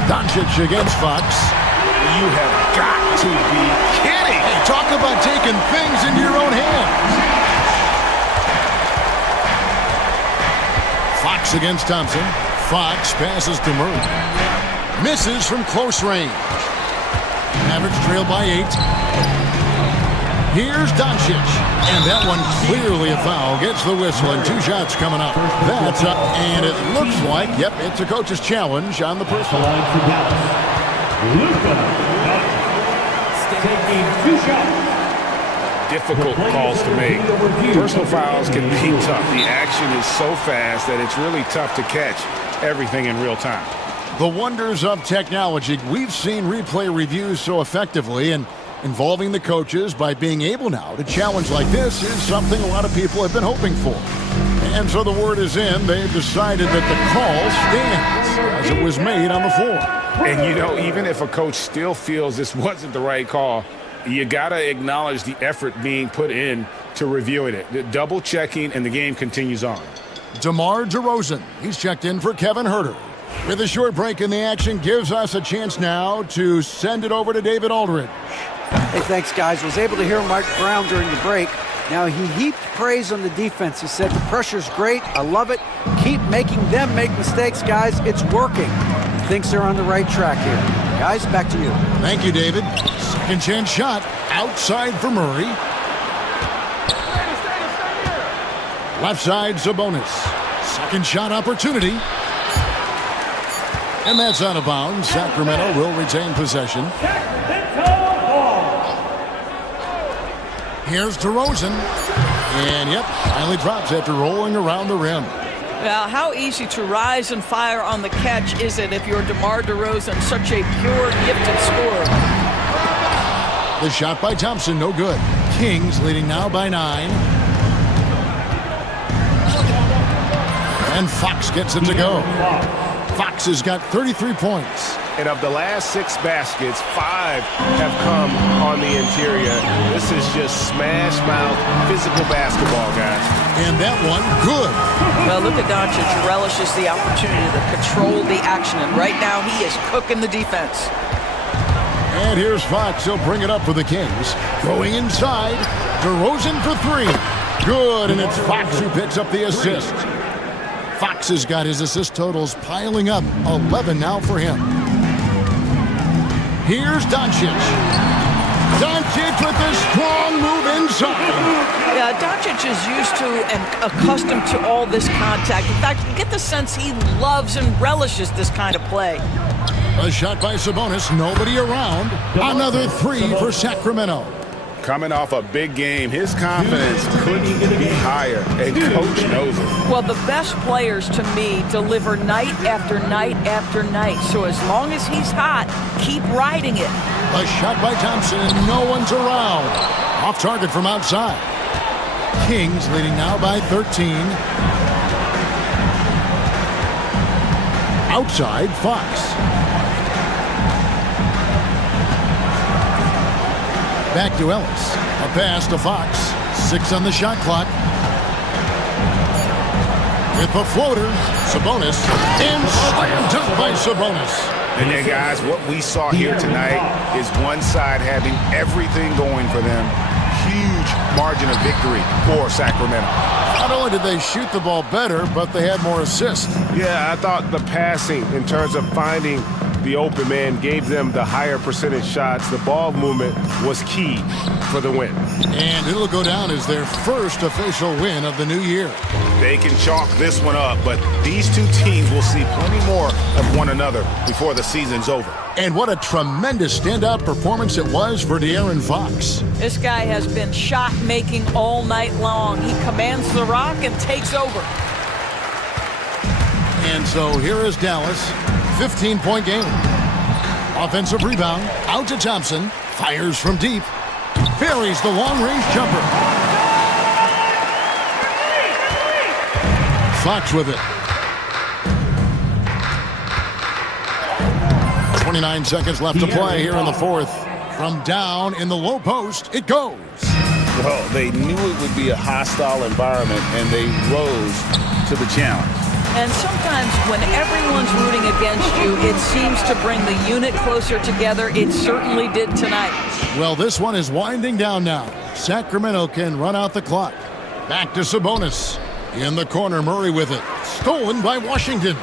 Doncic against Fox. You have got to be kidding. Hey, talk about taking things into your own hands. Fox against Thompson. Fox passes to Murray. Misses from close range. Mavericks trail by 8. Here's Doncic. And that one clearly a foul. Gets the whistle and 2 shots coming up. That's up. And it looks like, yep, it's a coach's challenge on the personal. Difficult calls to make. Personal fouls can be tough. The action is so fast that it's really tough to catch everything in real time. The wonders of technology. We've seen replay reviews so effectively, and involving the coaches by being able now to challenge like this is something a lot of people have been hoping for. And so the word is in. They've decided that the call stands as it was made on the floor. And, you know, even if a coach still feels this wasn't the right call, you got to acknowledge the effort being put in to reviewing it. Double checking, and the game continues on. DeMar DeRozan. He's checked in for Kevin Huerter. With a short break in the action, gives us a chance now to send it over to David Aldridge. Hey, thanks, guys. Was able to hear Mark Brown during the break. Now, he heaped praise on the defense. He said, the pressure's great. I love it. Keep making them make mistakes, guys. It's working. He thinks they're on the right track here. Guys, back to you. Thank you, David. Second chance shot outside for Murray. Left side, Sabonis. Second shot opportunity. And that's out of bounds. Sacramento will retain possession. Here's DeRozan. And, yep, finally drops after rolling around the rim. Now, how easy to rise and fire on the catch is it if you're DeMar DeRozan, such a pure, gifted scorer? The shot by Thompson, no good. Kings leading now by 9. And Fox gets it to go. Fox has got 33 points. And of the last 6 baskets, 5 have come on the interior. This is just smash-mouth physical basketball, guys. And that one, good. Well, Luka Doncic relishes the opportunity to control the action, and right now he is cooking the defense. And here's Fox. He'll bring it up for the Kings. Going inside. DeRozan for 3. Good, and it's Fox who picks up the assist. Fox has got his assist totals piling up. 11 now for him. Here's Doncic. Doncic with a strong move inside. Yeah, Doncic is used to and accustomed to all this contact. In fact, you get the sense he loves and relishes this kind of play. A shot by Sabonis, nobody around. Another three for Sacramento. Coming off a big game, his confidence couldn't be higher, and coach knows it. Well, the best players, to me, deliver night after night after night. So as long as he's hot, keep riding it. A shot by Thompson, and no one's around. Off target from outside. Kings leading now by 13. Outside, Fox. Back to Ellis. A pass to Fox. 6 on the shot clock. With a floater, Sabonis. And slam dunk by Sabonis. And then, guys, what we saw here tonight is one side having everything going for them. Huge margin of victory for Sacramento. Not only did they shoot the ball better, but they had more assists. Yeah, I thought the passing in terms of finding the open man gave them the higher percentage shots. The ball movement was key for the win. And it'll go down as their first official win of the new year. They can chalk this one up, but these two teams will see plenty more of one another before the season's over. And what a tremendous standout performance it was for De'Aaron Fox. This guy has been shot-making all night long. He commands the rock and takes over. And so here is Dallas, 15-point game. Offensive rebound, out to Thompson, fires from deep, buries the long-range jumper. Fox with it. 29 seconds left to play here in the fourth. From down in the low post, it goes. Well, they knew it would be a hostile environment, and they rose to the challenge. And sometimes when everyone's rooting against you, it seems to bring the unit closer together. It certainly did tonight. Well, this one is winding down now. Sacramento can run out the clock. Back to Sabonis. In the corner, Murray with it. Stolen by Washington.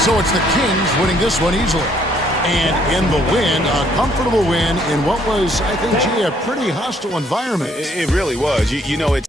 So it's the Kings winning this one easily. And in the win, a comfortable win in what was, I think, gee, a pretty hostile environment. It really was. You know, it's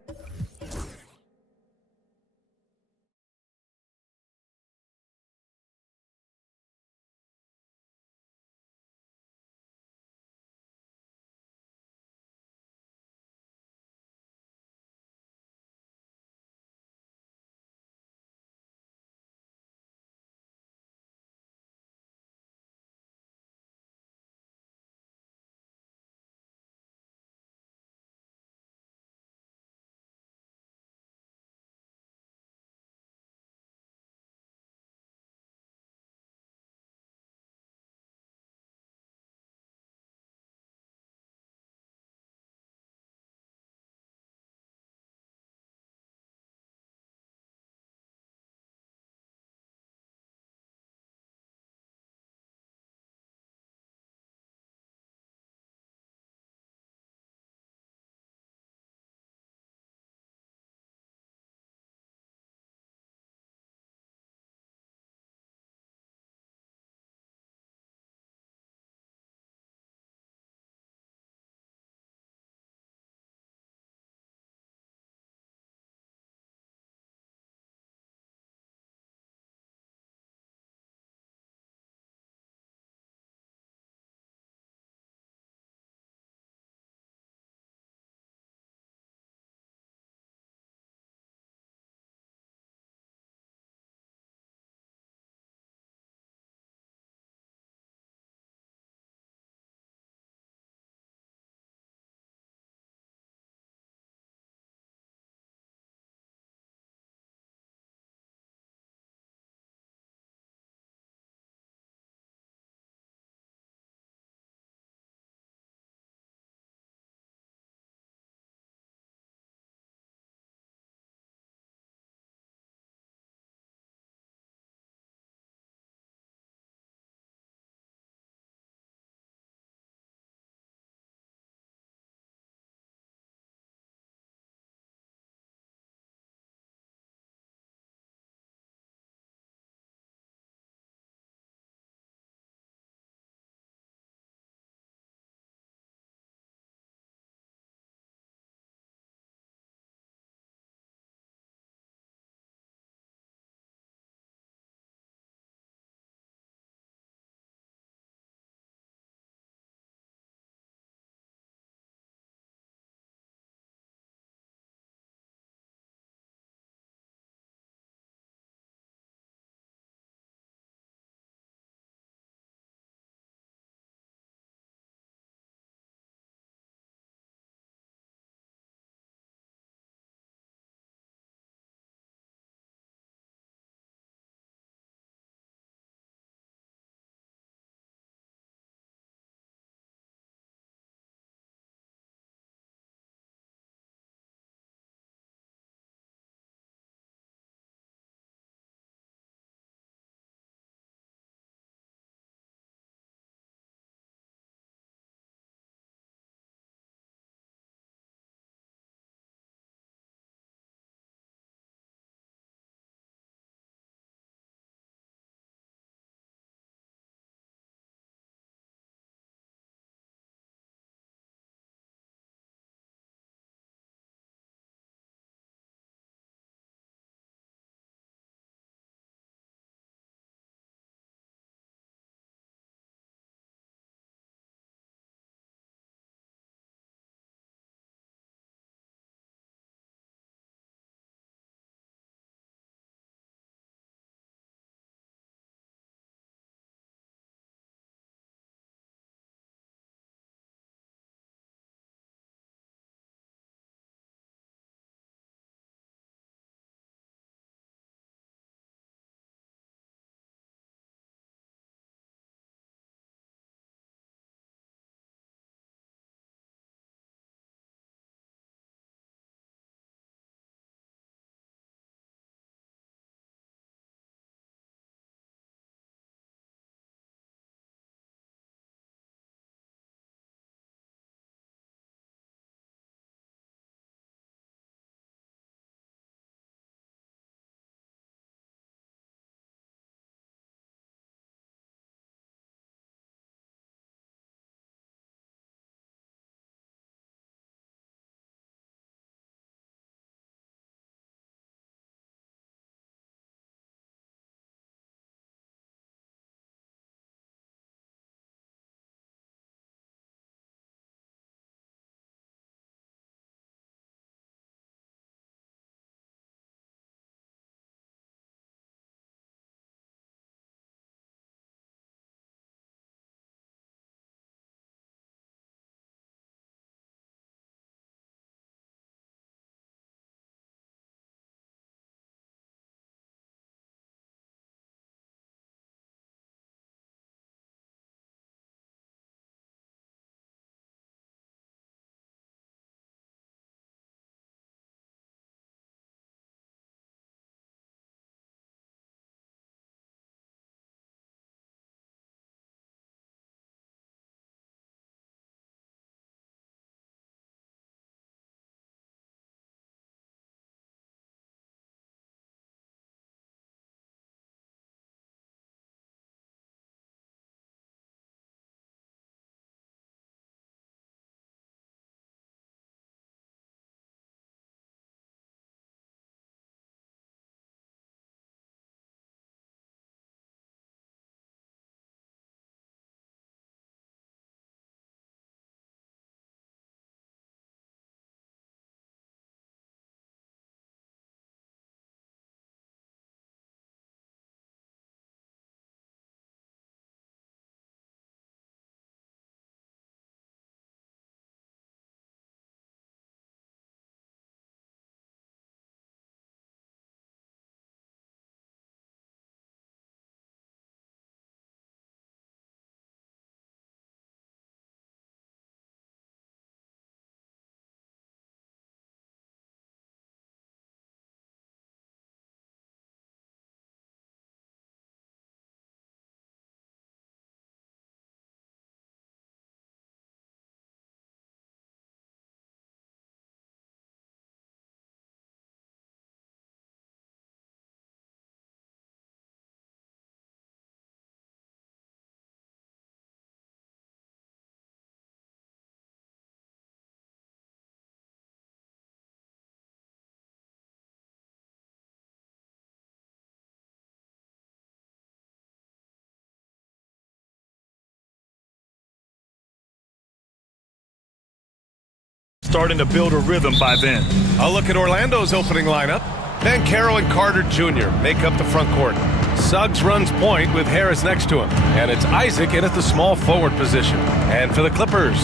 starting to build a rhythm by then. A look at Orlando's opening lineup. Banchero and Carter Jr. make up the front court. Suggs runs point with Harris next to him. And it's Isaac in at the small forward position. And for the Clippers,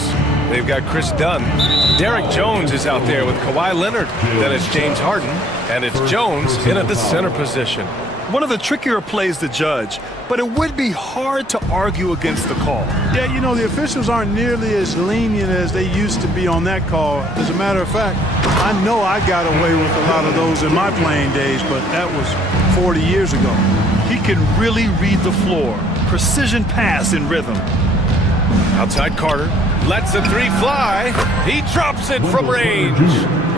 they've got Chris Dunn. Derek Jones is out there with Kawhi Leonard. Then it's James Harden. And it's Jones in at the center position. One of the trickier plays to judge, but it would be hard to argue against the call. Yeah, you know, the officials aren't nearly as lenient as they used to be on that call. As a matter of fact, I know I got away with a lot of those in my playing days, but that was 40 years ago. He can really read the floor. Precision pass in rhythm. Outside Carter. Lets the three fly. He drops it from range.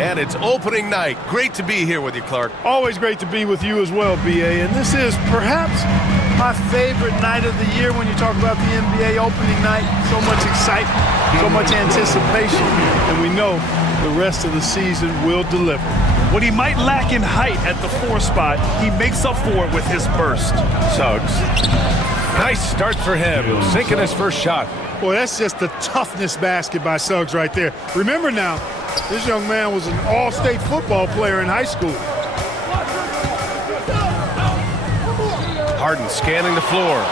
And it's opening night. Great to be here with you, Clark. Always great to be with you as well, BA. And this is perhaps my favorite night of the year when you talk about the NBA opening night. So much excitement, so much anticipation. And we know the rest of the season will deliver. What he might lack in height at the 4 spot, he makes up for it with his burst. Suggs. Nice start for him. Sinking his first shot. Boy, that's just the toughness basket by Suggs right there. Remember now, this young man was an all-state football player in high school. Harden scanning the floor.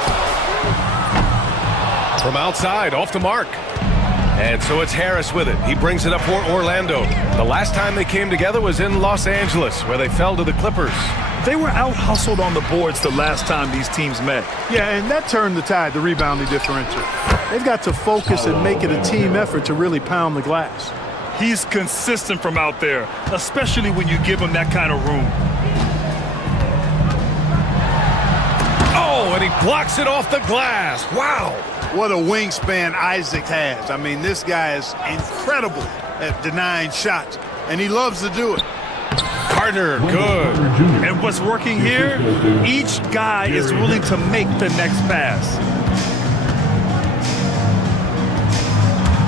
From outside, off the mark. And so it's Harris with it. He brings it up for Orlando. The last time they came together was in Los Angeles, where they fell to the Clippers. They were out-hustled on the boards the last time these teams met. Yeah, and that turned the tide, the rebounding differential. They've got to focus and make it a team effort to really pound the glass. He's consistent from out there, especially when you give him that kind of room. Oh, and he blocks it off the glass. Wow. What a wingspan Isaac has. I mean, this guy is incredible at denying shots, and he loves to do it. Carter, good. And what's working here? Each guy is willing to make the next pass.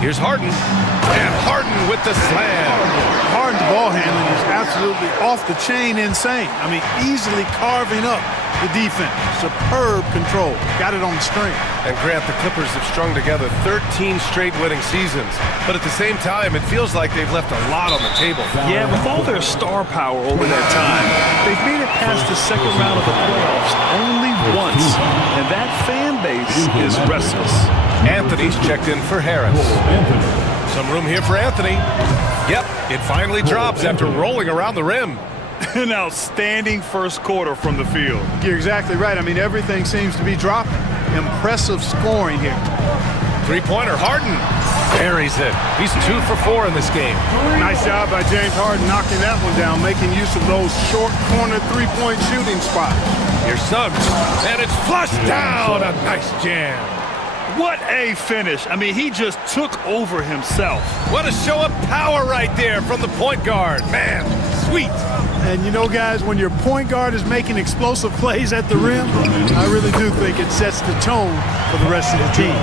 Here's Harden. And Harden with the slam. Harden's ball handling is absolutely off the chain insane. I mean, easily carving up the defense. Superb control. Got it on the string. And Grant, the Clippers have strung together 13 straight winning seasons. But at the same time, it feels like they've left a lot on the table. Yeah, with all their star power over that time, they've made it past the second round of the playoffs only once. And that fan base is restless. Anthony's checked in for Harris. Some room here for Anthony. Yep, it finally drops after rolling around the rim. An outstanding first quarter from the field. You're exactly right. I mean, everything seems to be dropping. Impressive scoring here. Three-pointer, Harden. Buries it. He's 2 for 4 in this game. Nice job by James Harden knocking that one down, making use of those short corner three-point shooting spots. Here's Suggs, and it's flushed down. A nice jam. What a finish. I mean, he just took over himself. What a show of power right there from the point guard. Man, sweet. And you know, guys, when your point guard is making explosive plays at the rim, I really do think it sets the tone for the rest of the team.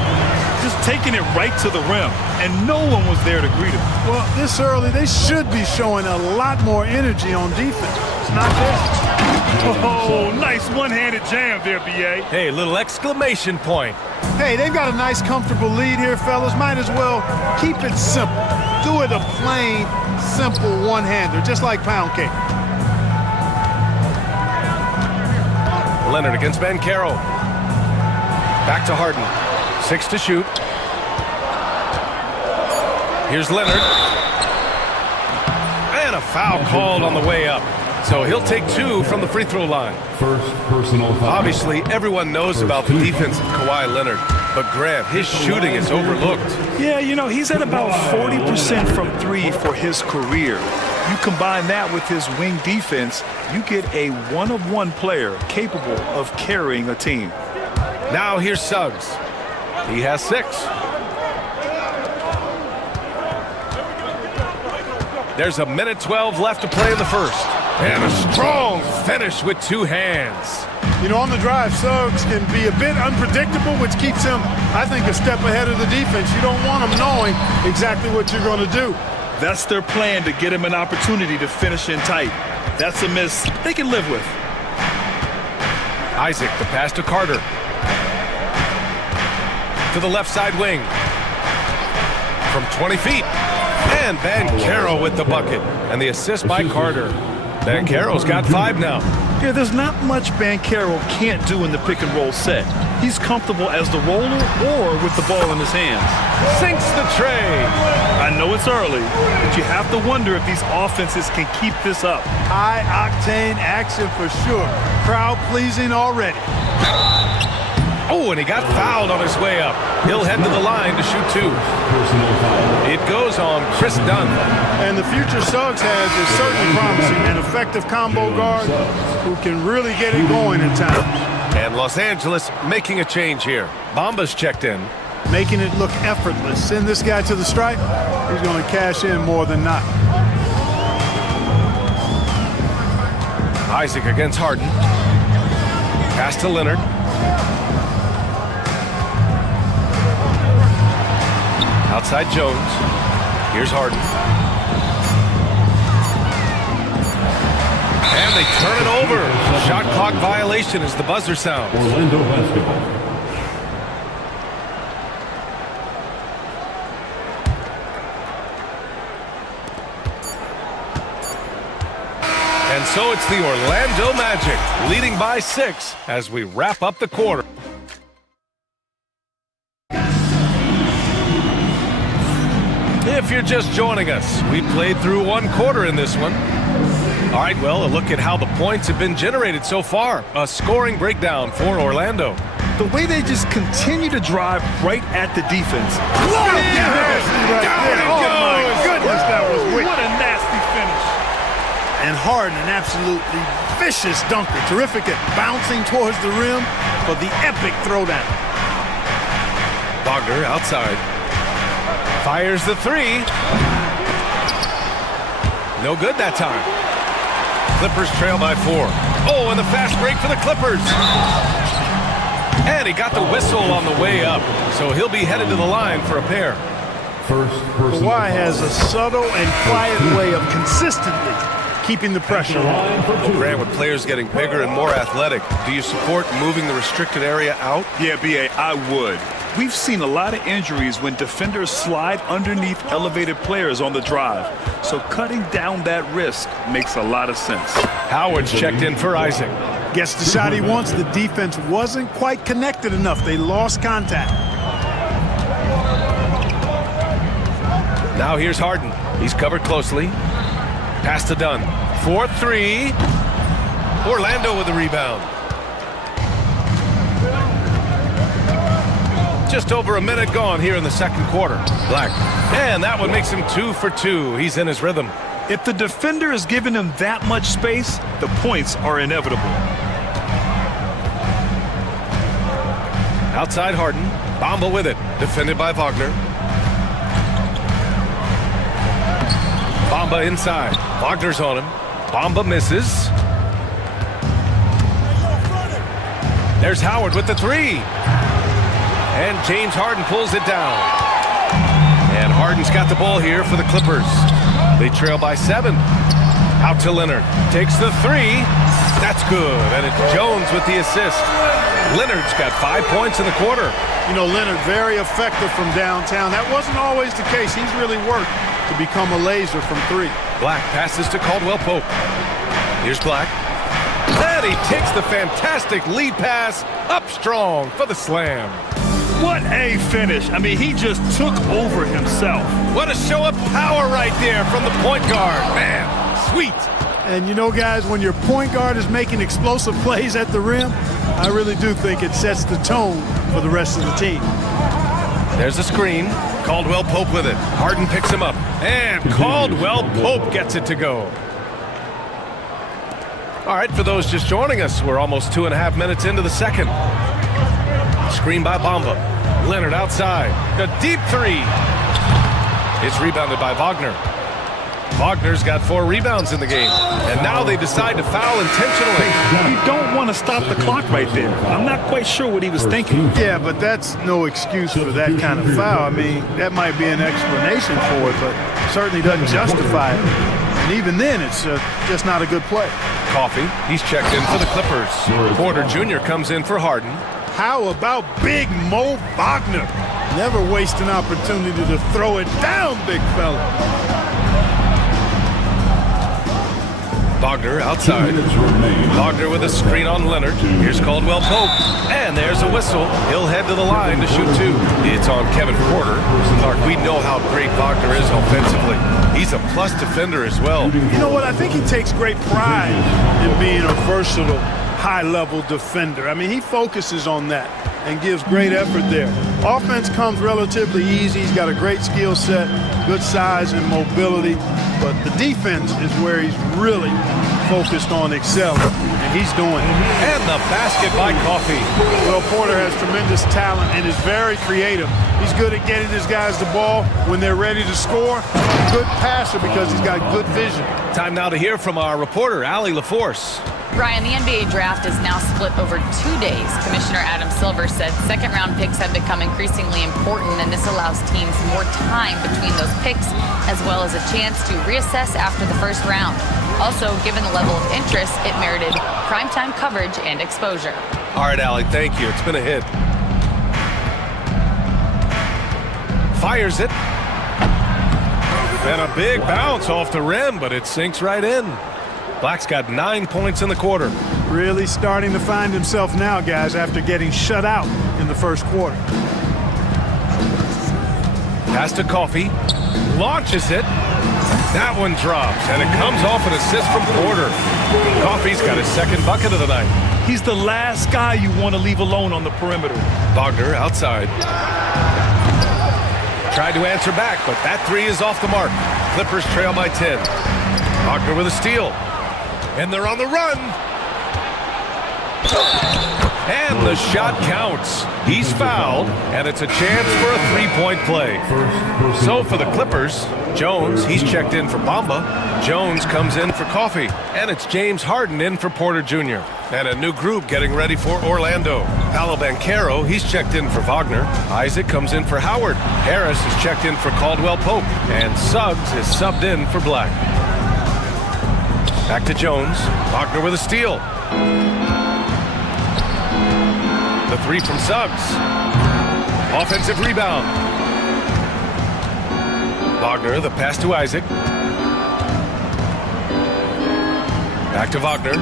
Just taking it right to the rim, and no one was there to greet him. Well, this early, they should be showing a lot more energy on defense. It's not there. Oh, nice one-handed jam there, B.A. Hey, little exclamation point. Hey, they've got a nice, comfortable lead here, fellas. Might as well keep it simple. Do it a plain, simple one-hander, just like pound cake. Leonard against Banchero. Back to Harden. 6 to shoot. Here's Leonard. And a foul called on the way up. So he'll take 2 from the free throw line. First personal foul. Obviously, everyone knows about the defense of Kawhi Leonard. But Grant, his shooting is overlooked. Yeah, you know, he's at about 40% from 3 for his career. You combine that with his wing defense, you get a one-of-one player capable of carrying a team. Now here's Suggs. He has 6. There's a minute 12 left to play in the first. And a strong finish with 2 hands. You know, on the drive, Suggs can be a bit unpredictable, which keeps him, I think, a step ahead of the defense. You don't want him knowing exactly what you're going to do. That's their plan, to get him an opportunity to finish in tight. That's a miss they can live with. Isaac, the pass to Carter. To the left side wing. From 20 feet. And Bancaro with the bucket. And the assist by Carter. Bancaro's got 5 now. Yeah, there's not much Bancaro can't do in the pick and roll set. He's comfortable as the roller or with the ball in his hands. Sinks the tray. I know it's early, but you have to wonder if these offenses can keep this up. High-octane action for sure. Crowd-pleasing already. Oh, and he got fouled on his way up. He'll head to the line to shoot 2. It goes on Chris Dunn. And the future Suggs has is certainly promising. An effective combo guard who can really get it going at times. And Los Angeles making a change here. Bamba's checked in. Making it look effortless. Send this guy to the stripe. He's going to cash in more than not. Isaac against Harden. Pass to Leonard. Outside Jones. Here's Harden. And they turn it over. Shot clock violation as the buzzer sounds. Orlando basketball. And so it's the Orlando Magic leading by 6 as we wrap up the quarter. If you're just joining us, we played through 1 quarter in this one. All right, well, a look at how the points have been generated so far. A scoring breakdown for Orlando. The way they just continue to drive right at the defense. Down it goes. Oh, my goodness, that was wicked. What a nasty finish. And Harden, an absolutely vicious dunker. Terrific at bouncing towards the rim for the epic throwdown. Wagner outside. Fires the 3. No good that time. Clippers trail by 4. Oh, and the fast break for the Clippers. And he got the whistle on the way up. So he'll be headed to the line for a pair. Kawhi has a subtle and quiet way of consistently keeping the pressure on. Grant, with players getting bigger and more athletic, do you support moving the restricted area out? Yeah, B.A., I would. We've seen a lot of injuries when defenders slide underneath elevated players on the drive. So cutting down that risk makes a lot of sense. Howard's checked in for Isaac. Gets the shot he wants. The defense wasn't quite connected enough. They lost contact. Now here's Harden. He's covered closely. Pass to Dunn. 4-3. Orlando with the rebound. Just over a minute gone here in the second quarter. Black. And that one makes him 2 for 2. He's in his rhythm. If the defender is giving him that much space, the points are inevitable. Outside Harden. Bamba with it. Defended by Wagner. Bamba inside. Wagner's on him. Bamba misses. There's Howard with the 3. And James Harden pulls it down. And Harden's got the ball here for the Clippers. They trail by 7. Out to Leonard. Takes the 3. That's good. And it's Jones with the assist. Leonard's got 5 points in the quarter. You know, Leonard very effective from downtown. That wasn't always the case. He's really worked to become a laser from 3. Black passes to Caldwell Pope. Here's Black. And he takes the fantastic lead pass up strong for the slam. What a finish. I mean, he just took over himself. What a show of power right there from the point guard. Man, sweet. And you know, guys, when your point guard is making explosive plays at the rim, I really do think it sets the tone for the rest of the team. There's a screen. Caldwell Pope with it. Harden picks him up. And Caldwell Pope gets it to go. All right, for those just joining us, we're almost 2.5 minutes into the second. Screen by Bamba. Leonard outside. A deep 3. It's rebounded by Wagner. Wagner's got 4 rebounds in the game. And now they decide to foul intentionally. You don't want to stop the clock right there. I'm not quite sure what he was thinking. Yeah, but that's no excuse for that kind of foul. I mean, that might be an explanation for it, but certainly doesn't justify it. And even then, it's just not a good play. Coffee. He's checked in for the Clippers. Porter Jr. comes in for Harden. How about Big Mo Wagner? Never waste an opportunity to throw it down, big fella. Wagner outside. Wagner with a screen on Leonard. Here's Caldwell Pope. And there's a whistle. He'll head to the line to shoot two. It's on Kevin Porter. Clark, we know how great Wagner is offensively. He's a plus defender as well. You know what? I think he takes great pride in being a versatile, high-level defender. I mean, he focuses on that and gives great effort there. Offense comes relatively easy. He's got a great skill set, good size and mobility. But the defense is where he's really focused on excelling, and he's doing it. And the basket by Coffee. Well, Porter has tremendous talent and is very creative. He's good at getting his guys the ball when they're ready to score. Good passer because he's got good vision. Time now to hear from our reporter, Allie LaForce. Ryan, the NBA draft is now split over 2 days. Commissioner Adam Silver said second-round picks have become increasingly important, and this allows teams more time between those picks, as well as a chance to reassess after the first round. Also, given the level of interest, it merited primetime coverage and exposure. All right, Allie, thank you. It's been a hit. Fires it. And a big bounce off the rim, but it sinks right in. Black's got 9 points in the quarter. Really starting to find himself now, guys, after getting shut out in the first quarter. Pass to Coffee. Launches it. That one drops, and it comes off an assist from Porter. Coffee's got his second bucket of the night. He's the last guy you want to leave alone on the perimeter. Wagner outside. Tried to answer back, but that three is off the mark. Clippers trail by 10. Wagner with a steal. And they're on the run. And the shot counts. He's fouled, and it's a chance for a three-point play. So for the Clippers, Jones, he's checked in for Bamba. Jones comes in for Coffee. And it's James Harden in for Porter Jr. And a new group getting ready for Orlando. Paolo Banchero, he's checked in for Wagner. Isaac comes in for Howard. Harris is checked in for Caldwell Pope. And Suggs is subbed in for Black. Back to Jones. Wagner with a steal. The three from Suggs. Offensive rebound. Wagner, the pass to Isaac. Back to Wagner.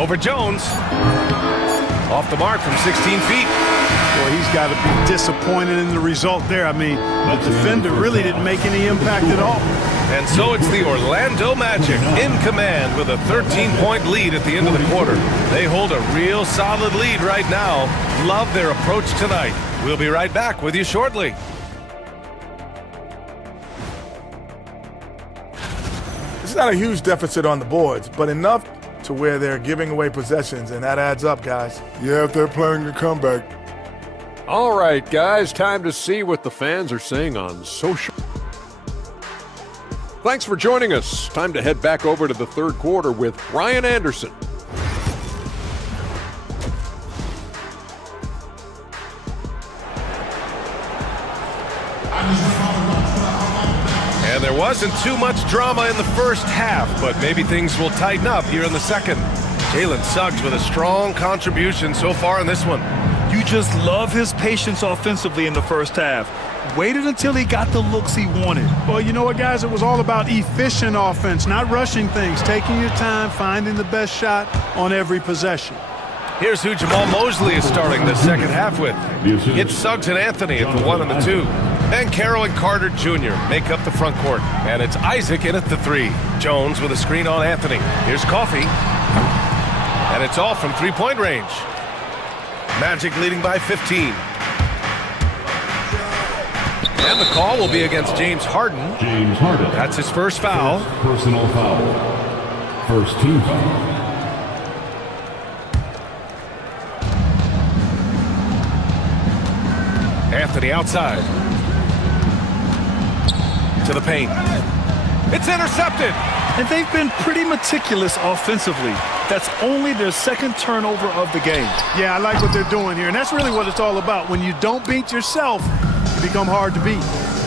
Over Jones. Off the mark from 16 feet. Boy, he's got to be disappointed in the result there. I mean, the defender really didn't make any impact at all. And so it's the Orlando Magic in command with a 13-point lead at the end of the quarter. They hold a real solid lead right now. Love their approach tonight. We'll be right back with you shortly. It's not a huge deficit on the boards, but enough to where they're giving away possessions, and that adds up, guys. Yeah, if they're playing a comeback. All right, guys, time to see what the fans are saying on social. Thanks for joining us. Time to head back over to the third quarter with Brian Anderson. And there wasn't too much drama in the first half, but maybe things will tighten up here in the second. Jalen Suggs with a strong contribution so far in this one. You just love his patience offensively in the first half. Waited until he got the looks he wanted. Well, you know what, guys? It was all about efficient offense, not rushing things, taking your time, finding the best shot on every possession. Here's who Jamal Mosley is starting the second half with. It's Suggs and Anthony at the 1 and the 2. And Carroll and Carter Jr. make up the front court. And it's Isaac in at the 3. Jones with a screen on Anthony. Here's Coffee. And it's off from three-point range. Magic leading by 15. And the call will be against James Harden. James Harden. That's his first foul. Personal foul. First team foul. Anthony outside. To the paint. It's intercepted. And they've been pretty meticulous offensively. That's only their second turnover of the game. Yeah, I like what they're doing here, and that's really what it's all about. When you don't beat yourself, you become hard to beat.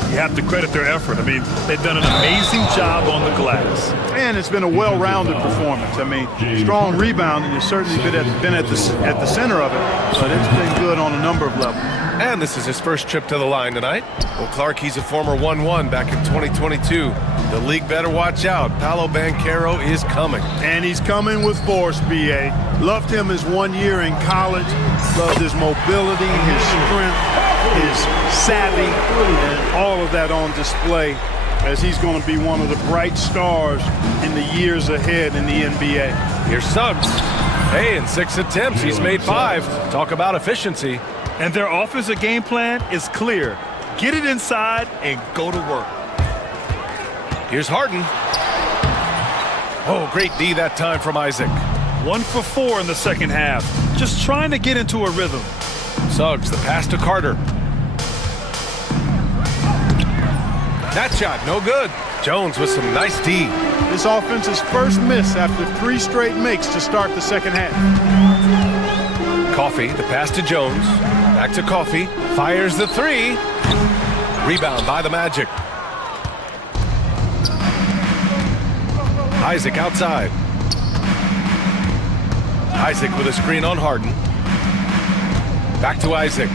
You have to credit their effort. I mean, they've done an amazing job on the glass. And it's been a well-rounded performance. I mean, strong rebounding has certainly been at the center of it, but it's been good on a number of levels. And this is his first trip to the line tonight. Well, Clark, he's a former 1-1 back in 2022. The league better watch out. Paolo Banchero is coming. And he's coming with force, B.A. Loved him his 1 year in college. Loved his mobility, his strength, his savvy, and all of that on display as he's going to be one of the bright stars in the years ahead in the NBA. Here's Suggs. Hey, in 6 attempts, he's made 5. Talk about efficiency. And their offensive game plan is clear. Get it inside and go to work. Here's Harden. Oh, great D that time from Isaac. 1 for 4 in the second half. Just trying to get into a rhythm. Suggs, the pass to Carter. That shot, no good. Jones with some nice D. This offense's first miss after 3 straight makes to start the second half. Coffee, the pass to Jones. Back to Coffee. Fires the 3. Rebound by the Magic. Isaac outside. Isaac with a screen on Harden. Back to Isaac.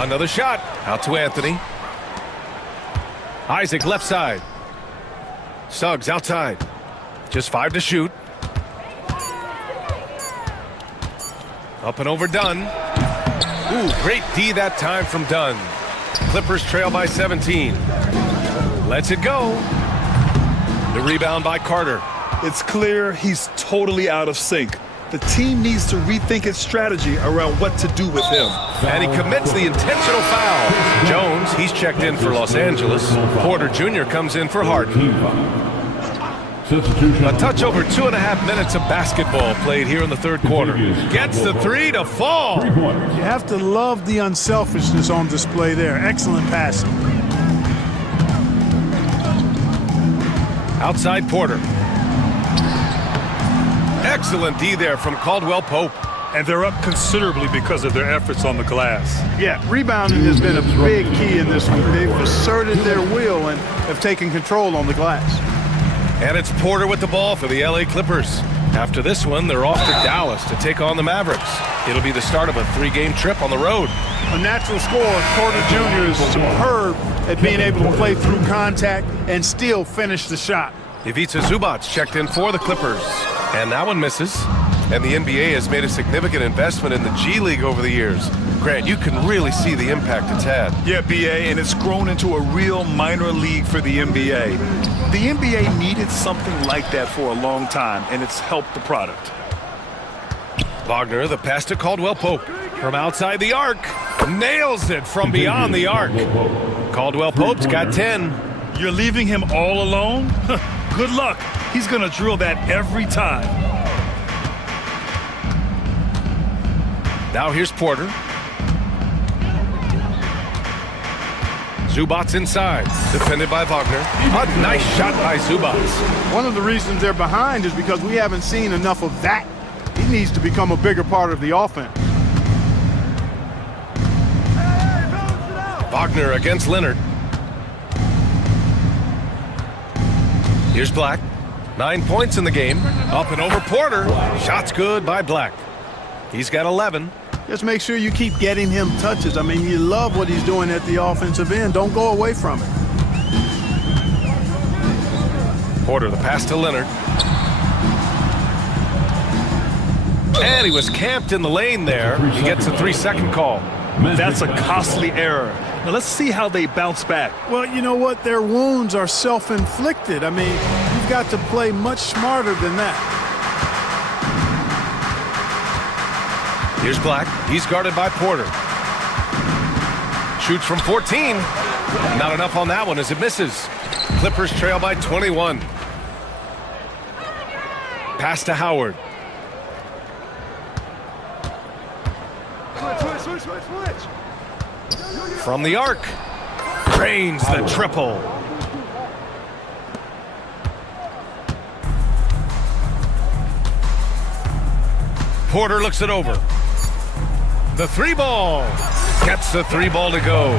Another shot. Out to Anthony. Isaac left side. Suggs outside. Just 5 to shoot. Up and over Dunn. Ooh, great D that time from Dunn. Clippers trail by 17. Lets it go. The rebound by Carter. It's clear he's totally out of sync. The team needs to rethink its strategy around what to do with him. And he commits the intentional foul. Jones, he's checked in for Los Angeles. Porter Jr. comes in for Harden. A touch over 2.5 minutes of basketball played here in the third quarter. Gets the 3 to fall. You have to love the unselfishness on display there. Excellent passing. Outside Porter. Excellent D there from Caldwell Pope. And they're up considerably because of their efforts on the glass. Yeah, rebounding has been a big key in this one. They've asserted their will and have taken control on the glass. And it's Porter with the ball for the LA Clippers. After this one, they're off to Dallas to take on the Mavericks. It'll be the start of a 3-game trip on the road. A natural scorer, Porter Jr. is superb at being able to play through contact and still finish the shot. Ivica Zubac checked in for the Clippers. And that one misses. And the NBA has made a significant investment in the G League over the years. Grant, you can really see the impact it's had. Yeah, BA, and it's grown into a real minor league for the NBA. The NBA needed something like that for a long time, and it's helped the product. Wagner, the pass to Caldwell Pope. From outside the arc. Nails it from beyond the arc. Caldwell Pope's got 10. You're leaving him all alone? Good luck. He's going to drill that every time. Now here's Porter. Zubac inside, defended by Wagner. A nice shot by Zubac. One of the reasons they're behind is because we haven't seen enough of that. He needs to become a bigger part of the offense. Wagner against Leonard. Here's Black. 9 points in the game. Up and over Porter. Shots good by Black. He's got 11. Just make sure you keep getting him touches. I mean, you love what he's doing at the offensive end. Don't go away from it. Porter, the pass to Leonard. And he was camped in the lane there. He gets a 3-second call. That's a costly error. Now let's see how they bounce back. Well, you know what? Their wounds are self-inflicted. I mean, you've got to play much smarter than that. Here's Black. He's guarded by Porter. Shoots from 14. Not enough on that one as it misses. Clippers trail by 21. Pass to Howard. Switch. From the arc. Drains the triple. Porter looks it over. The 3-ball. Gets the 3-ball to go.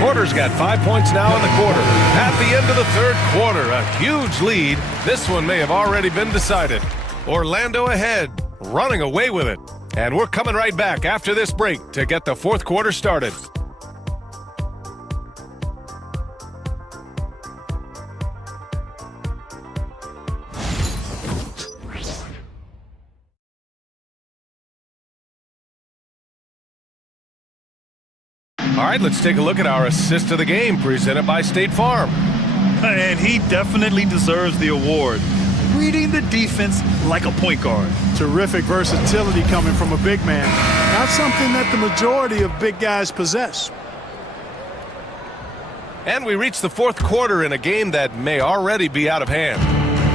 Porter's got 5 points now in the quarter. At the end of the third quarter, a huge lead. This one may have already been decided. Orlando ahead, running away with it. And we're coming right back after this break to get the fourth quarter started. All right, let's take a look at our assist of the game presented by State Farm. And he definitely deserves the award. Reading the defense like a point guard. Terrific versatility coming from a big man. Not something that the majority of big guys possess. And we reach the fourth quarter in a game that may already be out of hand.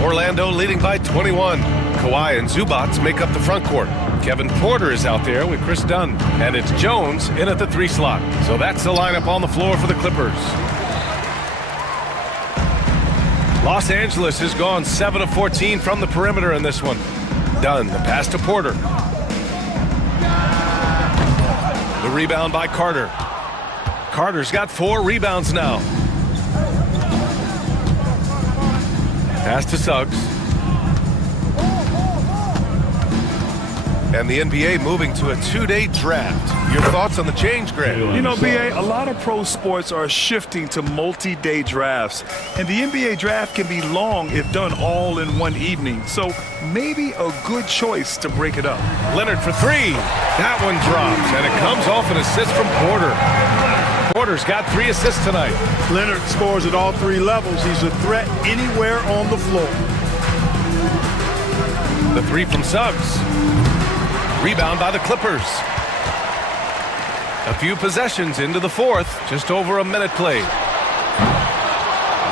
Orlando leading by 21. Kawhi and Zubats make up the front court. Kevin Porter is out there with Chris Dunn. And it's Jones in at the 3 slot. So that's the lineup on the floor for the Clippers. Los Angeles has gone 7 of 14 from the perimeter in this one. Dunn, the pass to Porter. The rebound by Carter. Carter's got 4 rebounds now. Pass to Suggs. And the NBA moving to a 2-day draft. Your thoughts on the change, Grant? You know, BA, a lot of pro sports are shifting to multi-day drafts. And the NBA draft can be long if done all in one evening. So maybe a good choice to break it up. Leonard for 3. That one drops, and it comes off an assist from Porter. Porter's got 3 assists tonight. Leonard scores at all 3 levels. He's a threat anywhere on the floor. The 3 from Suggs. Rebound by the Clippers. A few possessions into the fourth, just over a minute played.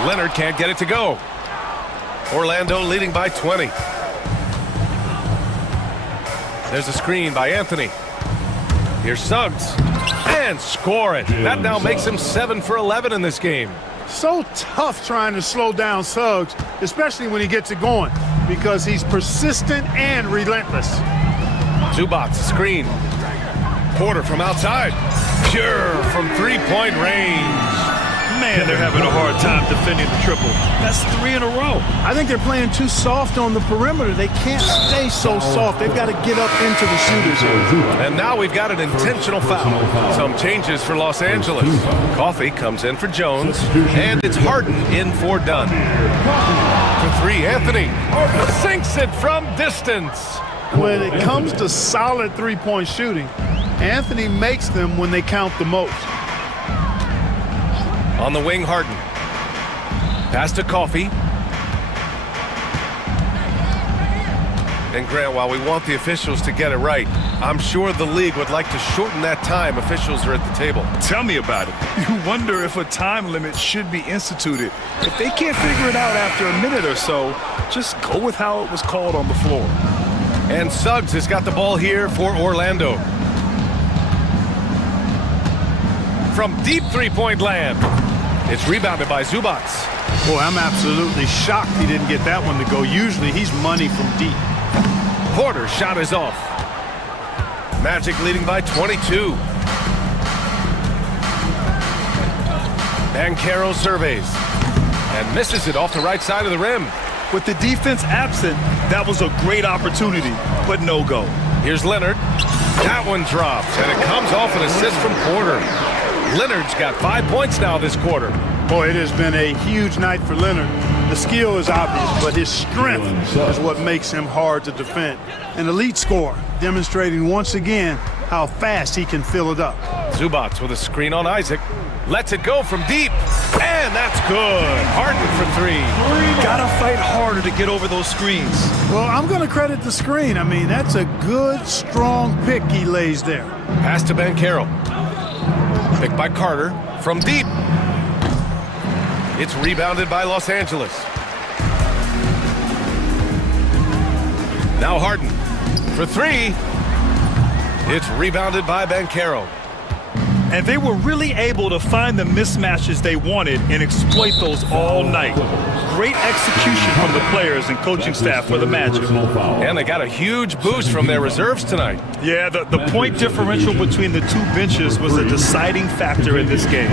Leonard can't get it to go. Orlando leading by 20. There's a screen by Anthony. Here's Suggs. And score it. That now makes him 7 for 11 in this game. So tough trying to slow down Suggs, especially when he gets it going, because he's persistent and relentless. Zubats, screen. Porter from outside. Pure from 3-point range. Man, they're having a hard time defending the triple. That's 3 in a row. I think they're playing too soft on the perimeter. They can't stay so soft. They've got to get up into the shooters here. And now we've got an intentional foul. Some changes for Los Angeles. Coffey comes in for Jones. And it's Harden in for Dunn. For 3, Anthony sinks it from distance. When it comes to solid 3-point shooting, Anthony makes them when they count the most. On the wing, Harden. Pass to Coffey. And Grant, while we want the officials to get it right, I'm sure the league would like to shorten that time officials are at the table. Tell me about it. You wonder if a time limit should be instituted. If they can't figure it out after a minute or so, just go with how it was called on the floor. And Suggs has got the ball here for Orlando. From deep 3-point land. It's rebounded by Zubats. Boy, I'm absolutely shocked he didn't get that one to go. Usually he's money from deep. Porter's shot is off. Magic leading by 22. Banchero surveys and misses it off the right side of the rim. With the defense absent, that was a great opportunity, but no go. Here's Leonard. That one drops, and it comes off an assist from Porter. Leonard's got 5 points now this quarter. Boy, it has been a huge night for Leonard. The skill is obvious, but his strength is what makes him hard to defend. An elite scorer, demonstrating once again how fast he can fill it up. Zubats with a screen on Isaac. Lets it go from deep. And that's good. Harden for 3. Gotta fight harder to get over those screens. Well, I'm going to credit the screen. I mean, that's a good, strong pick he lays there. Pass to Banchero. Picked by Carter from deep. It's rebounded by Los Angeles. Now Harden for 3. It's rebounded by Banchero. And they were really able to find the mismatches they wanted and exploit those all night. Great execution from the players and coaching staff for the Magic. And they got a huge boost from their reserves tonight. Yeah, the point differential between the 2 benches was a deciding factor in this game.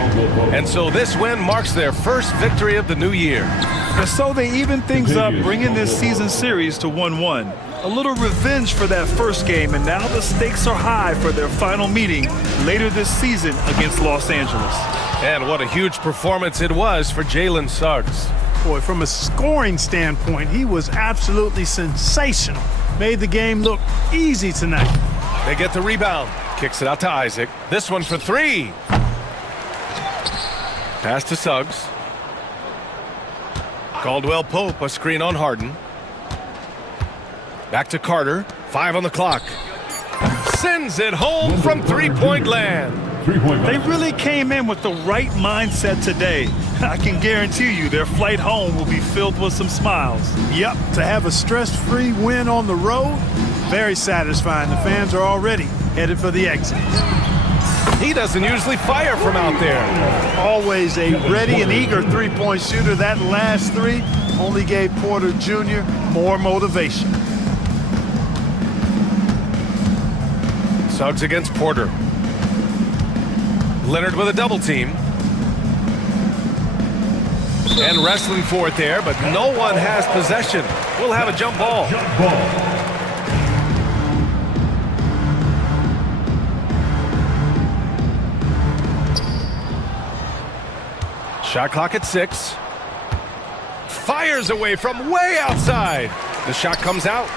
And so this win marks their first victory of the new year. And so they even things up, bringing this season series to 1-1. a little revenge for that first game, and now the stakes are high for their final meeting later this season against Los Angeles. And what a huge performance it was for Jalen Suggs. Boy, from a scoring standpoint, he was absolutely sensational. Made the game look easy tonight. They get the rebound. Kicks it out to Isaac. This one for three. Pass to Suggs. Caldwell Pope, a screen on Harden. Back to Carter. 5 on the clock. Sends it home from three-point land. They really came in with the right mindset today. I can guarantee you their flight home will be filled with some smiles. Yep, to have a stress-free win on the road, very satisfying. The fans are already headed for the exit. He doesn't usually fire from out there. Always a ready and eager three-point shooter. That last three only gave Porter Jr. more motivation. Suggs against Porter. Leonard with a double team. And wrestling for it there, but no one has possession. We'll have a jump ball. Shot clock at 6. Fires away from way outside. The shot comes out.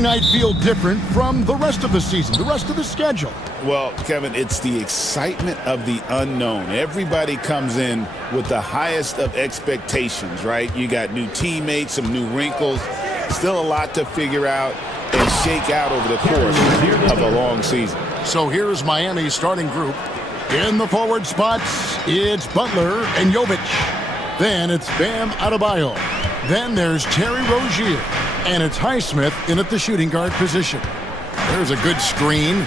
opening night feel different from the rest of the season, the rest of the schedule? Well, Kevin, it's the excitement of the unknown. Everybody comes in with the highest of expectations, right? You got new teammates, some new wrinkles, still a lot to figure out and shake out over the course of a long season. So here's Miami's starting group. In the forward spots, it's Butler and Jovic. Then it's Bam Adebayo. Then there's Terry Rozier. And it's Highsmith in at the shooting guard position. There's a good screen.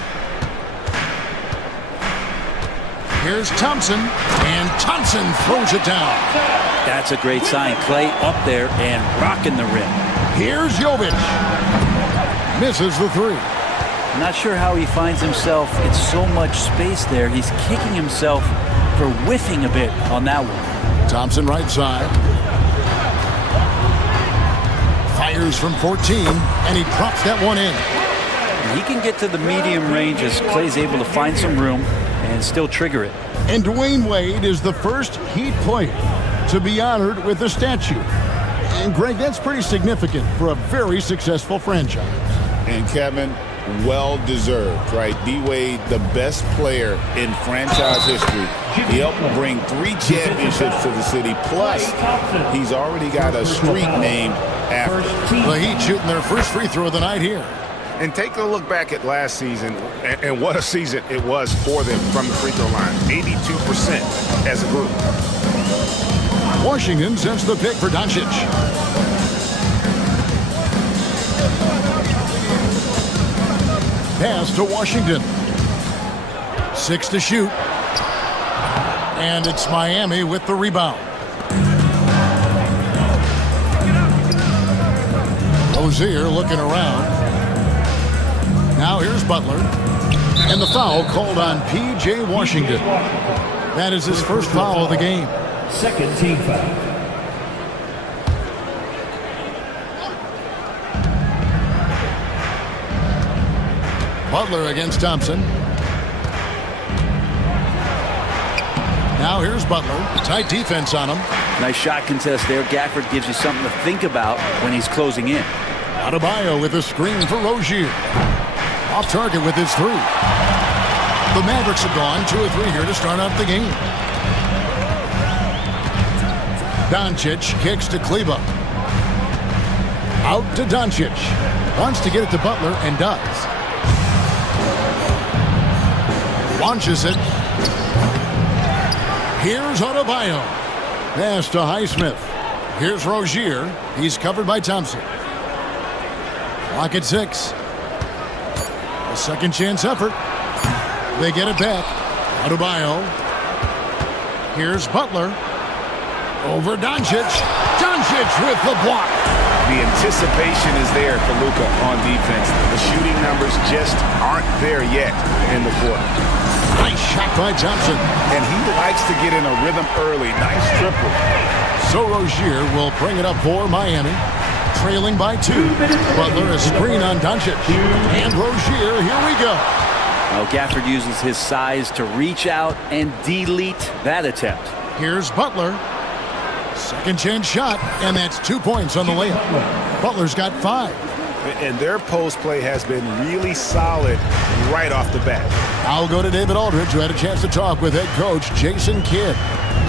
Here's Thompson, and Thompson throws it down. That's a great sign. Clay up there and rocking the rim. Here's Jovic. Misses the three. I'm not sure how he finds himself in so much space there. He's kicking himself for whiffing a bit on that one. Thompson right side. Fires from 14, and he drops that one in. He can get to the medium range as Clay's able to find some room and still trigger it. And Dwayne Wade is the first Heat player to be honored with a statue. And Greg, that's pretty significant for a very successful franchise. And Kevin, well-deserved, right? D-Wade, the best player in franchise history. He helped bring 3 championships to the city, plus he's already got a street named after him. The Heat shooting their first free throw of the night here. And take a look back at last season, and what a season it was for them from the free throw line. 82% as a group. Washington sends the pick for Doncic. Pass to Washington. 6 to shoot. And it's Miami with the rebound. Rozier looking around. Now here's Butler. And the foul called on P.J. Washington. That is his first foul of the game. Second team foul. Butler against Thompson. Now here's Butler. Tight defense on him. Nice shot contest there. Gafford gives you something to think about when he's closing in. Adebayo with a screen for Rozier. Off target with his three. The Mavericks have gone 2 or 3 here to start out the game. Doncic kicks to Kleba. Out to Doncic. Wants to get it to Butler and does. Launches it. Here's Adebayo. Pass to Highsmith. Here's Rozier. He's covered by Thompson. Clock at 6. A second chance effort. They get it back. Adebayo. Here's Butler. Over Doncic. Doncic with the block. The anticipation is there for Luka on defense. The shooting numbers just aren't there yet in the quarter. Nice shot by Thompson. And he likes to get in a rhythm early. Nice triple. So Rozier will bring it up for Miami. Trailing by 2. Butler a screen on Doncic. And Rozier, here we go. Well, Gafford uses his size to reach out and delete that attempt. Here's Butler. Second chance shot, and that's 2 points on the layup. Butler's got 5. And their post play has been really solid right off the bat. I'll go to David Aldridge, who had a chance to talk with head coach Jason Kidd.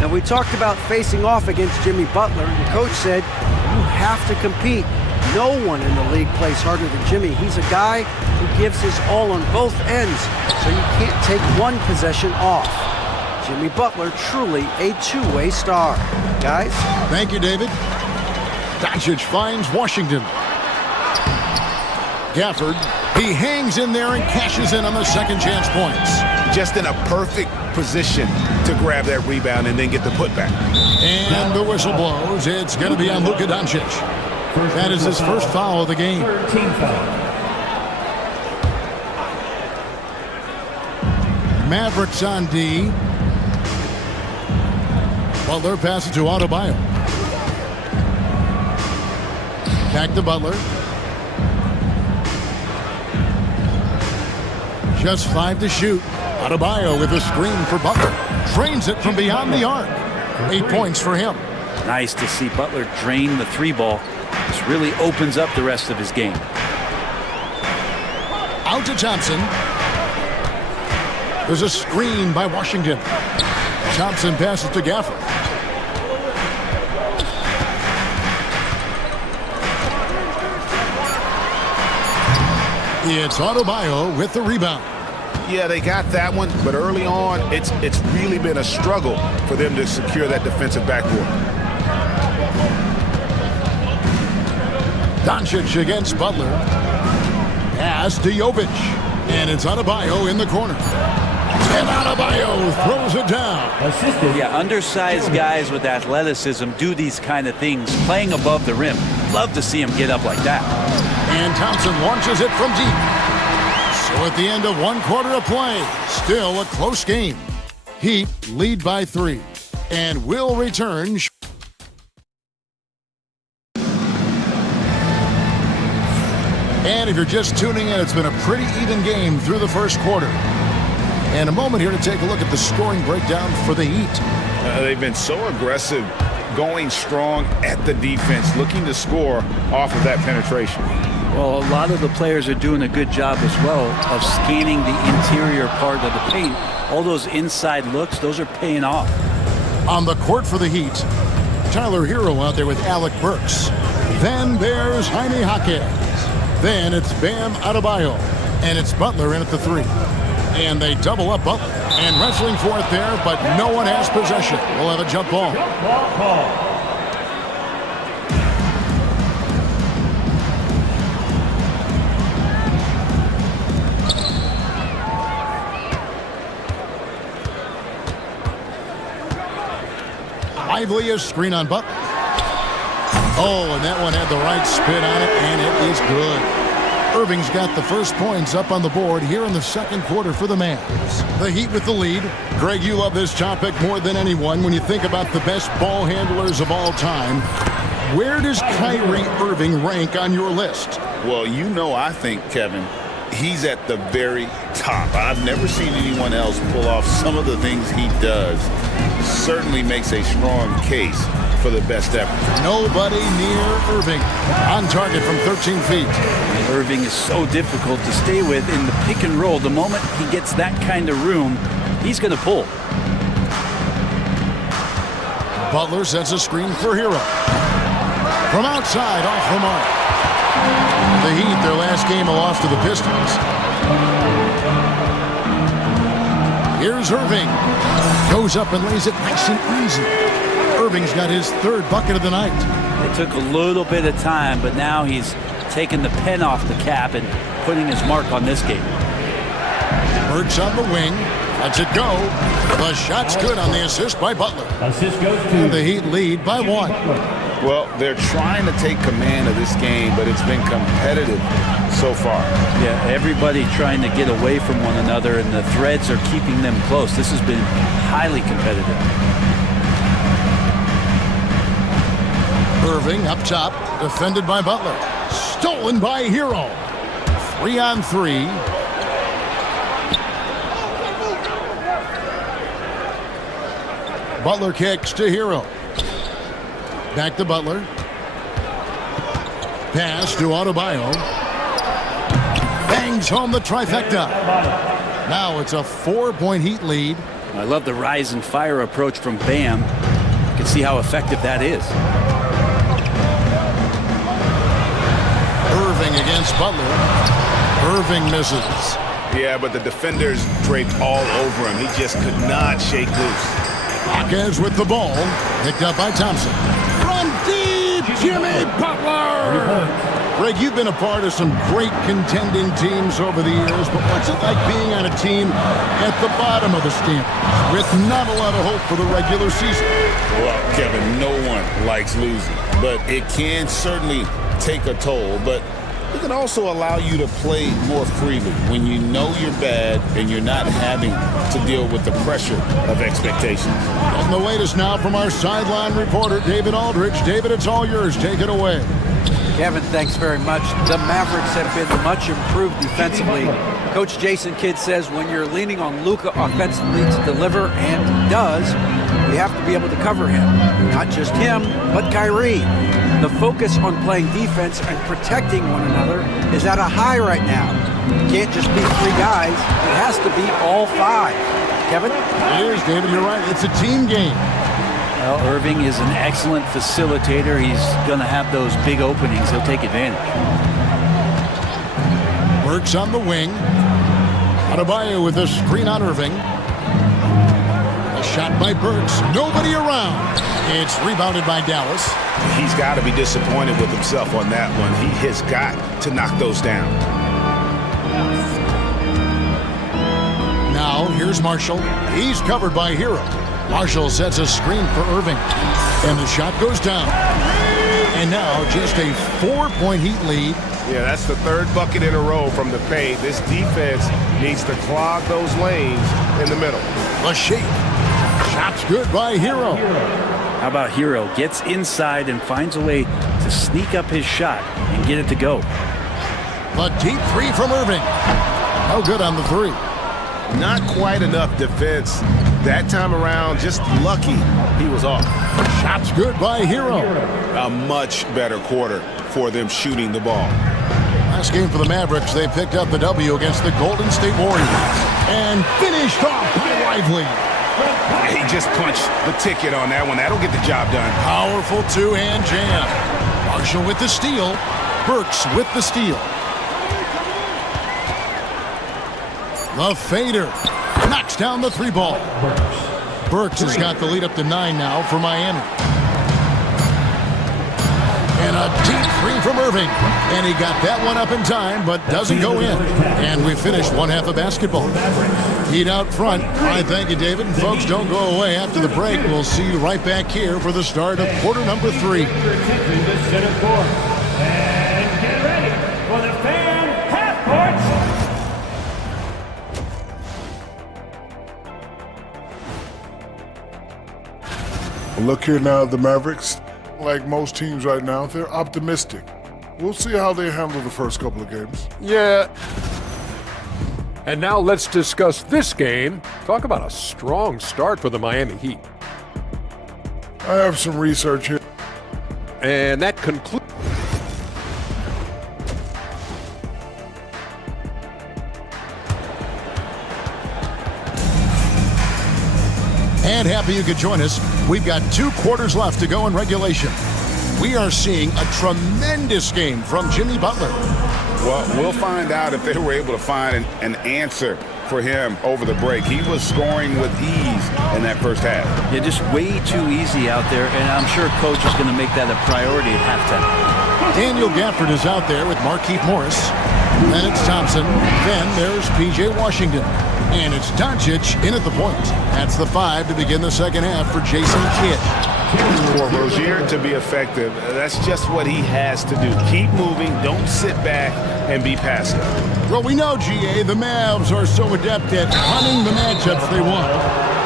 Now, we talked about facing off against Jimmy Butler, and the coach said, you have to compete. No one in the league plays harder than Jimmy. He's a guy who gives his all on both ends, so you can't take one possession off. Jimmy Butler, truly a two-way star. Guys? Thank you, David. Doncic finds Washington. Gafford, he hangs in there and cashes in on the second chance points. Just in a perfect position to grab that rebound and then get the putback. And the whistle blows. It's going to be on Luka Doncic. That is his first foul of the game. Third team foul. Mavericks on D. Butler passes to Adebayo. Back to Butler. Just 5 to shoot. Adebayo with a screen for Butler. Drains it from beyond the arc. 8 points for him. Nice to see Butler drain the 3 ball. This really opens up the rest of his game. Out to Thompson. There's a screen by Washington. Thompson passes to Gafford. It's Adebayo with the rebound. Yeah, they got that one, but early on, it's really been a struggle for them to secure that defensive backboard. Doncic against Butler. Pass to Jovic. And it's Adebayo in the corner. And Adebayo throws it down. Yeah, undersized guys with athleticism do these kind of things, playing above the rim. Love to see him get up like that. And Thompson launches it from deep. So at the end of 1 quarter of play, still a close game. Heat lead by 3 and will return. And if you're just tuning in, it's been a pretty even game through the first quarter. And a moment here to take a look at the scoring breakdown for the Heat. They've been so aggressive, going strong at the defense, looking to score off of that penetration. Well, a lot of the players are doing a good job as well of scanning the interior part of the paint. All those inside looks, those are paying off. On the court for the Heat, Tyler Hero out there with Alec Burks. Then there's Jaime Jaquez. Then it's Bam Adebayo. And it's Butler in at the 3. And they double up Butler. And wrestling for it there, but no one has possession. We'll have a jump ball. Lively a screen on Butler. Oh, and that one had the right spin on it, and it is good. Irving's got the first points up on the board here in the second quarter for the Mavs. The Heat with the lead. Greg, you love this topic more than anyone when you think about the best ball handlers of all time. Where does Kyrie Irving rank on your list? Well, you know, I think, Kevin, he's at the very top. I've never seen anyone else pull off some of the things he does. Certainly makes a strong case for the best effort. Nobody near Irving. On target from 13 feet. Irving is so difficult to stay with in the pick and roll. The moment he gets that kind of room, he's going to pull. Butler sets a screen for Hero. From outside, off the mark. The Heat, their last game, a loss to the Pistons. Here's Irving. Goes up and lays it nice and easy. Irving's got his third bucket of the night. It took a little bit of time, but now he's taking the pen off the cap and putting his mark on this game. Burks on the wing. Lets it go. The shot's good on the assist by Butler. Assist goes to and the Heat lead by 1. Well, they're trying to take command of this game, but it's been competitive so far. Yeah, everybody trying to get away from one another, and the threads are keeping them close. This has been highly competitive. Irving up top, defended by Butler. Stolen by Hero. 3 on 3. Butler kicks to Hero. Back to Butler. Pass to Adebayo. Bangs home the trifecta. Now it's a 4-point Heat lead. I love the rise and fire approach from Bam. You can see how effective that is. Irving against Butler. Irving misses. Yeah, but the defenders draped all over him. He just could not shake loose. Jaquez with the ball. Picked up by Thompson. From deep, Jimmy Butler! Greg, you've been a part of some great contending teams over the years, but what's it like being on a team at the bottom of the standings with not a lot of hope for the regular season? Well, Kevin, no one likes losing, but it can certainly take a toll. But it can also allow you to play more freely when you know you're bad and you're not having to deal with the pressure of expectations. And the latest now from our sideline reporter, David Aldridge. David, it's all yours. Take it away. Kevin, thanks very much. The Mavericks have been much improved defensively. Coach Jason Kidd says when you're leaning on Luka offensively to deliver, and he does, we have to be able to cover him. Not just him, but Kyrie. The focus on playing defense and protecting one another is at a high right now. You can't just beat 3 guys. It has to beat all 5. Kevin? It is, David. You're right. It's a team game. Well, Irving is an excellent facilitator. He's going to have those big openings. He'll take advantage. Works on the wing. Adebayo with a screen on Irving. A shot by Burks. Nobody around. It's rebounded by Dallas. He's got to be disappointed with himself on that one. He has got to knock those down. Now, here's Marshall. He's covered by Hero. Marshall sets a screen for Irving. And the shot goes down. And now just a 4-point Heat lead. Yeah, that's the 3rd bucket in a row from the paint. This defense needs to clog those lanes in the middle. The shape. Shot's good by Hero. How about Hero? Gets inside and finds a way to sneak up his shot and get it to go. A deep 3 from Irving. No good on the 3. Not quite enough defense that time around. Just lucky he was off. Shot's good by Hero. A much better quarter for them shooting the ball. Last game for the Mavericks, they picked up the W against the Golden State Warriors. And finished off by Lively. He just punched the ticket on that one. That'll get the job done. Powerful 2-hand jam. Marshall with the steal. Burks with the steal. The fader knocks down the 3 ball. Burks has got the lead up to 9 now for Miami. And a deep 3 from Irving. And he got that one up in time, but doesn't go in. And we finished 1 half of basketball. Heat out front. I thank you, David. And folks, don't go away after the break. We'll see you right back here for the start of quarter number 3. And get ready for the fan half court. Look here now at the Mavericks. Like most teams right now, they're optimistic. We'll see how they handle the first couple of games. Yeah. And now let's discuss this game. Talk about a strong start for the Miami Heat. I have some research here. And that concludes. And happy you could join us. We've got 2 quarters left to go in regulation. We are seeing a tremendous game from Jimmy Butler. Well, we'll find out if they were able to find an answer for him over the break. He was scoring with ease in that first half. Yeah, just way too easy out there, and I'm sure Coach is going to make that a priority at halftime. Daniel Gafford is out there with Markieff Morris. Then it's Thompson. Then there's P.J. Washington. And it's Doncic in at the point. That's the 5 to begin the second half for Jason Kidd. For Rozier to be effective, that's just what he has to do. Keep moving, don't sit back and be passive. Well, we know, G.A., the Mavs are so adept at hunting the matchups they want.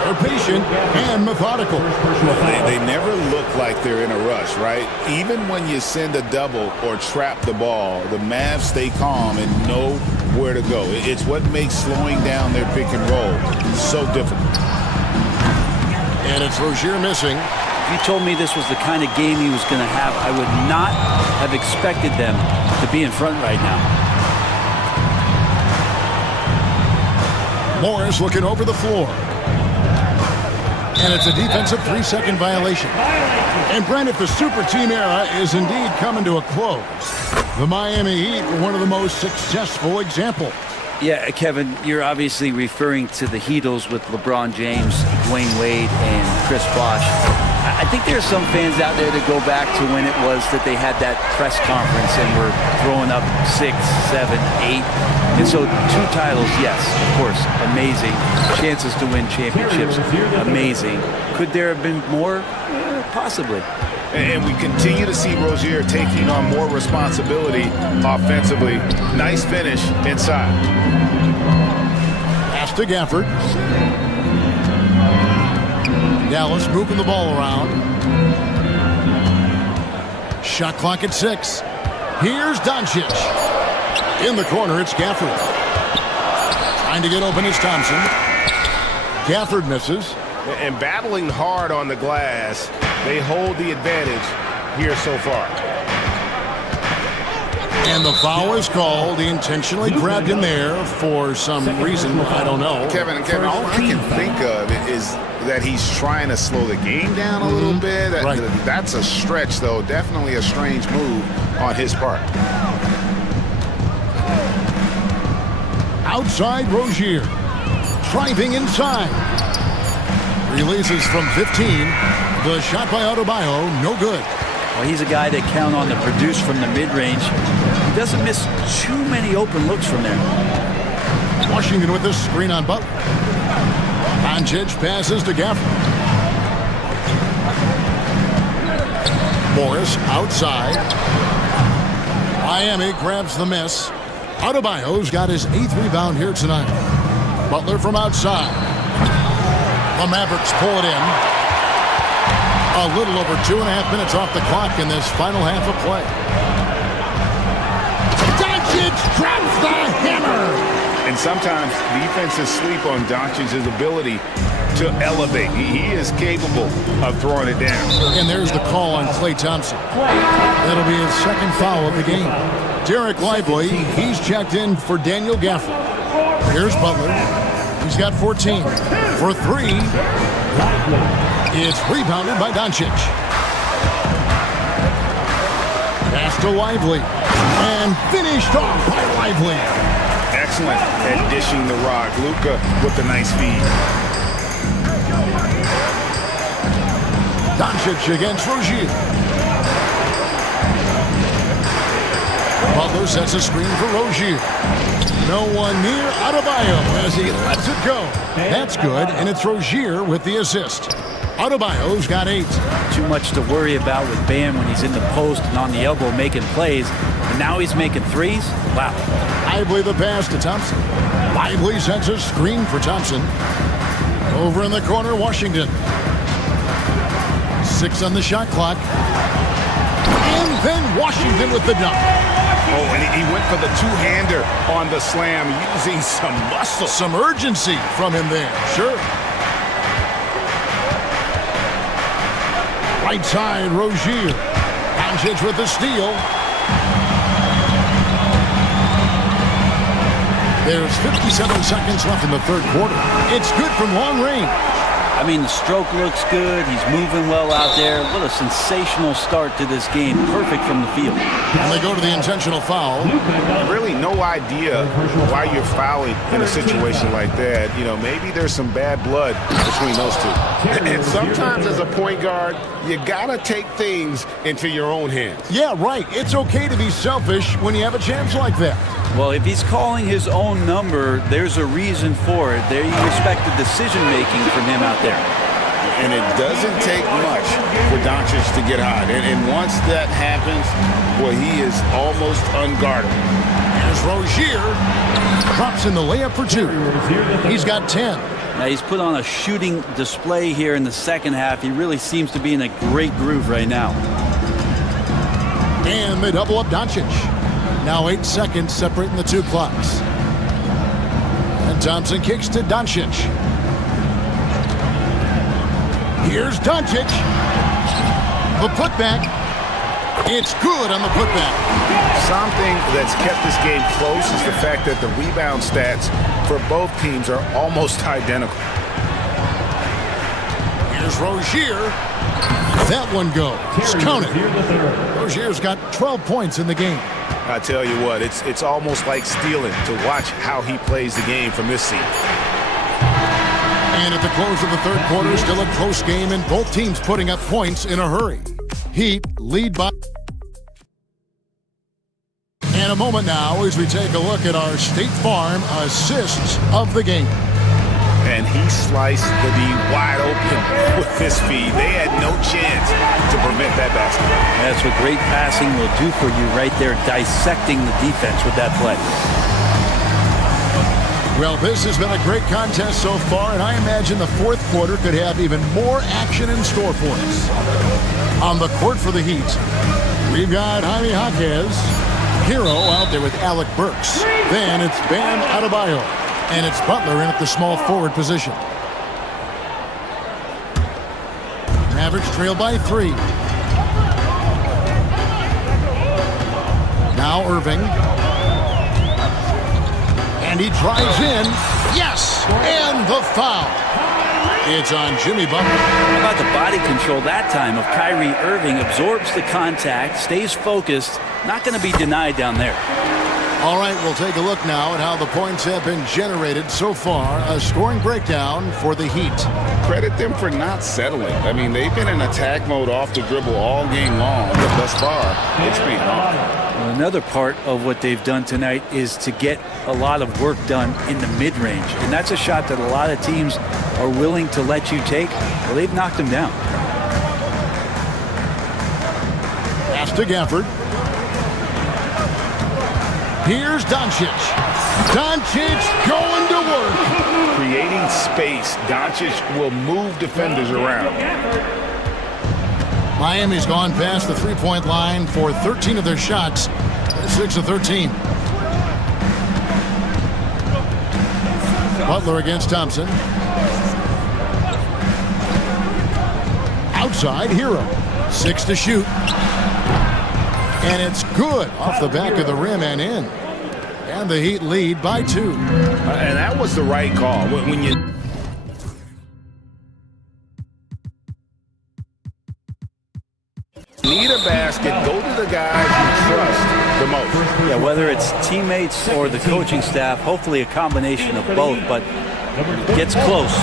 They're patient and methodical. They never look like they're in a rush, right? Even when you send a double or trap the ball, the Mavs stay calm and know where to go. It's what makes slowing down their pick and roll so difficult. And it's Rozier missing. If you told me this was the kind of game he was going to have, I would not have expected them to be in front right now. Morris looking over the floor. And it's a defensive 3-second violation. And Brent, if the super team era is indeed coming to a close, the Miami Heat were one of the most successful examples. Yeah, Kevin, you're obviously referring to the Heatles with LeBron James, Dwayne Wade, and Chris Bosh. I think there are some fans out there that go back to when it was that they had that press conference and were throwing up 6, 7, 8. And so 2 titles, yes, of course, amazing. Chances to win championships, amazing. Could there have been more? Possibly. And we continue to see Rozier taking on more responsibility offensively. Nice finish inside. Pass to Gafford. Dallas moving the ball around. Shot clock at 6. Here's Doncic. In the corner, it's Gafford. Trying to get open is Thompson. Gafford misses. And battling hard on the glass, they hold the advantage here so far. And the foul is called. He intentionally grabbed him there for some reason. I don't know. Kevin, all I can think of is that he's trying to slow the game down a little bit. Right. That's a stretch, though. Definitely a strange move on his part. Outside Rozier. Driving inside. Releases from 15. The shot by Adebayo, no good. Well, he's a guy that count on to produce from the mid-range. He doesn't miss too many open looks from there. Washington with the screen on Butler. Doncic passes to Gafford. Morris outside. Miami grabs the miss. Adebayo's got his 8th rebound here tonight. Butler from outside. The Mavericks pull it in. A little over 2.5 minutes off the clock in this final half of play. Doncic drops the hammer. And sometimes defenses sleep on Doncic's ability to elevate. He is capable of throwing it down. And there's the call on Klay Thompson. That'll be his 2nd foul of the game. Derek Lively, he's checked in for Daniel Gafford. Here's Butler. He's got 14. For 3. It's rebounded by Doncic. Pass to Lively. And finished off by Lively. Excellent at dishing the rock. Luka with the nice feed. Doncic against Rozier. Butler sets a screen for Rozier. No one near Adebayo as he lets it go. That's good, and it's Rozier with the assist. Adebayo's got 8. Too much to worry about with Bam when he's in the post and on the elbow making plays. And now he's making threes? Wow. Lively the pass to Thompson. Lively sets a screen for Thompson. Over in the corner, Washington. 6 on the shot clock. And then Washington with the dunk. Oh, and he went for the two-hander on the slam, using some muscle. Some urgency from him there, sure. Right side, Rozier. Doncic with the steal. There's 57 seconds left in the 3rd quarter. It's good from long range. I mean, the stroke looks good. He's moving well out there. What a sensational start to this game. Perfect from the field. And they go to the intentional foul. Really no idea why you're fouling in a situation like that. You know, maybe there's some bad blood between those two. And sometimes as a point guard, you gotta take things into your own hands. Yeah, right. It's okay to be selfish when you have a chance like that. Well, if he's calling his own number, there's a reason for it. There you respect the decision-making from him out there. And it doesn't take much for Doncic to get hot. And once that happens, boy, he is almost unguardable. Here's Rozier. Drops in the layup for 2. He's got 10. Now, he's put on a shooting display here in the 2nd half. He really seems to be in a great groove right now. And they double up Doncic. Now 8 seconds separating the 2 clocks. And Thompson kicks to Doncic. Here's Doncic. The putback. It's good on the putback. Something that's kept this game close is the fact that the rebound stats for both teams are almost identical. Here's Rozier. That one goes. Count it. Rozier's got 12 points in the game. I tell you what, it's almost like stealing to watch how he plays the game from this seat. And at the close of the 3rd quarter, still a close game, and both teams putting up points in a hurry. Heat lead by... And a moment now as we take a look at our State Farm assists of the game. And he sliced the D wide open with his feed. They had no chance to prevent that basket. That's what great passing will do for you right there, dissecting the defense with that play. Well, this has been a great contest so far, and I imagine the 4th quarter could have even more action in store for us. On the court for the Heat, we've got Jaime Jaquez, Hero out there with Alec Burks. Then it's Bam Adebayo, and it's Butler in at the small forward position. Mavericks trail by 3. Now Irving. And he drives in. Yes! And the foul. It's on Jimmy Butler. How about the body control that time of Kyrie Irving? Absorbs the contact, stays focused. Not going to be denied down there. All right, we'll take a look now at how the points have been generated so far. A scoring breakdown for the Heat. Credit them for not settling. I mean, they've been in attack mode off the dribble all game long, but thus far, it's paying off. Well, another part of what they've done tonight is to get a lot of work done in the mid-range. And that's a shot that a lot of teams are willing to let you take. Well, they've knocked them down. Pass to Gafford. Here's Doncic. Doncic going to work. Creating space. Doncic will move defenders around. Miami's gone past the three-point line for 13 of their shots. 6 of 13. Butler against Thompson. Outside, Hero. 6 to shoot. And it's good off the back of the rim and in. And the Heat lead by 2. And that was the right call. When you need a basket, go to the guys you trust the most. Yeah, whether it's teammates or the coaching staff, hopefully a combination of both, but when it gets close,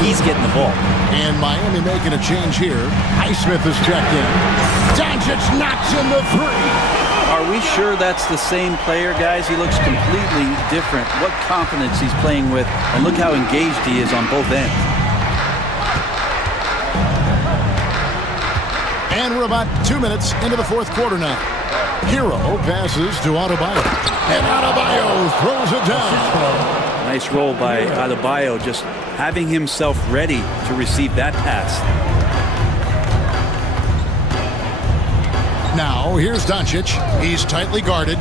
he's getting the ball. And Miami making a change here. Highsmith is checked in. Doncic knocks in the 3. Are we sure that's the same player, guys? He looks completely different. What confidence he's playing with, and look how engaged he is on both ends. And we're about 2 minutes into the fourth quarter now. Hero passes to Adebayo. And Adebayo throws it down. Nice roll by Adebayo, just having himself ready to receive that pass. Now, here's Doncic. He's tightly guarded.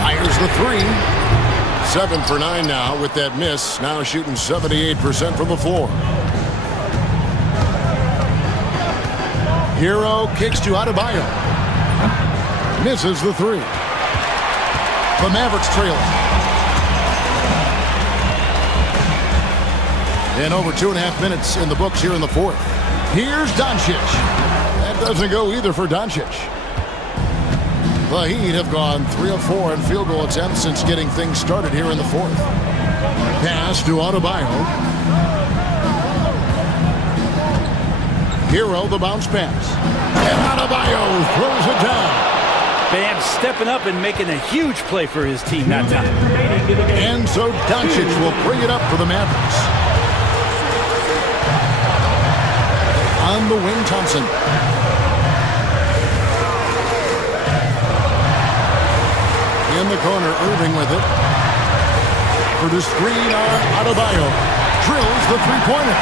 Fires the 3. 7 for 9 now with that miss. Now shooting 78% from the floor. Hero kicks to Adebayo. Misses the 3. The Mavericks trailing. And over 2.5 minutes in the books here in the fourth. Here's Doncic. That doesn't go either for Doncic. The Heat have gone 3 of 4 in field goal attempts since getting things started here in the fourth. Pass to Adebayo. Hero the bounce pass. And Adebayo throws it down. Bam stepping up and making a huge play for his team that time. And so Doncic will bring it up for the Mavericks. On the wing, Thompson. In the corner, Irving with it. For the screen on Adebayo. Drills the three-pointer.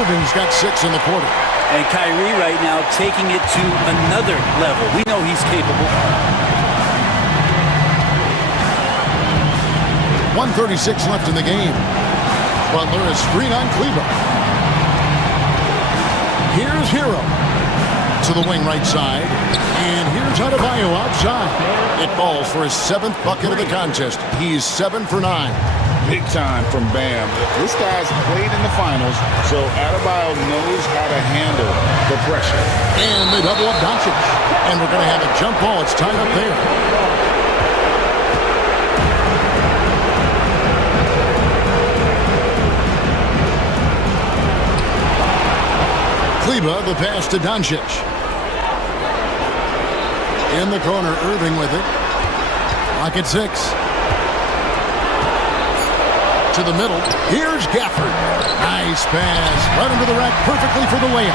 Irving's got 6 in the quarter. And Kyrie right now taking it to another level. We know he's capable. 1:36 left in the game. Butler is screen on Kleber. Here's Hero to the wing right side. And here's Adebayo outside. It falls for his 7th bucket of the contest. He's 7 for 9. Big time from Bam. This guy's played in the finals, so Adebayo knows how to handle the pressure. And they double up Doncic. And we're going to have a jump ball. It's tied up there. Kleber, the pass to Doncic. In the corner, Irving with it. Lock at 6. To the middle. Here's Gafford. Nice pass. Right into the rack perfectly for the layup.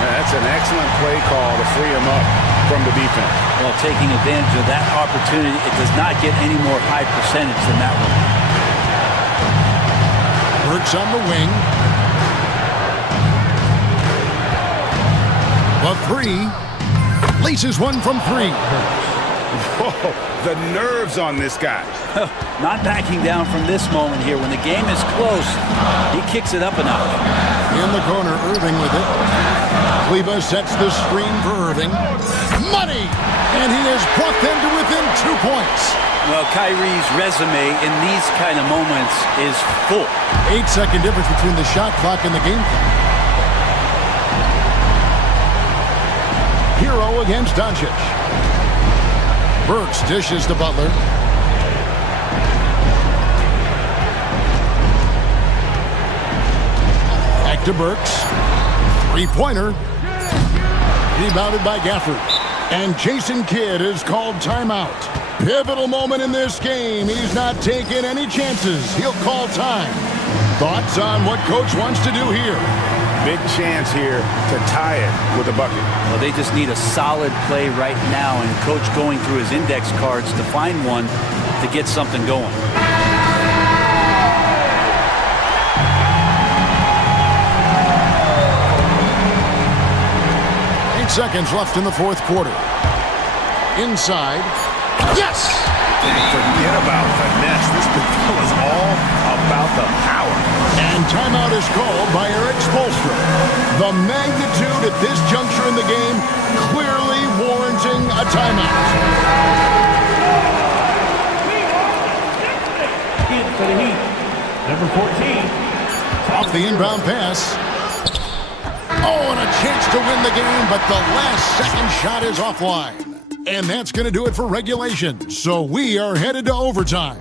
That's an excellent play call to free him up from the defense. Well, taking advantage of that opportunity, it does not get any more high percentage than that one. Burks on the wing. A 3. Laces one from 3. Whoa, the nerves on this guy. Not backing down from this moment here. When the game is close, he kicks it up a notch. In the corner, Irving with it. Kleber sets the screen for Irving. Money! And he has brought them to within 2 points. Well, Kyrie's resume in these kind of moments is full. 8-second difference between the shot clock and the game clock. Hero against Doncic. Burks dishes to Butler. Back to Burks. Three-pointer. Rebounded by Gafford. And Jason Kidd is called timeout. Pivotal moment in this game. He's not taking any chances. He'll call time. Thoughts on what Coach wants to do here? Big chance here to tie it with a bucket. Well, they just need a solid play right now, and Coach going through his index cards to find one to get something going. 8 seconds left in the fourth quarter. Inside. Yes! Forget about finesse. This is all about the power. And timeout is called by Eric Spoelstra. The magnitude at this juncture in the game clearly warranting a timeout. For the Heat, number 14. Off the inbound pass. Oh, and a chance to win the game, but the last second shot is offline. And that's going to do it for regulation. So we are headed to overtime.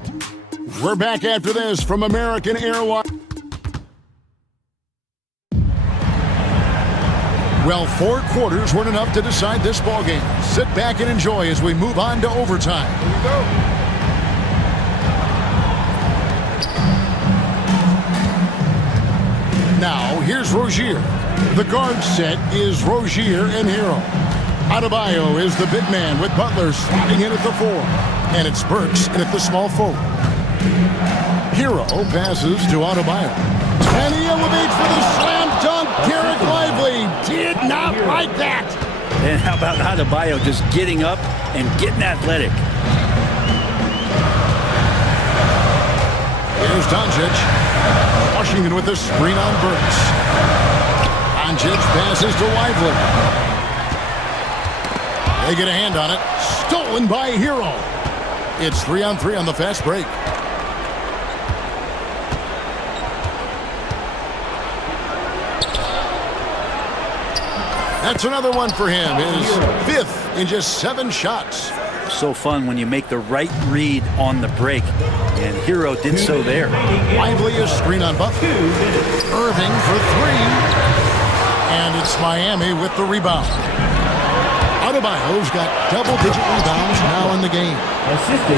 We're back after this from American Airlines. Well, 4 quarters weren't enough to decide this ballgame. Sit back and enjoy as we move on to overtime. Here we go. Now, here's Rozier. The guard set is Rozier and Hero. Adebayo is the big man with Butler sliding in at the 4. And it's Burks in at the small forward. Hero passes to Adebayo. And he elevates for the slam dunk. Derek Lively did not like that. And how about Adebayo just getting up and getting athletic? Here's Doncic. Washington with the screen on Burks. Doncic passes to Lively. They get a hand on it. Stolen by Hero. It's 3-on-3 on the fast break. That's another one for him. His 5th in just 7 shots. So fun when you make the right read on the break. And Hero did so there. Lively is screen on Butler. Irving for 3. And it's Miami with the rebound. Adebayo's got double-digit rebounds now in the game.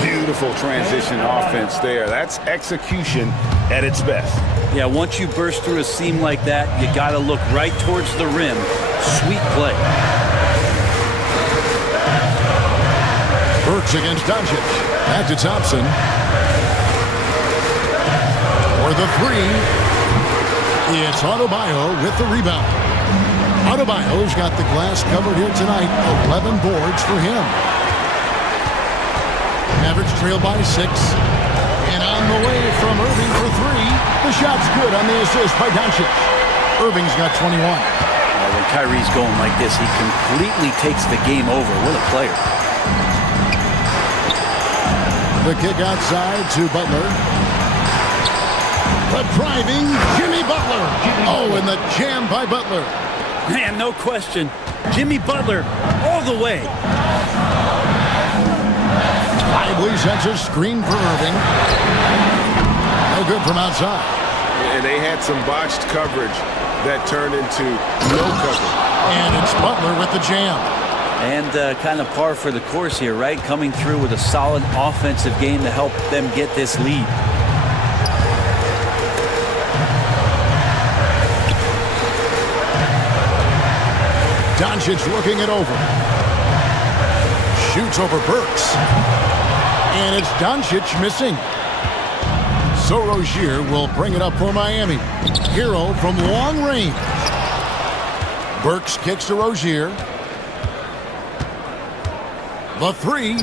Beautiful transition offense there. That's execution at its best. Yeah, once you burst through a seam like that, you got to look right towards the rim. Sweet play. Burks against Doncic. Back to Thompson. For the 3. It's Adebayo with the rebound. Adebayo's got the glass covered here tonight. 11 boards for him. Mavericks trail by 6. And on the way from Irving for 3. The shot's good on the assist by Doncic. Irving's got 21. When Kyrie's going like this, he completely takes the game over. What a player. The kick outside to Butler. The driving Jimmy Butler. Oh, and the jam by Butler. Man, no question. Jimmy Butler all the way. Lively sets a screen for Irving. No good from outside. And they had some botched coverage that turned into no coverage. And it's Butler with the jam. And kind of par for the course here, right? Coming through with a solid offensive game to help them get this lead. Doncic looking it over. Shoots over Burks. And it's Doncic missing. So Rozier will bring it up for Miami. Hero from long range. Burks kicks to Rozier. The 3.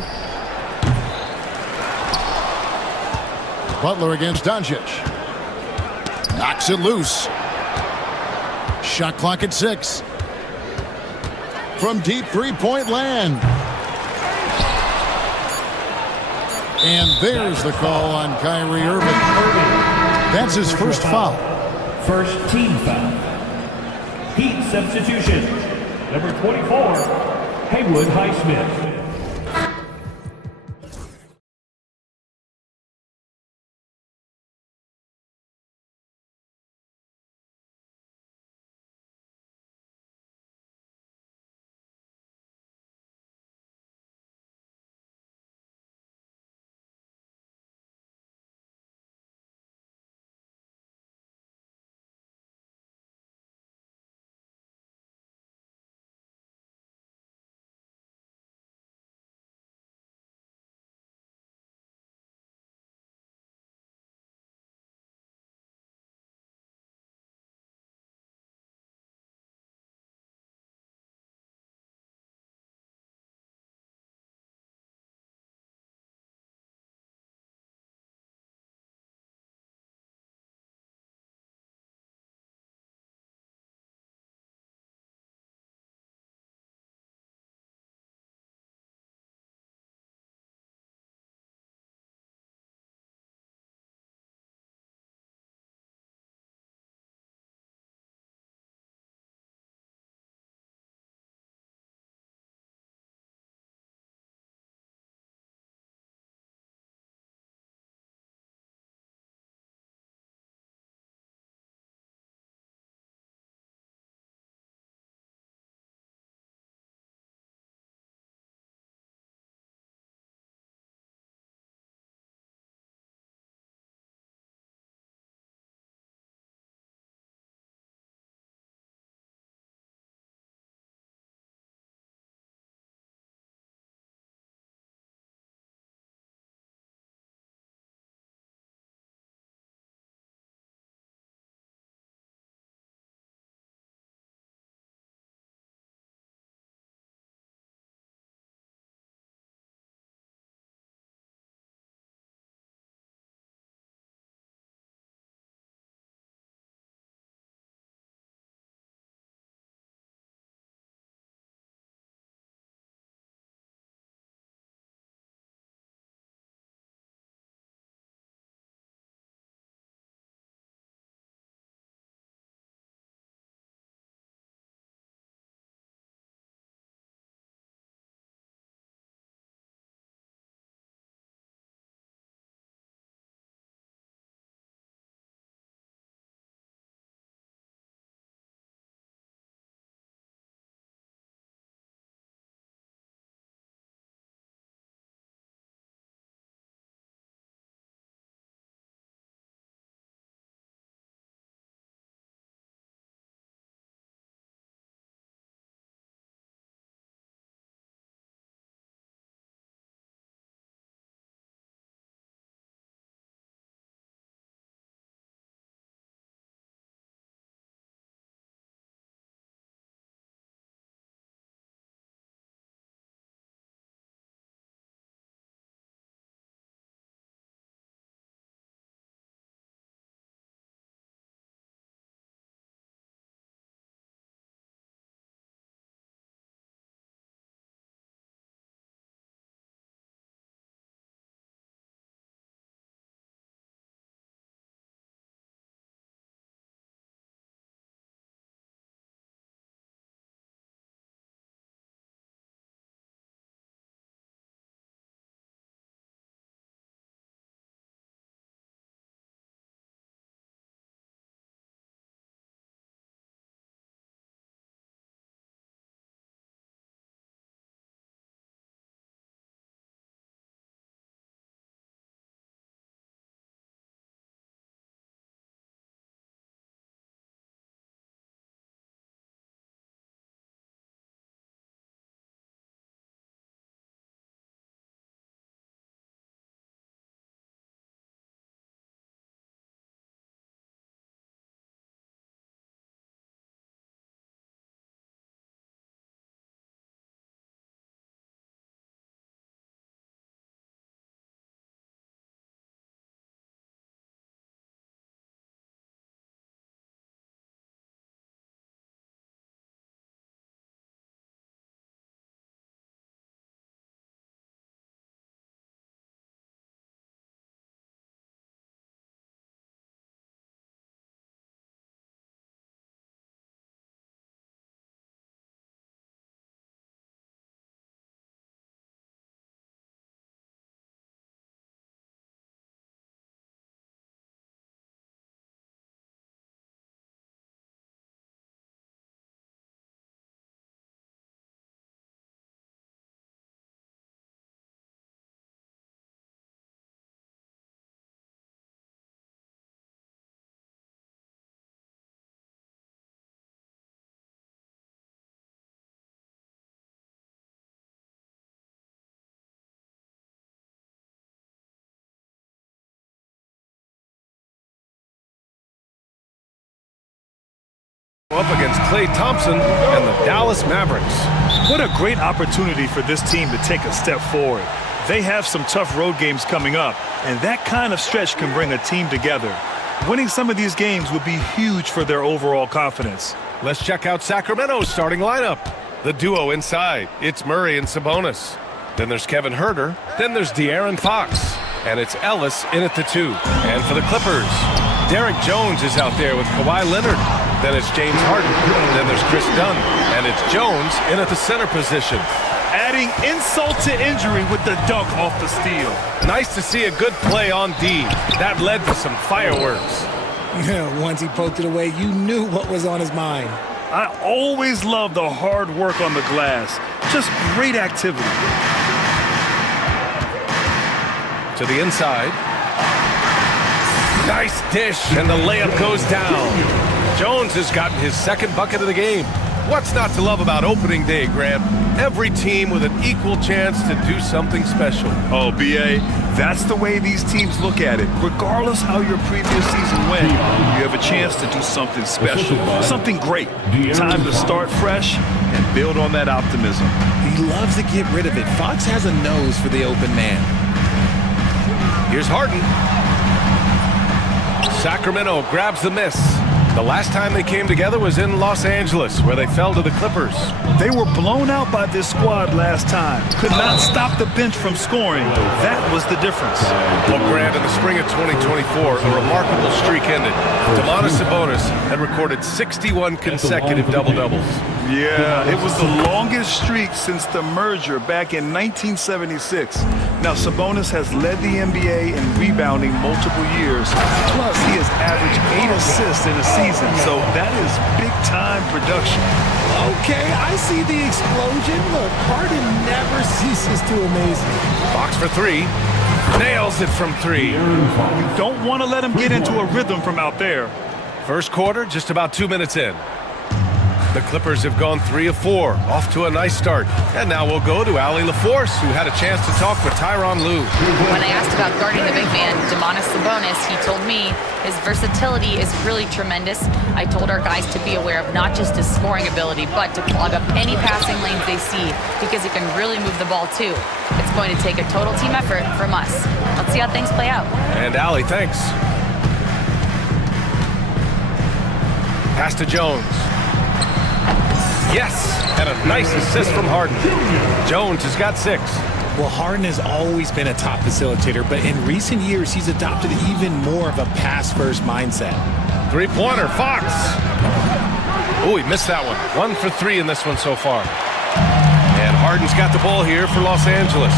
Butler against Doncic. Knocks it loose. Shot clock at 6. From deep 3-point land. And there's the call on Kyrie Irving. That's his first foul. First team foul. Heat substitution. Number 24, Haywood Highsmith. Up against Klay Thompson and the Dallas Mavericks. What a great opportunity for this team to take a step forward. They have some tough road games coming up, and that kind of stretch can bring a team together. Winning some of these games would be huge for their overall confidence. Let's check out Sacramento's starting lineup. The duo inside, it's Murray and Sabonis. Then there's Kevin Huerter. Then there's De'Aaron Fox. And it's Ellis in at the 2. And for the Clippers, Derek Jones is out there with Kawhi Leonard. Then it's James Harden. Then there's Chris Dunn. And it's Jones in at the center position. Adding insult to injury with the dunk off the steal. Nice to see a good play on D. That led to some fireworks. Once he poked it away, you knew what was on his mind. I always love the hard work on the glass. Just great activity. To the inside. Nice dish, and the layup goes down. Jones has gotten his second bucket of the game. What's not to love about opening day, Grant? Every team with an equal chance to do something special. Oh, B.A., that's the way these teams look at it. Regardless how your previous season went, you have a chance to do something special, something great. Time to start fresh and build on that optimism. He loves to get rid of it. Fox has a nose for the open man. Here's Harden. Sacramento grabs the miss. The last time they came together was in Los Angeles, where they fell to the Clippers. They were blown out by this squad last time. Could not stop the bench from scoring. That was the difference. Well, Grant, in the spring of 2024, a remarkable streak ended. Domantas Sabonis had recorded 61 consecutive double-doubles. Yeah, it was the longest streak since the merger back in 1976. Now, Sabonis has led the NBA in rebounding multiple years. Plus, he has averaged 8 assists in a season, so that is big-time production. Okay, I see the explosion. Look, Harden never ceases to amaze me. Fox for 3. Nails it from 3. You don't want to let him get into a rhythm from out there. First quarter, just about 2 minutes in. The Clippers have gone 3 of 4, off to a nice start. And now we'll go to Allie LaForce, who had a chance to talk with Tyronn Lue. When I asked about guarding the big man, Domantas Sabonis, he told me his versatility is really tremendous. I told our guys to be aware of not just his scoring ability, but to clog up any passing lanes they see, because he can really move the ball too. It's going to take a total team effort from us. Let's see how things play out. And Allie, thanks. Pass to Jones. Yes, and a nice assist from Harden. Jones has got 6. Well, Harden has always been a top facilitator, but in recent years, he's adopted even more of a pass-first mindset. Three-pointer, Fox. Oh, he missed that one. 1 for 3 in this one so far. And Harden's got the ball here for Los Angeles.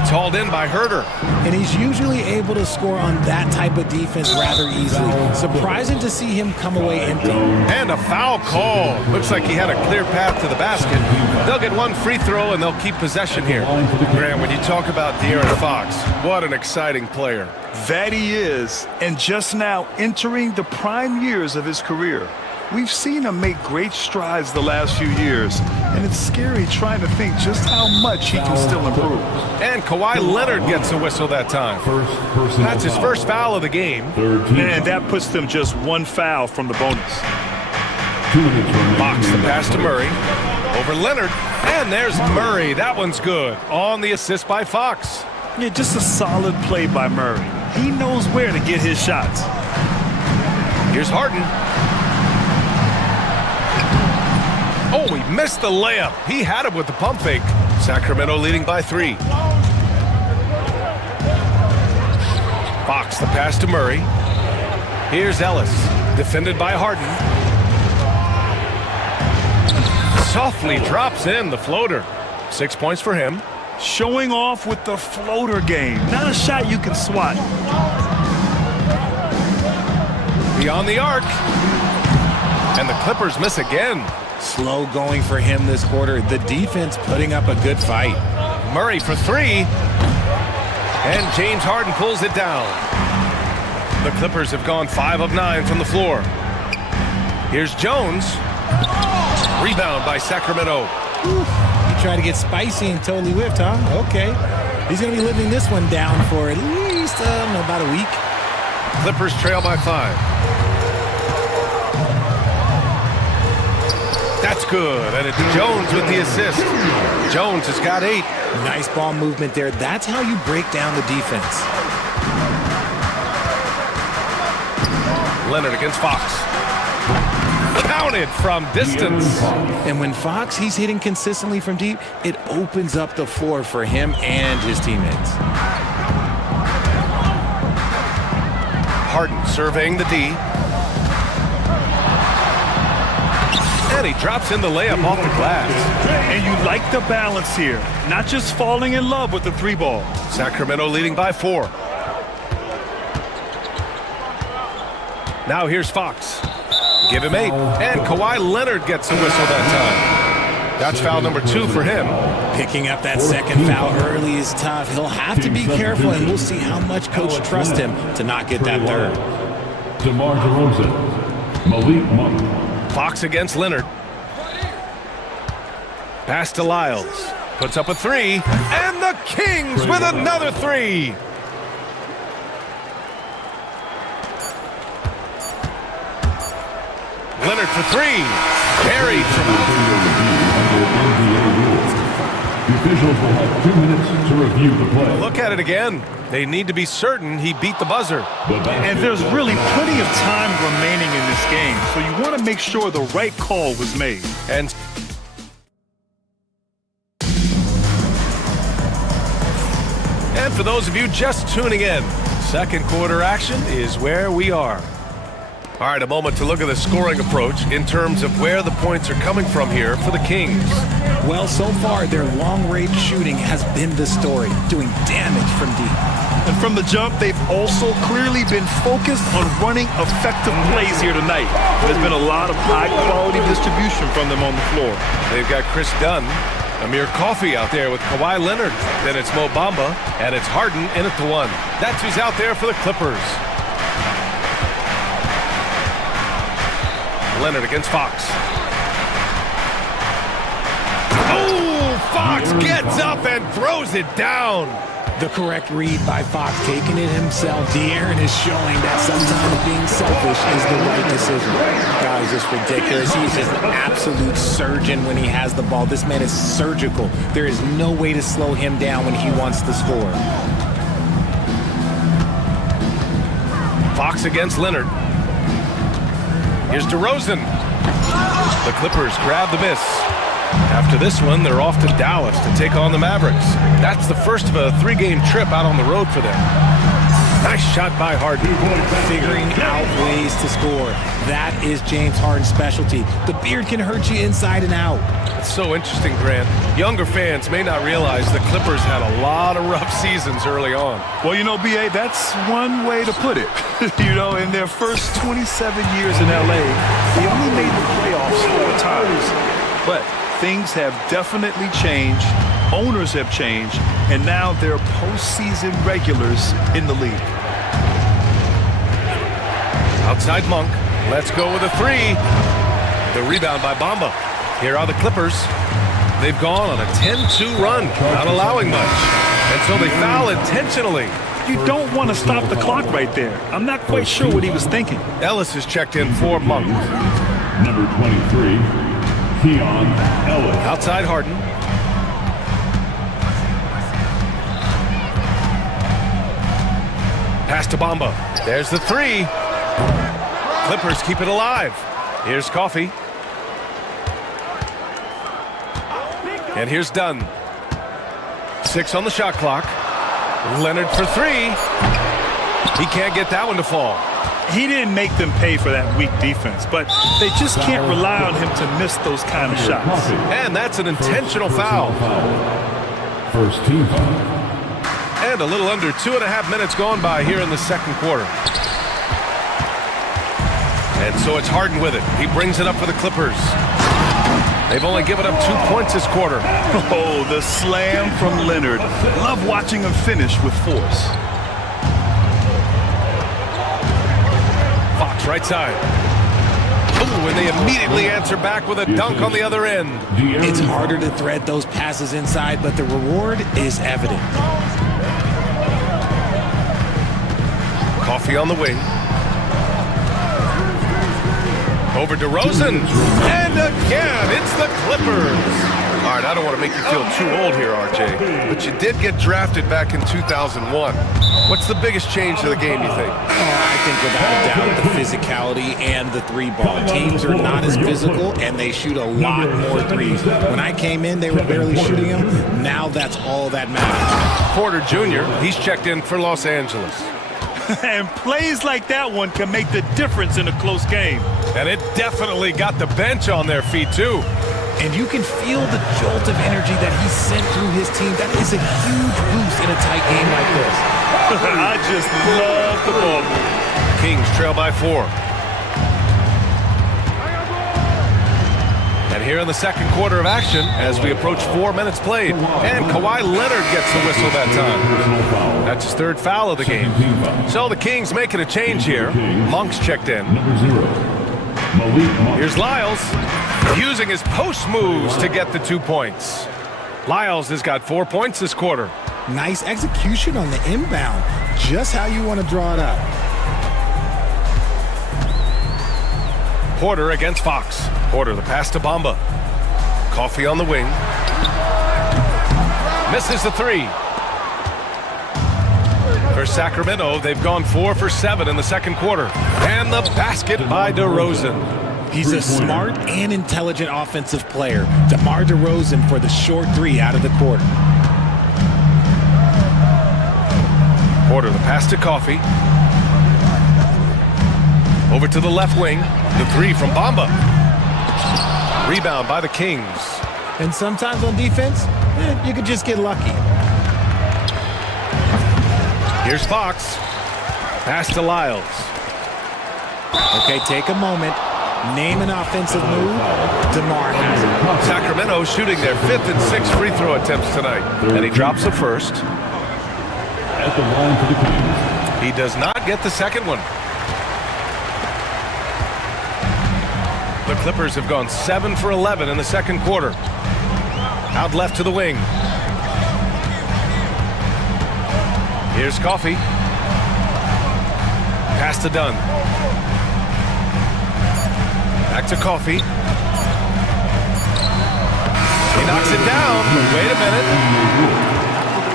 It's hauled in by Huerter. And he's usually able to score on that type of defense rather easily. Surprising to see him come away empty. And a foul call. Looks like he had a clear path to the basket. They'll get 1 free throw and they'll keep possession here. Graham, when you talk about De'Aaron Fox, what an exciting player. That he is, and just now entering the prime years of his career. We've seen him make great strides the last few years, and it's scary trying to think just how much he can still improve. And Kawhi Leonard gets a whistle that time. That's his first foul of the game. And that puts them just 1 foul from the bonus. Fox the pass to Murray. Over Leonard. And there's Murray. That one's good. On the assist by Fox. Yeah, just a solid play by Murray. He knows where to get his shots. Here's Harden. Oh, he missed the layup. He had it with the pump fake. Sacramento leading by 3. Fox the pass to Murray. Here's Ellis, defended by Harden. Softly drops in the floater. 6 points for him. Showing off with the floater game. Not a shot you can swat. Beyond the arc. And the Clippers miss again. Slow going for him this quarter. The defense putting up a good fight. Murray for 3. And James Harden pulls it down. The Clippers have gone 5 of 9 from the floor. Here's Jones. Rebound by Sacramento. He tried to get spicy and totally whipped, huh? Okay. He's going to be living this one down for at least, about a week. Clippers trail by 5. That's good, and it's Jones with the assist. Jones has got 8. Nice ball movement there. That's how you break down the defense. Leonard against Fox. Counted from distance. And when Fox, he's hitting consistently from deep, it opens up the floor for him and his teammates. Harden surveying the D. And he drops in the layup off the glass. And you like the balance here. Not just falling in love with the 3 ball. Sacramento leading by 4. Now here's Fox. Give him 8. And Kawhi Leonard gets the whistle that time. That's foul number 2 for him. Picking up that second foul early is tough. He'll have to be careful, and we'll see how much coach trusts him to not get that third. DeMar DeRozan, Malik Monk. Fox against Leonard. Pass to Lyles. Puts up a 3. And the Kings with another 3. Leonard for 3. Carried from The officials will have 2 minutes to review the play. Look at it again. They need to be certain he beat the buzzer. And there's really plenty of time remaining in this game, so you want to make sure the right call was made. And for those of you just tuning in, second quarter action is where we are. All right, a moment to look at the scoring approach in terms of where the points are coming from here for the Kings. Well, so far, their long-range shooting has been the story, doing damage from deep. And from the jump, they've also clearly been focused on running effective plays here tonight. There's been a lot of high-quality distribution from them on the floor. They've got Chris Dunn, Amir Coffey out there with Kawhi Leonard. Then it's Mo Bamba, and it's Harden in at the 1. That's who's out there for the Clippers. Leonard against Fox. Oh, Fox gets up and throws it down. The correct read by Fox, taking it himself. De'Aaron is showing that sometimes being selfish is the right decision. God, he's just ridiculous. He's just an absolute surgeon when he has the ball. This man is surgical. There is no way to slow him down when he wants to score. Fox against Leonard. Here's DeRozan. The Clippers grab the miss. After this one, they're off to Dallas to take on the Mavericks. That's the first of a 3-game trip out on the road for them. Nice shot by Harden. Figuring out ways to score. That is James Harden's specialty. The beard can hurt you inside and out. It's so interesting, Grant. Younger fans may not realize the Clippers had a lot of rough seasons early on. Well, you know, B.A., that's one way to put it. You know, in their first 27 years in L.A., they only made the playoffs 4 times. But things have definitely changed. Owners have changed. And now they're postseason regulars in the league. Outside Monk. Let's go with a 3. The rebound by Bamba. Here are the Clippers. They've gone on a 10-2 run, not allowing much. And so they foul intentionally. You don't want to stop the clock right there. I'm not quite sure what he was thinking. Ellis is checked in for Monk. Number 23, Keon Ellis. Outside Harden. Pass to Bamba. There's the 3. Clippers keep it alive. Here's Coffey. And here's Dunn. 6 on the shot clock. Leonard for 3. He can't get that one to fall. He didn't make them pay for that weak defense, but they just can't rely on him to miss those kind of shots. And that's an intentional foul. First team foul. And a little under 2.5 minutes gone by here in the second quarter. And so it's Harden with it. He brings it up for the Clippers. They've only given up 2 points this quarter. Oh, the slam from Leonard. Love watching him finish with force. Fox right side. Ooh, and they immediately answer back with a dunk on the other end. It's harder to thread those passes inside, but the reward is evident. Coffee on the wing. Over to Rosen. And again, it's the Clippers. All right, I don't want to make you feel too old here, RJ, but you did get drafted back in 2001. What's the biggest change to the game, you think? I think without a doubt the physicality and the three ball. Teams are not as physical and they shoot a lot more threes. When I came in, they were barely shooting them. Now that's all that matters. Porter Jr., he's checked in for Los Angeles. And plays like that one can make the difference in a close game. And it definitely got the bench on their feet, too. And you can feel the jolt of energy that he sent through his team. That is a huge boost in a tight game like this. I just love the ball. Kings trail by 4. And here in the second quarter of action, as we approach 4 minutes played, and Kawhi Leonard gets the whistle that time. That's his third foul of the game. So the Kings making a change here. Monk's checked in. Here's Lyles, using his post moves to get the 2 points. Lyles has got 4 points this quarter. Nice execution on the inbound. Just how you want to draw it up. Porter against Fox. Porter, the pass to Bamba. Coffee on the wing. Misses the 3. For Sacramento, they've gone 4 for 7 in the second quarter. And the basket by DeRozan. He's a smart and intelligent offensive player. DeMar DeRozan for the short 3 out of the quarter. Porter, the pass to Coffee. Over to the left wing. The 3 from Bamba. Rebound by the Kings. And sometimes on defense, you could just get lucky. Here's Fox. Pass to Lyles. Okay, take a moment. Name an offensive move. DeMar has it. Sacramento shooting their 5th and 6th free throw attempts tonight. And he drops the first. At the line for the Kings. He does not get the second one. The Clippers have gone 7 for 11 in the second quarter. Out left to the wing. Here's Coffee. Pass to Dunn. Back to Coffee. He knocks it down. Wait a minute.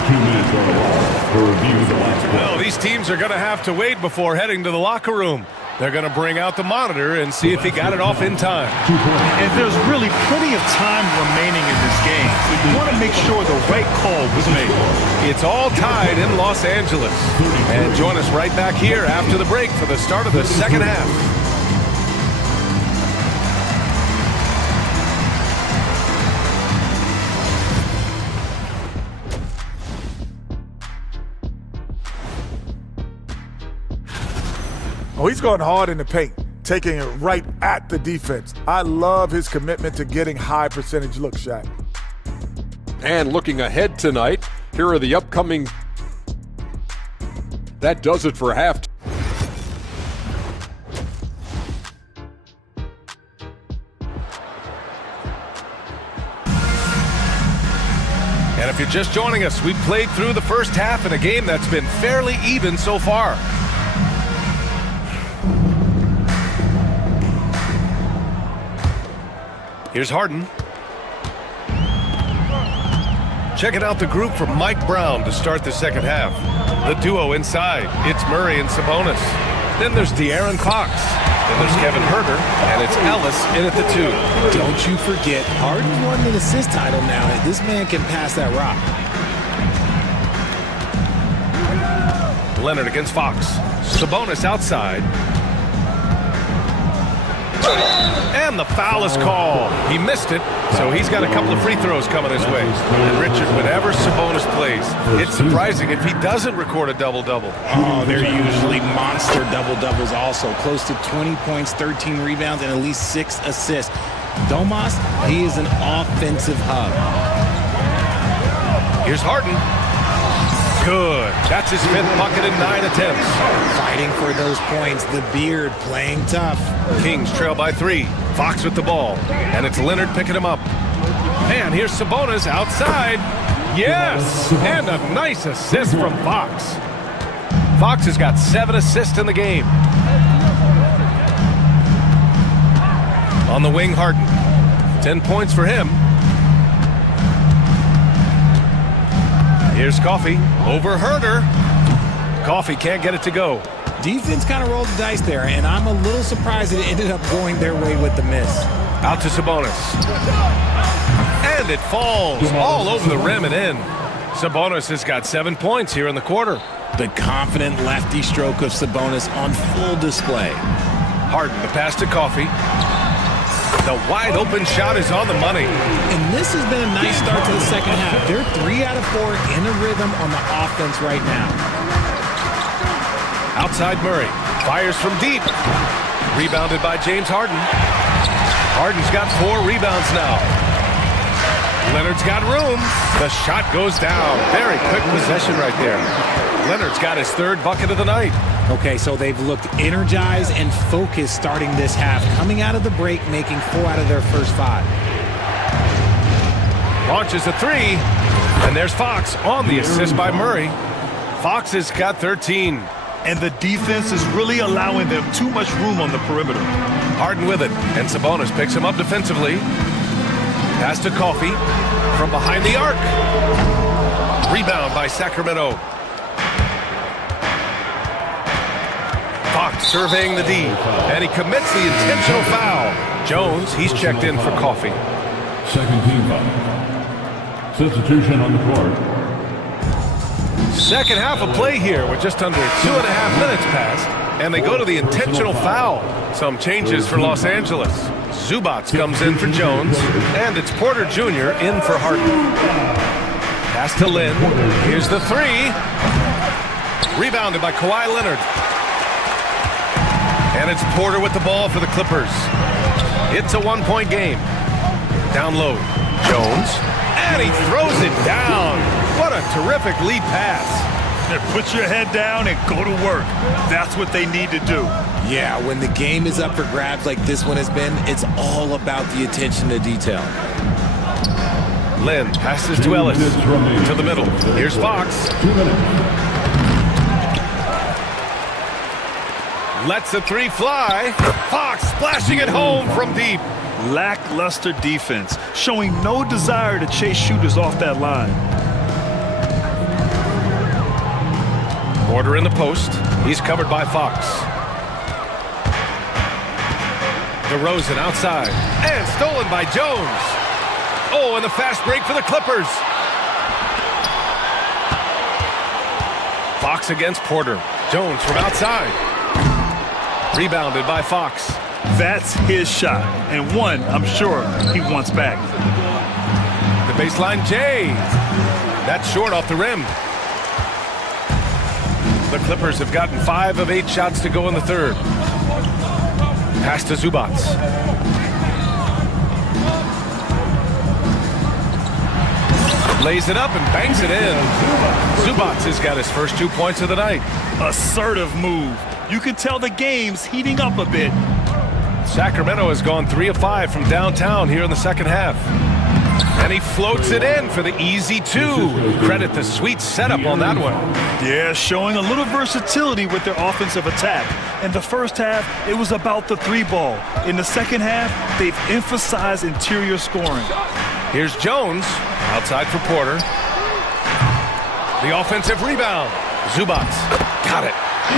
2 minutes are allowed to review the last play. Well, these teams are going to have to wait before heading to the locker room. They're going to bring out the monitor and see if he got it off in time. And there's really plenty of time remaining in this game. So you want to make sure the right call was made. It's all tied in Los Angeles. And join us right back here after the break for the start of the second half. Oh, he's going hard in the paint, taking it right at the defense. I love his commitment to getting high percentage looks, Shaq. And looking ahead tonight, here are the upcoming... That does it for half. And if you're just joining us, we've played through the first half in a game that's been fairly even so far. Here's Harden. Checking out the group from Mike Brown to start the second half. The duo inside, it's Murray and Sabonis. Then there's De'Aaron Fox. Then there's Kevin Herter, and it's Ellis in at the 2. Don't you forget, Harden won the assist title now. This man can pass that rock. Leonard against Fox. Sabonis outside. And the foul is called. He missed it, so he's got a couple of free throws coming his way. And Richard, whenever Sabonis plays, it's surprising if he doesn't record a double-double. Oh, they're usually monster double-doubles also. Close to 20 points, 13 rebounds, and at least 6 assists. Domas, he is an offensive hub. Here's Harden. Good. That's his 5th bucket in 9 attempts. Fighting for those points. The beard playing tough. Kings trail by 3. Fox with the ball. And it's Leonard picking him up. And here's Sabonis outside. Yes! And a nice assist from Fox. Fox has got 7 assists in the game. On the wing, Harden. 10 points for him. Here's Coffey over Herder. Coffey can't get it to go. Defense kind of rolled the dice there, and I'm a little surprised it ended up going their way with the miss. Out to Sabonis. And it falls all over the rim and in. Sabonis has got 7 points here in the quarter. The confident lefty stroke of Sabonis on full display. Harden, the pass to Coffey. The wide open shot is on the money. And this has been a nice start to the second half. They're 3 out of 4 in a rhythm on the offense right now. Outside Murray. Fires from deep. Rebounded by James Harden. Harden's got 4 rebounds now. Leonard's got room. The shot goes down. Very quick possession right there. Leonard's got his 3rd bucket of the night. Okay, so they've looked energized and focused starting this half, coming out of the break, making 4 out of their first 5. Launches a 3, and there's Fox on the assist by Murray. Fox has got 13. And the defense is really allowing them too much room on the perimeter. Harden with it, and Sabonis picks him up defensively. Pass to Coffey from behind the arc. Rebound by Sacramento. Fox surveying the D, and he commits the intentional foul. Jones, he's checked in for Coffey. Second team foul. Substitution on the court. Second half of play here with just under 2.5 minutes passed, and they go to the intentional foul. Some changes for Los Angeles. Zubats comes in for Jones, and it's Porter Jr. in for Harden. Pass to Lynn. Here's the 3. Rebounded by Kawhi Leonard. And it's Porter with the ball for the Clippers. It's a 1-point game. Down low, Jones. And he throws it down. What a terrific lead pass. Put your head down and go to work. That's what they need to do. Yeah, when the game is up for grabs like this one has been, it's all about the attention to detail. Lynn passes to Ellis. To the middle. Here's Fox. Lets the 3 fly. Fox splashing it home from deep. Lackluster defense, showing no desire to chase shooters off that line. Porter in the post. He's covered by Fox. DeRozan outside. And stolen by Jones. Oh, and the fast break for the Clippers. Fox against Porter. Jones from outside. Rebounded by Fox. That's his shot, and one I'm sure he wants back. The baseline J. That's short off the rim. The Clippers have gotten 5 of 8 shots to go in the 3rd. Pass to Zubats. Lays it up and banks it in. Zubats has got his first 2 points of the night. Assertive move. You can tell the game's heating up a bit. Sacramento has gone 3 of 5 from downtown here in the second half. And he floats it in for the easy 2. Credit the sweet setup on that one. Yeah, showing a little versatility with their offensive attack. In the first half, it was about the 3-ball. In the second half, they've emphasized interior scoring. Here's Jones, outside for Porter. The offensive rebound. Zubats, got it.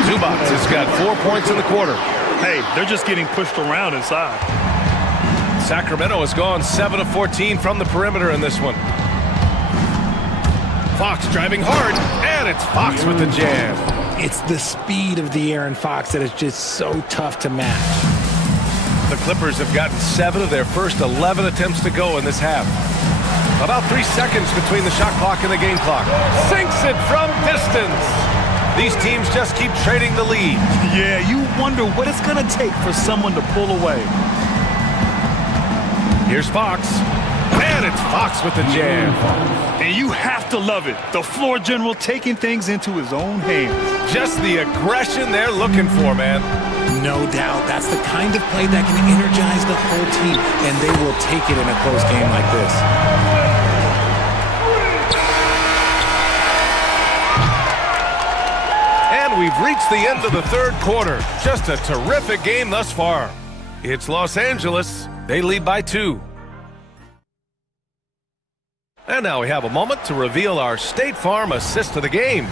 Zubats has got 4 points in the quarter. Hey, they're just getting pushed around inside. Sacramento has gone 7 of 14 from the perimeter in this one. Fox driving hard, and it's Fox with the jam. It's the speed of the Aaron Fox that is just so tough to match. The Clippers have gotten 7 of their first 11 attempts to go in this half. About 3 seconds between the shot clock and the game clock. Sinks it from distance. These teams just keep trading the lead. Yeah, you wonder what it's going to take for someone to pull away. Here's Fox. And it's Fox with the jam. And you have to love it. The floor general taking things into his own hands. Just the aggression they're looking for, man. No doubt. That's the kind of play that can energize the whole team, and they will take it in a close game like this. And we've reached the end of the third quarter. Just a terrific game thus far. It's Los Angeles. They lead by 2. And now we have a moment to reveal our State Farm assist of the game.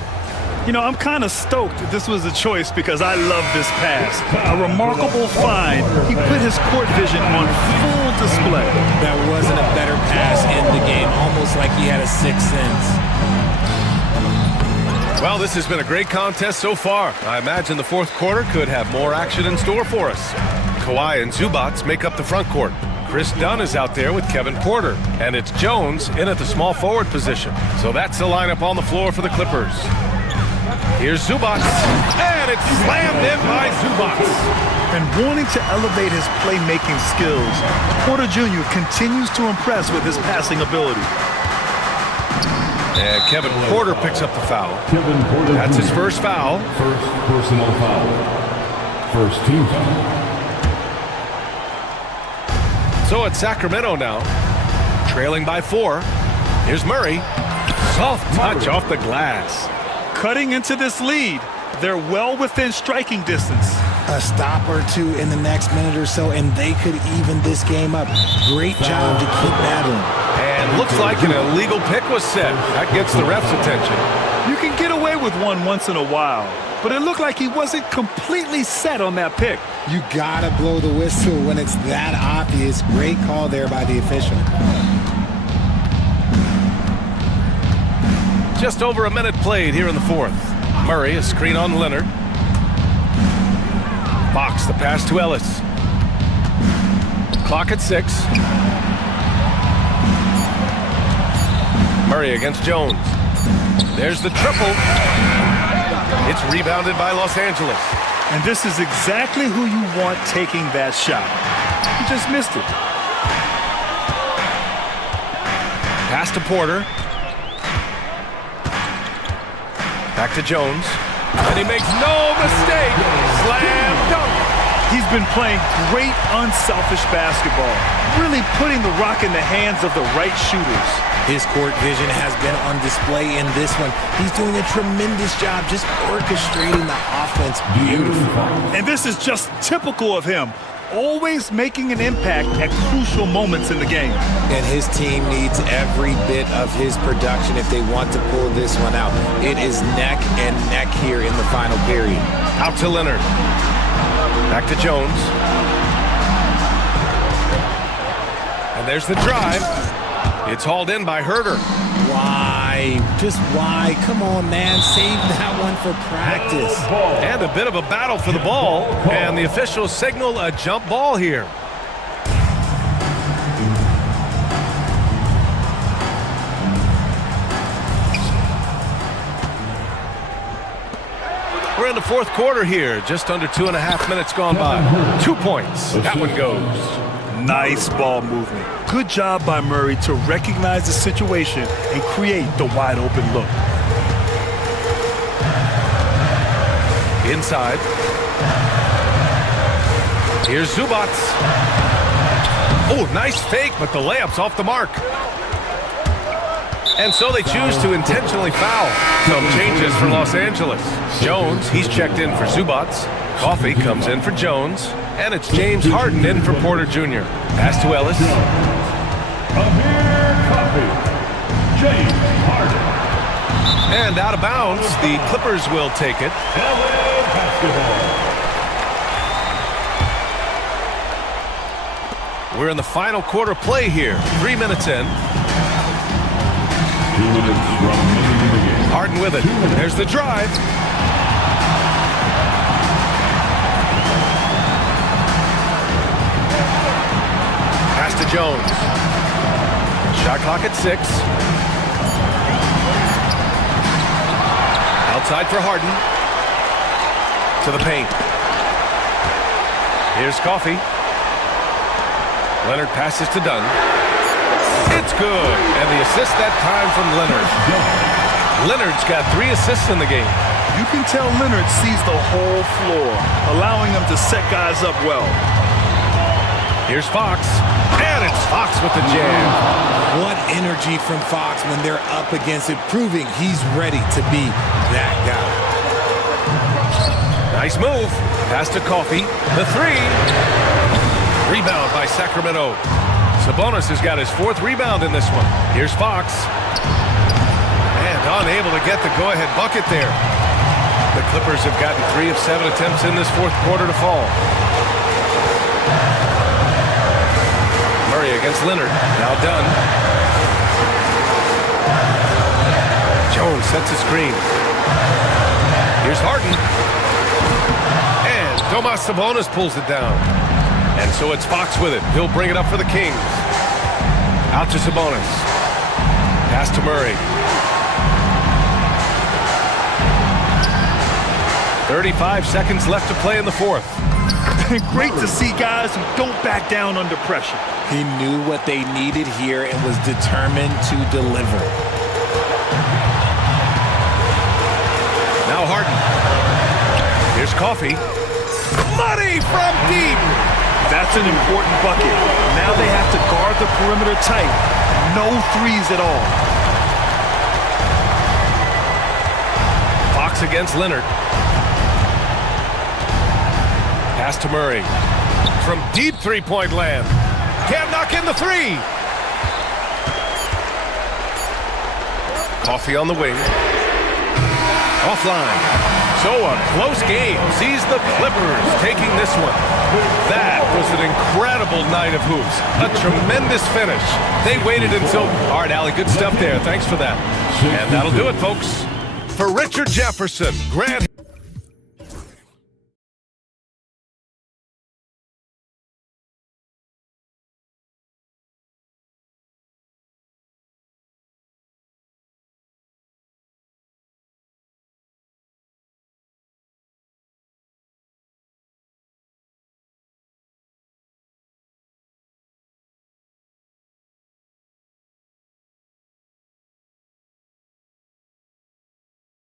You know, I'm kind of stoked that this was a choice because I love this pass. A remarkable find. He put his court vision on full display. That wasn't a better pass in the game, almost like he had a sixth sense. Well, this has been a great contest so far. I imagine the fourth quarter could have more action in store for us. Kawhi and Zubats make up the front court. Chris Dunn is out there with Kevin Porter. And it's Jones in at the small forward position. So that's the lineup on the floor for the Clippers. Here's Zubats, and it's slammed in by Zubats. And wanting to elevate his playmaking skills, Porter Jr. continues to impress with his passing ability. And Kevin Porter picks up the foul. That's his first foul. First personal foul. First team foul. So it's Sacramento now, trailing by 4. Here's Murray. Soft touch off the glass. Cutting into this lead, they're well within striking distance. A stop or two in the next minute or so, and they could even this game up. Great job to keep battling. And looks like an illegal pick was set. That gets the ref's attention. You can get away with one once in a while, but it looked like he wasn't completely set on that pick. You gotta blow the whistle when it's that obvious. Great call there by the official. Just over a minute played here in the fourth. Murray, a screen on Leonard. Fox, the pass to Ellis. Clock at 6. Murray against Jones. There's the triple. It's rebounded by Los Angeles. And this is exactly who you want taking that shot. He just missed it. Pass to Porter. Back to Jones. And he makes no mistake. Slam dunk. He's been playing great unselfish basketball, really putting the rock in the hands of the right shooters. His court vision has been on display in this one. He's doing a tremendous job just orchestrating the offense beautifully. And this is just typical of him, always making an impact at crucial moments in the game. And his team needs every bit of his production if they want to pull this one out. It is neck and neck here in the final period. Out to Leonard. Back to Jones. And there's the drive. It's hauled in by Herder. Why? Just why? Come on, man. Save that one for practice. And a bit of a battle for the ball. And the officials signal a jump ball here. We're in the fourth quarter here. Just under 2.5 minutes gone by. 2 points. That one goes. Nice ball movement. Good job by Murray to recognize the situation and create the wide open look. Inside. Here's Zubats. Oh, nice fake, but the layup's off the mark. And so they choose to intentionally foul. Some changes for Los Angeles. Jones, he's checked in for Zubats. Coffee comes in for Jones. And it's James Harden in for Porter Jr. Pass to Ellis. James Harden. And out of bounds, the Clippers will take it. LA basketball. We're in the final quarter play here. 3 minutes in. 2 minutes remaining in the game. Harden with it. There's the drive. Pass to Jones. Shot clock at 6. Outside for Harden. To the paint. Here's Coffee. Leonard passes to Dunn. It's good. And the assist that time from Leonard. Leonard's got 3 assists in the game. You can tell Leonard sees the whole floor, allowing him to set guys up well. Here's Fox. And it's Fox with the jam. What energy from Fox when they're up against it, proving he's ready to be that guy. Nice move. Pass to Coffee. The three. Rebound by Sacramento. Sabonis has got his 4th rebound in this one. Here's Fox. And unable to get the go-ahead bucket there. The Clippers have gotten 3 of 7 attempts in this 4th quarter to fall. Murray against Leonard. Now done. Jones sets a screen. Here's Harden. And Domas Sabonis pulls it down. And so it's Fox with it. He'll bring it up for the Kings. Out to Sabonis. Pass to Murray. 35 seconds left to play in the 4th. Great to see guys who don't back down under pressure. He knew what they needed here and was determined to deliver. Now Harden. Here's Coffee. Money from deep. That's an important bucket. Now they have to guard the perimeter tight. No threes at all. Fox against Leonard. Pass to Murray. From deep three-point land. Can't knock in the 3. Coffee on the wing. Offline. So a close game sees the Clippers taking this one. That was an incredible night of hoops. A tremendous finish. They waited until... All right, Allie, good stuff there. Thanks for that. And that'll do it, folks. For Richard Jefferson, Grant...